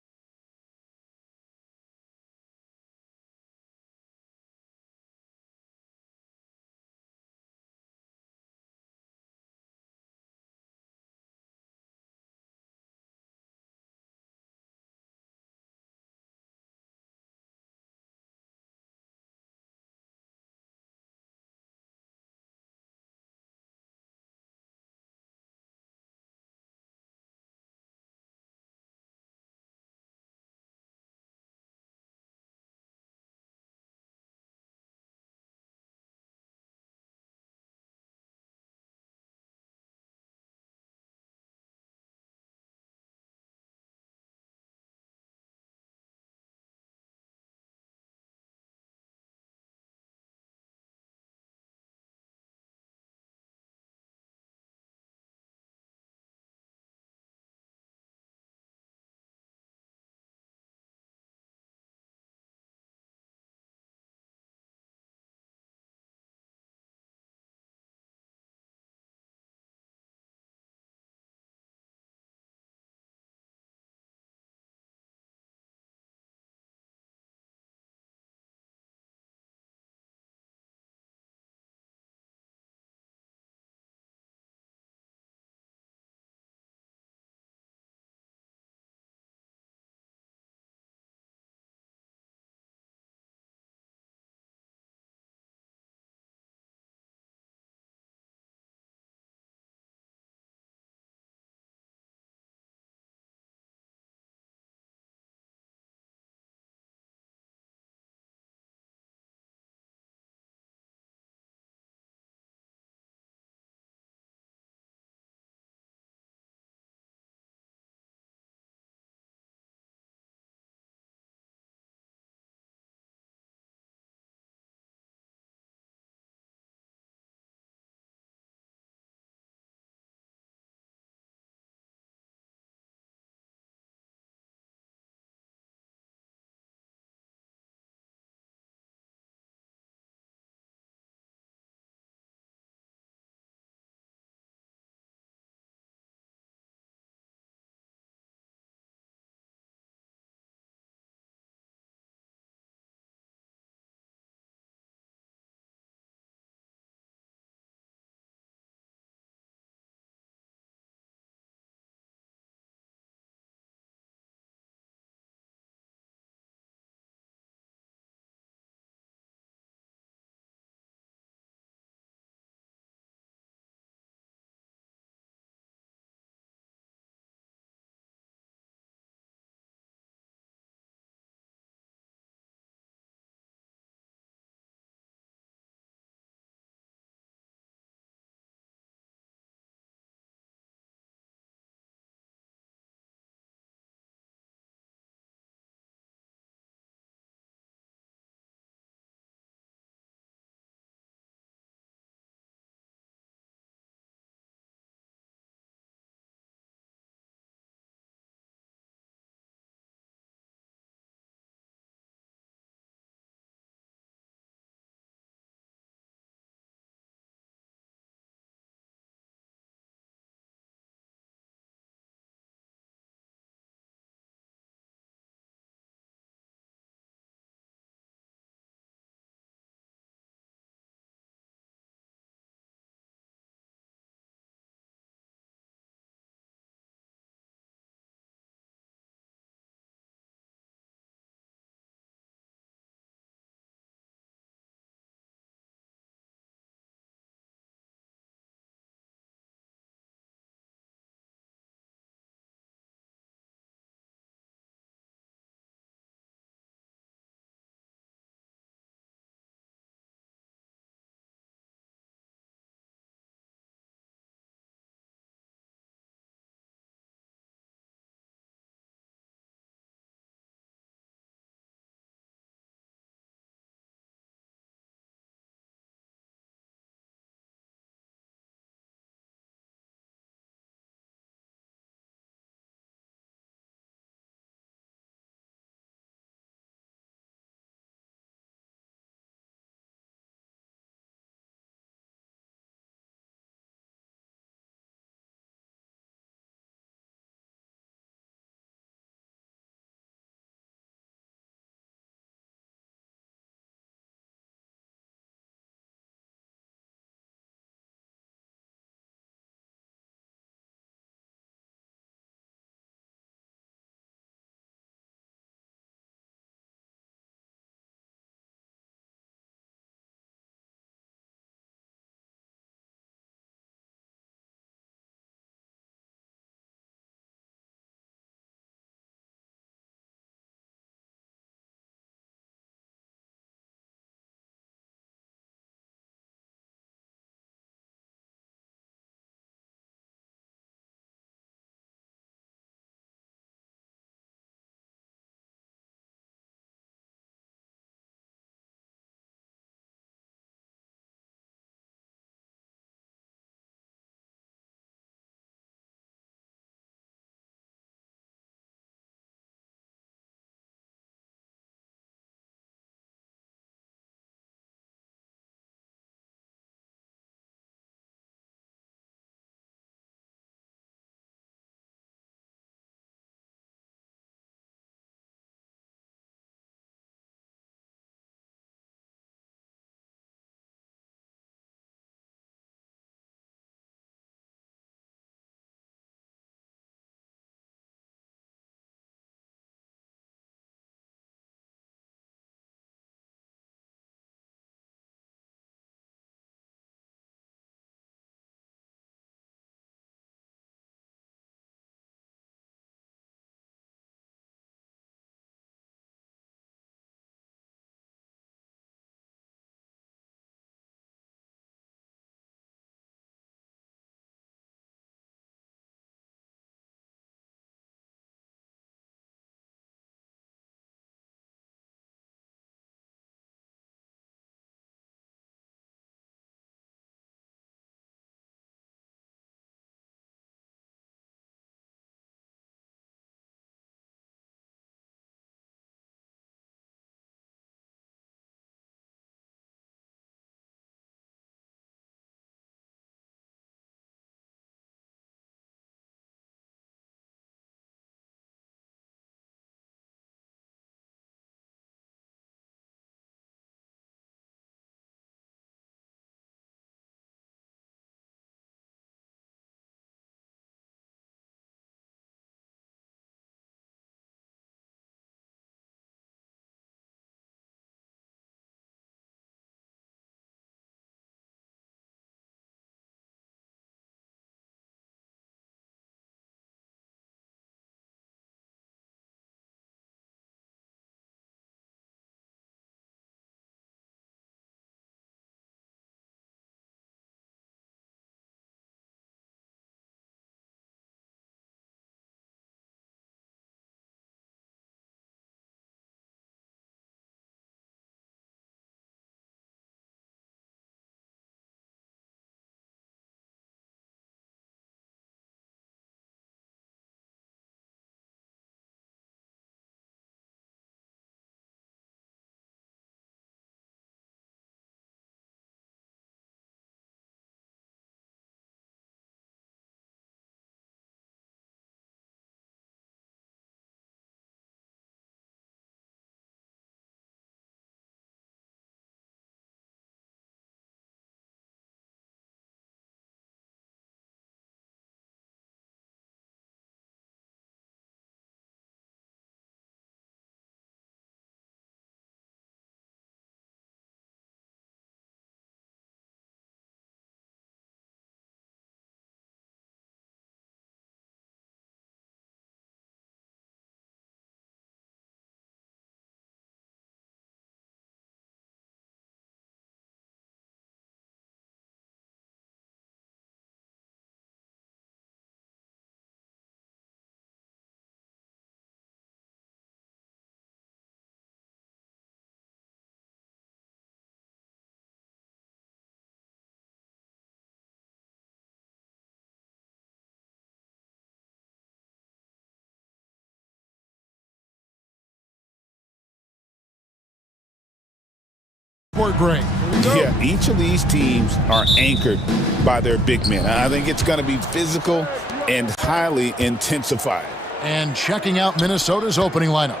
We're great. Yeah, each of these teams are anchored by their big men. I think it's going to be physical and highly intensified. And checking out Minnesota's opening lineup.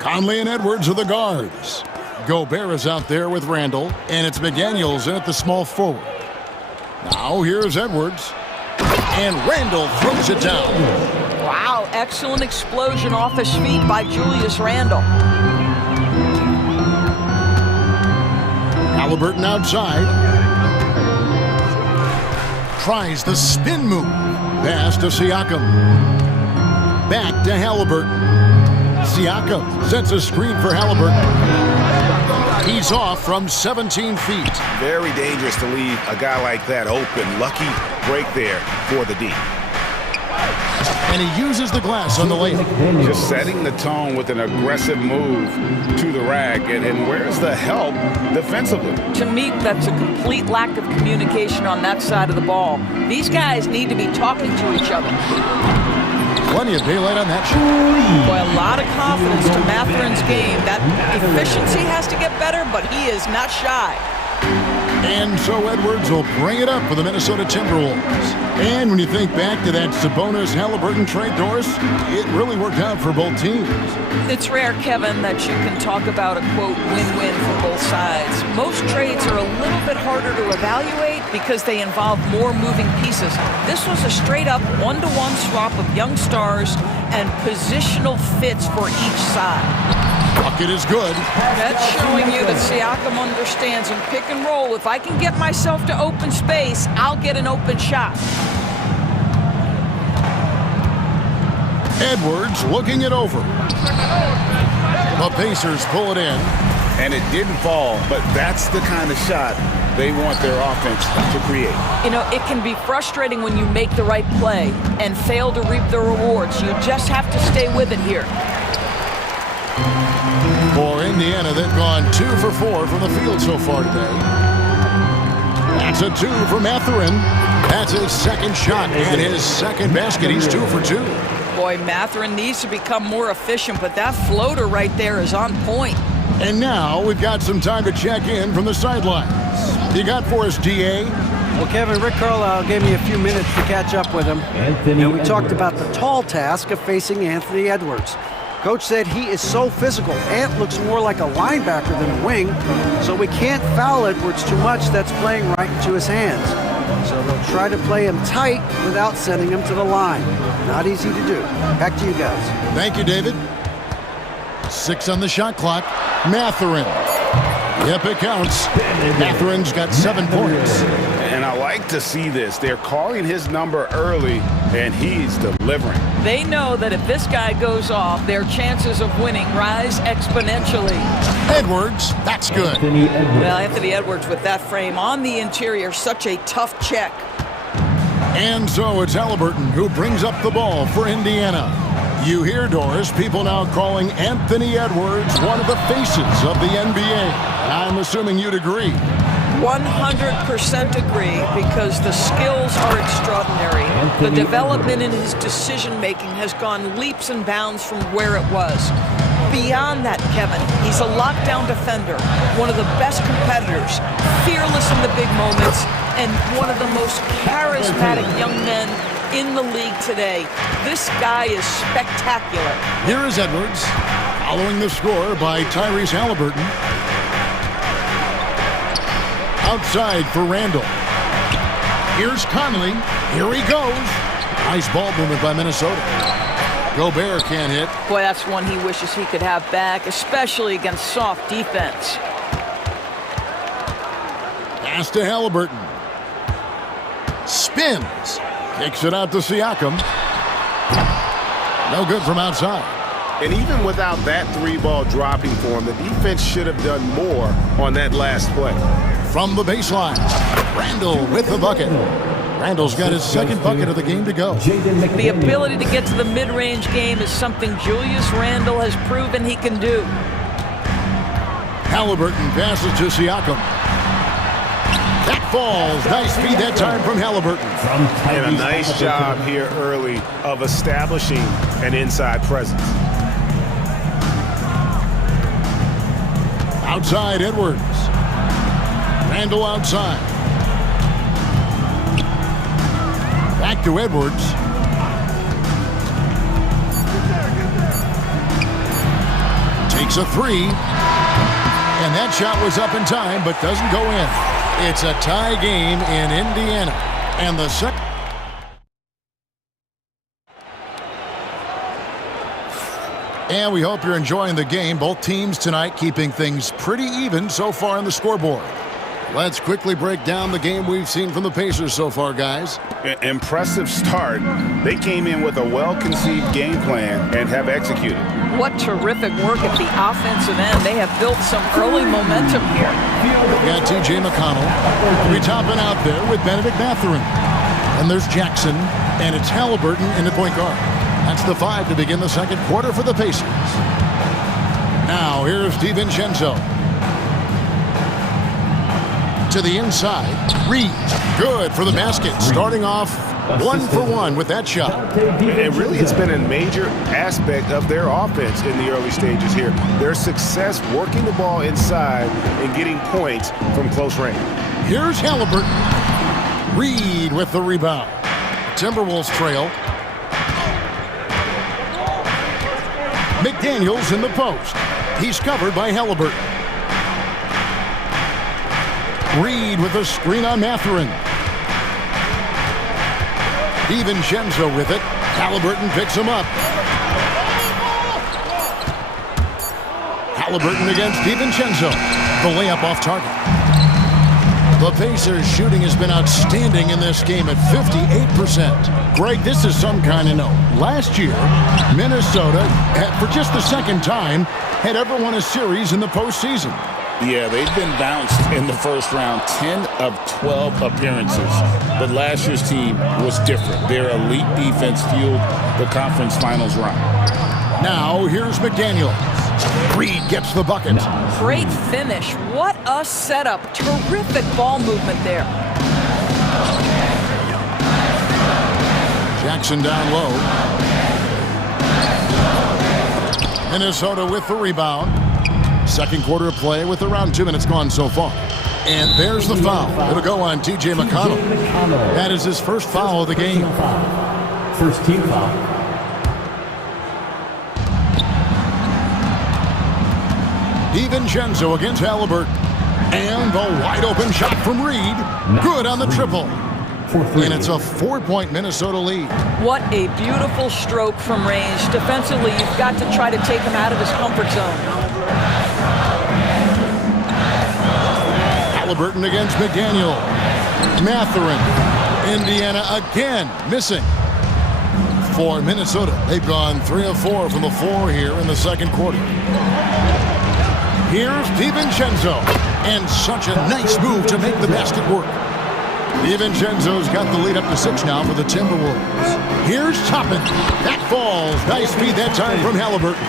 Conley and Edwards are the guards. Gobert is out there with Randall, and it's McDaniels in at the small forward. Now here's Edwards, and Randall throws it down. Wow, excellent explosion off his feet by Julius Randle. Halliburton outside. Tries the spin move. Pass to Siakam. Back to Halliburton. Siakam sets a screen for Halliburton. He's off from 17 feet. Very dangerous to leave a guy like that open. Lucky break there for the D. And he uses the glass on the layup. Just setting the tone with an aggressive move to the rack. And where's the help defensively? To me, that's a complete lack of communication on that side of the ball. These guys need to be talking to each other. Plenty of daylight on that shot. Boy, a lot of confidence to Mathurin's game. That efficiency has to get better, but he is not shy. And so Edwards will bring it up for the Minnesota Timberwolves. And when you think back to that Sabonis-Halliburton trade, Doris, it really worked out for both teams. It's rare, Kevin, that you can talk about a, quote, win-win for both sides. Most trades are a little bit harder to evaluate because they involve more moving pieces. This was a straight-up one-to-one swap of young stars and positional fits for each side. Bucket is good. That's showing you that Siakam understands in pick and roll. If I can get myself to open space, I'll get an open shot. Edwards looking it over. The Pacers pull it in. And it didn't fall, but that's the kind of shot they want their offense to create. You know, it can be frustrating when you make the right play and fail to reap the rewards. You just have to stay with it here. For Indiana, they've gone 2 for 4 from the field so far today. That's a 2 for Mathurin. That's his second shot and his second basket. He's 2 for 2. Boy, Mathurin needs to become more efficient, but that floater right there is on point. And now we've got some time to check in from the sidelines. You got for us, DA? Well, Kevin, Rick Carlisle gave me a few minutes to catch up with him. And we talked about the tall task of facing Anthony Edwards. Coach said he is so physical. Ant looks more like a linebacker than a wing, so we can't foul Edwards too much. That's playing right into his hands. So they'll try to play him tight without sending him to the line. Not easy to do. Back to you guys. Thank you, David. 6 on the shot clock. Mathurin. Yep, it counts. Mathurin's got 7 points. And I like to see this. They're calling his number early, and he's delivering. They know that if this guy goes off, their chances of winning rise exponentially. Edwards, that's good. Well, Anthony Edwards with that frame on the interior, such a tough check. And so it's Halliburton who brings up the ball for Indiana. You hear, Doris, people now calling Anthony Edwards one of the faces of the NBA. I'm assuming you'd agree. 100% agree, because the skills are extraordinary. The development in his decision-making has gone leaps and bounds from where it was. Beyond that, Kevin, he's a lockdown defender, one of the best competitors, fearless in the big moments, and one of the most charismatic young men in the league today. This guy is spectacular. Here is Edwards, following the score by Tyrese Halliburton. Outside for Randall. Here's Conley. Here he goes. Nice ball movement by Minnesota. Gobert can't hit. Boy, that's one he wishes he could have back, especially against soft defense. Pass to Halliburton. Spins. Kicks it out to Siakam. No good from outside. And even without that 3-ball dropping for him, the defense should have done more on that last play. From the baseline, Randall with the bucket. Randall's got his second bucket of the game to go. The ability to get to the mid-range game is something Julius Randle has proven he can do. Halliburton passes to Siakam. That falls. Nice feed that time from Halliburton. And a nice job here early of establishing an inside presence. Outside Edwards. Randall outside. Back to Edwards. Takes a three. And that shot was up in time, but doesn't go in. It's a tie game in Indiana. And the second. And we hope you're enjoying the game. Both teams tonight keeping things pretty even so far on the scoreboard. Let's quickly break down the game we've seen from the Pacers so far, guys. Impressive start. They came in with a well-conceived game plan and have executed. What terrific work at the offensive end. They have built some early momentum here. Got TJ McConnell. We topping out there with Benedict Mathurin. And there's Jackson, and it's Halliburton in the point guard. That's the 5 to begin the second quarter for the Pacers. Now here's DiVincenzo. To the inside. Reed. Good for the basket. Starting off 1-for-1 with that shot. And really, it's been a major aspect of their offense in the early stages here. Their success working the ball inside and getting points from close range. Here's Halliburton. Reed with the rebound. Timberwolves trail. McDaniels in the post. He's covered by Halliburton. Reed with a screen on Mathurin. DiVincenzo with it. Halliburton picks him up. Halliburton against DiVincenzo. The layup off target. The Pacers shooting has been outstanding in this game at 58%. Greg, this is some kind of note. Last year, Minnesota, for just the second time, had ever won a series in the postseason. Yeah, they've been bounced in the first round 10 of 12 appearances. But last year's team was different. Their elite defense fueled the conference finals run. Now, here's McDaniels. Reed gets the bucket. Great finish. What a setup. Terrific ball movement there. Jackson down low. Minnesota with the rebound. Second quarter of play with around 2 minutes gone so far. And there's the foul. It'll go on TJ McConnell. That is his first foul of the game. First team foul. DiVincenzo against Halliburton. And the wide open shot from Reed. Good on the triple. And it's a 4-point Minnesota lead. What a beautiful stroke from range. Defensively, you've got to try to take him out of his comfort zone. Halliburton against McDaniel. Mathurin. Indiana again missing. For Minnesota, they've gone 3 of 4 from the floor here in the second quarter. Here's DiVincenzo. And such a nice move to make the basket work. DiVincenzo's got the lead up to 6 now for the Timberwolves. Here's Toppin. That falls. Nice feed that time from Halliburton.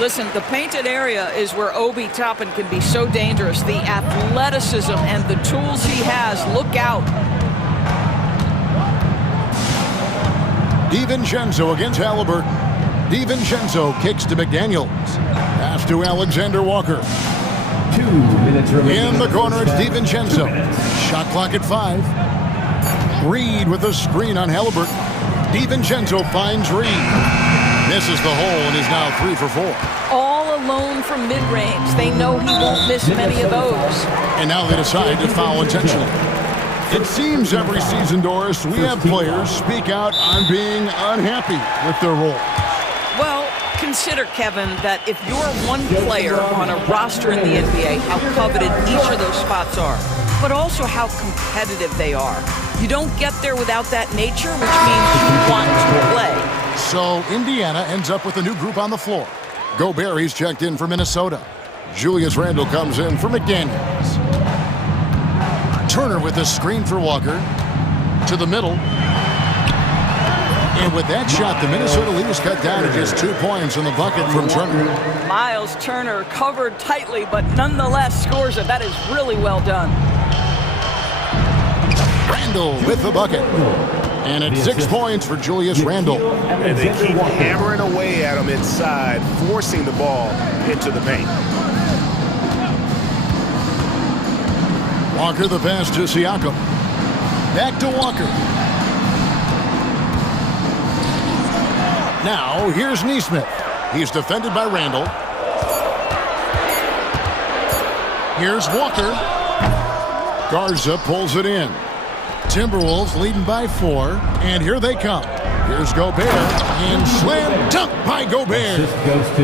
Listen, the painted area is where Obi Toppin can be so dangerous. The athleticism and the tools he has. Look out. DiVincenzo against Halliburton. DiVincenzo kicks to McDaniels. Pass to Alexander Walker. 2 minutes remaining. In the corner, it's DiVincenzo. Shot clock at 5. Reed with a screen on Halliburton. DiVincenzo finds Reed. Misses the hole and is now 3 for 4. All alone from mid-range. They know he won't miss many of those. And now they decide to foul intentionally. It seems every season, Doris, we have players speak out on being unhappy with their role. Well, consider, Kevin, that if you're one player on a roster in the NBA, how coveted each of those spots are, but also how competitive they are. You don't get there without that nature, which means you want to play. So Indiana ends up with a new group on the floor. Gobert, he's checked in for Minnesota. Julius Randle comes in for McDaniels. Turner with a screen for Walker. To the middle. And with that shot, the Minnesota lead is cut down to just 2 points in the bucket from Turner. Miles Turner covered tightly, but nonetheless scores it. That is really well done. Randle with the bucket. And it's 6 points for Julius Randle. And they keep hammering away at him inside, forcing the ball into the paint. Walker the pass to Siakam. Back to Walker. Now, here's Nesmith. He's defended by Randall. Here's Walker. Garza pulls it in. Timberwolves leading by 4, and here they come. Here's Gobert, and slam dunk by Gobert.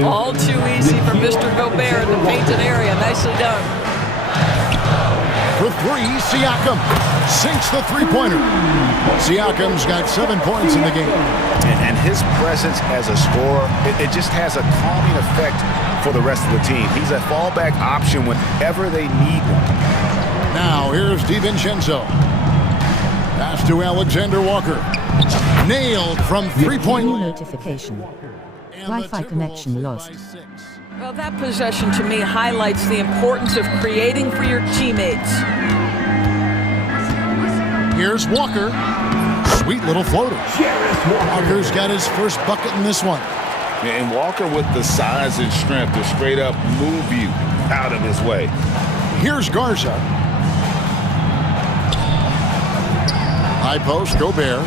All too easy for Mr. Gobert in the painted area. Nicely done. For 3, Siakam sinks the three-pointer. Siakam's got 7 points in the game. And his presence as a scorer, it just has a calming effect for the rest of the team. He's a fallback option whenever they need one. Now, here's DiVincenzo. Pass to Alexander Walker. Nailed from three-point. Notification. Wi-Fi connection lost. Well, that possession to me highlights the importance of creating for your teammates. Here's Walker. Sweet little floater. Walker's got his first bucket in this one. And Walker with the size and strength to straight up move you out of his way. Here's Garza. High post, Gobert.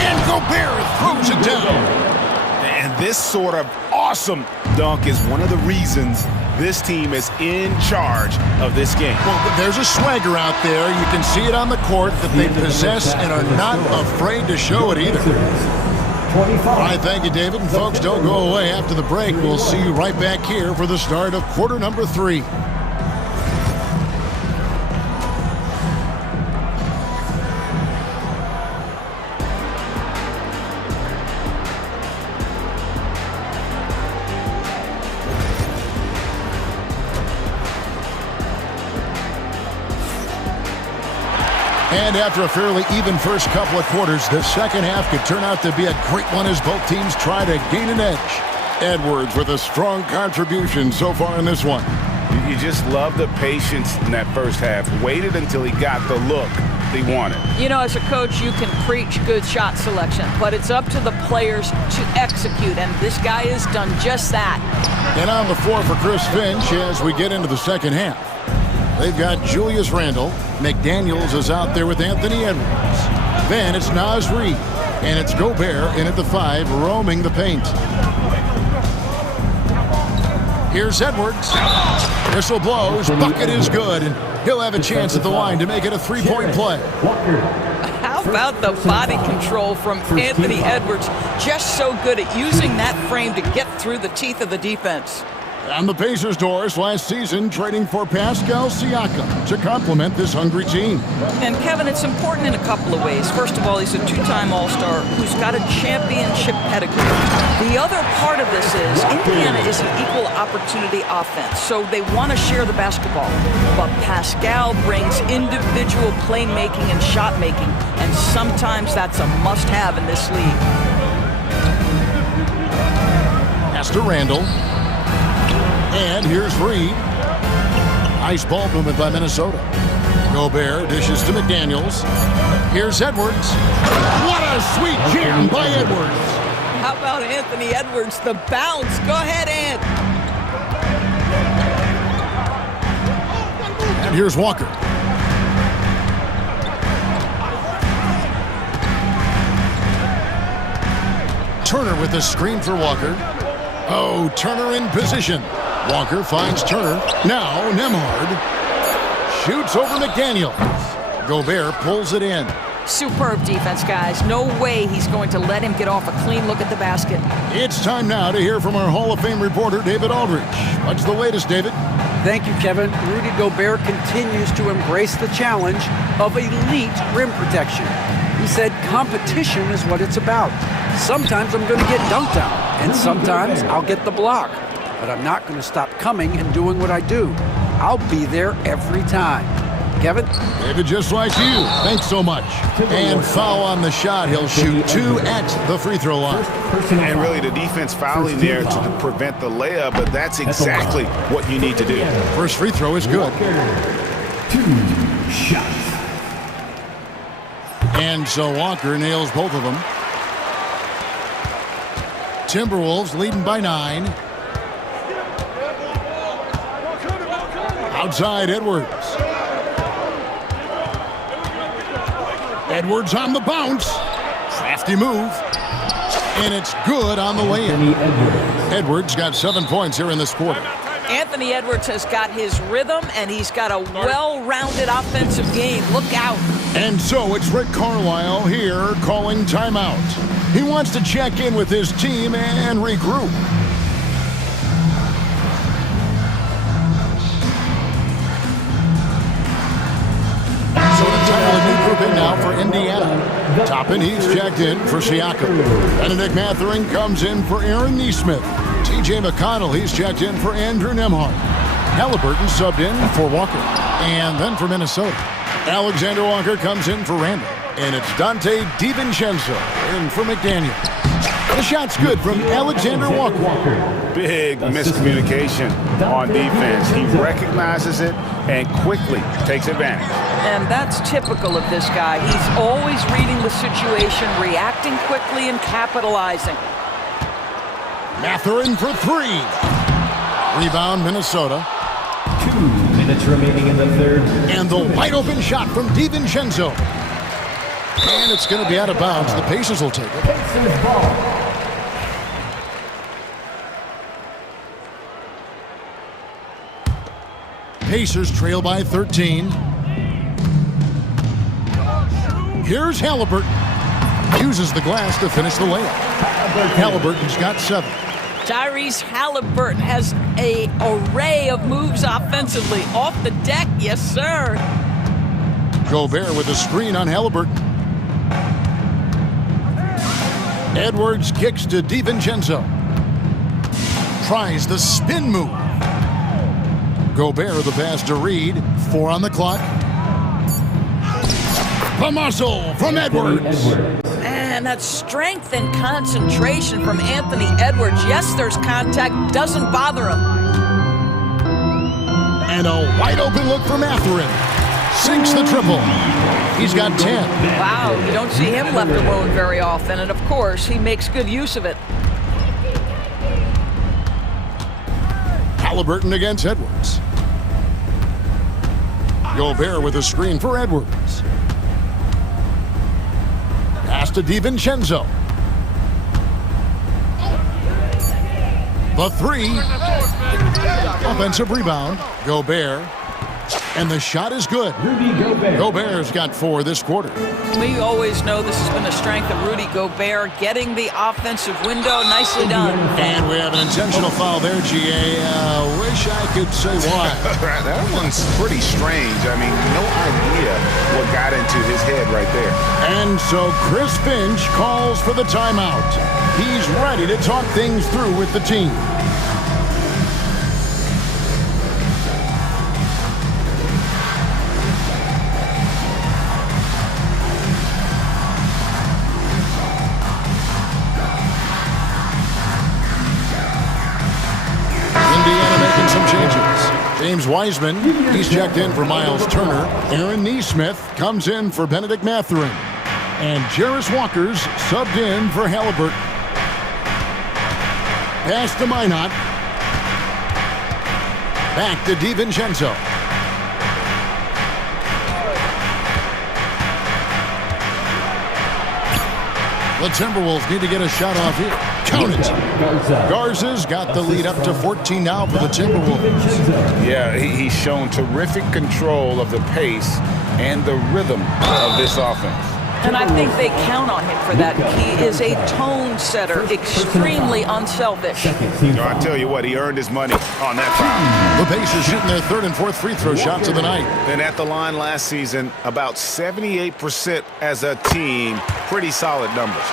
And Gobert throws it down. And this sort of awesome dunk is one of the reasons this team is in charge of this game. Well, there's a swagger out there. You can see it on the court that they possess and are not afraid to show it either. All right, thank you, David. And folks, don't go away after the break. We'll see you right back here for the start of quarter number 3. And after a fairly even first couple of quarters, the second half could turn out to be a great one as both teams try to gain an edge. Edwards with a strong contribution so far in this one. You just love the patience in that first half. Waited until he got the look he wanted. You know, as a coach, you can preach good shot selection, but it's up to the players to execute, and this guy has done just that. And on the floor for Chris Finch as we get into the second half. They've got Julius Randle. McDaniels is out there with Anthony Edwards. Then it's Naz Reid. And it's Gobert in at the 5, roaming the paint. Here's Edwards. Whistle blows. Bucket is good. And he'll have a chance at the line to make it a 3-point play. How about the body control from Anthony Edwards? Just so good at using that frame to get through the teeth of the defense. On the Pacers' doors last season, trading for Pascal Siakam to complement this hungry team. And Kevin, it's important in a couple of ways. First of all, he's a 2-time All-Star who's got a championship pedigree. The other part of this is Indiana is an equal opportunity offense, so they want to share the basketball. But Pascal brings individual playmaking and shot making, and sometimes that's a must-have in this league. Pass to Randle. And here's Reid. Nice ball movement by Minnesota. Gobert dishes to McDaniels. Here's Edwards. What a sweet jam by Edwards. How about Anthony Edwards, the bounce? Go ahead, Ant. And here's Walker. Turner with the screen for Walker. Oh, Turner in position. Walker finds Turner. Now Nembhard shoots over McDaniels. Gobert pulls it in. Superb defense, guys. No way he's going to let him get off a clean look at the basket. It's time now to hear from our Hall of Fame reporter, David Aldridge. What's the latest, David? Thank you, Kevin. Rudy Gobert continues to embrace the challenge of elite rim protection. He said competition is what it's about. Sometimes I'm going to get dunked on, and sometimes I'll get the block. But I'm not going to stop coming and doing what I do. I'll be there every time. Kevin? David, just like you. Thanks so much. And foul on the shot. He'll shoot 2 at the free throw line. And really the defense fouling there to prevent the layup, but that's exactly what you need to do. First free throw is good. 2 shots. And so Walker nails both of them. Timberwolves leading by 9. Outside Edwards. Edwards on the bounce. Crafty move. And it's good on the layup. Edwards got 7 points here in this quarter. Anthony Edwards has got his rhythm, and he's got a well-rounded offensive game. Look out. And so it's Rick Carlisle here calling timeout. He wants to check in with his team and regroup. So the title of new group in now for Indiana. Toppin, he's checked in for Siakam. Benedict Mathurin comes in for Aaron Nesmith. TJ McConnell, he's checked in for Andrew Nembhard. Halliburton subbed in for Walker. And then for Minnesota, Alexander Walker comes in for Randall. And it's Dante DiVincenzo in for McDaniel. The shot's good from Alexander Walker. Big miscommunication on defense. He recognizes it and quickly takes advantage. And that's typical of this guy. He's always reading the situation, reacting quickly, and capitalizing. Mathurin for 3. Rebound, Minnesota. 2 minutes remaining in the third. And the wide open shot from DiVincenzo. And it's going to be out of bounds. The Pacers will take it. Pacers ball. Pacers trail by 13. Here's Halliburton. Uses the glass to finish the layup. Halliburton's got 7. Tyrese Halliburton has an array of moves offensively. Off the deck, yes, sir. Gobert with a screen on Halliburton. Edwards kicks to DiVincenzo. Tries the spin move. Gobert the pass to Reed. 4 on the clock. The muscle from Edwards. And that strength and concentration from Anthony Edwards. Yes, there's contact. Doesn't bother him. And a wide open look for Mathurin. Sinks the triple. He's got 10. Wow, you don't see him left alone very often. And of course, he makes good use of it. Halliburton against Edwards. Gobert with a screen for Edwards. Pass to DiVincenzo. The 3. Offensive rebound. Gobert. And the shot is good. Gobert's got 4 this quarter. We always know this has been a strength of Rudy Gobert, getting the offensive window. Nicely done. And we have an intentional foul there, GA. Wish I could say why. That one's pretty strange. I mean, no idea what got into his head right there. And so Chris Finch calls for the timeout. He's ready to talk things through with the team. James Wiseman, he's checked in for Miles Turner. Aaron Nesmith comes in for Benedict Mathurin. And Jarris Walker's subbed in for Halliburton. Pass to Minot. Back to DiVincenzo. The Timberwolves need to get a shot off here. Count it. Garza's got the lead up to 14 now for the Timberwolves. Yeah, he's shown terrific control of the pace and the rhythm of this offense. And I think they count on him for that. He is a tone setter, extremely unselfish. I tell you what, he earned his money on that foul. The Pacers shooting their 3rd and 4th free throw shots of the night. And at the line last season, about 78% as a team. Pretty solid numbers.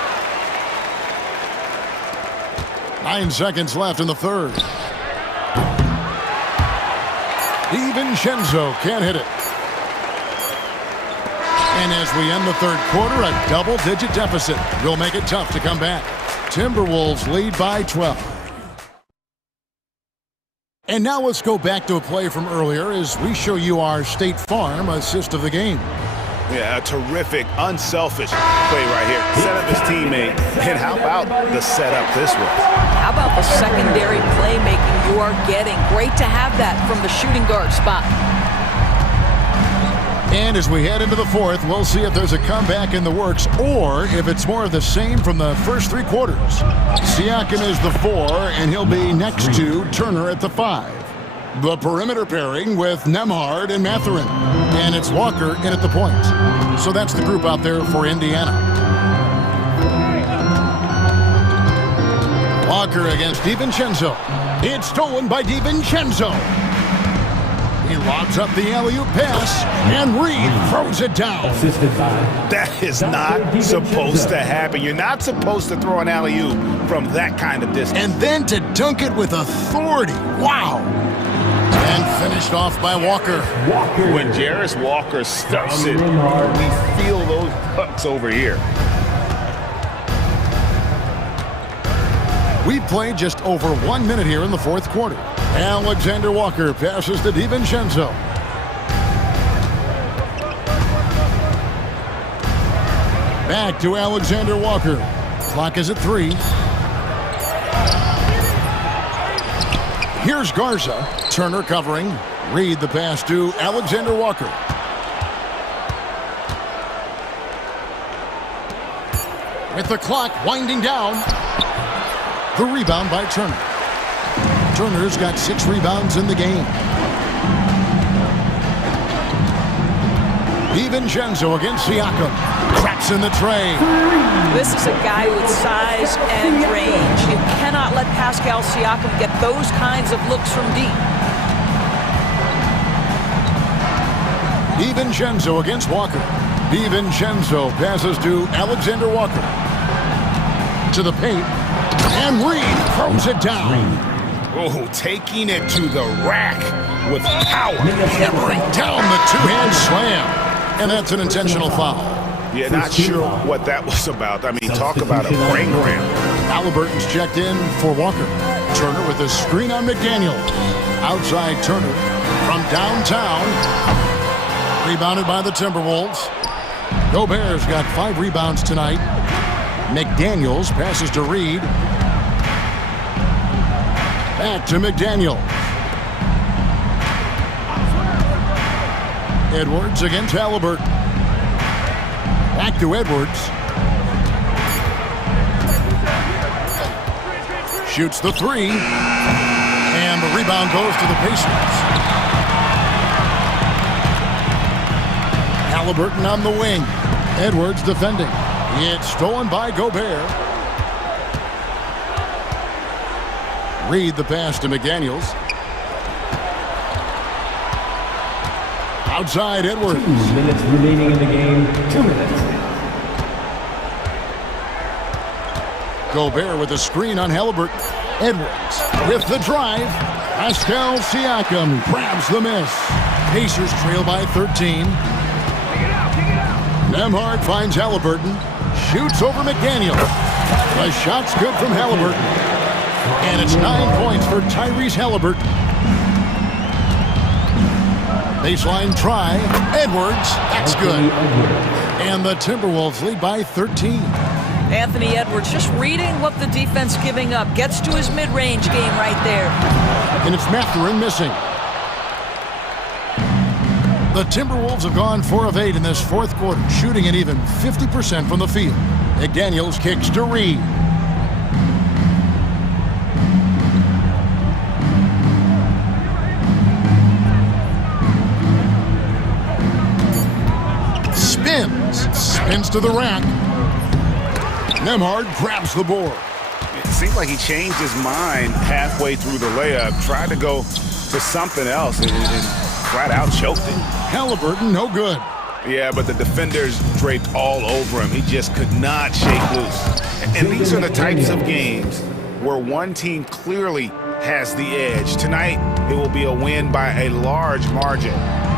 9 seconds left in the 3rd. DiVincenzo can't hit it. And as we end the 3rd quarter, a double-digit deficit will make it tough to come back. Timberwolves lead by 12. And now let's go back to a play from earlier as we show you our State Farm assist of the game. Yeah, a terrific, unselfish play right here. Set up his teammate. And how about the setup this was? How about the secondary playmaking you are getting? Great to have that from the shooting guard spot. And as we head into the fourth, we'll see if there's a comeback in the works or if it's more of the same from the first three quarters. Siakam is the 4, and he'll be next to Turner at the 5. The perimeter pairing with Nembhard and Mathurin. And it's Walker in at the point. So that's the group out there for Indiana. Walker against DiVincenzo. It's stolen by DiVincenzo. He lobs up the alley-oop pass, and Reed throws it down. That is not supposed to happen. You're not supposed to throw an alley-oop from that kind of distance. And then to dunk it with authority. Wow. And finished off by Walker. When Jarris Walker stuffs it, we feel those pucks over here. We've played just over 1 minute here in the fourth quarter. Alexander Walker passes to DiVincenzo. Back to Alexander Walker. Clock is at 3. Here's Garza. Turner covering. Reed the pass to Alexander Walker. With the clock winding down. The rebound by Turner. Turner's got 6 rebounds in the game. DiVincenzo against Siakam. Cracks in the tray. This is a guy with size and range. You cannot let Pascal Siakam get those kinds of looks from deep. DiVincenzo against Walker. DiVincenzo passes to Alexander Walker. To the paint. And Reed throws it down. Oh, taking it to the rack with power. Hammering down the two-hand slam. And that's an intentional foul. Yeah, not sure what that was about. I mean, talk about a brain cramp. Halliburton's checked in for Walker. Turner with a screen on McDaniel. Outside Turner from downtown. Rebounded by the Timberwolves. Gobert's got 5 rebounds tonight. McDaniels passes to Reed. Back to McDaniel. Edwards against Halliburton. Back to Edwards. Shoots the 3. And the rebound goes to the Pacers. Halliburton on the wing. Edwards defending. It's stolen by Gobert. Reed the pass to McDaniels. Outside Edwards. 2 minutes remaining in the game. 2 minutes. Gobert with a screen on Halliburton. Edwards with the drive. Pascal Siakam grabs the miss. Pacers trail by 13. Nembhard finds Halliburton. Shoots over McDaniel. The shot's good from Halliburton. And it's 9 points for Tyrese Halliburton. Baseline try. Edwards. That's good. And the Timberwolves lead by 13. Anthony Edwards just reading what the defense giving up. Gets to his mid-range game right there. And it's Mathurin missing. The Timberwolves have gone 4 of 8 in this fourth quarter, shooting an even 50% from the field. McDaniels kicks to Reed. Spins to the rack. Nembhard grabs the board. It seems like he changed his mind halfway through the layup, tried to go to something else, and flat out choked it. Halliburton, no good. Yeah, but the defenders draped all over him. He just could not shake loose. And these are the types of games where one team clearly has the edge. Tonight, it will be a win by a large margin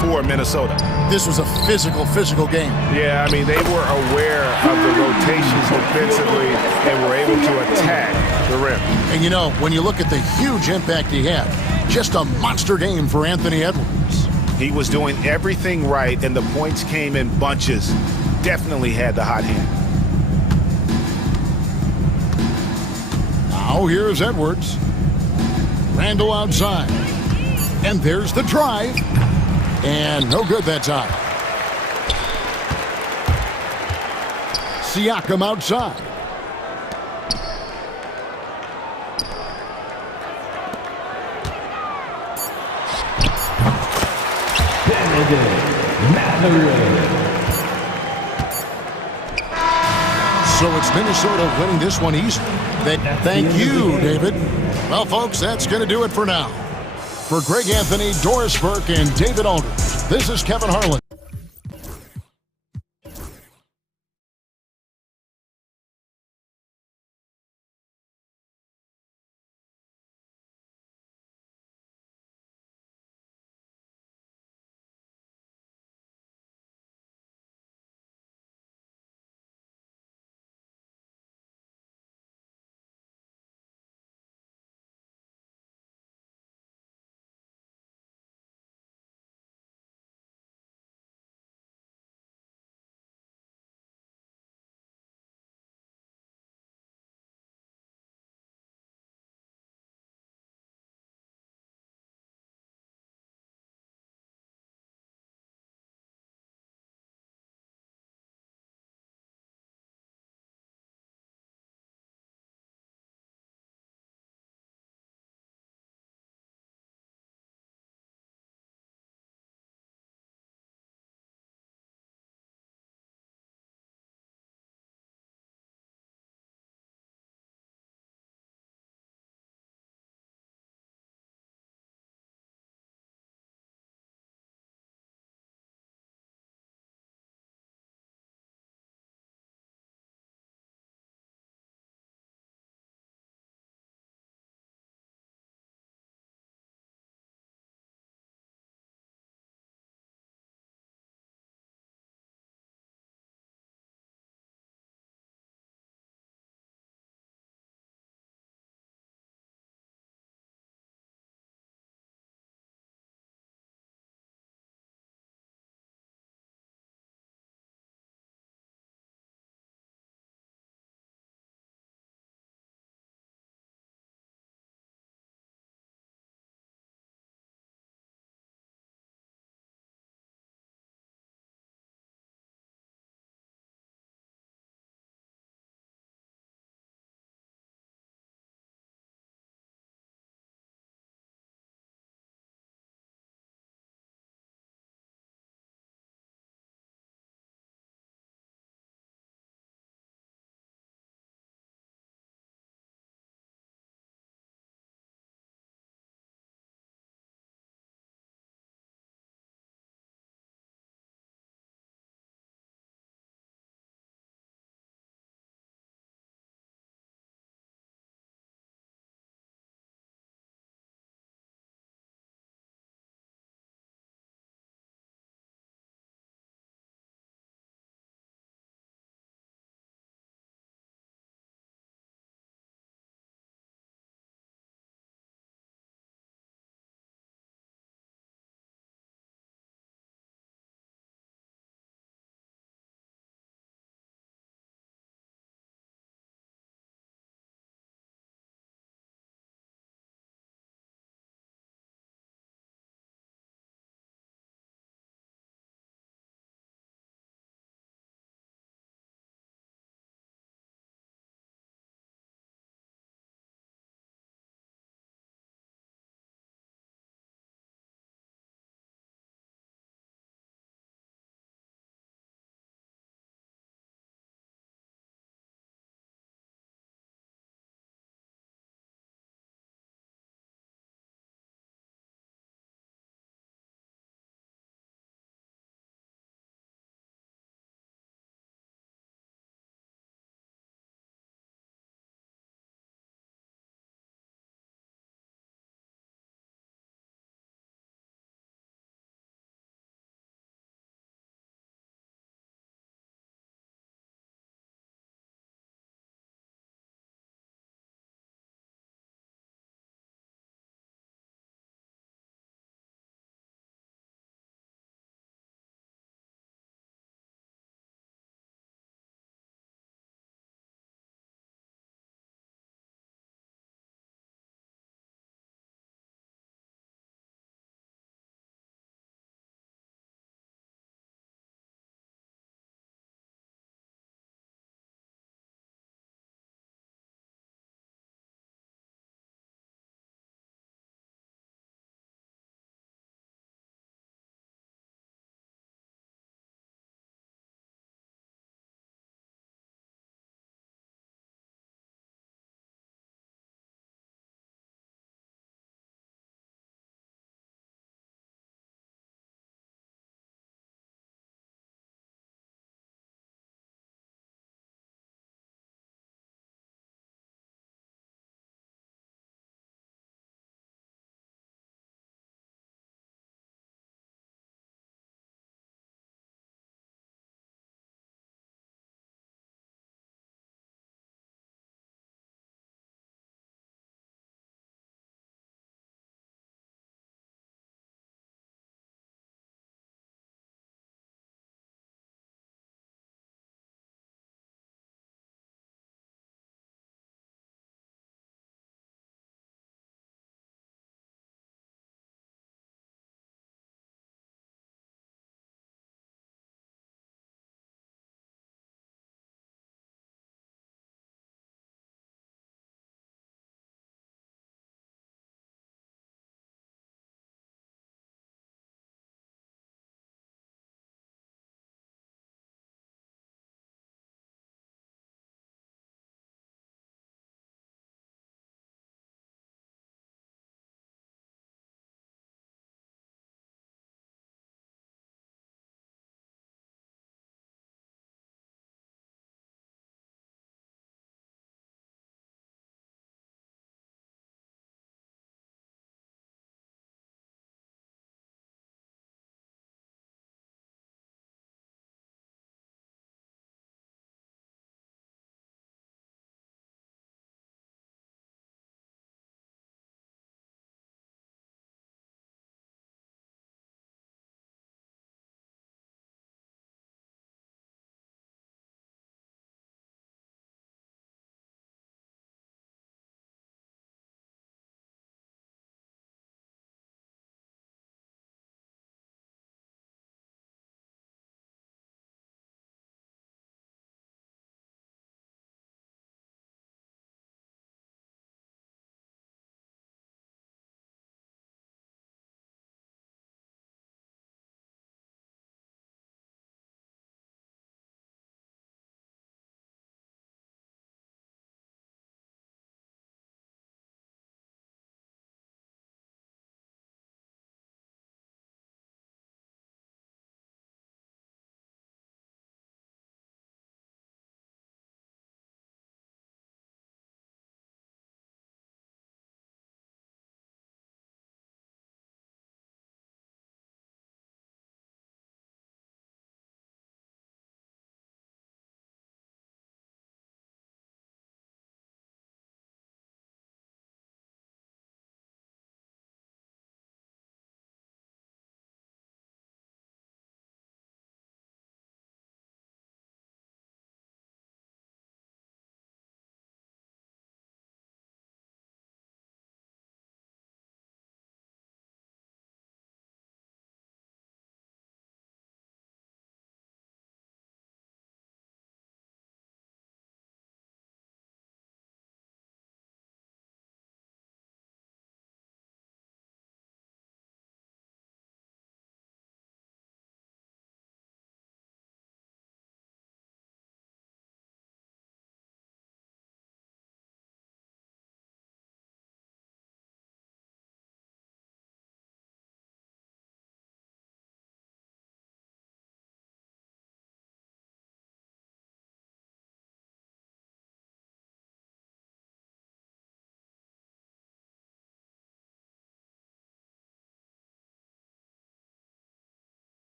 for Minnesota. This was a physical game. Yeah, I mean, they were aware of the rotations defensively and were able to attack the rim. And you know, when you look at the huge impact he had, just a monster game for Anthony Edwards. He was doing everything right, and the points came in bunches. Definitely had the hot hand. Now here's Edwards. Randall outside. And there's the drive. And no good that time. Siakam outside. So it's Minnesota winning this one easily. Thank you, David. Well, folks, that's going to do it for now. For Greg Anthony, Doris Burke, and David Aldridge, this is Kevin Harlan.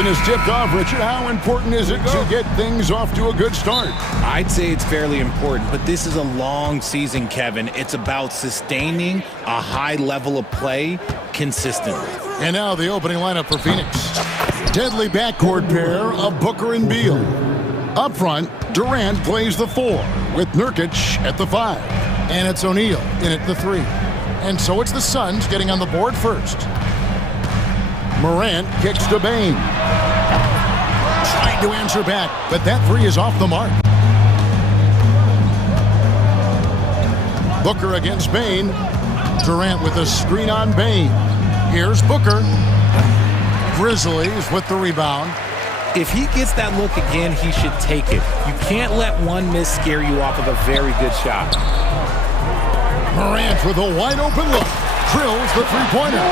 Half is tipped off, Richard. How important is it to get things off to a good start? I'd say it's fairly important, but this is a long season, Kevin. It's about sustaining a high level of play consistently. And now the opening lineup for Phoenix. Deadly backcourt pair of Booker and Beal. Up front, Durant plays the 4 with Nurkic at the 5. And it's O'Neal in at the 3. And so it's the Suns getting on the board first. Morant kicks to Bane. Trying to answer back, but that 3 is off the mark. Booker against Bane. Durant with a screen on Bane. Here's Booker. Grizzlies with the rebound. If he gets that look again, he should take it. You can't let one miss scare you off of a very good shot. Morant with a wide open look. Drills the three-pointer.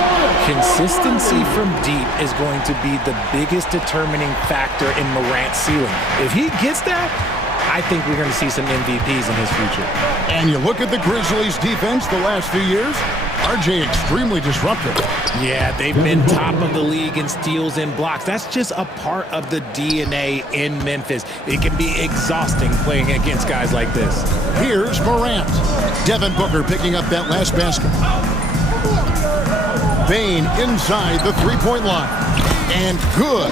Consistency from deep is going to be the biggest determining factor in Morant's ceiling. If he gets that, I think we're going to see some MVPs in his future. And you look at the Grizzlies' defense the last few years, RJ extremely disruptive. Yeah, they've been top of the league in steals and blocks. That's just a part of the DNA in Memphis. It can be exhausting playing against guys like this. Here's Morant. Devin Booker picking up that last basket. Bane inside the three-point line. And good,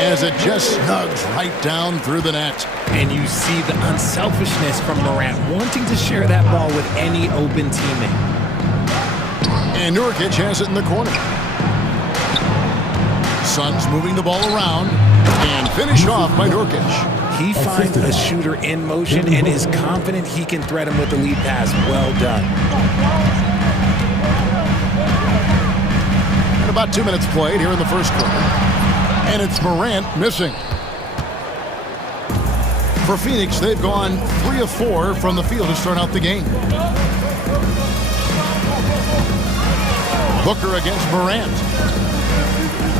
as it just snugs right down through the net. And you see the unselfishness from Morant, wanting to share that ball with any open teammate. And Nurkic has it in the corner. Suns moving the ball around and finish off by Nurkic. He finds a shooter in motion and is confident he can thread him with the lead pass. Well done. And about 2 minutes played here in the first quarter. And it's Morant missing. For Phoenix, they've gone 3 of 4 from the field to start out the game. Booker against Morant.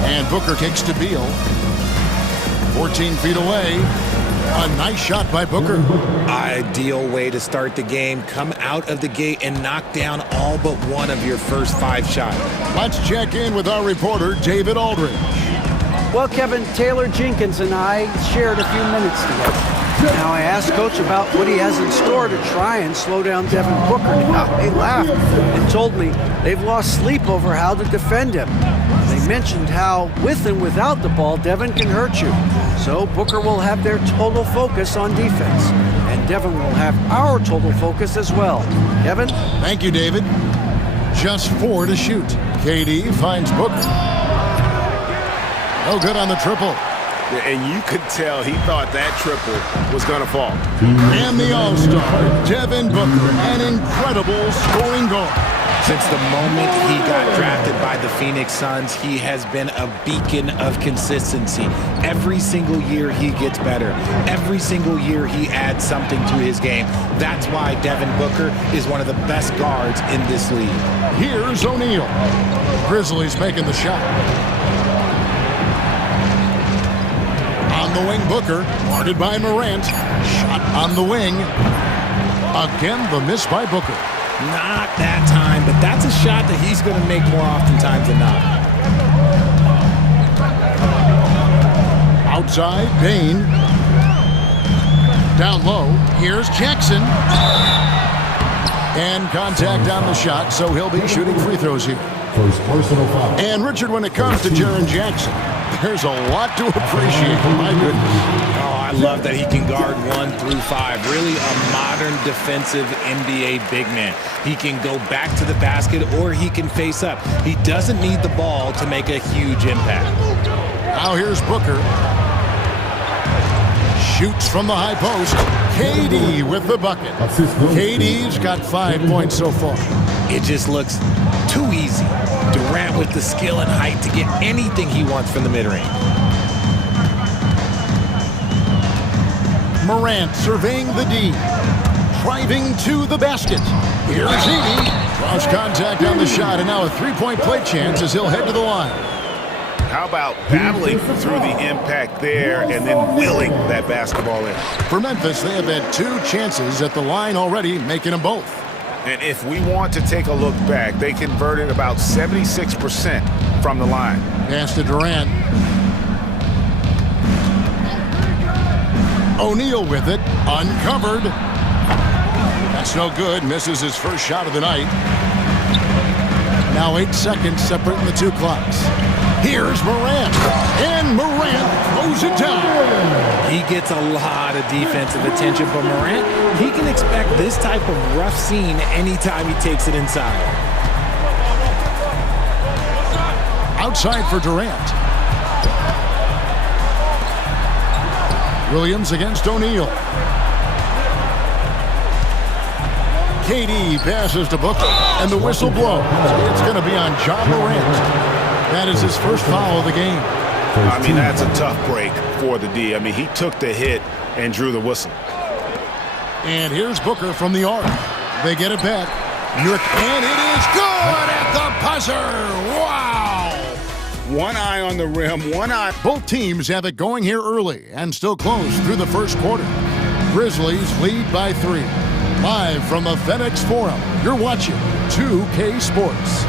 And Booker kicks to Beal. 14 feet away. A nice shot by Booker. Ideal way to start the game. Come out of the gate and knock down all but one of your first 5 shots. Let's check in with our reporter, David Aldridge. Well, Kevin, Taylor Jenkins and I shared a few minutes together. Now, I asked Coach about what he has in store to try and slow down Devin Booker. Now, he laughed and told me they've lost sleep over how to defend him. They mentioned how, with and without the ball, Devin can hurt you. So Booker will have their total focus on defense. And Devin will have our total focus as well. Kevin? Thank you, David. Just 4 to shoot. KD finds Booker. No good on the triple. And you could tell he thought that triple was going to fall. And the All-Star, Devin Booker, an incredible scoring goal. Since the moment he got drafted by the Phoenix Suns, he has been a beacon of consistency. Every single year he gets better. Every single year he adds something to his game. That's why Devin Booker is one of the best guards in this league. Here's O'Neal. Grizzlies making the shot. On the wing, Booker, guarded by Morant. Shot on the wing. Again, the miss by Booker. Not that time, but that's a shot that he's going to make more oftentimes than not. Outside, Bane. Down low, here's Jackson. And contact on the shot, so he'll be shooting free throws here. First personal foul. And Richard, when it comes to Jaren Jackson, there's a lot to appreciate. My goodness. Oh, I love that he can guard 1 through 5. Really a modern defensive NBA big man. He can go back to the basket or he can face up. He doesn't need the ball to make a huge impact. Now here's Booker. Shoots from the high post. KD with the bucket. KD's got 5 points so far. It just looks too easy. Durant with the skill and height to get anything he wants from the mid-range. Morant surveying the D. Driving to the basket. Here's Edie. Cross contact on the shot, and now a 3-point play chance as he'll head to the line. How about battling through the impact there and then willing that basketball in? For Memphis, they have had 2 chances at the line already, making them both. And if we want to take a look back, they converted about 76% from the line. Pass to Durant. O'Neal with it, uncovered. That's no good, misses his first shot of the night. Now 8 seconds separating the two clocks. Here's Morant, and Morant throws it down. He gets a lot of defensive attention, but Morant, he can expect this type of rough scene anytime he takes it inside. Outside for Durant. Williams against O'Neal. KD passes to Booker, and the whistle blows. It's going to be on John Morant. That is his first foul of the game. I mean, that's a tough break for the D. I mean, he took the hit and drew the whistle. And here's Booker from the arc. They get it back. And it is good at the buzzer. Wow! One eye on the rim, one eye. Both teams have it going here early and still close through the first quarter. Grizzlies lead by 3. Live from the FedEx Forum, you're watching 2K Sports.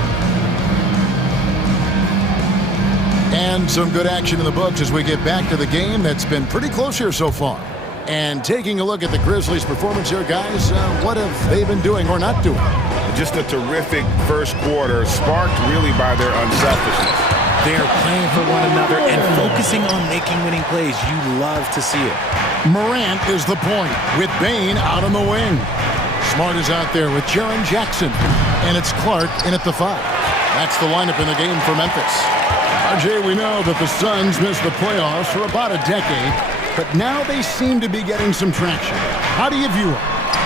And some good action in the books as we get back to the game that's been pretty close here so far. And taking a look at the Grizzlies' performance here, guys, what have they been doing or not doing? Just a terrific first quarter, sparked really by their unselfishness. They're playing for one another and focusing on making winning plays. You love to see it. Morant is the point with Bane out on the wing. Smart is out there with Jaren Jackson. And it's Clark in at the 5. That's the lineup in the game for Memphis. RJ, we know that the Suns missed the playoffs for about a decade, but now they seem to be getting some traction. How do you view it?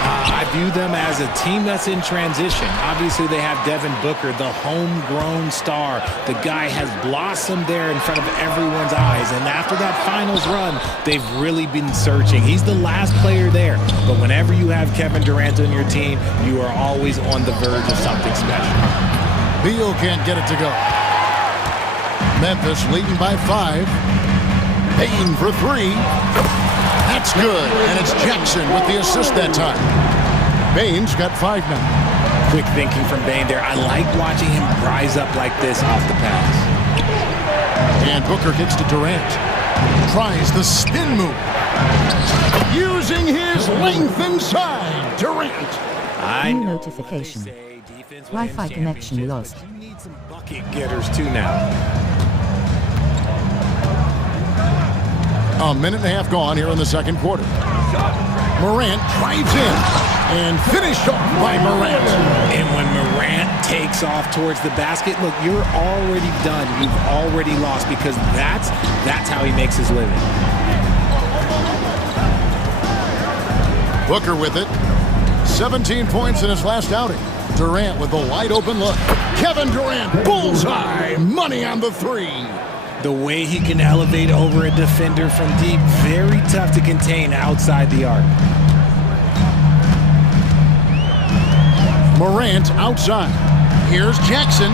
I view them as a team that's in transition. Obviously, they have Devin Booker, the homegrown star. The guy has blossomed there in front of everyone's eyes, and after that finals run, they've really been searching. He's the last player there, but whenever you have Kevin Durant on your team, you are always on the verge of something special. Beal can't get it to go. Memphis leading by 5. Payne for 3. That's good, and it's Jackson with the assist that time. Bane's got 5 now. Quick thinking from Bane there. I like watching him rise up like this off the pass. And Booker gets to Durant. Tries the spin move. Using his length inside. Durant. New notification. Wi-Fi connection lost. You need some bucket getters too now. A minute and a half gone here in the second quarter. Morant drives in and finished off by Morant. And when Morant takes off towards the basket, look, you're already done. You've already lost because that's how he makes his living. Booker with it. 17 points in his last outing. Durant with a wide open look. Kevin Durant, bullseye, money on the 3. The way he can elevate over a defender from deep, very tough to contain outside the arc. Morant outside. Here's Jackson.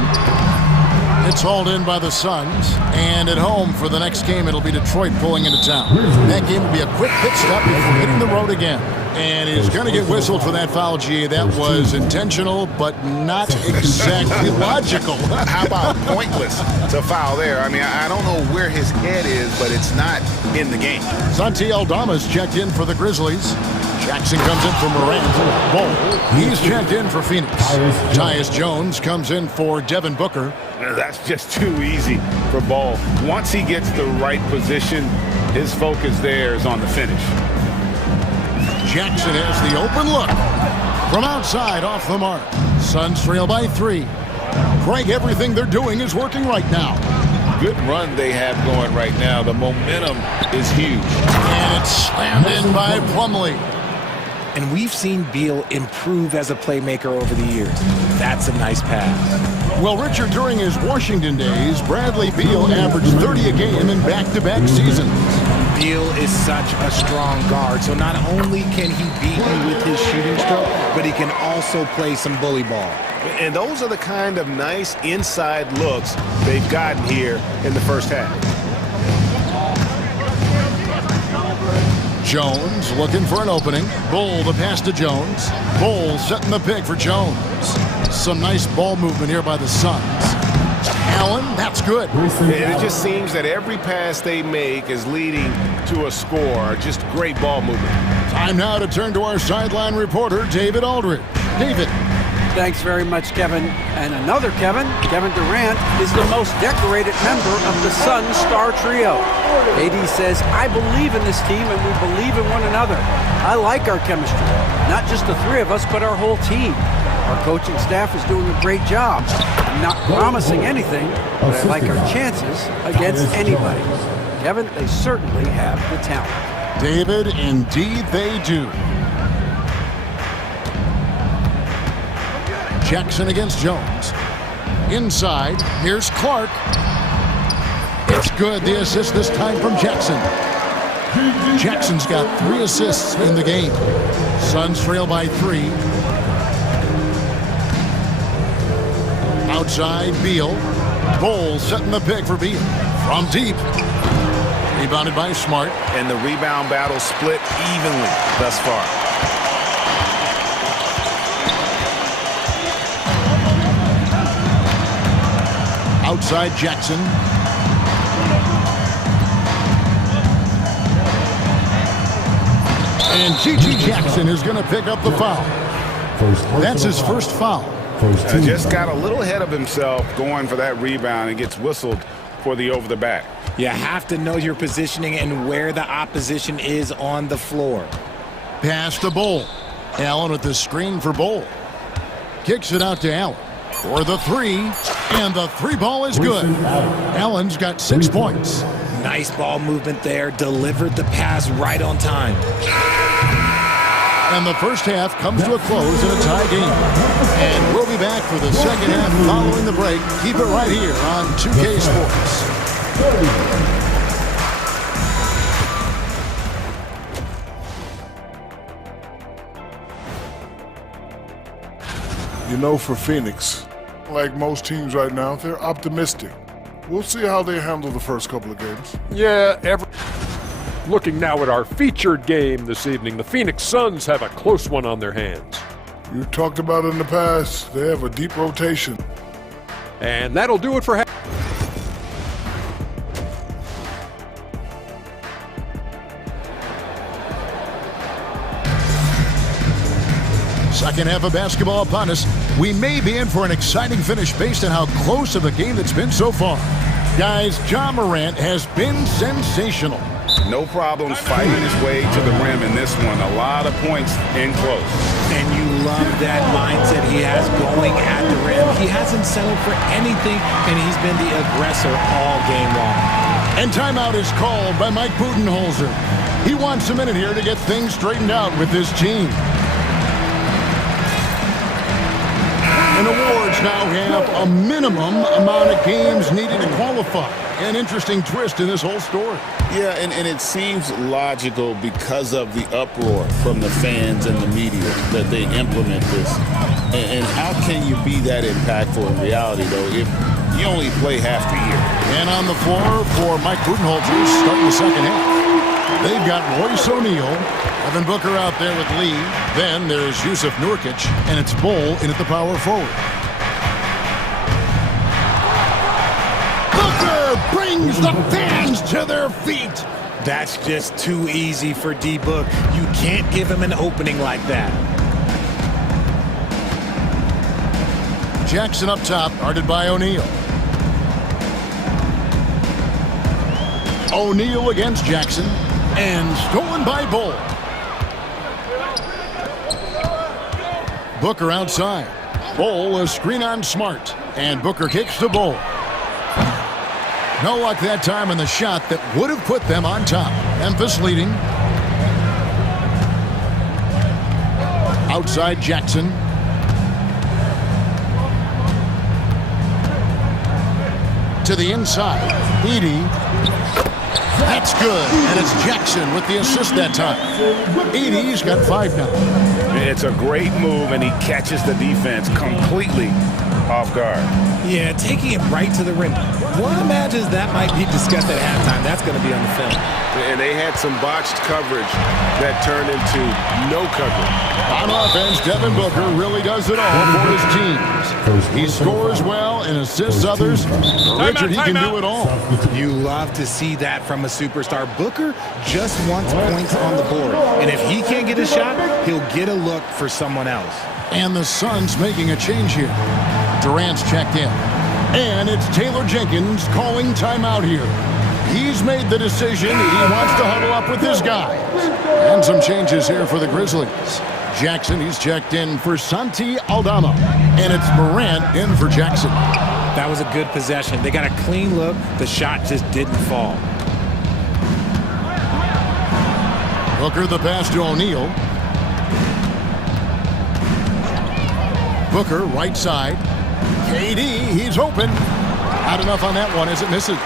It's hauled in by the Suns. And at home for the next game, it'll be Detroit pulling into town. That game will be a quick pit stop before hitting the road again. And he's going to get whistled for that foul, G. That was intentional, but not exactly logical. How about pointless to foul there? I mean, I don't know where his head is, but it's not in the game. Santi Aldama's checked in for the Grizzlies. Jackson comes in for Morant. Ball, he's checked in for Phoenix. Tyus Jones comes in for Devin Booker. That's just too easy for Ball. Once he gets the right position, his focus there is on the finish. Jackson has the open look. From outside, off the mark. Suns trail by 3. Craig, everything they're doing is working right now. Good run they have going right now. The momentum is huge. And it's slammed in by Plumlee. And we've seen Beal improve as a playmaker over the years. That's a nice pass. Well, Richard, during his Washington days, Bradley Beal averaged 30 a game in back-to-back seasons. Beal is such a strong guard, so not only can he beat you with his shooting stroke, but he can also play some bully ball. And those are the kind of nice inside looks they've gotten here in the first half. Jones looking for an opening. Bull the pass to Jones. Bull setting the pick for Jones. Some nice ball movement here by the Suns. Allen, that That's good. And it just seems that every pass they make is leading to a score. Just great ball movement. Time now to turn to our sideline reporter, David Aldridge. David. Thanks very much, Kevin. And another Kevin, Kevin Durant, is the most decorated member of the Suns star trio. AD says, I believe in this team and we believe in one another. I like our chemistry. Not just the three of us, but our whole team. Our coaching staff is doing a great job. I'm not promising anything, but I like our chances against anybody. Kevin, they certainly have the talent. David, indeed they do. Jackson against Jones. Inside, here's Clark. It's good, the assist this time from Jackson. Jackson's got 3 assists in the game. Suns trail by 3. Outside, Beal. Bowles setting the pick for Beal. From deep. Rebounded by Smart. And the rebound battle split evenly thus far. Outside Jackson. And G.G. Jackson is going to pick up the foul. That's his first foul. Just got a little ahead of himself going for that rebound and gets whistled for the over the back. You have to know your positioning and where the opposition is on the floor. Pass to Bol. Allen with the screen for Bol. Kicks it out to Allen. For the 3, and the 3 ball is good. Allen's got 6 points. Nice ball movement there. Delivered the pass right on time. And the first half comes to a close in a tie game. And we'll be back for the second half following the break. Keep it right here on 2K Sports. You know, for Phoenix, like most teams right now, they're optimistic. We'll see how they handle the first couple of games. Yeah, looking now at our featured game this evening, the Phoenix Suns have a close one on their hands. You talked about it in the past. They have a deep rotation. And that'll do it for Second half of basketball upon us. We may be in for an exciting finish based on how close of a game it's been so far. Guys, Ja Morant has been sensational. No problems fighting his way to the rim in this one. A lot of points in close. And you love that mindset he has going at the rim. He hasn't settled for anything, and he's been the aggressor all game long. And timeout is called by Mike Budenholzer. He wants a minute here to get things straightened out with his team. And awards now have a minimum amount of games needed to qualify. An interesting twist in this whole story. Yeah, and it seems logical because of the uproar from the fans and the media that they implement this. And how can you be that impactful in reality, though, if you only play half the year? And on the floor for Mike Budenholzer starting the second half. They've got Royce O'Neal, Devin Booker out there with Lee. Then there's Yusuf Nurkic, and it's Bol in at the power forward. Booker brings the fans to their feet. That's just too easy for D-Book. You can't give him an opening like that. Jackson up top, guarded by O'Neal. O'Neal against Jackson. And stolen by Bol. Booker outside. Bol a screen on Smart. And Booker kicks to Bol. No luck that time on the shot that would have put them on top. Memphis leading. Outside Jackson. To the inside. Edey. That's good, and it's Jackson with the assist that time. Edey's got 5 now. It's a great move, and he catches the defense completely off guard. Yeah, taking it right to the rim. One imagines that might be discussed at halftime. That's going to be on the film. And they had some botched coverage that turned into no coverage. On offense, Devin Booker really does it all for his teams. He scores well and assists others. Richard, he can do it all. You love to see that from a superstar. Booker just wants points on the board. And if he can't get a shot, he'll get a look for someone else. And the Suns making a change here. Durant's checked in. And it's Taylor Jenkins calling timeout here. He's made the decision. He wants to huddle up with his guys. And some changes here for the Grizzlies. Jackson, he's checked in for Santi Aldama. And it's Morant in for Jackson. That was a good possession. They got a clean look. The shot just didn't fall. Booker the pass to O'Neal. Booker, right side. KD, he's open. Not enough on that one as it misses.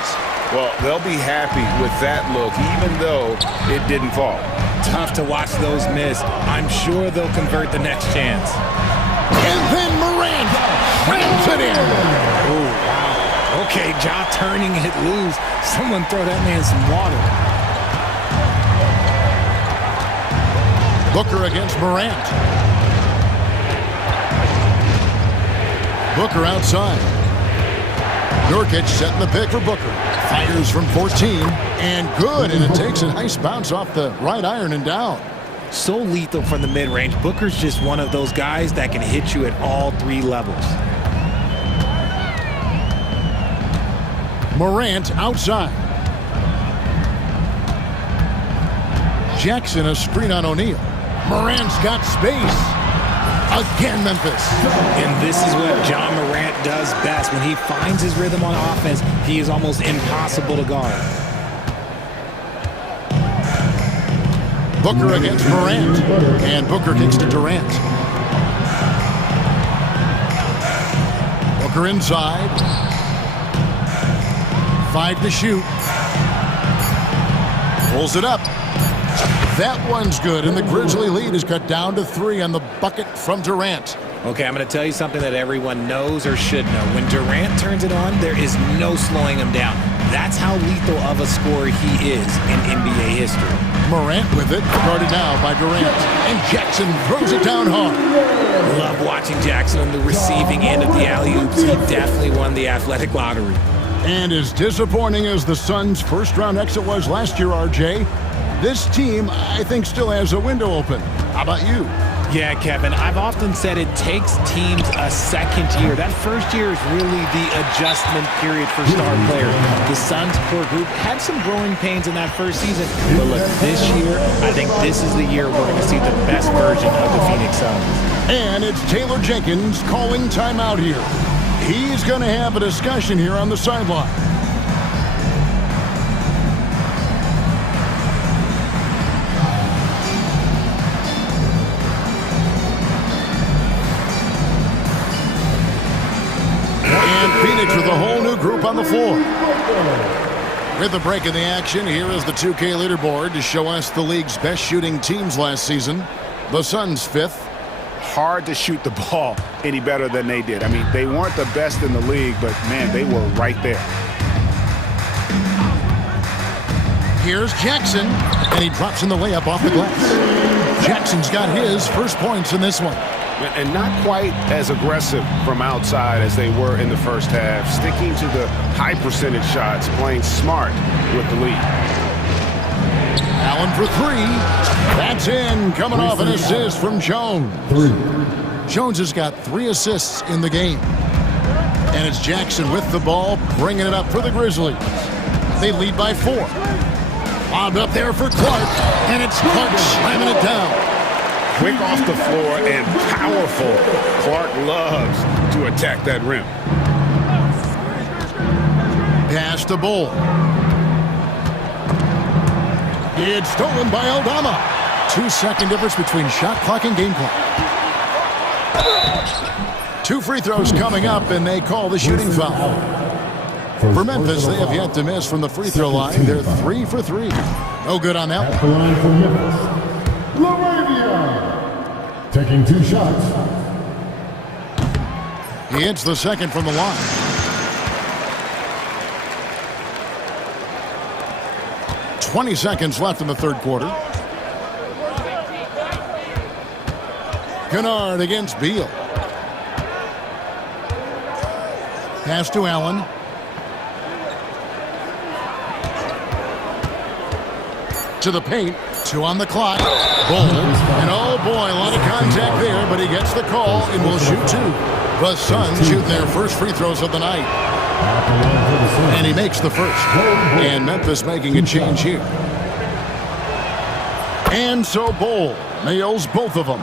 Well, they'll be happy with that look, even though it didn't fall. Tough to watch those miss. I'm sure they'll convert the next chance. And then Morant slams it in. Oh, wow. Okay, Ja turning it loose. Someone throw that man some water. Booker against Morant. Booker outside. Nurkic setting the pick for Booker. Fires from 14 and good, and it takes a nice bounce off the right iron and down. So lethal from the mid-range. Booker's just one of those guys that can hit you at all three levels. Morant outside. Jackson a screen on O'Neal. Morant's got space. Again, Memphis. And this is what John Morant does best. When he finds his rhythm on offense, he is almost impossible to guard. Booker against Morant. And Booker kicks to Durant. Booker inside. 5 to shoot. Pulls it up. That one's good, and the Grizzly lead is cut down to 3 on the bucket from Durant. Okay, I'm going to tell you something that everyone knows or should know. When Durant turns it on, there is no slowing him down. That's how lethal of a scorer he is in NBA history. Morant with it, guarded now by Durant. And Jackson throws it down hard. Love watching Jackson on the receiving end of the alley-oops. He definitely won the athletic lottery. And as disappointing as the Suns' first-round exit was last year, RJ, this team, I think, still has a window open. How about you? Yeah, Kevin, I've often said it takes teams a second year. That first year is really the adjustment period for star players. The Suns' core group had some growing pains in that first season. But look, this year, I think this is the year we're going to see the best version of the Phoenix Suns. And it's Taylor Jenkins calling timeout here. He's going to have a discussion here on the sideline. Phoenix with a whole new group on the floor. With a break in the action, here is the 2K leaderboard to show us the league's best shooting teams last season. The Suns 5th. Hard to shoot the ball any better than they did. I mean, they weren't the best in the league, but, man, they were right there. Here's Jackson, and he drops in the layup off the glass. Jackson's got his first points in this one. And not quite as aggressive from outside as they were in the first half, sticking to the high percentage shots, playing smart with the lead. Allen for 3. That's in, coming off an assist from Jones. Jones has got 3 assists in the game. And it's Jackson with the ball, bringing it up for the Grizzlies. They lead by 4. Lobbed up there for Clark, and it's Clark slamming it down. Quick off the floor and powerful. Clark loves to attack that rim. Pass to Bull. It's stolen by Aldama. 2-second difference between shot clock and game clock. 2 free throws coming up, and they call the shooting foul. For Memphis, they have yet to miss from the free throw line. They're 3 for 3. No good on that one. Taking 2 shots. He hits the second from the line. 20 seconds left in the third quarter. Kennard against Beal. Pass to Allen. To the paint. 2 on the clock. Bull. And oh boy, a lot of contact there, but he gets the call and will shoot 2. The Suns shoot their first free throws of the night. And he makes the first. And Memphis making a change here. And so Bull nails both of them.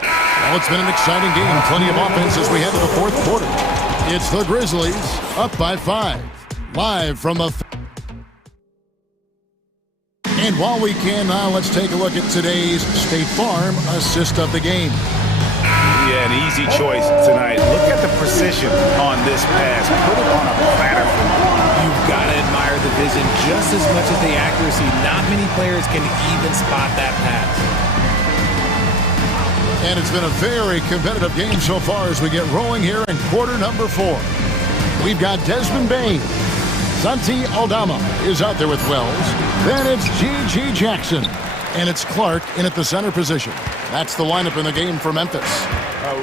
Well, it's been an exciting game. Plenty of offense as we head to the fourth quarter. It's the Grizzlies up by 5. Live from the... And while we can now, let's take a look at today's State Farm assist of the game. Yeah, an easy choice tonight. Look at the precision on this pass. Put it on a platter for me. You've got to admire the vision just as much as the accuracy. Not many players can even spot that pass. And it's been a very competitive game so far as we get rolling here in quarter number 4. We've got Desmond Bain. Santi Aldama is out there with Wells. Then it's G.G. Jackson. And it's Clark in at the center position. That's the lineup in the game for Memphis.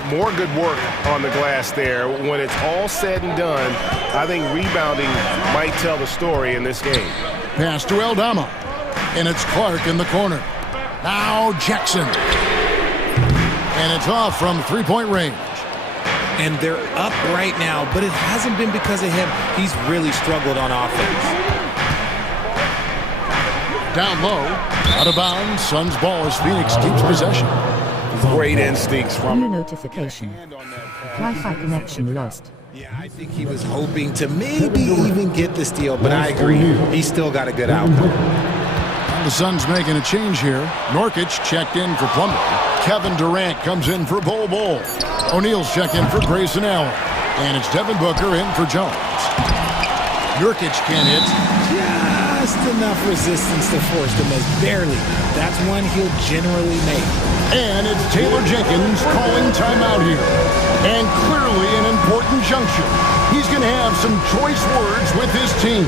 More good work on the glass there. When it's all said and done, I think rebounding might tell the story in this game. Pass to Aldama. And it's Clark in the corner. Now Jackson. And it's off from three-point range. And they're up right now, but it hasn't been because of him. He's really struggled on offense. Down low, out of bounds. Suns ball as Phoenix keeps possession. Great instincts from New notification. Wi-Fi connection lost. Yeah, I think he was hoping to maybe even get the steal, but I agree. He's still got a good output. And the Suns making a change here. Norkic checked in for Plumlee. Kevin Durant comes in for Bol Bol. O'Neal's checked in for Grayson Allen. And it's Devin Booker in for Jones. Nurkic can't hit. Just enough resistance to force them as barely. That's one he'll generally make. And it's Taylor Jenkins calling timeout here. And clearly an important juncture. He's going to have some choice words with his team.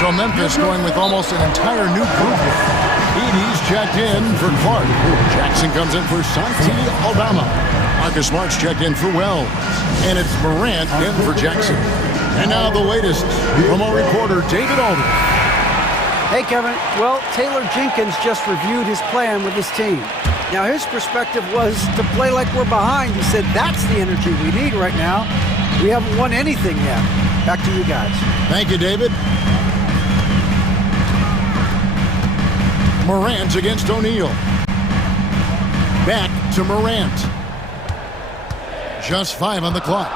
So Memphis going with almost an entire new group here. Edie's checked in for Clark. Jackson comes in for Santi Aldama. Marcus Smart's checked in for Wells. And it's Morant in for Jackson. And now the latest from our reporter, David Alden. Hey, Kevin. Well, Taylor Jenkins just reviewed his plan with his team. Now, his perspective was to play like we're behind. He said that's the energy we need right now. We haven't won anything yet. Back to you guys. Thank you, David. Morant against O'Neal. Back to Morant. Just 5 on the clock.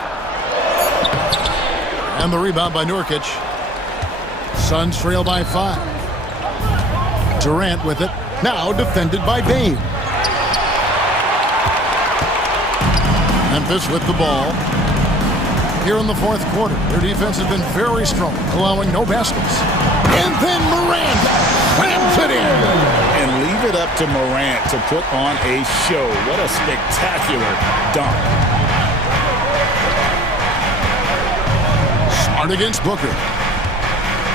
And the rebound by Nurkic. Suns trail by 5. Durant with it. Now defended by Bain. Memphis with the ball. Here in the fourth quarter, their defense has been very strong, allowing no baskets. And then Morant slams it in. And leave it up to Morant to put on a show. What a spectacular dunk. Smart against Booker.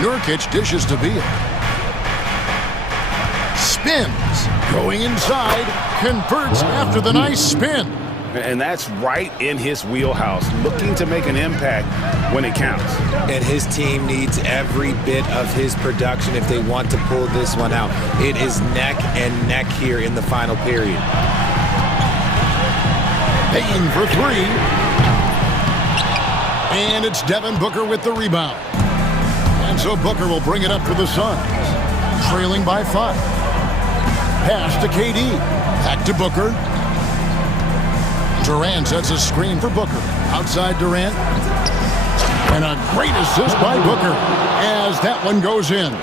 Nurkic dishes to Beal. Spins. Going inside. Converts after the nice spin. And that's right in his wheelhouse, looking to make an impact when it counts. And his team needs every bit of his production if they want to pull this one out. It is neck and neck here in the final period. Payne for 3. And it's Devin Booker with the rebound. And so Booker will bring it up for the Suns, trailing by 5. Pass to KD. Back to Booker. Durant sets a screen for Booker. Outside Durant. And a great assist by Booker as that one goes in.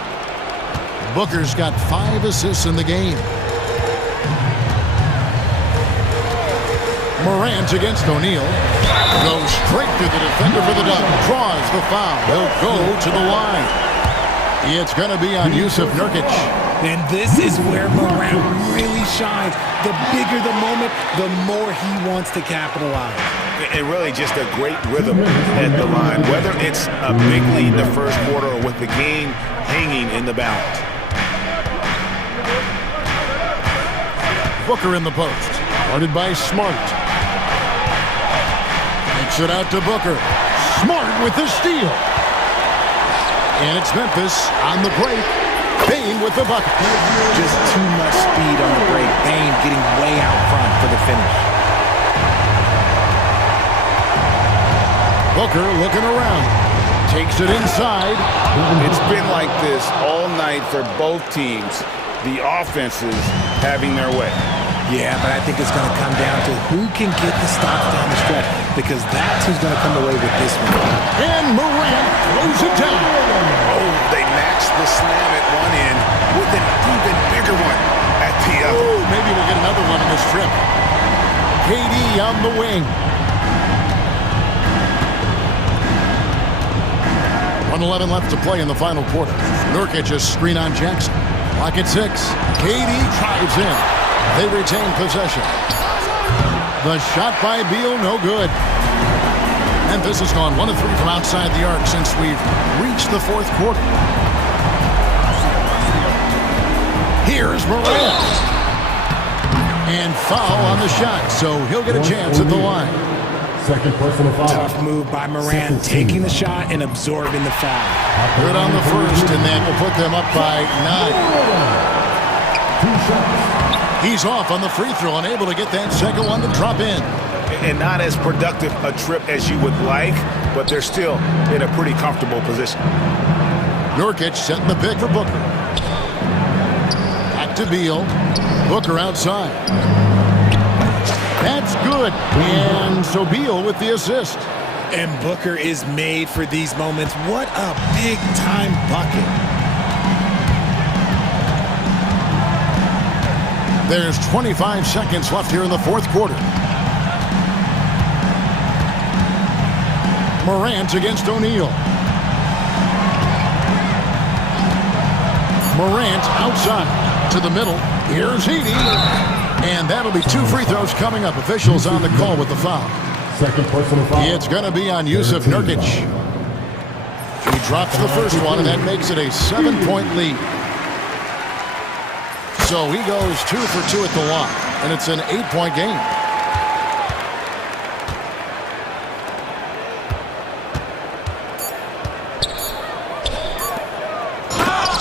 Booker's got 5 assists in the game. Morant against O'Neal. Goes straight to the defender for the dunk. Draws the foul. He'll go to the line. It's going to be on Yusuf Nurkic. And this is where Morant really shines. The bigger the moment, the more he wants to capitalize. And really just a great rhythm at the line, whether it's a big lead in the first quarter or with the game hanging in the balance. Booker in the post. Guarded by Smart. Takes it out to Booker. Smart with the steal. And it's Memphis on the break. Bane with the bucket. Just too much speed on the break. Bane getting way out front for the finish. Booker looking around. Takes it inside. It's been like this all night for both teams. The offenses having their way. Yeah, but I think it's going to come down to who can get the stops down the stretch, because that's who's going to come away with this one. And Morant throws it down. Oh, they matched the slam at one end with an even bigger one at the other. Oh, maybe we'll get another one on this trip. KD on the wing. 1:11 left to play in the final quarter. Nurkic just screen on Jackson. Clock at 6. KD drives in. They retain possession. The shot by Beal, no good. Memphis has gone 1 of 3 from outside the arc since we've reached the fourth quarter. Here's Morant. And foul on the shot, so he'll get a chance at the line. Second personal foul. Tough move by Morant, taking the shot and absorbing the foul. Good on the first, and that will put them up by 9. He's off on the free throw, unable to get that second one to drop in. And not as productive a trip as you would like, but they're still in a pretty comfortable position. Nurkic setting the pick for Booker. Back to Beal. Booker outside. That's good. And so Beal with the assist. And Booker is made for these moments. What a big-time bucket. There's 25 seconds left here in the fourth quarter. Morant against O'Neal. Morant outside to the middle. Here's Heaney. And that'll be 2 free throws coming up. Officials on the call with the foul. Second personal foul. It's going to be on Yusuf Nurkic. He drops the first one, and that makes it a 7-point lead. So he goes 2 for 2 at the line, and it's an 8-point game.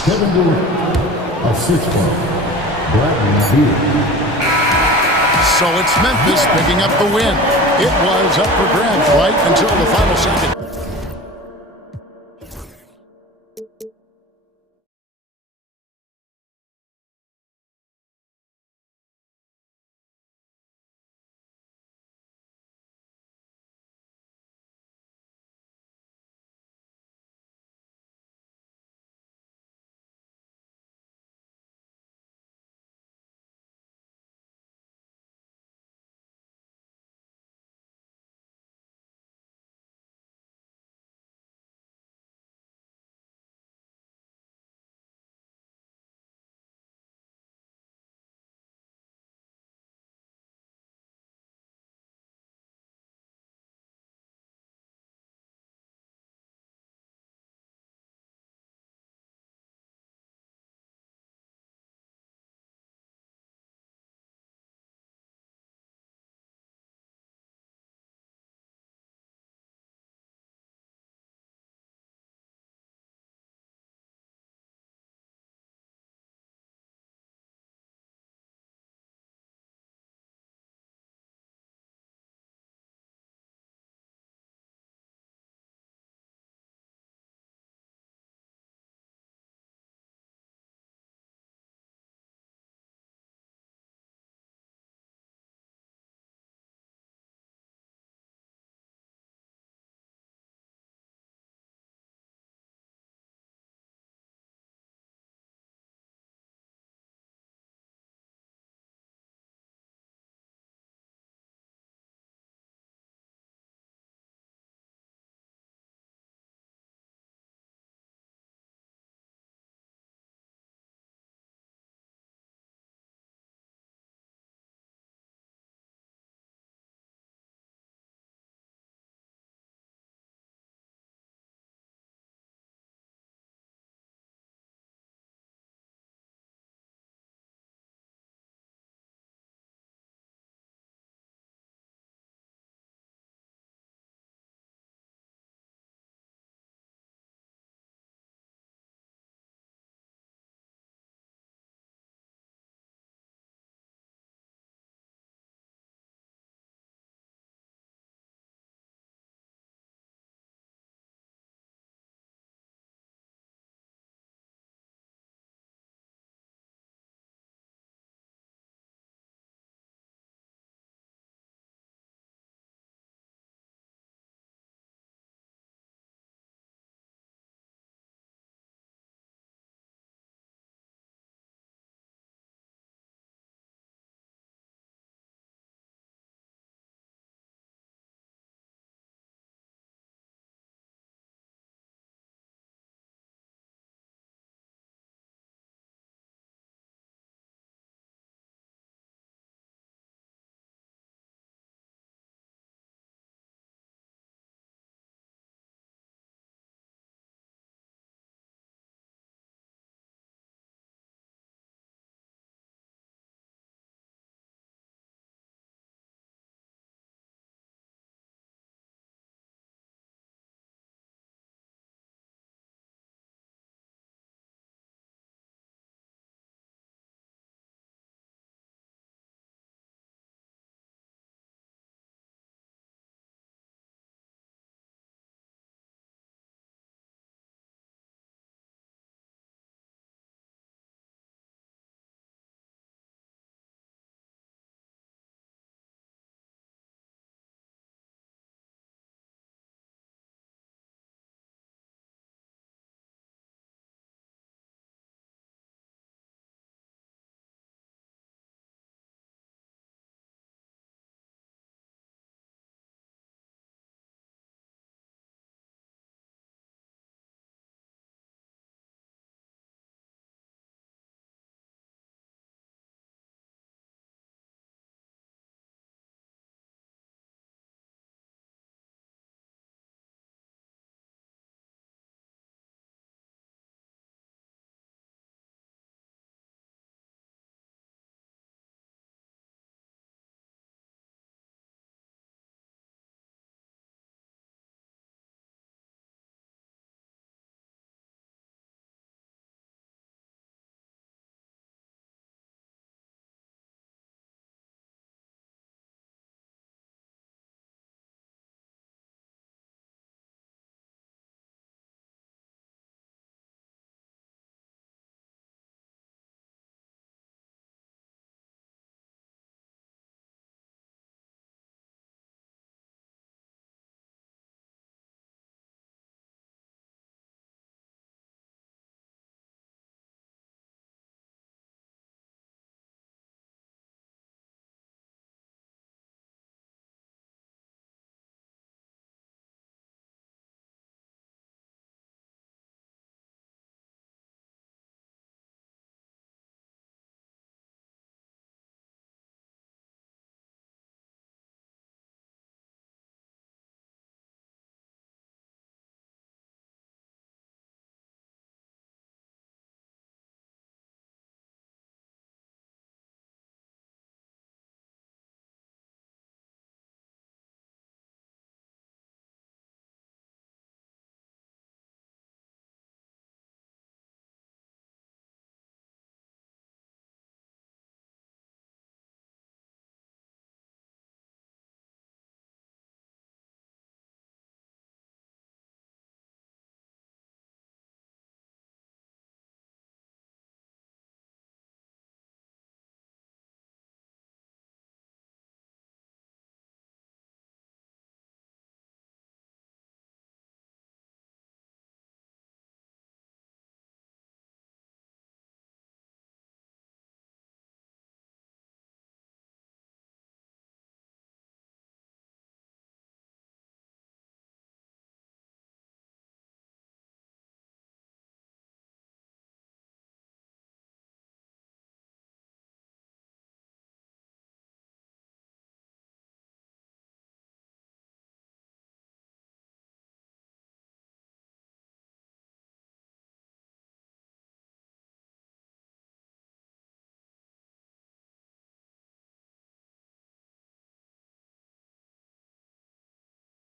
Kevin Durant, a 6-point. So it's Memphis picking up the win. It was up for grabs right until the final second.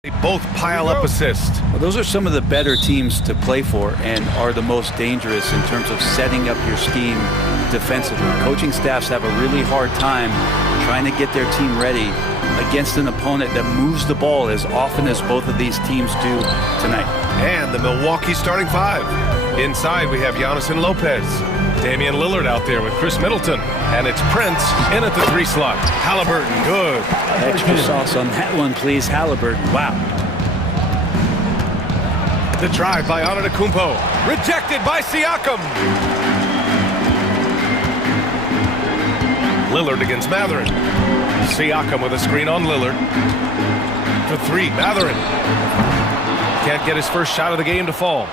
They both pile up assists. Well, those are some of the better teams to play for and are the most dangerous in terms of setting up your scheme defensively. Coaching staffs have a really hard time trying to get their team ready against an opponent that moves the ball as often as both of these teams do tonight. And the Milwaukee starting five. Inside, we have Giannis and Lopez. Damian Lillard out there with Chris Middleton. And it's Prince in at the 3 slot. Halliburton, good. Extra sauce on that one, please. Halliburton, wow. The drive by Antetokounmpo. Rejected by Siakam. Lillard against Mathurin. Siakam with a screen on Lillard. For 3, Mathurin. Can't get his first shot of the game to fall.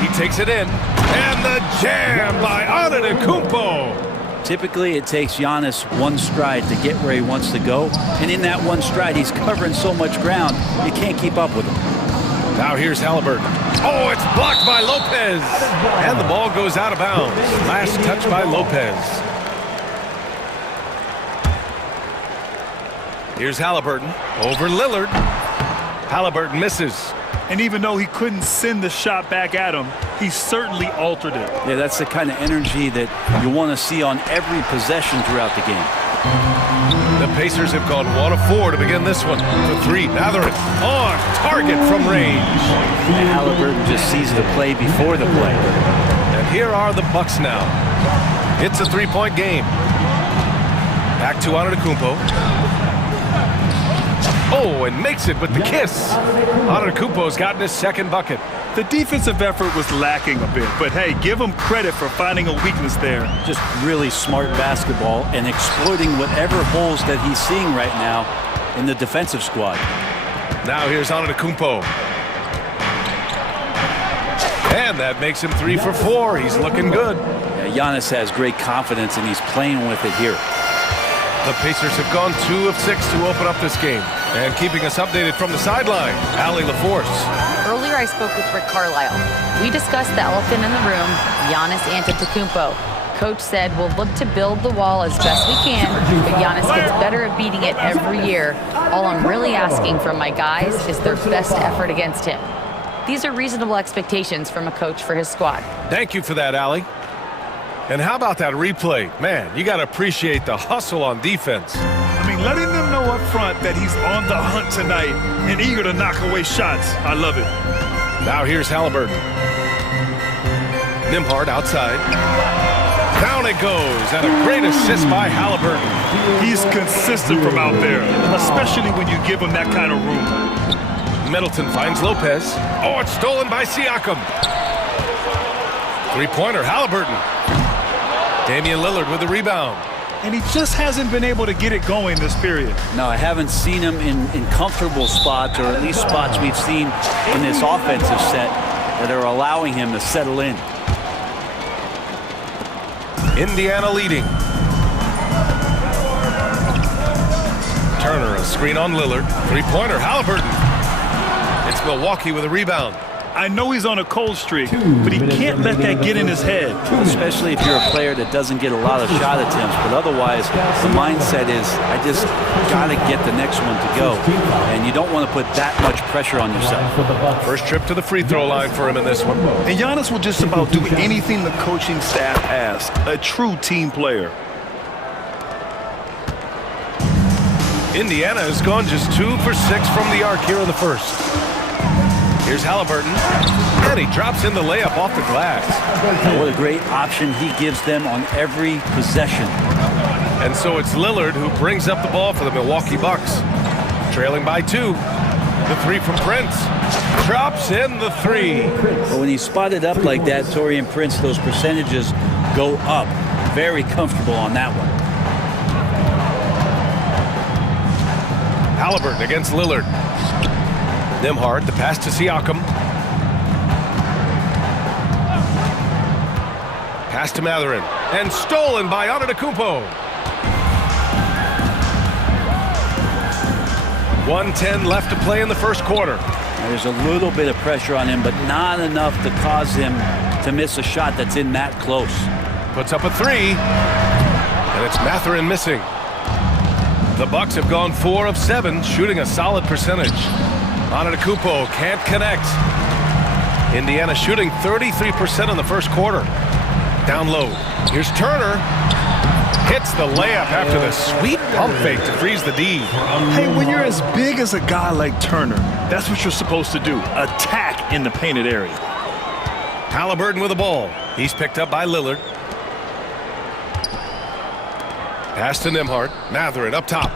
He takes it in. And the jam by Antetokounmpo. Typically, it takes Giannis one stride to get where he wants to go. And in that one stride, he's covering so much ground, you can't keep up with him. Now here's Halliburton. Oh, it's blocked by Lopez. And the ball goes out of bounds. Last touch by Lopez. Here's Halliburton over Lillard. Halliburton misses. And even though he couldn't send the shot back at him, he certainly altered it. Yeah, that's the kind of energy that you want to see on every possession throughout the game. The Pacers have gone 1 of 4 to begin this one. For 3, Mathurin on target from range. And Halliburton just sees the play before the play. And here are the Bucks now. It's a 3-point game. Back to Antetokounmpo. Oh, and makes it with the kiss. Antetokounmpo's gotten his second bucket. The defensive effort was lacking a bit, but hey, give him credit for finding a weakness there. Just really smart basketball and exploiting whatever holes that he's seeing right now in the defensive squad. Now here's Antetokounmpo. And that makes him 3 for 4. He's looking good. Yeah, Giannis has great confidence and he's playing with it here. The Pacers have gone 2 of 6 to open up this game. And keeping us updated from the sideline, Allie LaForce. Earlier I spoke with Rick Carlisle. We discussed the elephant in the room, Giannis Antetokounmpo. Coach said we'll look to build the wall as best we can, but Giannis gets better at beating it every year. All I'm really asking from my guys is their best effort against him. These are reasonable expectations from a coach for his squad. Thank you for that, Allie. And how about that replay? Man, you got to appreciate the hustle on defense. I mean, letting them know up front that he's on the hunt tonight and eager to knock away shots. I love it. Now here's Halliburton. Nembhard outside. Down it goes, and a great assist by Halliburton. He's consistent from out there, especially when you give him that kind of room. Middleton finds Lopez. Oh, it's stolen by Siakam. 3-pointer, Halliburton. Damian Lillard with the rebound. And he just hasn't been able to get it going this period. No, I haven't seen him in comfortable spots, or at least spots we've seen in this offensive set that are allowing him to settle in. Indiana leading. Turner, a screen on Lillard. 3-pointer, Halliburton. It's Milwaukee with a rebound. I know he's on a cold streak, but he can't let that get in his head. Especially if you're a player that doesn't get a lot of shot attempts, but otherwise the mindset is, I just got to get the next one to go. And you don't want to put that much pressure on yourself. First trip to the free throw line for him in this one. And Giannis will just about do anything the coaching staff asks. A true team player. Indiana has gone just 2 for 6 from the arc here in the first. Here's Halliburton, and he drops in the layup off the glass. What a great option he gives them on every possession. And so it's Lillard who brings up the ball for the Milwaukee Bucks. Trailing by 2. The 3 from Prince. Drops in the 3. But when he's spotted up like that, Taurean Prince, those percentages go up. Very comfortable on that one. Halliburton against Lillard. Nembhard, the pass to Siakam. Pass to Mathurin. And stolen by Antetokounmpo. 1:10 left to play in the first quarter. There's a little bit of pressure on him, but not enough to cause him to miss a shot that's in that close. Puts up a 3. And it's Mathurin missing. The Bucks have gone 4 of 7, shooting a solid percentage. Antetokounmpo can't connect. Indiana shooting 33% in the first quarter. Down low. Here's Turner. Hits the layup after the sweet pump fake to freeze the D. Hey, when you're as big as a guy like Turner, that's what you're supposed to do. Attack in the painted area. Halliburton with the ball. He's picked up by Lillard. Pass to Nembhard. Mathurin up top.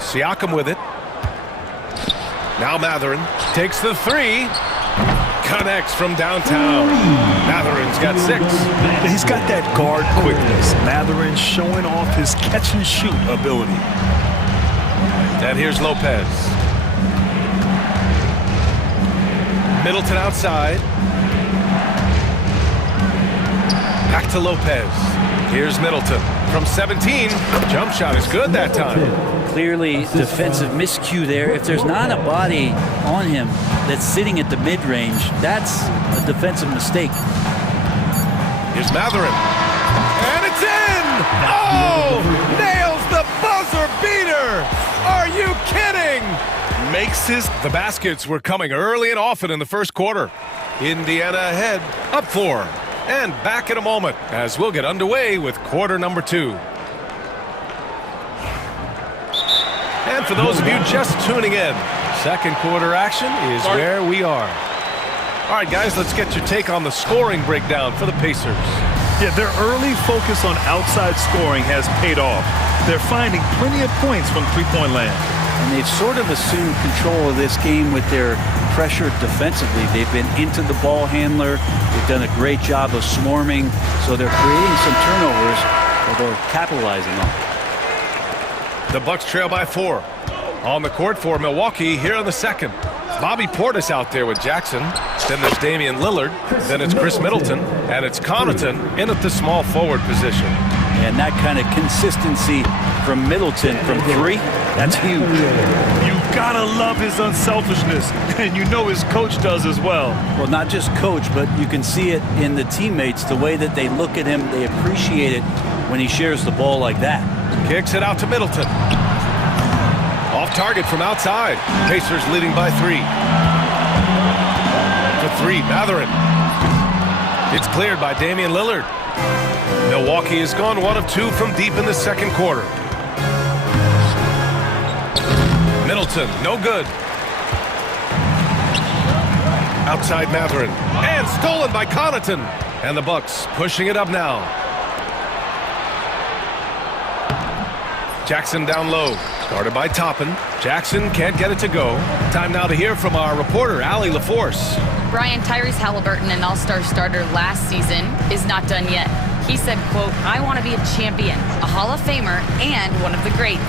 Siakam with it. Now Mathurin takes the three. Connects from downtown. Mathurin's got 6. He's got that guard quickness. Mathurin showing off his catch and shoot ability. And here's Lopez. Middleton outside. Back to Lopez. Here's Middleton from 17. Jump shot is good that time. Clearly defensive miscue there. If there's not a body on him that's sitting at the mid-range, that's a defensive mistake. Here's Mathurin. And it's in! Oh! Nails the buzzer beater! Are you kidding? Makes his... The baskets were coming early and often in the first quarter. Indiana ahead, up 4. And back in a moment as we'll get underway with quarter number 2. And for those of you just tuning in, second quarter action is where we are. All right, guys, let's get your take on the scoring breakdown for the Pacers. Yeah, their early focus on outside scoring has paid off. They're finding plenty of points from three-point land. And they've sort of assumed control of this game with their pressure defensively. They've been into the ball handler. They've done a great job of swarming. So they're creating some turnovers, although capitalizing on it. The Bucks trail by 4. On the court for Milwaukee here in the second. Bobby Portis out there with Jackson. Then there's Damian Lillard. Then it's Chris Middleton. And it's Connaughton in at the small forward position. And that kind of consistency from Middleton from 3, that's huge. You gotta love his unselfishness, and you know his coach does as well. Well, not just coach, but you can see it in the teammates, the way that they look at him. They appreciate it when he shares the ball like that. Kicks it out to Middleton. Off target from outside. Pacers leading by 3. For 3, Mathurin. It's cleared by Damian Lillard. Milwaukee has gone 1 of 2 from deep in the second quarter. Middleton, no good. Outside Mathurin. And stolen by Connaughton. And the Bucks pushing it up now. Jackson down low. Guarded by Toppin. Jackson can't get it to go. Time now to hear from our reporter, Allie LaForce. Brian, Tyrese Halliburton, an all-star starter last season, is not done yet. He said, quote, "I want to be a champion, a Hall of Famer, and one of the greats.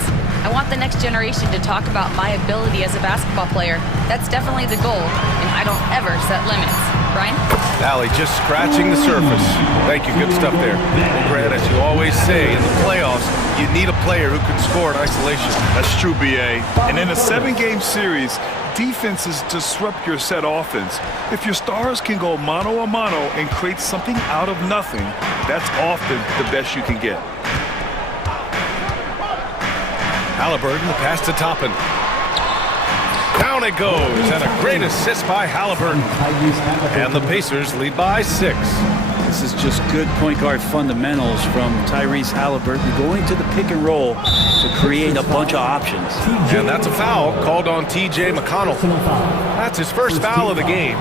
I want the next generation to talk about my ability as a basketball player. That's definitely the goal, and I don't ever set limits." Brian? Allie, just scratching the surface. Thank you, good stuff there. Well, Grant, as you always say, in the playoffs, you need a player who can score in isolation. That's true, B.A. And in a 7-game series, defenses disrupt your set offense. If your stars can go mano-a-mano and create something out of nothing, that's often the best you can get. Halliburton, the pass to Toppin. Down it goes, and a great assist by Halliburton. And the Pacers lead by 6. This is just good point guard fundamentals from Tyrese Halliburton, going to the pick and roll to create a bunch of options. And that's a foul called on T.J. McConnell. That's his first foul of the game.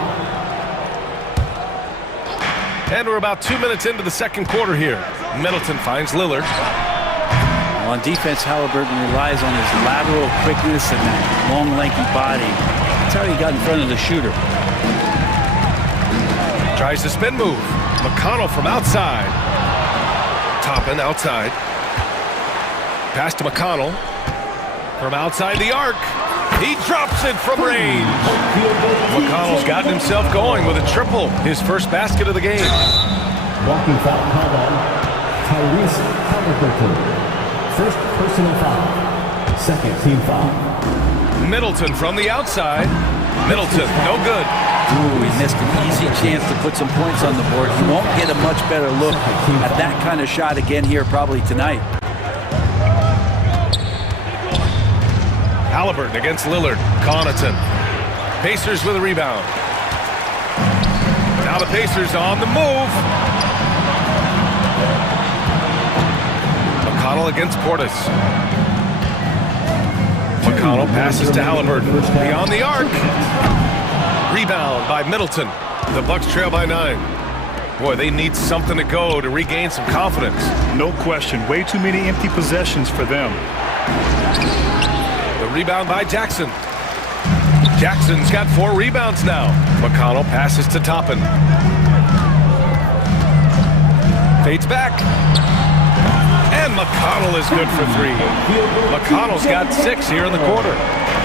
And we're about 2 minutes into the second quarter here. Middleton finds Lillard. On defense, Halliburton relies on his lateral quickness and that long, lanky body. That's how he got in front of the shooter. Tries the spin move. McConnell from outside. Toppin outside. Pass to McConnell. From outside the arc. He drops it from range. McConnell's gotten himself going with a triple. His first basket of the game. Walking foul called on Tyrese Halliburton. First personal foul. Second team foul. Middleton from the outside. Middleton, no good. Ooh, he missed an easy chance to put some points on the board. He won't get a much better look at that kind of shot again here probably tonight. Halliburton against Lillard. Connaughton. Pacers with a rebound. Now the Pacers on the move. McConnell against Portis. McConnell passes to Halliburton. Beyond the arc. Rebound by Middleton. The Bucks trail by 9. Boy, they need something to go to regain some confidence. No question. Way too many empty possessions for them. The rebound by Jackson. Jackson's got 4 rebounds now. McConnell passes to Toppin. Fades back. And McConnell is good for 3. McConnell's got 6 here in the quarter.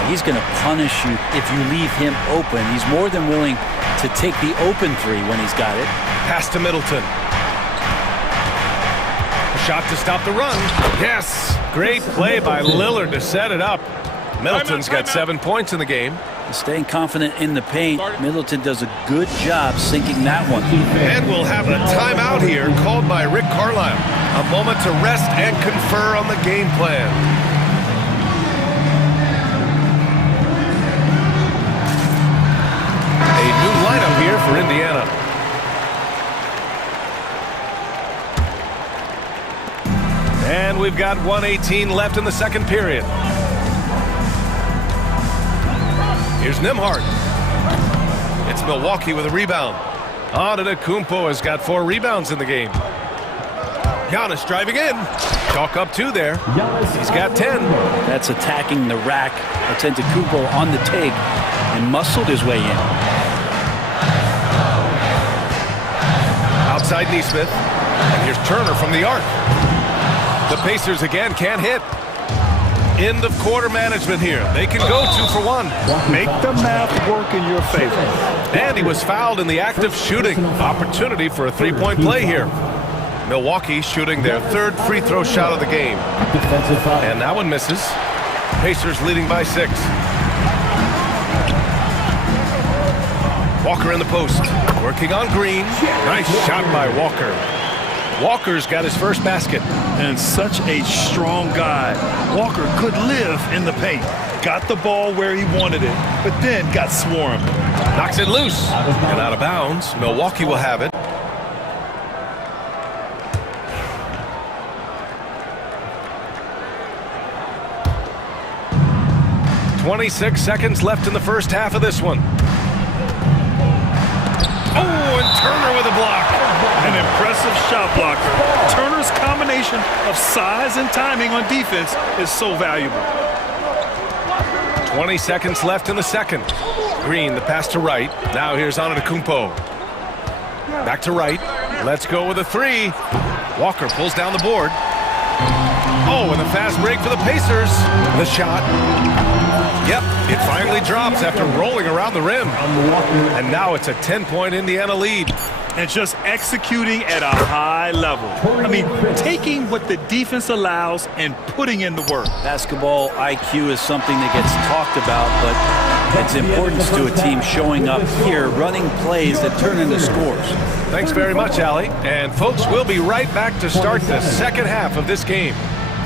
He's going to punish you if you leave him open. He's more than willing to take the open 3 when he's got it. Pass to Middleton. A shot to stop the run. Yes! Great play by Lillard to set it up. Middleton's got 7 points in the game. Staying confident in the paint. Middleton does a good job sinking that one. And we'll have a timeout here called by Rick Carlisle. A moment to rest and confer on the game plan. A new lineup here for Indiana. And we've got 1:18 left in the second period. Here's Nembhard. It's Milwaukee with a rebound. Antetokounmpo has got 4 rebounds in the game. Giannis driving in. Chalk up 2 there. He's got 10. That's attacking the rack. Antetokounmpo on the take and muscled his way in. Outside Neesmith. And here's Turner from the arc. The Pacers again can't hit. End of quarter management here. They can go 2 for 1. Make the math work in your favor. And he was fouled in the act of shooting. Opportunity for a 3-point play here. Milwaukee shooting their 3rd free throw shot of the game. And that one misses. Pacers leading by 6. Walker in the post. Working on Green. Nice shot by Walker. Walker's got his first basket. And such a strong guy. Walker could live in the paint. Got the ball where he wanted it, but then got swarmed. Knocks it loose. And out of bounds. Milwaukee will have it. .26 seconds left in the first half of this one. Oh, and Turner with a block. An impressive shot blocker. Turner's combination of size and timing on defense is so valuable. 20 seconds left in the second. Green, the pass to Wright. Now here's Antetokounmpo. Back to Wright. Let's go with a 3. Walker pulls down the board. Oh, and the fast break for the Pacers. The shot. Yep, it finally drops after rolling around the rim. And now it's a 10-point Indiana lead. And just executing at a high level. I mean, taking what the defense allows and putting in the work. Basketball IQ is something that gets talked about, but its importance to a team showing up here, running plays that turn into scores. Thanks very much, Allie. And folks, we'll be right back to start the second half of this game.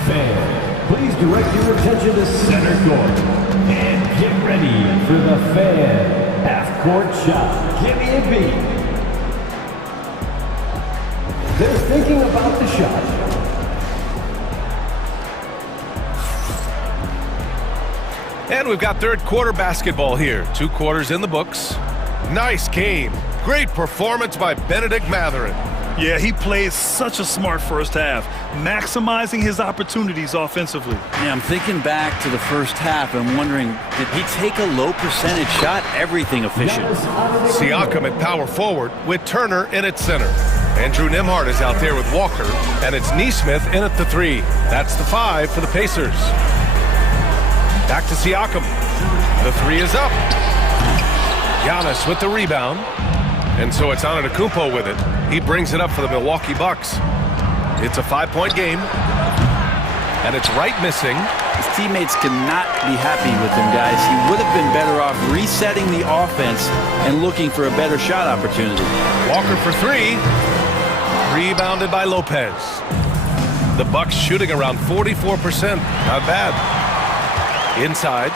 Fans, please direct your attention to center court and get ready for the fan half-court shot. Give me a beat. They're thinking about the shot. And we've got third quarter basketball here. 2 quarters in the books. Nice game. Great performance by Benedict Mathurin. Yeah, he played such a smart first half, maximizing his opportunities offensively. Yeah, I'm thinking back to the first half and wondering, did he take a low percentage shot? Everything efficient. Siakam at power forward with Turner in at center. Andrew Nembhard is out there with Walker, and it's Neesmith in at the 3. That's the 5 for the Pacers. Back to Siakam. The 3 is up. Giannis with the rebound. And so it's Antetokounmpo with it. He brings it up for the Milwaukee Bucks. It's a 5-point game. And it's Wright missing. His teammates cannot be happy with him, guys. He would have been better off resetting the offense and looking for a better shot opportunity. Walker for 3. Rebounded by Lopez. The Bucks shooting around 44%. Not bad. Inside.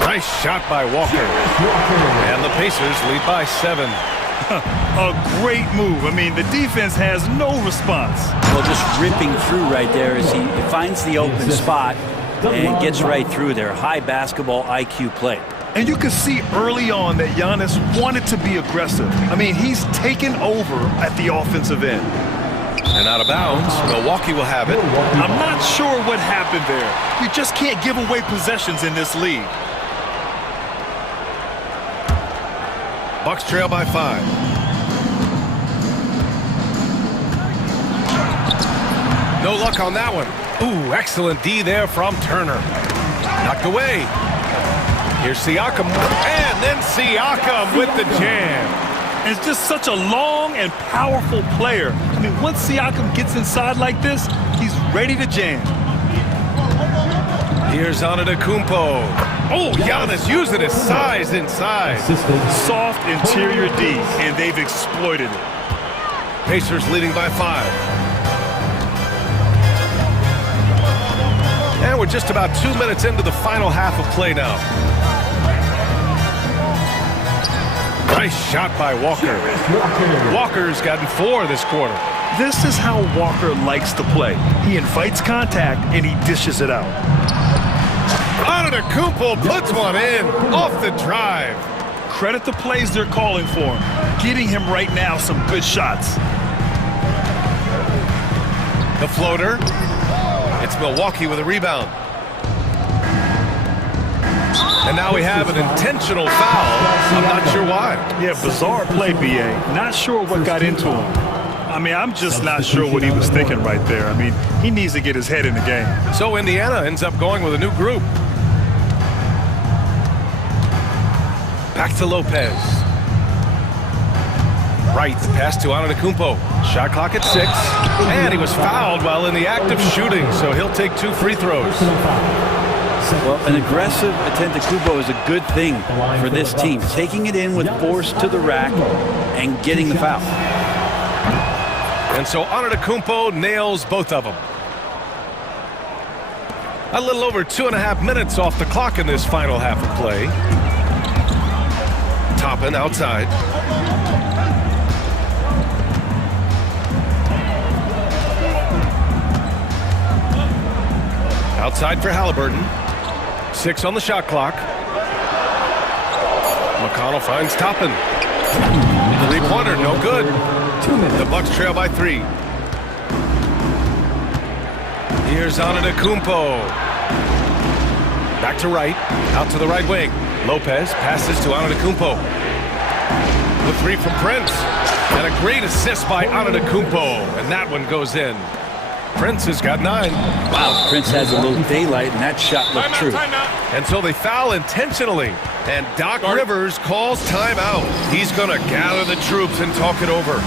Nice shot by Walker. And the Pacers lead by 7. A great move. I mean, the defense has no response. Well, just ripping through right there as he finds the open spot and gets right through there. High basketball IQ play. And you can see early on that Giannis wanted to be aggressive. I mean, he's taken over at the offensive end. And out of bounds, Milwaukee will have it. I'm not sure what happened there. You just can't give away possessions in this league. Bucks trail by 5. No luck on that one. Ooh, excellent D there from Turner. Knocked away. Here's Siakam. And then Siakam with the jam. And it's just such a long and powerful player. I mean, once Siakam gets inside like this, he's ready to jam. Here's Antetokounmpo. Oh, Giannis using his size inside. Soft interior D, and they've exploited it. Pacers leading by 5. And we're just about 2 minutes into the final half of play now. Nice shot by Walker. Walker's gotten 4 this quarter. This is how Walker likes to play. He invites contact, and he dishes it out. Antetokounmpo puts one in off the drive. Credit the plays they're calling for him. Getting him right now some good shots. The floater. It's Milwaukee with a rebound. And now we have an intentional foul. I'm not sure why. Yeah, bizarre play, BA. Not sure what got into him. I mean, I'm just not sure what he was thinking right there. I mean, he needs to get his head in the game. So Indiana ends up going with a new group. Back to Lopez. Right, pass to Antetokounmpo. Shot clock at 6. And he was fouled while in the act of shooting, so he'll take 2 free throws. Well, an aggressive Antetokounmpo is a good thing for this team. Taking it in with force to the rack and getting the foul. And so Antetokounmpo nails both of them. A little over 2.5 minutes off the clock in this final half of play. Toppin outside. Outside for Halliburton. 6 on the shot clock. McConnell finds Toppin. 3-pointer, no good. The Bucks trail by 3. Here's Antetokounmpo. Back to right. Out to the right wing. Lopez passes to Antetokounmpo. The 3 from Prince. And a great assist by Antetokounmpo. And that one goes in. Prince has got 9. Wow, Prince has a little daylight, and that shot looked true. And so they foul intentionally. And Doc Rivers calls timeout. He's going to gather the troops and talk it over.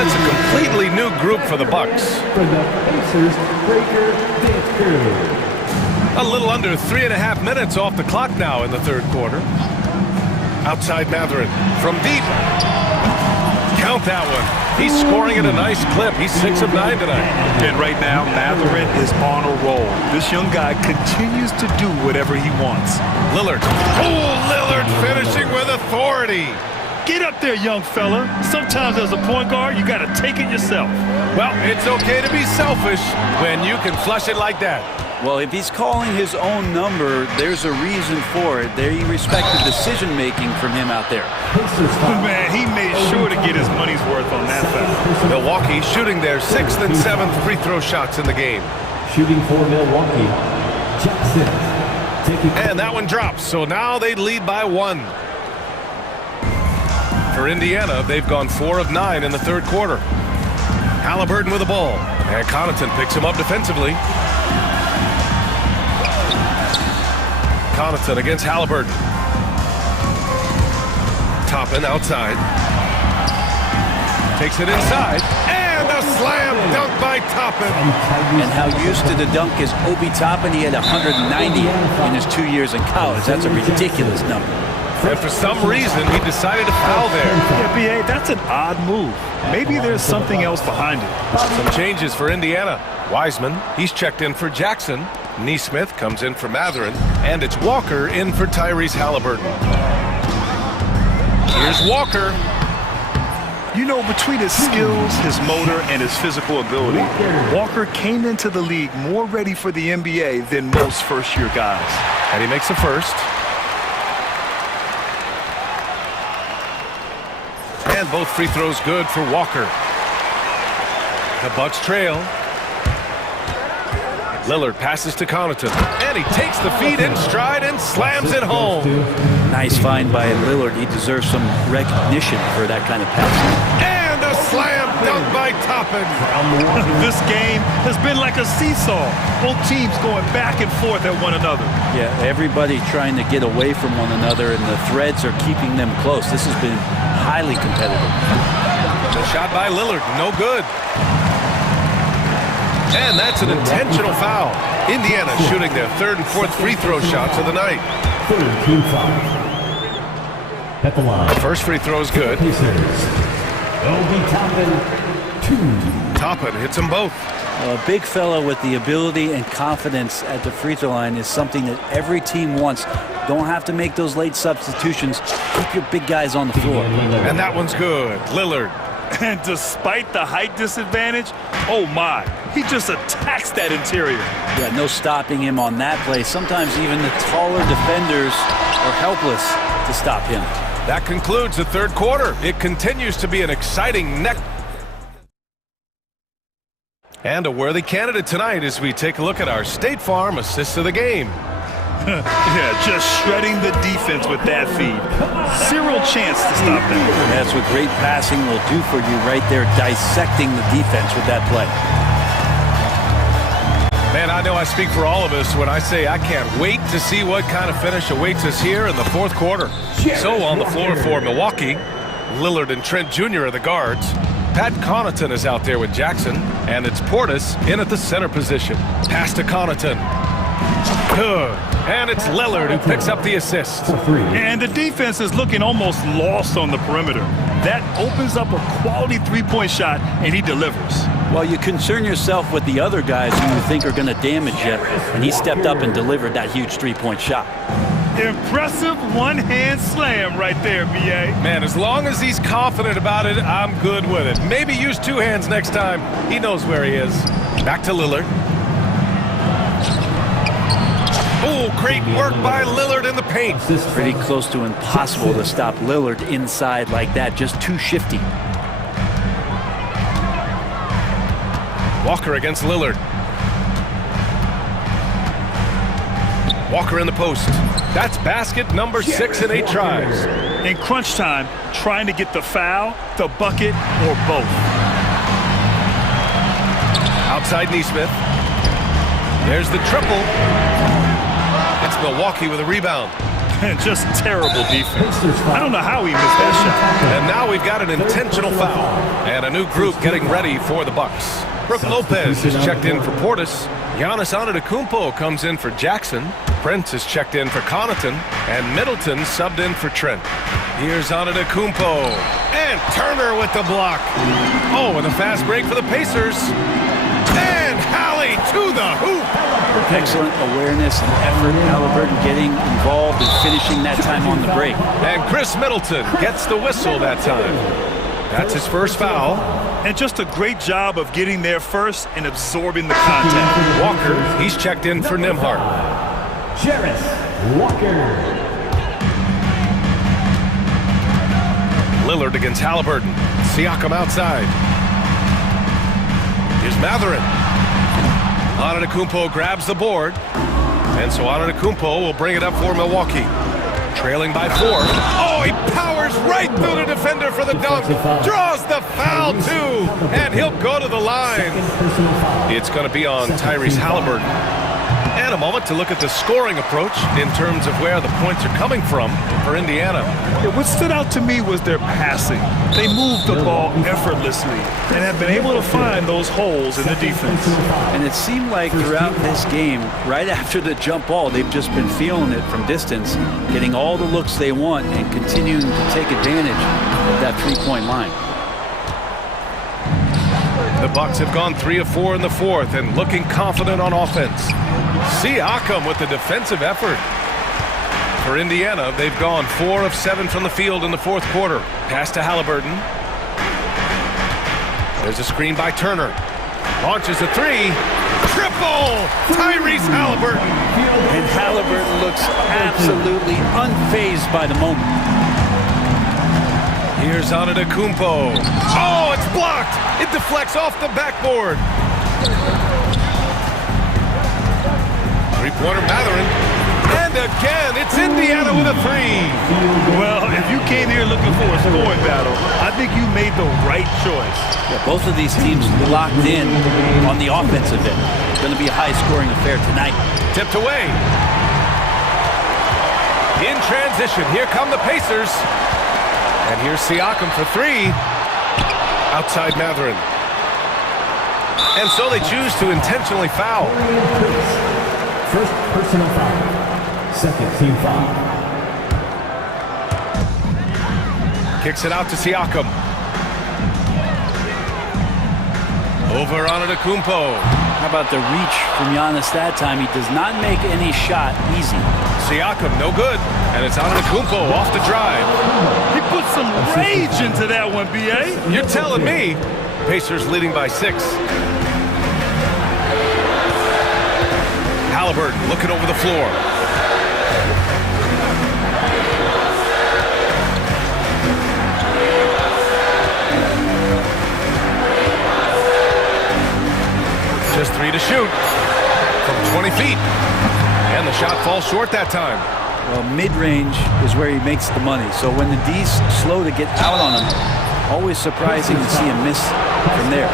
It's a completely new group for the Bucks. For the Pacers, Breaker Dance Crew. A little under 3.5 minutes off the clock now in the third quarter. Outside Mathurin from deep. Count that one. He's scoring at a nice clip. He's 6 of 9 tonight. And right now, Mathurin is on a roll. This young guy continues to do whatever he wants. Lillard. Oh, Lillard finishing with authority. Get up there, young fella. Sometimes as a point guard, you got to take it yourself. Well, it's okay to be selfish when you can flush it like that. Well, if he's calling his own number, there's a reason for it. They respect the decision-making from him out there. Man, he made sure to get his money's worth on that foul. Milwaukee shooting their 6th and 7th free throw shots in the game. Shooting for Milwaukee, Jackson. And that one drops, so now they lead by 1. For Indiana, they've gone 4 of 9 in the third quarter. Halliburton with the ball. And Connaughton picks him up defensively. Connaughton against Halliburton. Toppin outside. Takes it inside. And a slam dunk by Toppin. And how used to the dunk is Obi Toppin. He had 190 in his 2 years in college. That's a ridiculous number. And for some reason, he decided to foul there. Yeah, B.A., that's an odd move. Maybe there's something else behind it. Some changes for Indiana. Wiseman, he's checked in for Jackson. Neesmith comes in for Matherin. And it's Walker in for Tyrese Halliburton. Here's Walker. You know, between his skills, his motor, and his physical ability, Walker came into the league more ready for the NBA than most first-year guys. And he makes a first. And both free throws good for Walker. The Bucks trail. Lillard passes to Connaughton. And he takes the feed in stride and slams it home. Nice find by Lillard. He deserves some recognition for that kind of pass. And a slam dunk by Toppin. This game has been like a seesaw. Both teams going back and forth at one another. Yeah, everybody trying to get away from one another, and the threads are keeping them close. This has been highly competitive. The shot by Lillard, no good. And that's an intentional foul. Indiana shooting their third and fourth free throw shots of the night. Third team foul. At the line. The first free throw is good. Obi Toppin, 2. Toppin hits them both. A big fella with the ability and confidence at the free throw line is something that every team wants. Don't have to make those late substitutions. Keep your big guys on the floor. And that one's good. Lillard. And despite the height disadvantage, oh my, he just attacks that interior. Yeah, no stopping him on that play. Sometimes even the taller defenders are helpless to stop him. That concludes the third quarter. It continues to be an exciting neck. And a worthy candidate tonight as we take a look at our State Farm assists of the game. Yeah, just shredding the defense with that feed. Zero chance to stop that. That's what great passing will do for you right there, dissecting the defense with that play. Man, I know I speak for all of us when I say I can't wait to see what kind of finish awaits us here in the fourth quarter. So on the floor for Milwaukee, Lillard and Trent Jr. are the guards. Pat Connaughton is out there with Jackson, and it's Portis in at the center position. Pass to Connaughton. Good. And it's Lillard who picks up the assist. And the defense is looking almost lost on the perimeter. That opens up a quality three-point shot, and he delivers. Well, you concern yourself with the other guys who you think are going to damage you, and he stepped up and delivered that huge three-point shot. Impressive one-hand slam right there, B.A. Man, as long as he's confident about it, I'm good with it. Maybe use two hands next time. He knows where he is. Back to Lillard. Oh, great work by Lillard in the paint. Pretty close to impossible to stop Lillard inside like that. Just too shifty. Walker against Lillard. Walker in the post. That's basket number 6 in 8 tries. In crunch time, trying to get the foul, the bucket, or both. Outside Neesmith. There's the triple. It's Milwaukee with a rebound. Just terrible defense. I don't know how he missed that shot. And now we've got an intentional foul. And a new group getting ready for the Bucks. Brook Lopez is checked in for Portis. Giannis Antetokounmpo comes in for Jackson. Prince is checked in for Connaughton. And Middleton subbed in for Trent. Here's Antetokounmpo. And Turner with the block. Oh, and a fast break for the Pacers. And Hallie to the hoop. Excellent awareness and effort. Halliburton getting involved and finishing that time on the break. And Chris Middleton gets the whistle that time. That's his first foul. And just a great job of getting there first and absorbing the contact. Walker, he's checked in for Nembhard. Jarrett Walker. Lillard against Halliburton. Siakam outside. Here's Matherin. Antetokounmpo grabs the board. And so Antetokounmpo will bring it up for Milwaukee. Trailing by 4. Oh, he powers right through the defender for the dunk. Draws the foul, too. And he'll go to the line. It's going to be on Tyrese Halliburton. And a moment to look at the scoring approach in terms of where the points are coming from for Indiana. Yeah, what stood out to me was their passing. They moved the ball effortlessly and have been able to find those holes in the defense. And it seemed like throughout this game, right after the jump ball, they've just been feeling it from distance, getting all the looks they want and continuing to take advantage of that three-point line. The Bucks have gone 3 of 4 in the fourth and looking confident on offense. Siakam with the defensive effort. For Indiana, they've gone 4 of 7 from the field in the fourth quarter. Pass to Halliburton. There's a screen by Turner. Launches a three. Triple! Tyrese Halliburton. And Halliburton looks absolutely unfazed by the moment. Here's Antetokounmpo. Oh, it's blocked! It deflects off the backboard. Three-pointer Mathurin. And again, it's Indiana with a three. Well, if you came here looking for a scoring battle, I think you made the right choice. Yeah, both of these teams locked in on the offensive end. It's going to be a high-scoring affair tonight. Tipped away. In transition, here come the Pacers. And here's Siakam for three. Outside Mathurin. And so they choose to intentionally foul. First personal foul. Second team foul. Kicks it out to Siakam. Over Antetokounmpo. How about the reach from Giannis that time? He does not make any shot easy. Siakam, no good. And it's Antetokounmpo off the drive. He put some rage into that one, B.A. You're telling me. Pacers leading by 6. Halliburton looking over the floor. Just 3 to shoot from 20 feet. And the shot falls short that time. Well, mid-range is where he makes the money. So when the D's slow to get out on him, always surprising to see him miss from there.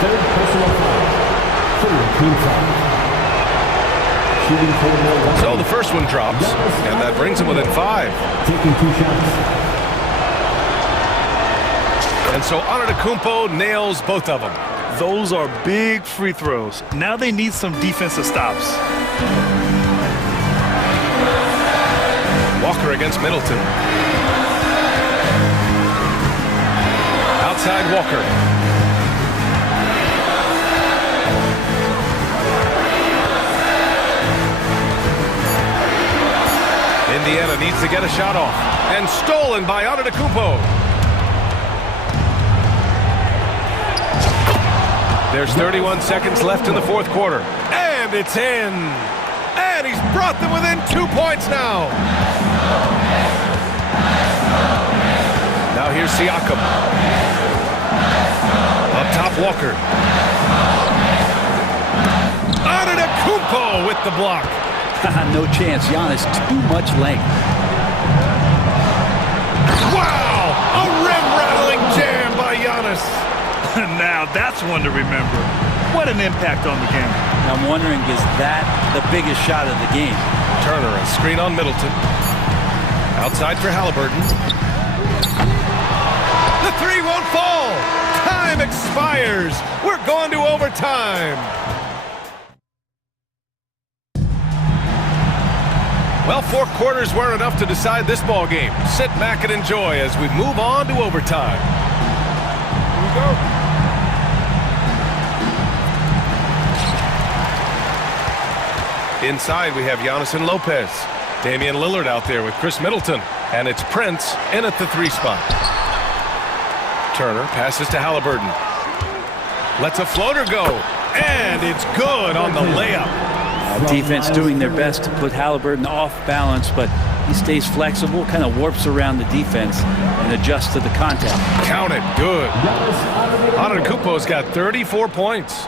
Third personal foul. Third team foul. So the first one drops, and that brings him within 5. Taking 2 shots. And so Antetokounmpo nails both of them. Those are big free throws. Now they need some defensive stops. Walker against Middleton. Outside Walker. Indiana needs to get a shot off. And stolen by Antetokounmpo. There's 31 seconds left in the fourth quarter. And it's in. And he's brought them within 2 points now. Now here's Siakam. Up top, Walker. Antetokounmpo with the block. No chance. Giannis, too much length. Wow! A rim-rattling jam by Giannis. Now that's one to remember. What an impact on the game. I'm wondering, is that the biggest shot of the game? Turner, a screen on Middleton. Outside for Halliburton. The three won't fall. Time expires. We're going to overtime. Well, 4 quarters weren't enough to decide this ball game. Sit back and enjoy as we move on to overtime. Here we go. Inside, we have Giannis and Lopez. Damian Lillard out there with Chris Middleton. And it's Prince in at the 3 spot. Turner passes to Halliburton. Lets a floater go. And it's good on the layup. Defense doing their best to put Halliburton off balance, but he stays flexible, kind of warps around the defense and adjusts to the contact. Count it. Good. Antetokounmpo's got 34 points.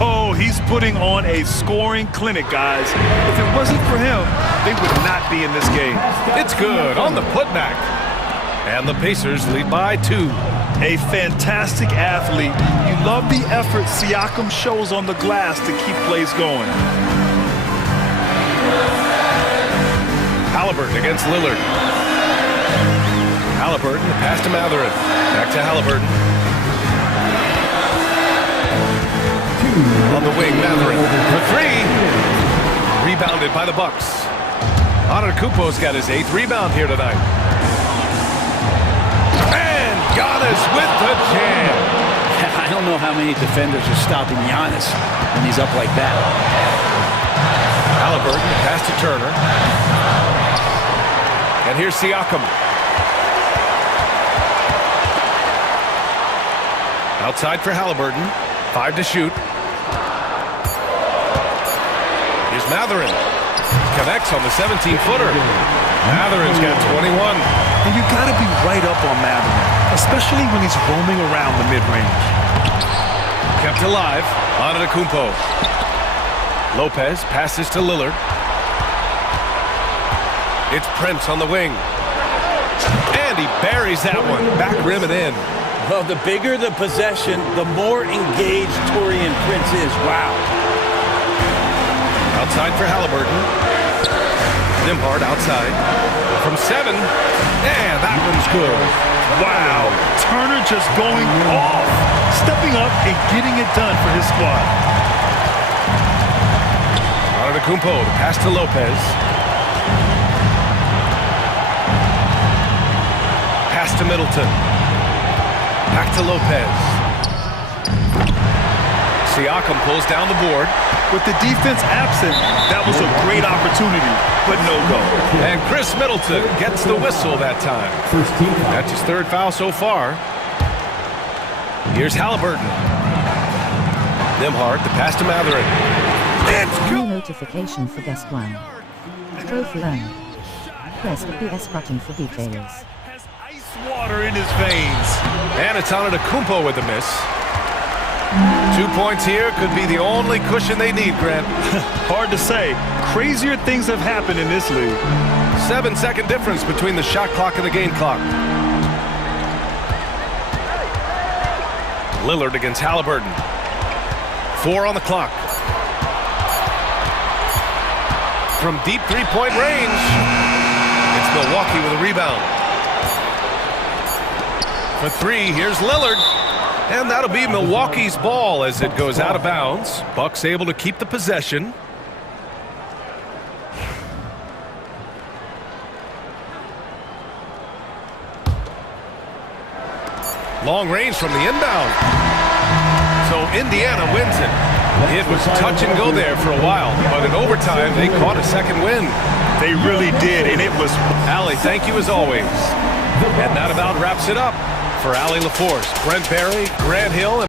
Oh, he's putting on a scoring clinic, guys. If it wasn't for him, they would not be in this game. It's good on the putback. And the Pacers lead by 2. A fantastic athlete. You love the effort Siakam shows on the glass to keep plays going. Halliburton against Lillard. Halliburton, the pass to Matherin. Back to Halliburton. On the wing, Matherin for three. Rebounded by the Bucks. Antetokounmpo's got his 8th rebound here tonight. And Giannis with the jam. I don't know how many defenders are stopping Giannis when he's up like that. Halliburton, pass to Turner. And here's Siakam. Outside for Halliburton. 5 to shoot. Here's Matherin. Connects on the 17-footer. Matherin's got 21. And you got to be right up on Matherin, especially when he's roaming around the mid-range. Kept alive. Antetokounmpo. Lopez passes to Lillard. It's Prince on the wing. And he buries that one. Back rim and in. Well, the bigger the possession, the more engaged Taurean Prince is. Wow. Outside for Halliburton. Nimhard outside. From 7. And that one's good. Wow. Turner just going off. Stepping up and getting it done for his squad. Antetokounmpo, the pass to Lopez. Pass to Middleton. Back to Lopez. Siakam pulls down the board. With the defense absent, that was a great opportunity, but no go. And Chris Middleton gets the whistle that time. That's his 3rd foul so far. Here's Halliburton. Nimhard, the pass to Matherin. New notification for guest one. Trophy earned. Press the PS button for details. Ice water in his veins. And it's Antetokounmpo with the miss. 2 points here could be the only cushion they need, Grant. Hard to say. Crazier things have happened in this league. 7-second difference between the shot clock and the game clock. Lillard against Halliburton. 4 on the clock. From deep three-point range, it's Milwaukee with a rebound. For 3, here's Lillard. And that'll be Milwaukee's ball as it goes out of bounds. Bucks able to keep the possession. Long range from the inbound. So Indiana wins it. It was touch and go there for a while, but in overtime they caught a second win. They really did, and it was... Allie, thank you as always. And that about wraps it up. For Allie LaForce, Brent Barry, Grant Hill, and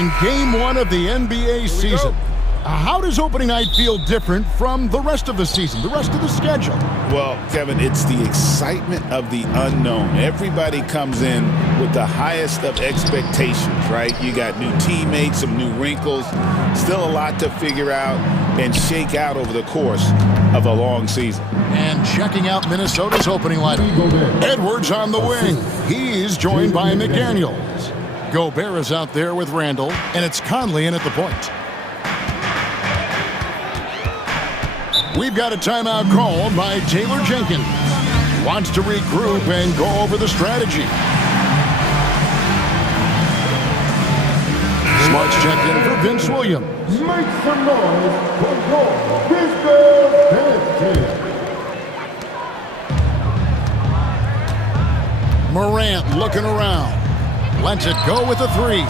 in Game 1 of the NBA season. How does opening night feel different from the rest of the season, the rest of the schedule? Well, Kevin, it's the excitement of the unknown. Everybody comes in with the highest of expectations, right? You got new teammates, some new wrinkles, still a lot to figure out and shake out over the course of a long season. And checking out Minnesota's opening lineup. Edwards on the wing. He's joined by McDaniels. Gobert is out there with Randall, and it's Conley in at the point. We've got a timeout called by Taylor Jenkins. Wants to regroup and go over the strategy. Smarts checked in for Vince Williams. Make some noise for your Big Morant looking around. Lets it go with a three.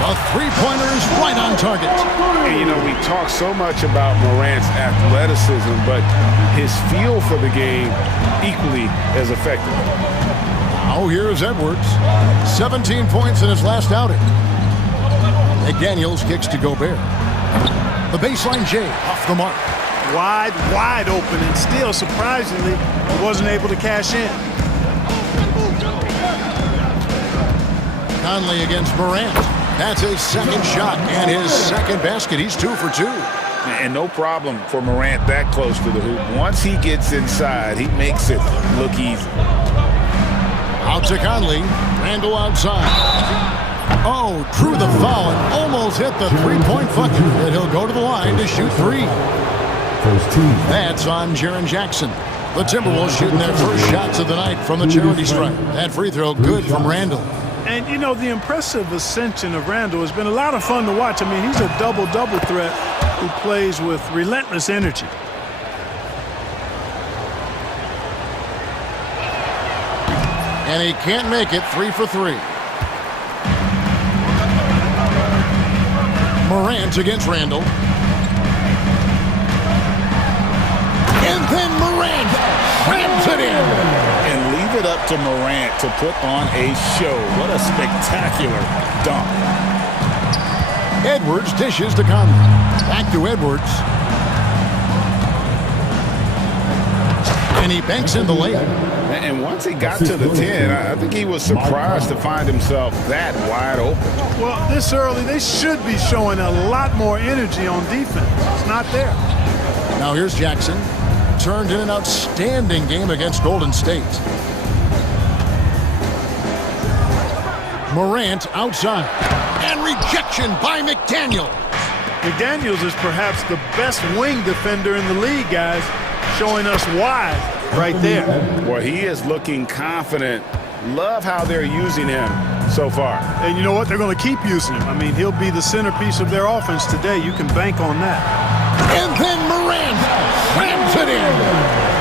The three-pointer's right on target. And, you know, we talk so much about Morant's athleticism, but his feel for the game equally as effective. Now here's Edwards. 17 points in his last outing. McDaniels kicks to Gobert. The baseline J off the mark. Wide open, and still, surprisingly, he wasn't able to cash in. Conley against Morant. That's his second shot and his second basket. He's 2 for 2. And no problem for Morant that close to the hoop. Once he gets inside, he makes it look easy. Out to Conley. Randall outside. Oh, drew the foul and almost hit the three-point bucket. And he'll go to the line to shoot 3. That's on Jaren Jackson. The Timberwolves shooting their first shots of the night from the charity stripe. That free throw good from Randall. And, you know, the impressive ascension of Randall has been a lot of fun to watch. I mean, he's a double-double threat who plays with relentless energy. And he can't make it. 3 for 3. Morant against Randall. And then Morant rams it in. And leave it up to Morant to put on a show. What a spectacular dunk. Edwards dishes to Conley. Back to Edwards. And he banks in the layup. And once he got to the 10, I think he was surprised to find himself that wide open. Well, this early, they should be showing a lot more energy on defense. It's not there. Now here's Jackson. Turned in an outstanding game against Golden State. Morant outside. And rejection by McDaniels. McDaniels is perhaps the best wing defender in the league, guys, showing us why right there. Well, he is looking confident. Love how they're using him so far. And you know what? They're going to keep using him. I mean, he'll be the centerpiece of their offense today. You can bank on that. And then Morant rams it in.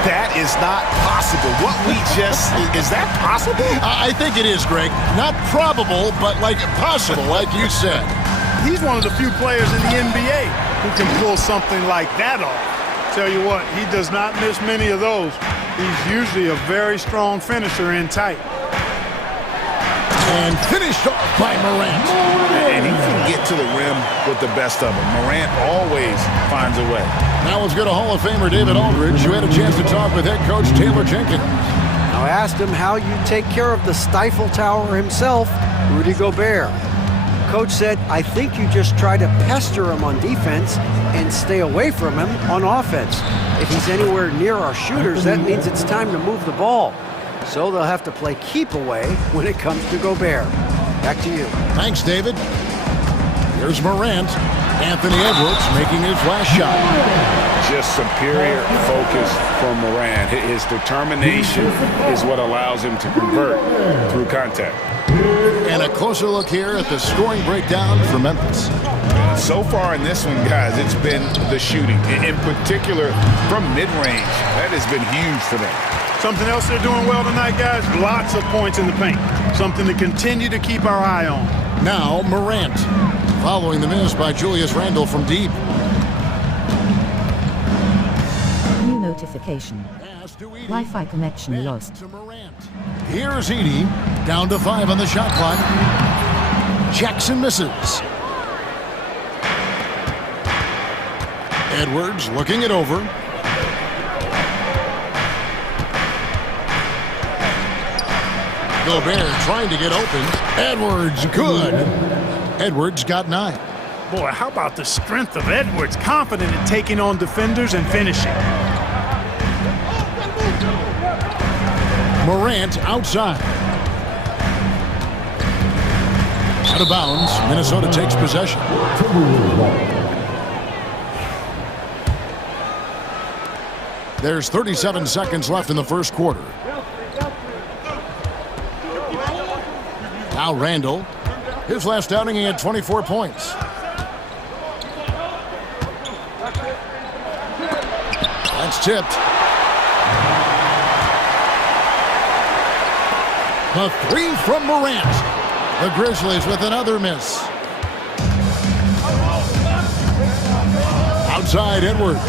That is not possible. What we just, is that possible? I think it is, Greg. Not probable, but like possible, like you said. He's one of the few players in the NBA who can pull something like that off. Tell you what, he does not miss many of those. He's usually a very strong finisher in tight. And finished off by Morant. And he can get to the rim with the best of them. Morant always finds a way. Now let's go to Hall of Famer David Aldridge, who had a chance to talk with head coach Taylor Jenkins. Now I asked him how you take care of the Stifle Tower himself, Rudy Gobert. Coach said, I think you just try to pester him on defense and stay away from him on offense. If he's anywhere near our shooters, that means it's time to move the ball. So they'll have to play keep away when it comes to Gobert. Back to you. Thanks, David. Here's Morant. Anthony Edwards making his last shot. Just superior focus from Morant. His determination is what allows him to convert through contact. And a closer look here at the scoring breakdown for Memphis. So far in this one, guys, it's been the shooting. In particular, from mid-range. That has been huge for them. Something else they're doing well tonight, guys, lots of points in the paint. Something to continue to keep our eye on. Now, Morant, following the miss by Julius Randle from deep. New notification. Wi-Fi connection lost. Here's Edie, down to 5 on the shot clock. Jackson misses. Edwards looking it over. Gobert trying to get open. Edwards, good. Edwards got 9. Boy, how about the strength of Edwards? Confident in taking on defenders and finishing. Morant outside. Out of bounds. Minnesota takes possession. There's 37 seconds left in the first quarter. Now Randall. His last outing, he had 24 points. That's tipped. The 3 from Morant. The Grizzlies with another miss. Outside Edwards.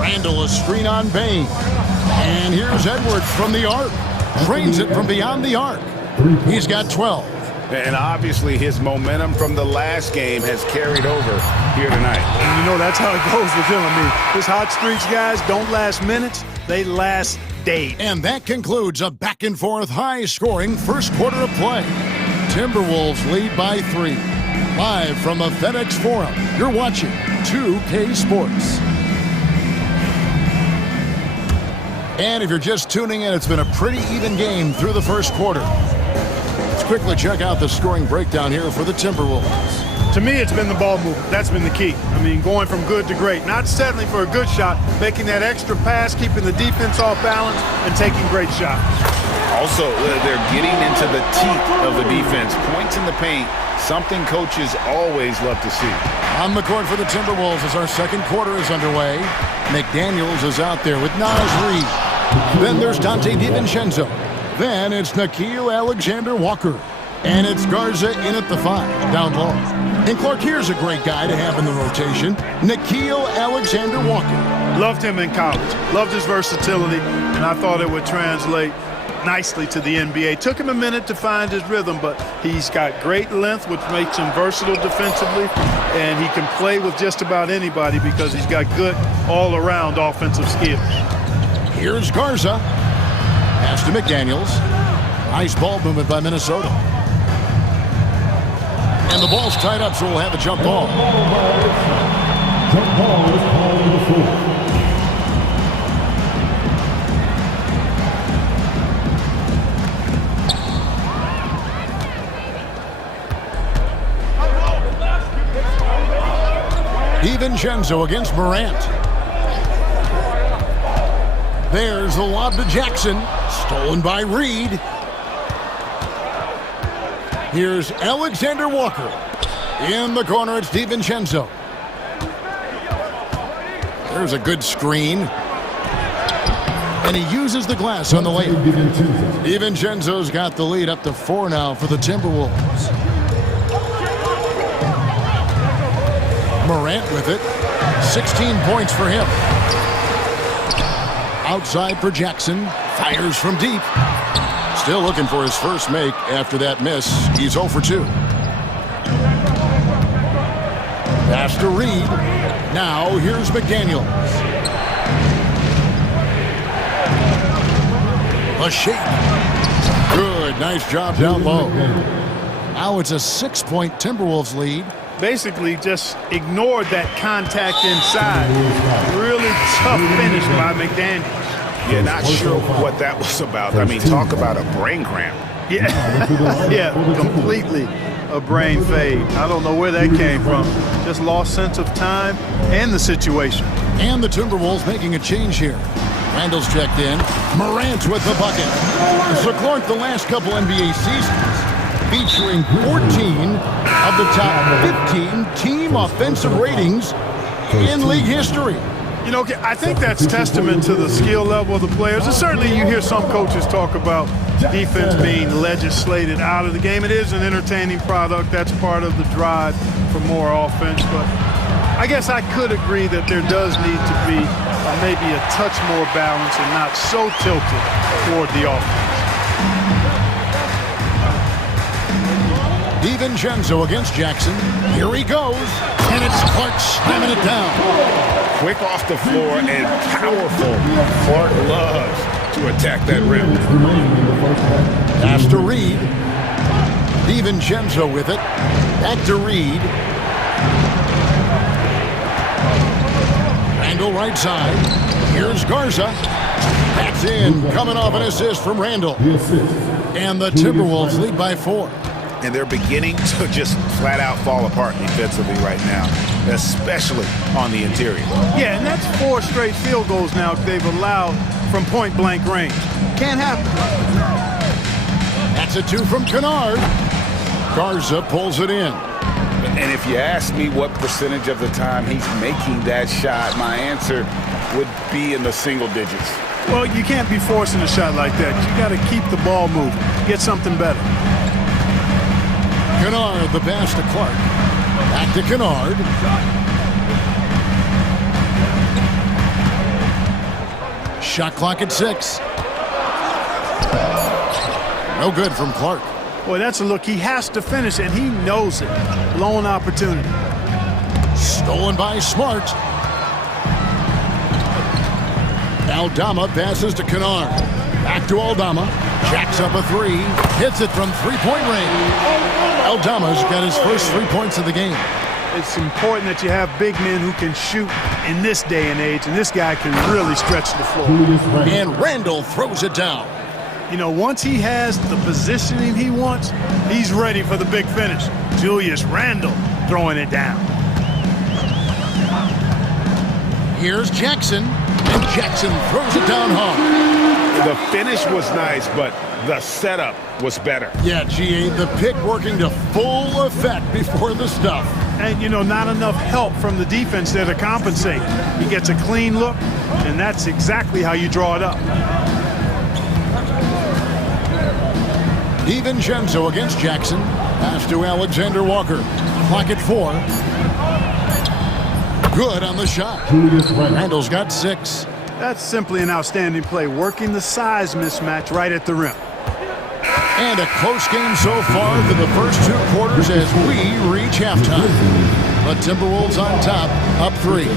Randall, a screen on Bain. And here's Edwards from the arc. Drains it from beyond the arc. He's got 12. And obviously his momentum from the last game has carried over here tonight. And you know, that's how it goes with him. I mean, his hot streaks, guys, don't last minutes. They last days. And that concludes a back-and-forth, high-scoring first quarter of play. Timberwolves lead by 3. Live from the FedEx Forum, you're watching 2K Sports. And if you're just tuning in, it's been a pretty even game through the first quarter. Let's quickly check out the scoring breakdown here for the Timberwolves. To me, it's been the ball movement. That's been the key. I mean, going from good to great. Not settling for a good shot, making that extra pass, keeping the defense off balance, and taking great shots. Also, they're getting into the teeth of the defense. Points in the paint, something coaches always love to see. On the court for the Timberwolves as our second quarter is underway. McDaniels is out there with Naz Reid. Then there's Dante DiVincenzo. Then it's Nickeil Alexander-Walker. And it's Garza in at the 5, down low. And Clark, here's a great guy to have in the rotation, Nickeil Alexander-Walker. Loved him in college. Loved his versatility, and I thought it would translate nicely to the NBA. Took him a minute to find his rhythm, but he's got great length, which makes him versatile defensively, and he can play with just about anybody because he's got good all-around offensive skills. Here's Garza. Pass to McDaniels. Nice ball movement by Minnesota. And the ball's tied up, so we'll have a jump ball. Jump ball is called to the floor. DiVincenzo against Morant. There's the lob to Jackson. Stolen by Reed. Here's Alexander Walker. In the corner, it's DiVincenzo. There's a good screen. And he uses the glass on the layup. DiVincenzo's got the lead up to 4 now for the Timberwolves. Morant with it. 16 points for him. Outside for Jackson. Fires from deep. Still looking for his first make after that miss. He's 0 for 2. Pass to Reed. Now here's McDaniels. A shake. Good. Nice job down low. Now it's a 6-point Timberwolves lead. Basically just ignored that contact inside. Really tough finish by McDaniels. Yeah, not sure what that was about. I mean, talk about a brain cramp. Yeah, yeah, completely a brain fade. I don't know where that came from. Just lost sense of time and the situation. And the Timberwolves making a change here. Randall's checked in. Morant with the bucket. So Clark, the last couple NBA seasons, featuring 14 of the top 15 team offensive ratings in league history. You know, I think that's testament to the skill level of the players. And certainly you hear some coaches talk about defense being legislated out of the game. It is an entertaining product. That's part of the drive for more offense. But I guess I could agree that there does need to be maybe a touch more balance and not so tilted toward the offense. DiVincenzo against Jackson. Here he goes, and it's Clark slamming it down. Quick off the floor and powerful. Clark loves to attack that rim. Pass to Reed. DiVincenzo with it. Back to Reed. Randall right side. Here's Garza. That's in. Coming off an assist from Randall. And the Timberwolves lead by 4. And they're beginning to just flat out fall apart defensively right now, especially on the interior. Yeah, and that's 4 straight field goals now they've allowed from point-blank range. Can't happen. That's a 2 from Kennard. Garza pulls it in. And if you ask me what percentage of the time he's making that shot, my answer would be in the single digits. Well, you can't be forcing a shot like that. You got to keep the ball moving. Get something better. Kennard, the pass to Clark. Back to Kennard. Shot clock at 6. No good from Clark. Boy, that's a look. He has to finish, and he knows it. Blown opportunity. Stolen by Smart. Aldama passes to Kennard. Back to Aldama. Jacks up a 3. Hits it from three-point range. Aldama's got his first 3 points of the game. It's important that you have big men who can shoot in this day and age, and this guy can really stretch the floor. And Randall throws it down. You know, once he has the positioning he wants, he's ready for the big finish. Julius Randle throwing it down. Here's Jackson, and Jackson throws it down hard. The finish was nice, but the setup was better. Yeah, GA, the pick working to full effect before the stuff. And, you know, not enough help from the defense there to compensate. He gets a clean look, and that's exactly how you draw it up. DiVincenzo against Jackson. Pass to Alexander Walker. Clock at 4. Good on the shot. Randall's got 6. That's simply an outstanding play, working the size mismatch right at the rim. And a close game so far for the first 2 quarters as we reach halftime. The Timberwolves on top, up 3.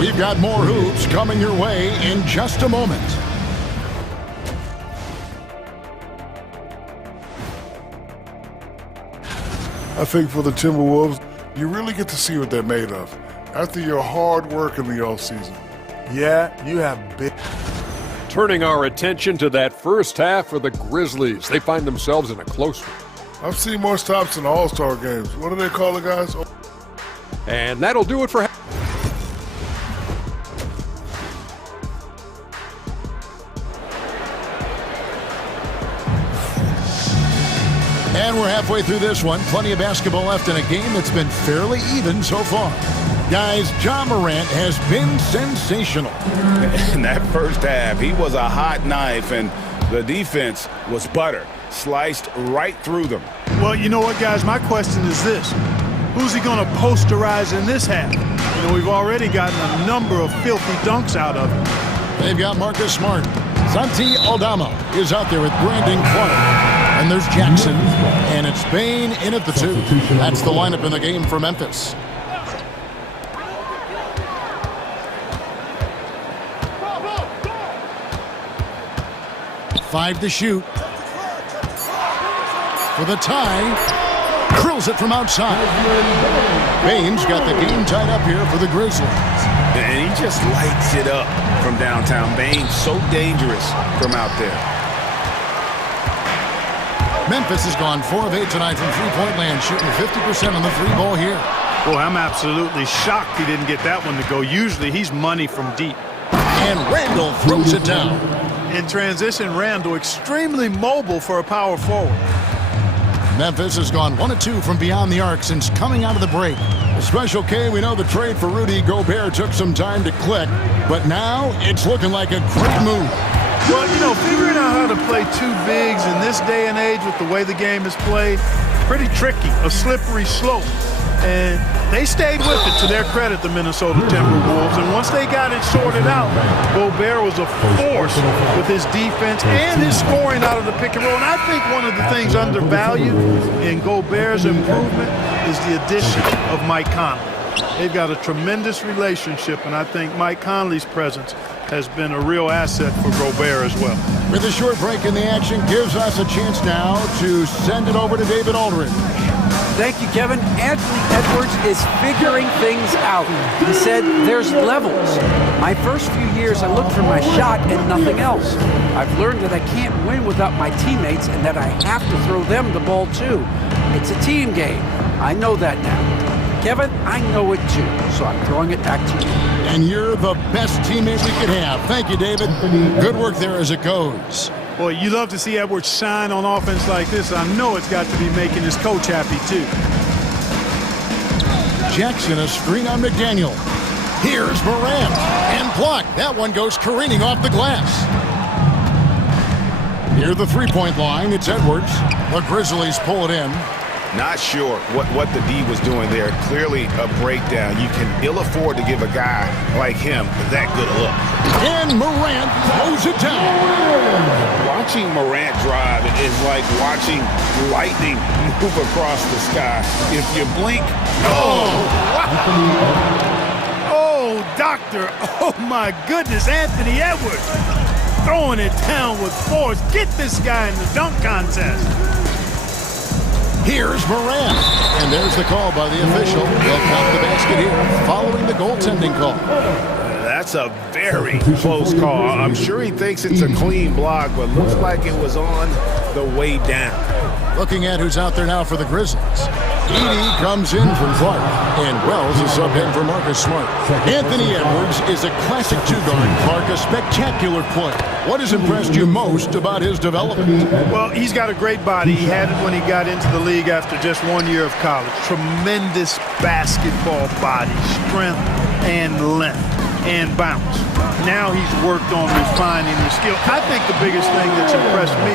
We've got more hoops coming your way in just a moment. I think for the Timberwolves, you really get to see what they're made of after your hard work in the offseason. Yeah, you have big... Turning our attention to that first half for the Grizzlies. They find themselves in a close one. I've seen more stops in All-Star games. What do they call it, guys? And that'll do it for... And we're halfway through this one. Plenty of basketball left in a game that's been fairly even so far. Guys, Ja Morant has been sensational. In that first half, he was a hot knife, and the defense was butter. Sliced right through them. Well, you know what, guys? My question is this. Who's he going to posterize in this half? You know, we've already gotten a number of filthy dunks out of him. They've got Marcus Smart. Santi Aldama is out there with Brandon Clark. And there's Jackson, and it's Bane in at the 2. That's the lineup in the game for Memphis. Five to shoot. For the tie. Drills it from outside. Bane's got the game tied up here for the Grizzlies. And he just lights it up from downtown. Bane's so dangerous from out there. Memphis has gone 4 of 8 tonight from three-point land, shooting 50% on the 3-ball here. Boy, I'm absolutely shocked he didn't get that one to go. Usually he's money from deep. And Randall throws it down. In transition, Randall extremely mobile for a power forward. Memphis has gone 1 of 2 from beyond the arc since coming out of the break. Special K, we know the trade for Rudy Gobert took some time to click, but now it's looking like a great move. Well, you know, figuring out how to play two bigs in this day and age with the way the game is played, pretty tricky, a slippery slope. And they stayed with it, to their credit, the Minnesota Timberwolves. And once they got it sorted out, Gobert was a force with his defense and his scoring out of the pick and roll. And I think one of the things undervalued in Gobert's improvement is the addition of Mike Conley. They've got a tremendous relationship, and I think Mike Conley's presence has been a real asset for Gobert as well. With a short break in the action, gives us a chance now to send it over to David Aldridge. Thank you, Kevin. Anthony Edwards is figuring things out. He said there's levels. My first few years, I looked for my shot and nothing else. I've learned that I can't win without my teammates and that I have to throw them the ball too. It's a team game. I know that now. Kevin, I know it too, so I'm throwing it back to you. And you're the best teammate we could have. Thank you, David. Good work there as it goes. Boy, you love to see Edwards shine on offense like this. I know it's got to be making his coach happy, too. Jackson, a screen on McDaniel. Here's Morant. And blocked. That one goes careening off the glass. Near the three-point line, it's Edwards. The Grizzlies pull it in. Not sure what the D was doing there. Clearly a breakdown. You can ill afford to give a guy like him that good a look. And Morant throws it down. Watching Morant drive is like watching lightning move across the sky. If you blink, oh, doctor. Oh, my goodness. Anthony Edwards throwing it down with force. Get this guy in the dunk contest. Here's Morant. And there's the call by the official. They'll count the basket here following the goaltending call. That's a very close call. I'm sure he thinks it's a clean block, but looks like it was on the way down. Looking at who's out there now for the Grizzlies. Edey comes in from Clark, and Wells is subbed in for Marcus Smart. Anthony Edwards is a classic two-guard. Clark, a spectacular player. What has impressed you most about his development? Well, he's got a great body. He had it when he got into the league after just 1 year of college. Tremendous basketball body, strength and length and bounce. Now he's worked on refining the skill. I think the biggest thing that's impressed me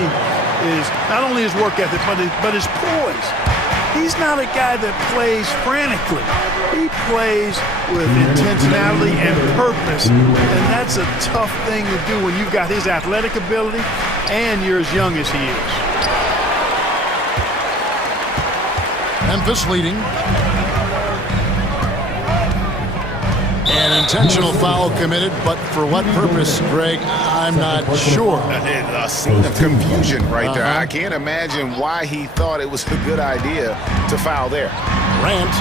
is not only his work ethic, but his poise. He's not a guy that plays frantically. He plays with intentionality and purpose, and that's a tough thing to do when you've got his athletic ability and you're as young as he is. Memphis leading. An intentional foul committed, but for what purpose, Greg, I'm not sure. A scene of confusion right there. I can't imagine why he thought it was a good idea to foul there. Grant.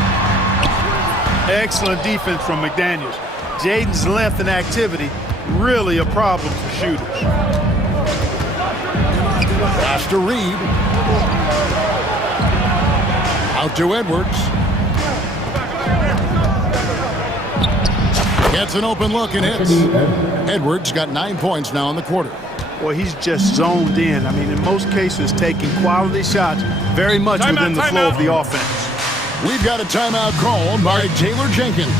Excellent defense from McDaniels. Jaden's length and activity, really a problem for shooters. Pass to Reed. Out to Edwards. Gets an open look and hits. Edwards got 9 points now in the quarter. Boy, he's just zoned in. I mean, in most cases, taking quality shots very much within the flow of the offense. We've got a timeout called by Taylor Jenkins.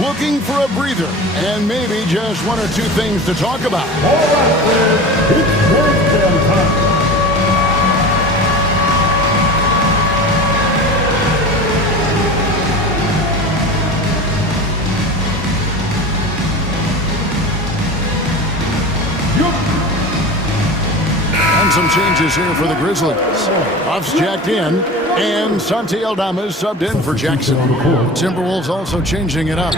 Looking for a breather and maybe just one or two things to talk about. All right, it's breakdown time. And some changes here for the Grizzlies. Buff's jacked in, and Santi Aldama is subbed in for Jackson. Timberwolves also changing it up.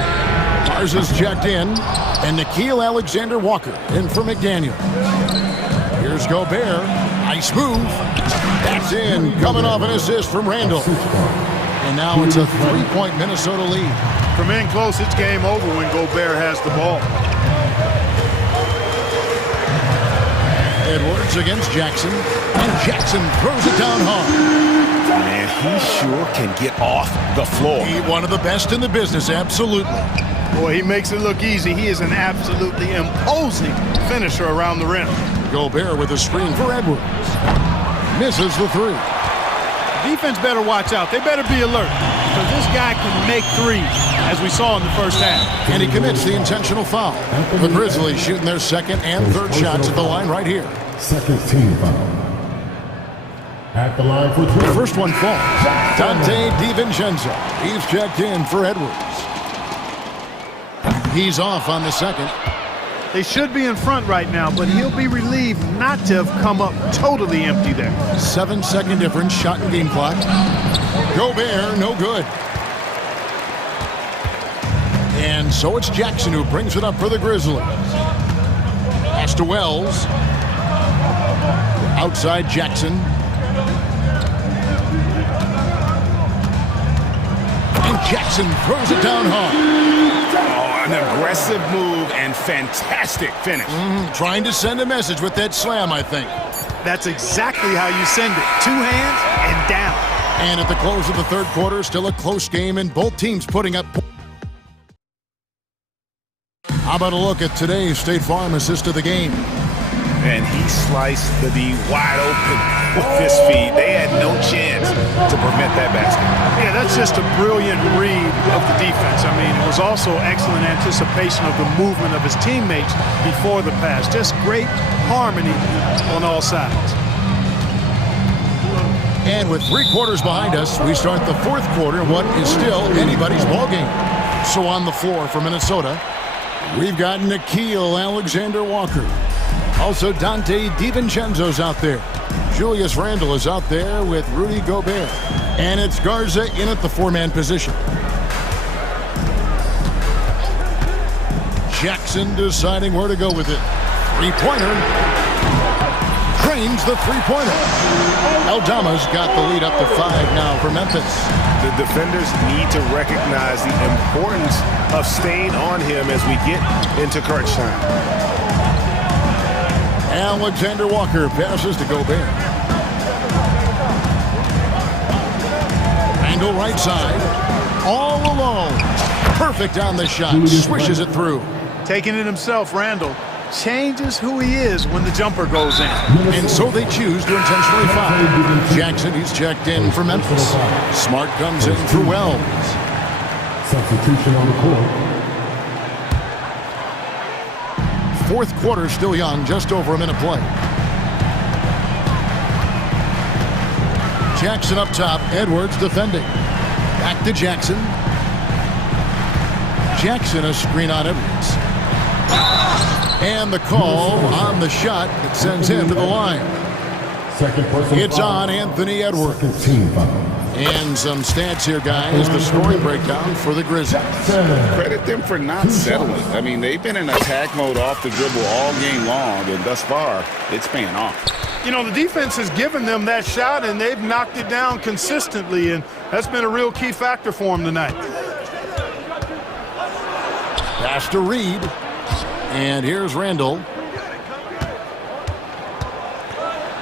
Mars is jacked in, and Nickeil Alexander-Walker in for McDaniel. Here's Gobert. Nice move. That's in, coming off an assist from Randall. And now it's a three-point Minnesota lead. From in close, it's game over when Gobert has the ball. Edwards against Jackson, and Jackson throws it down hard. Man, he sure can get off the floor. He's one of the best in the business, absolutely. Boy, he makes it look easy. He is an absolutely imposing finisher around the rim. Gobert with a screen for Edwards. Misses the three. Defense better watch out. They better be alert, because this guy can make threes. as we saw in the first half. And he commits the intentional foul. The Grizzlies shooting their second and third shots at the line right here. Second team foul. At the line for three. The first one falls. Dante DiVincenzo. He's checked in for Edwards. He's off on the second. They should be in front right now, but he'll be relieved not to have come up totally empty there. 7-second difference, shot and game clock. Gobert, no good. And so it's Jackson who brings it up for the Grizzlies. Pass to Wells. Outside Jackson. And Jackson throws it down hard. An aggressive move and fantastic finish. Trying to send a message with that slam, I think. That's exactly how you send it. 2 hands and down. And at the close of the third quarter, still a close game and both teams putting up. How about a look at today's State Farm assist of the game? And he sliced the D wide open with his feet. They had no chance to prevent that basket. Yeah, that's just a brilliant read of the defense. I mean, it was also excellent anticipation of the movement of his teammates before the pass. Just great harmony on all sides. And with 3 quarters behind us, we start the fourth quarter, what is still anybody's ballgame. So on the floor for Minnesota, we've got Nickeil Alexander-Walker. Also, Dante DiVincenzo's out there. Julius Randle is out there with Rudy Gobert. And it's Garza in at the 4-man position. Jackson deciding where to go with it. 3-pointer. Drains the 3-pointer. Aldama's got the lead up to 5 now for Memphis. The defenders need to recognize the importance of staying on him as we get into crunch time. Alexander Walker passes to Gobert. Randle right side. All alone. Perfect on the shot. Swishes it through. Taking it himself, Randle changes who he is when the jumper goes in. And so they choose to intentionally foul. Jackson, he's checked in for Memphis. Smart comes in for Wells. Substitution on the court. Fourth quarter still young, just over a minute play. Jackson up top, Edwards defending. Back to Jackson. Jackson a screen on Edwards. And the call on the shot that sends him to the line. It's on Anthony Edwards. And some stats here, guys. The scoring breakdown for the Grizzlies. Credit them for not settling. I mean, they've been in attack mode off the dribble all game long, and thus far, it's paying off. You know, the defense has given them that shot, and they've knocked it down consistently, and that's been a real key factor for them tonight. Pass to Reed. And here's Randle.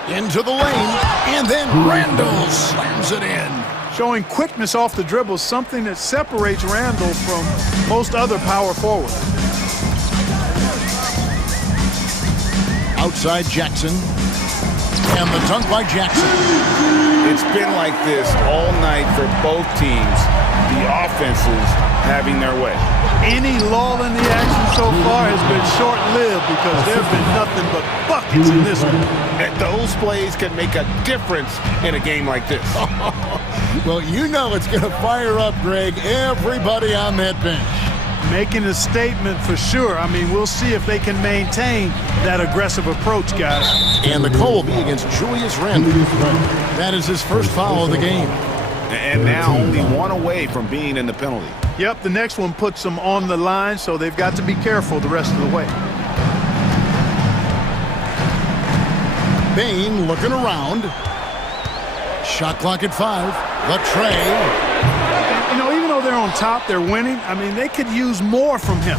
Into the lane, and then Randle slams it in. Showing quickness off the dribble, something that separates Randle from most other power forwards. Outside Jackson. And the dunk by Jackson. It's been like this all night for both teams. The offenses having their way. Any lull in the action so far has been short-lived because there have been nothing but buckets in this one. And those plays can make a difference in a game like this. Well, you know it's going to fire up, Greg, everybody on that bench. Making a statement for sure. I mean, we'll see if they can maintain that aggressive approach, guys. And the call will be against Julius Randle. That is his first foul of the game. And now only one away from being in the penalty. Yep, the next one puts them on the line, so they've got to be careful the rest of the way. Bain looking around. Shot clock at 5. The tray. You know, even though they're on top, they're winning. I mean, they could use more from him.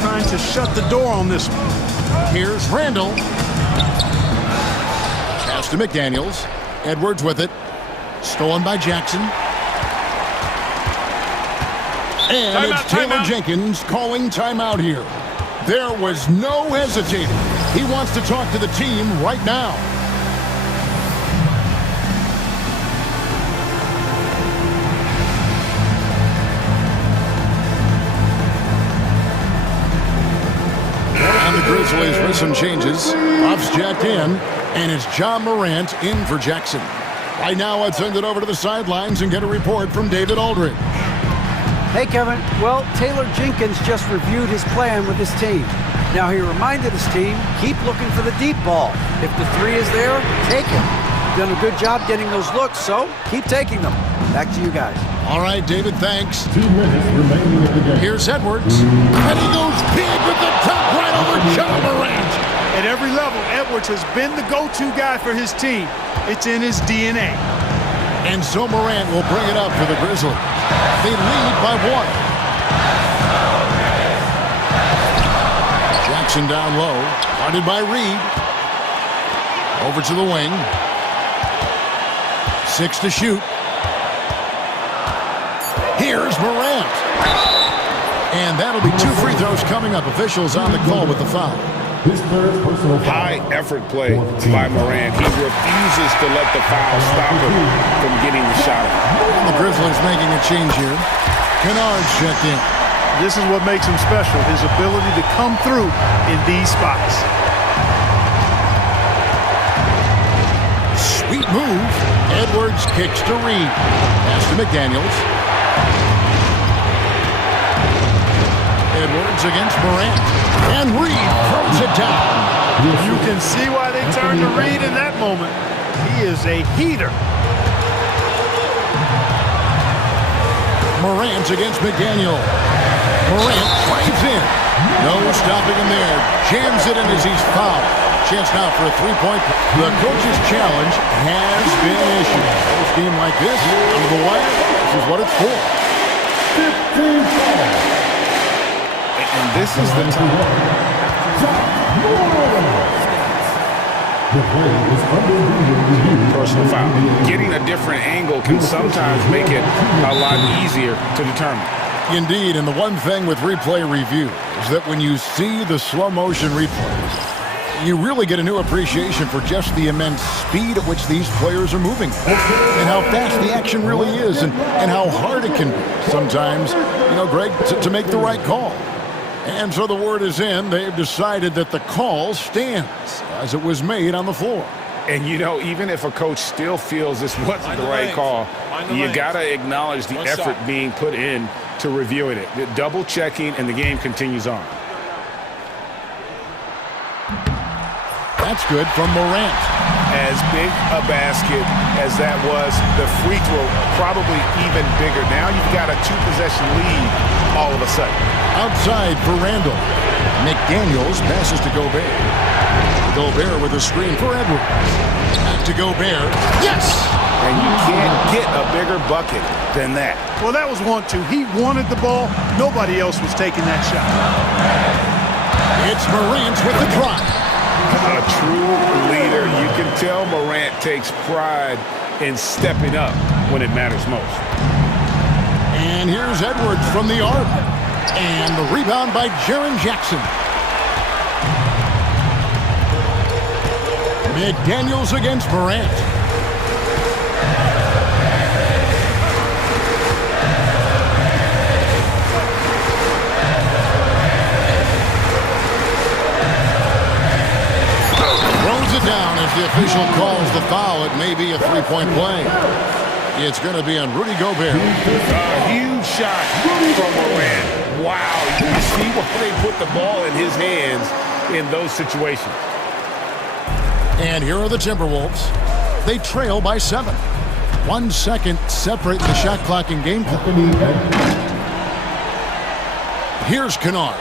Trying to shut the door on this one. Here's Randle. Pass to McDaniels. Edwards with it. Stolen by Jackson. And it's Taylor Jenkins calling timeout here. There was no hesitating. He wants to talk to the team right now. some changes. Buffs checked in, and it's John Morant in for Jackson. Right now, let's send it over to the sidelines and get a report from David Aldridge. Hey, Kevin. Well, Taylor Jenkins just reviewed his plan with his team. Now, he reminded his team, keep looking for the deep ball. If the three is there, take it. Done a good job getting those looks, so keep taking them. Back to you guys. All right, David, thanks. 2 minutes remaining in the game. Here's Edwards. And he goes big with the top right over John Morant. At every level, Edwards has been the go-to guy for his team. It's in his DNA. And so Morant will bring it up for the Grizzlies. They lead by 1. Jackson down low, guarded by Reed. Over to the wing. 6 to shoot. Here's Morant. And that'll be 2 free throws coming up. Officials on the call with the foul. High effort play by Morant. He refuses to let the foul stop him from getting the shot. And the Grizzlies making a change here. Kennard's checked in. This is what makes him special, his ability to come through in these spots. Sweet move. Edwards kicks to Reed. Pass to McDaniels. Edwards against Morant. And Reed throws it down. You can see why they turned to Reed in that moment. He is a heater. Morant against McDaniel. Morant drives in. No stopping him there. Jams it in as he's fouled. Chance now for a three-point. The coach's challenge has been issued. A game like this, on the wire, this is what it's for. 15 And this is the time. Personal foul. Getting a different angle can sometimes make it a lot easier to determine. Indeed, and the one thing with replay review is that when you see the slow motion replays, you really get a new appreciation for just the immense speed at which these players are moving and how fast the action really is and how hard it can be sometimes, Greg, to make the right call. And so the word is in. They've decided that the call stands as it was made on the floor. And, even if a coach still feels this wasn't the right call, you got to acknowledge the effort being put in to reviewing it. The double checking, and the game continues on. That's good from Morant. As big a basket as that was, the free throw probably even bigger. Now you've got a 2-possession lead all of a sudden. Outside for Randall. McDaniels passes to Gobert. Gobert with a screen for Edwards. Back to Gobert. Yes! And you can't get a bigger bucket than that. Well, that was 1-2. He wanted the ball. Nobody else was taking that shot. It's Morant with the drive. A true leader. You can tell Morant takes pride in stepping up when it matters most. And here's Edwards from the arc. And the rebound by Jaren Jackson. McDaniels against Morant. Throws it down as the official calls the foul. It may be a three-point play. It's going to be on Rudy Gobert. A huge shot from Morant. Wow, you see why they put the ball in his hands in those situations. And here are the Timberwolves. They trail by 7. 1 second separating the shot clock and game clock. Here's Kennard.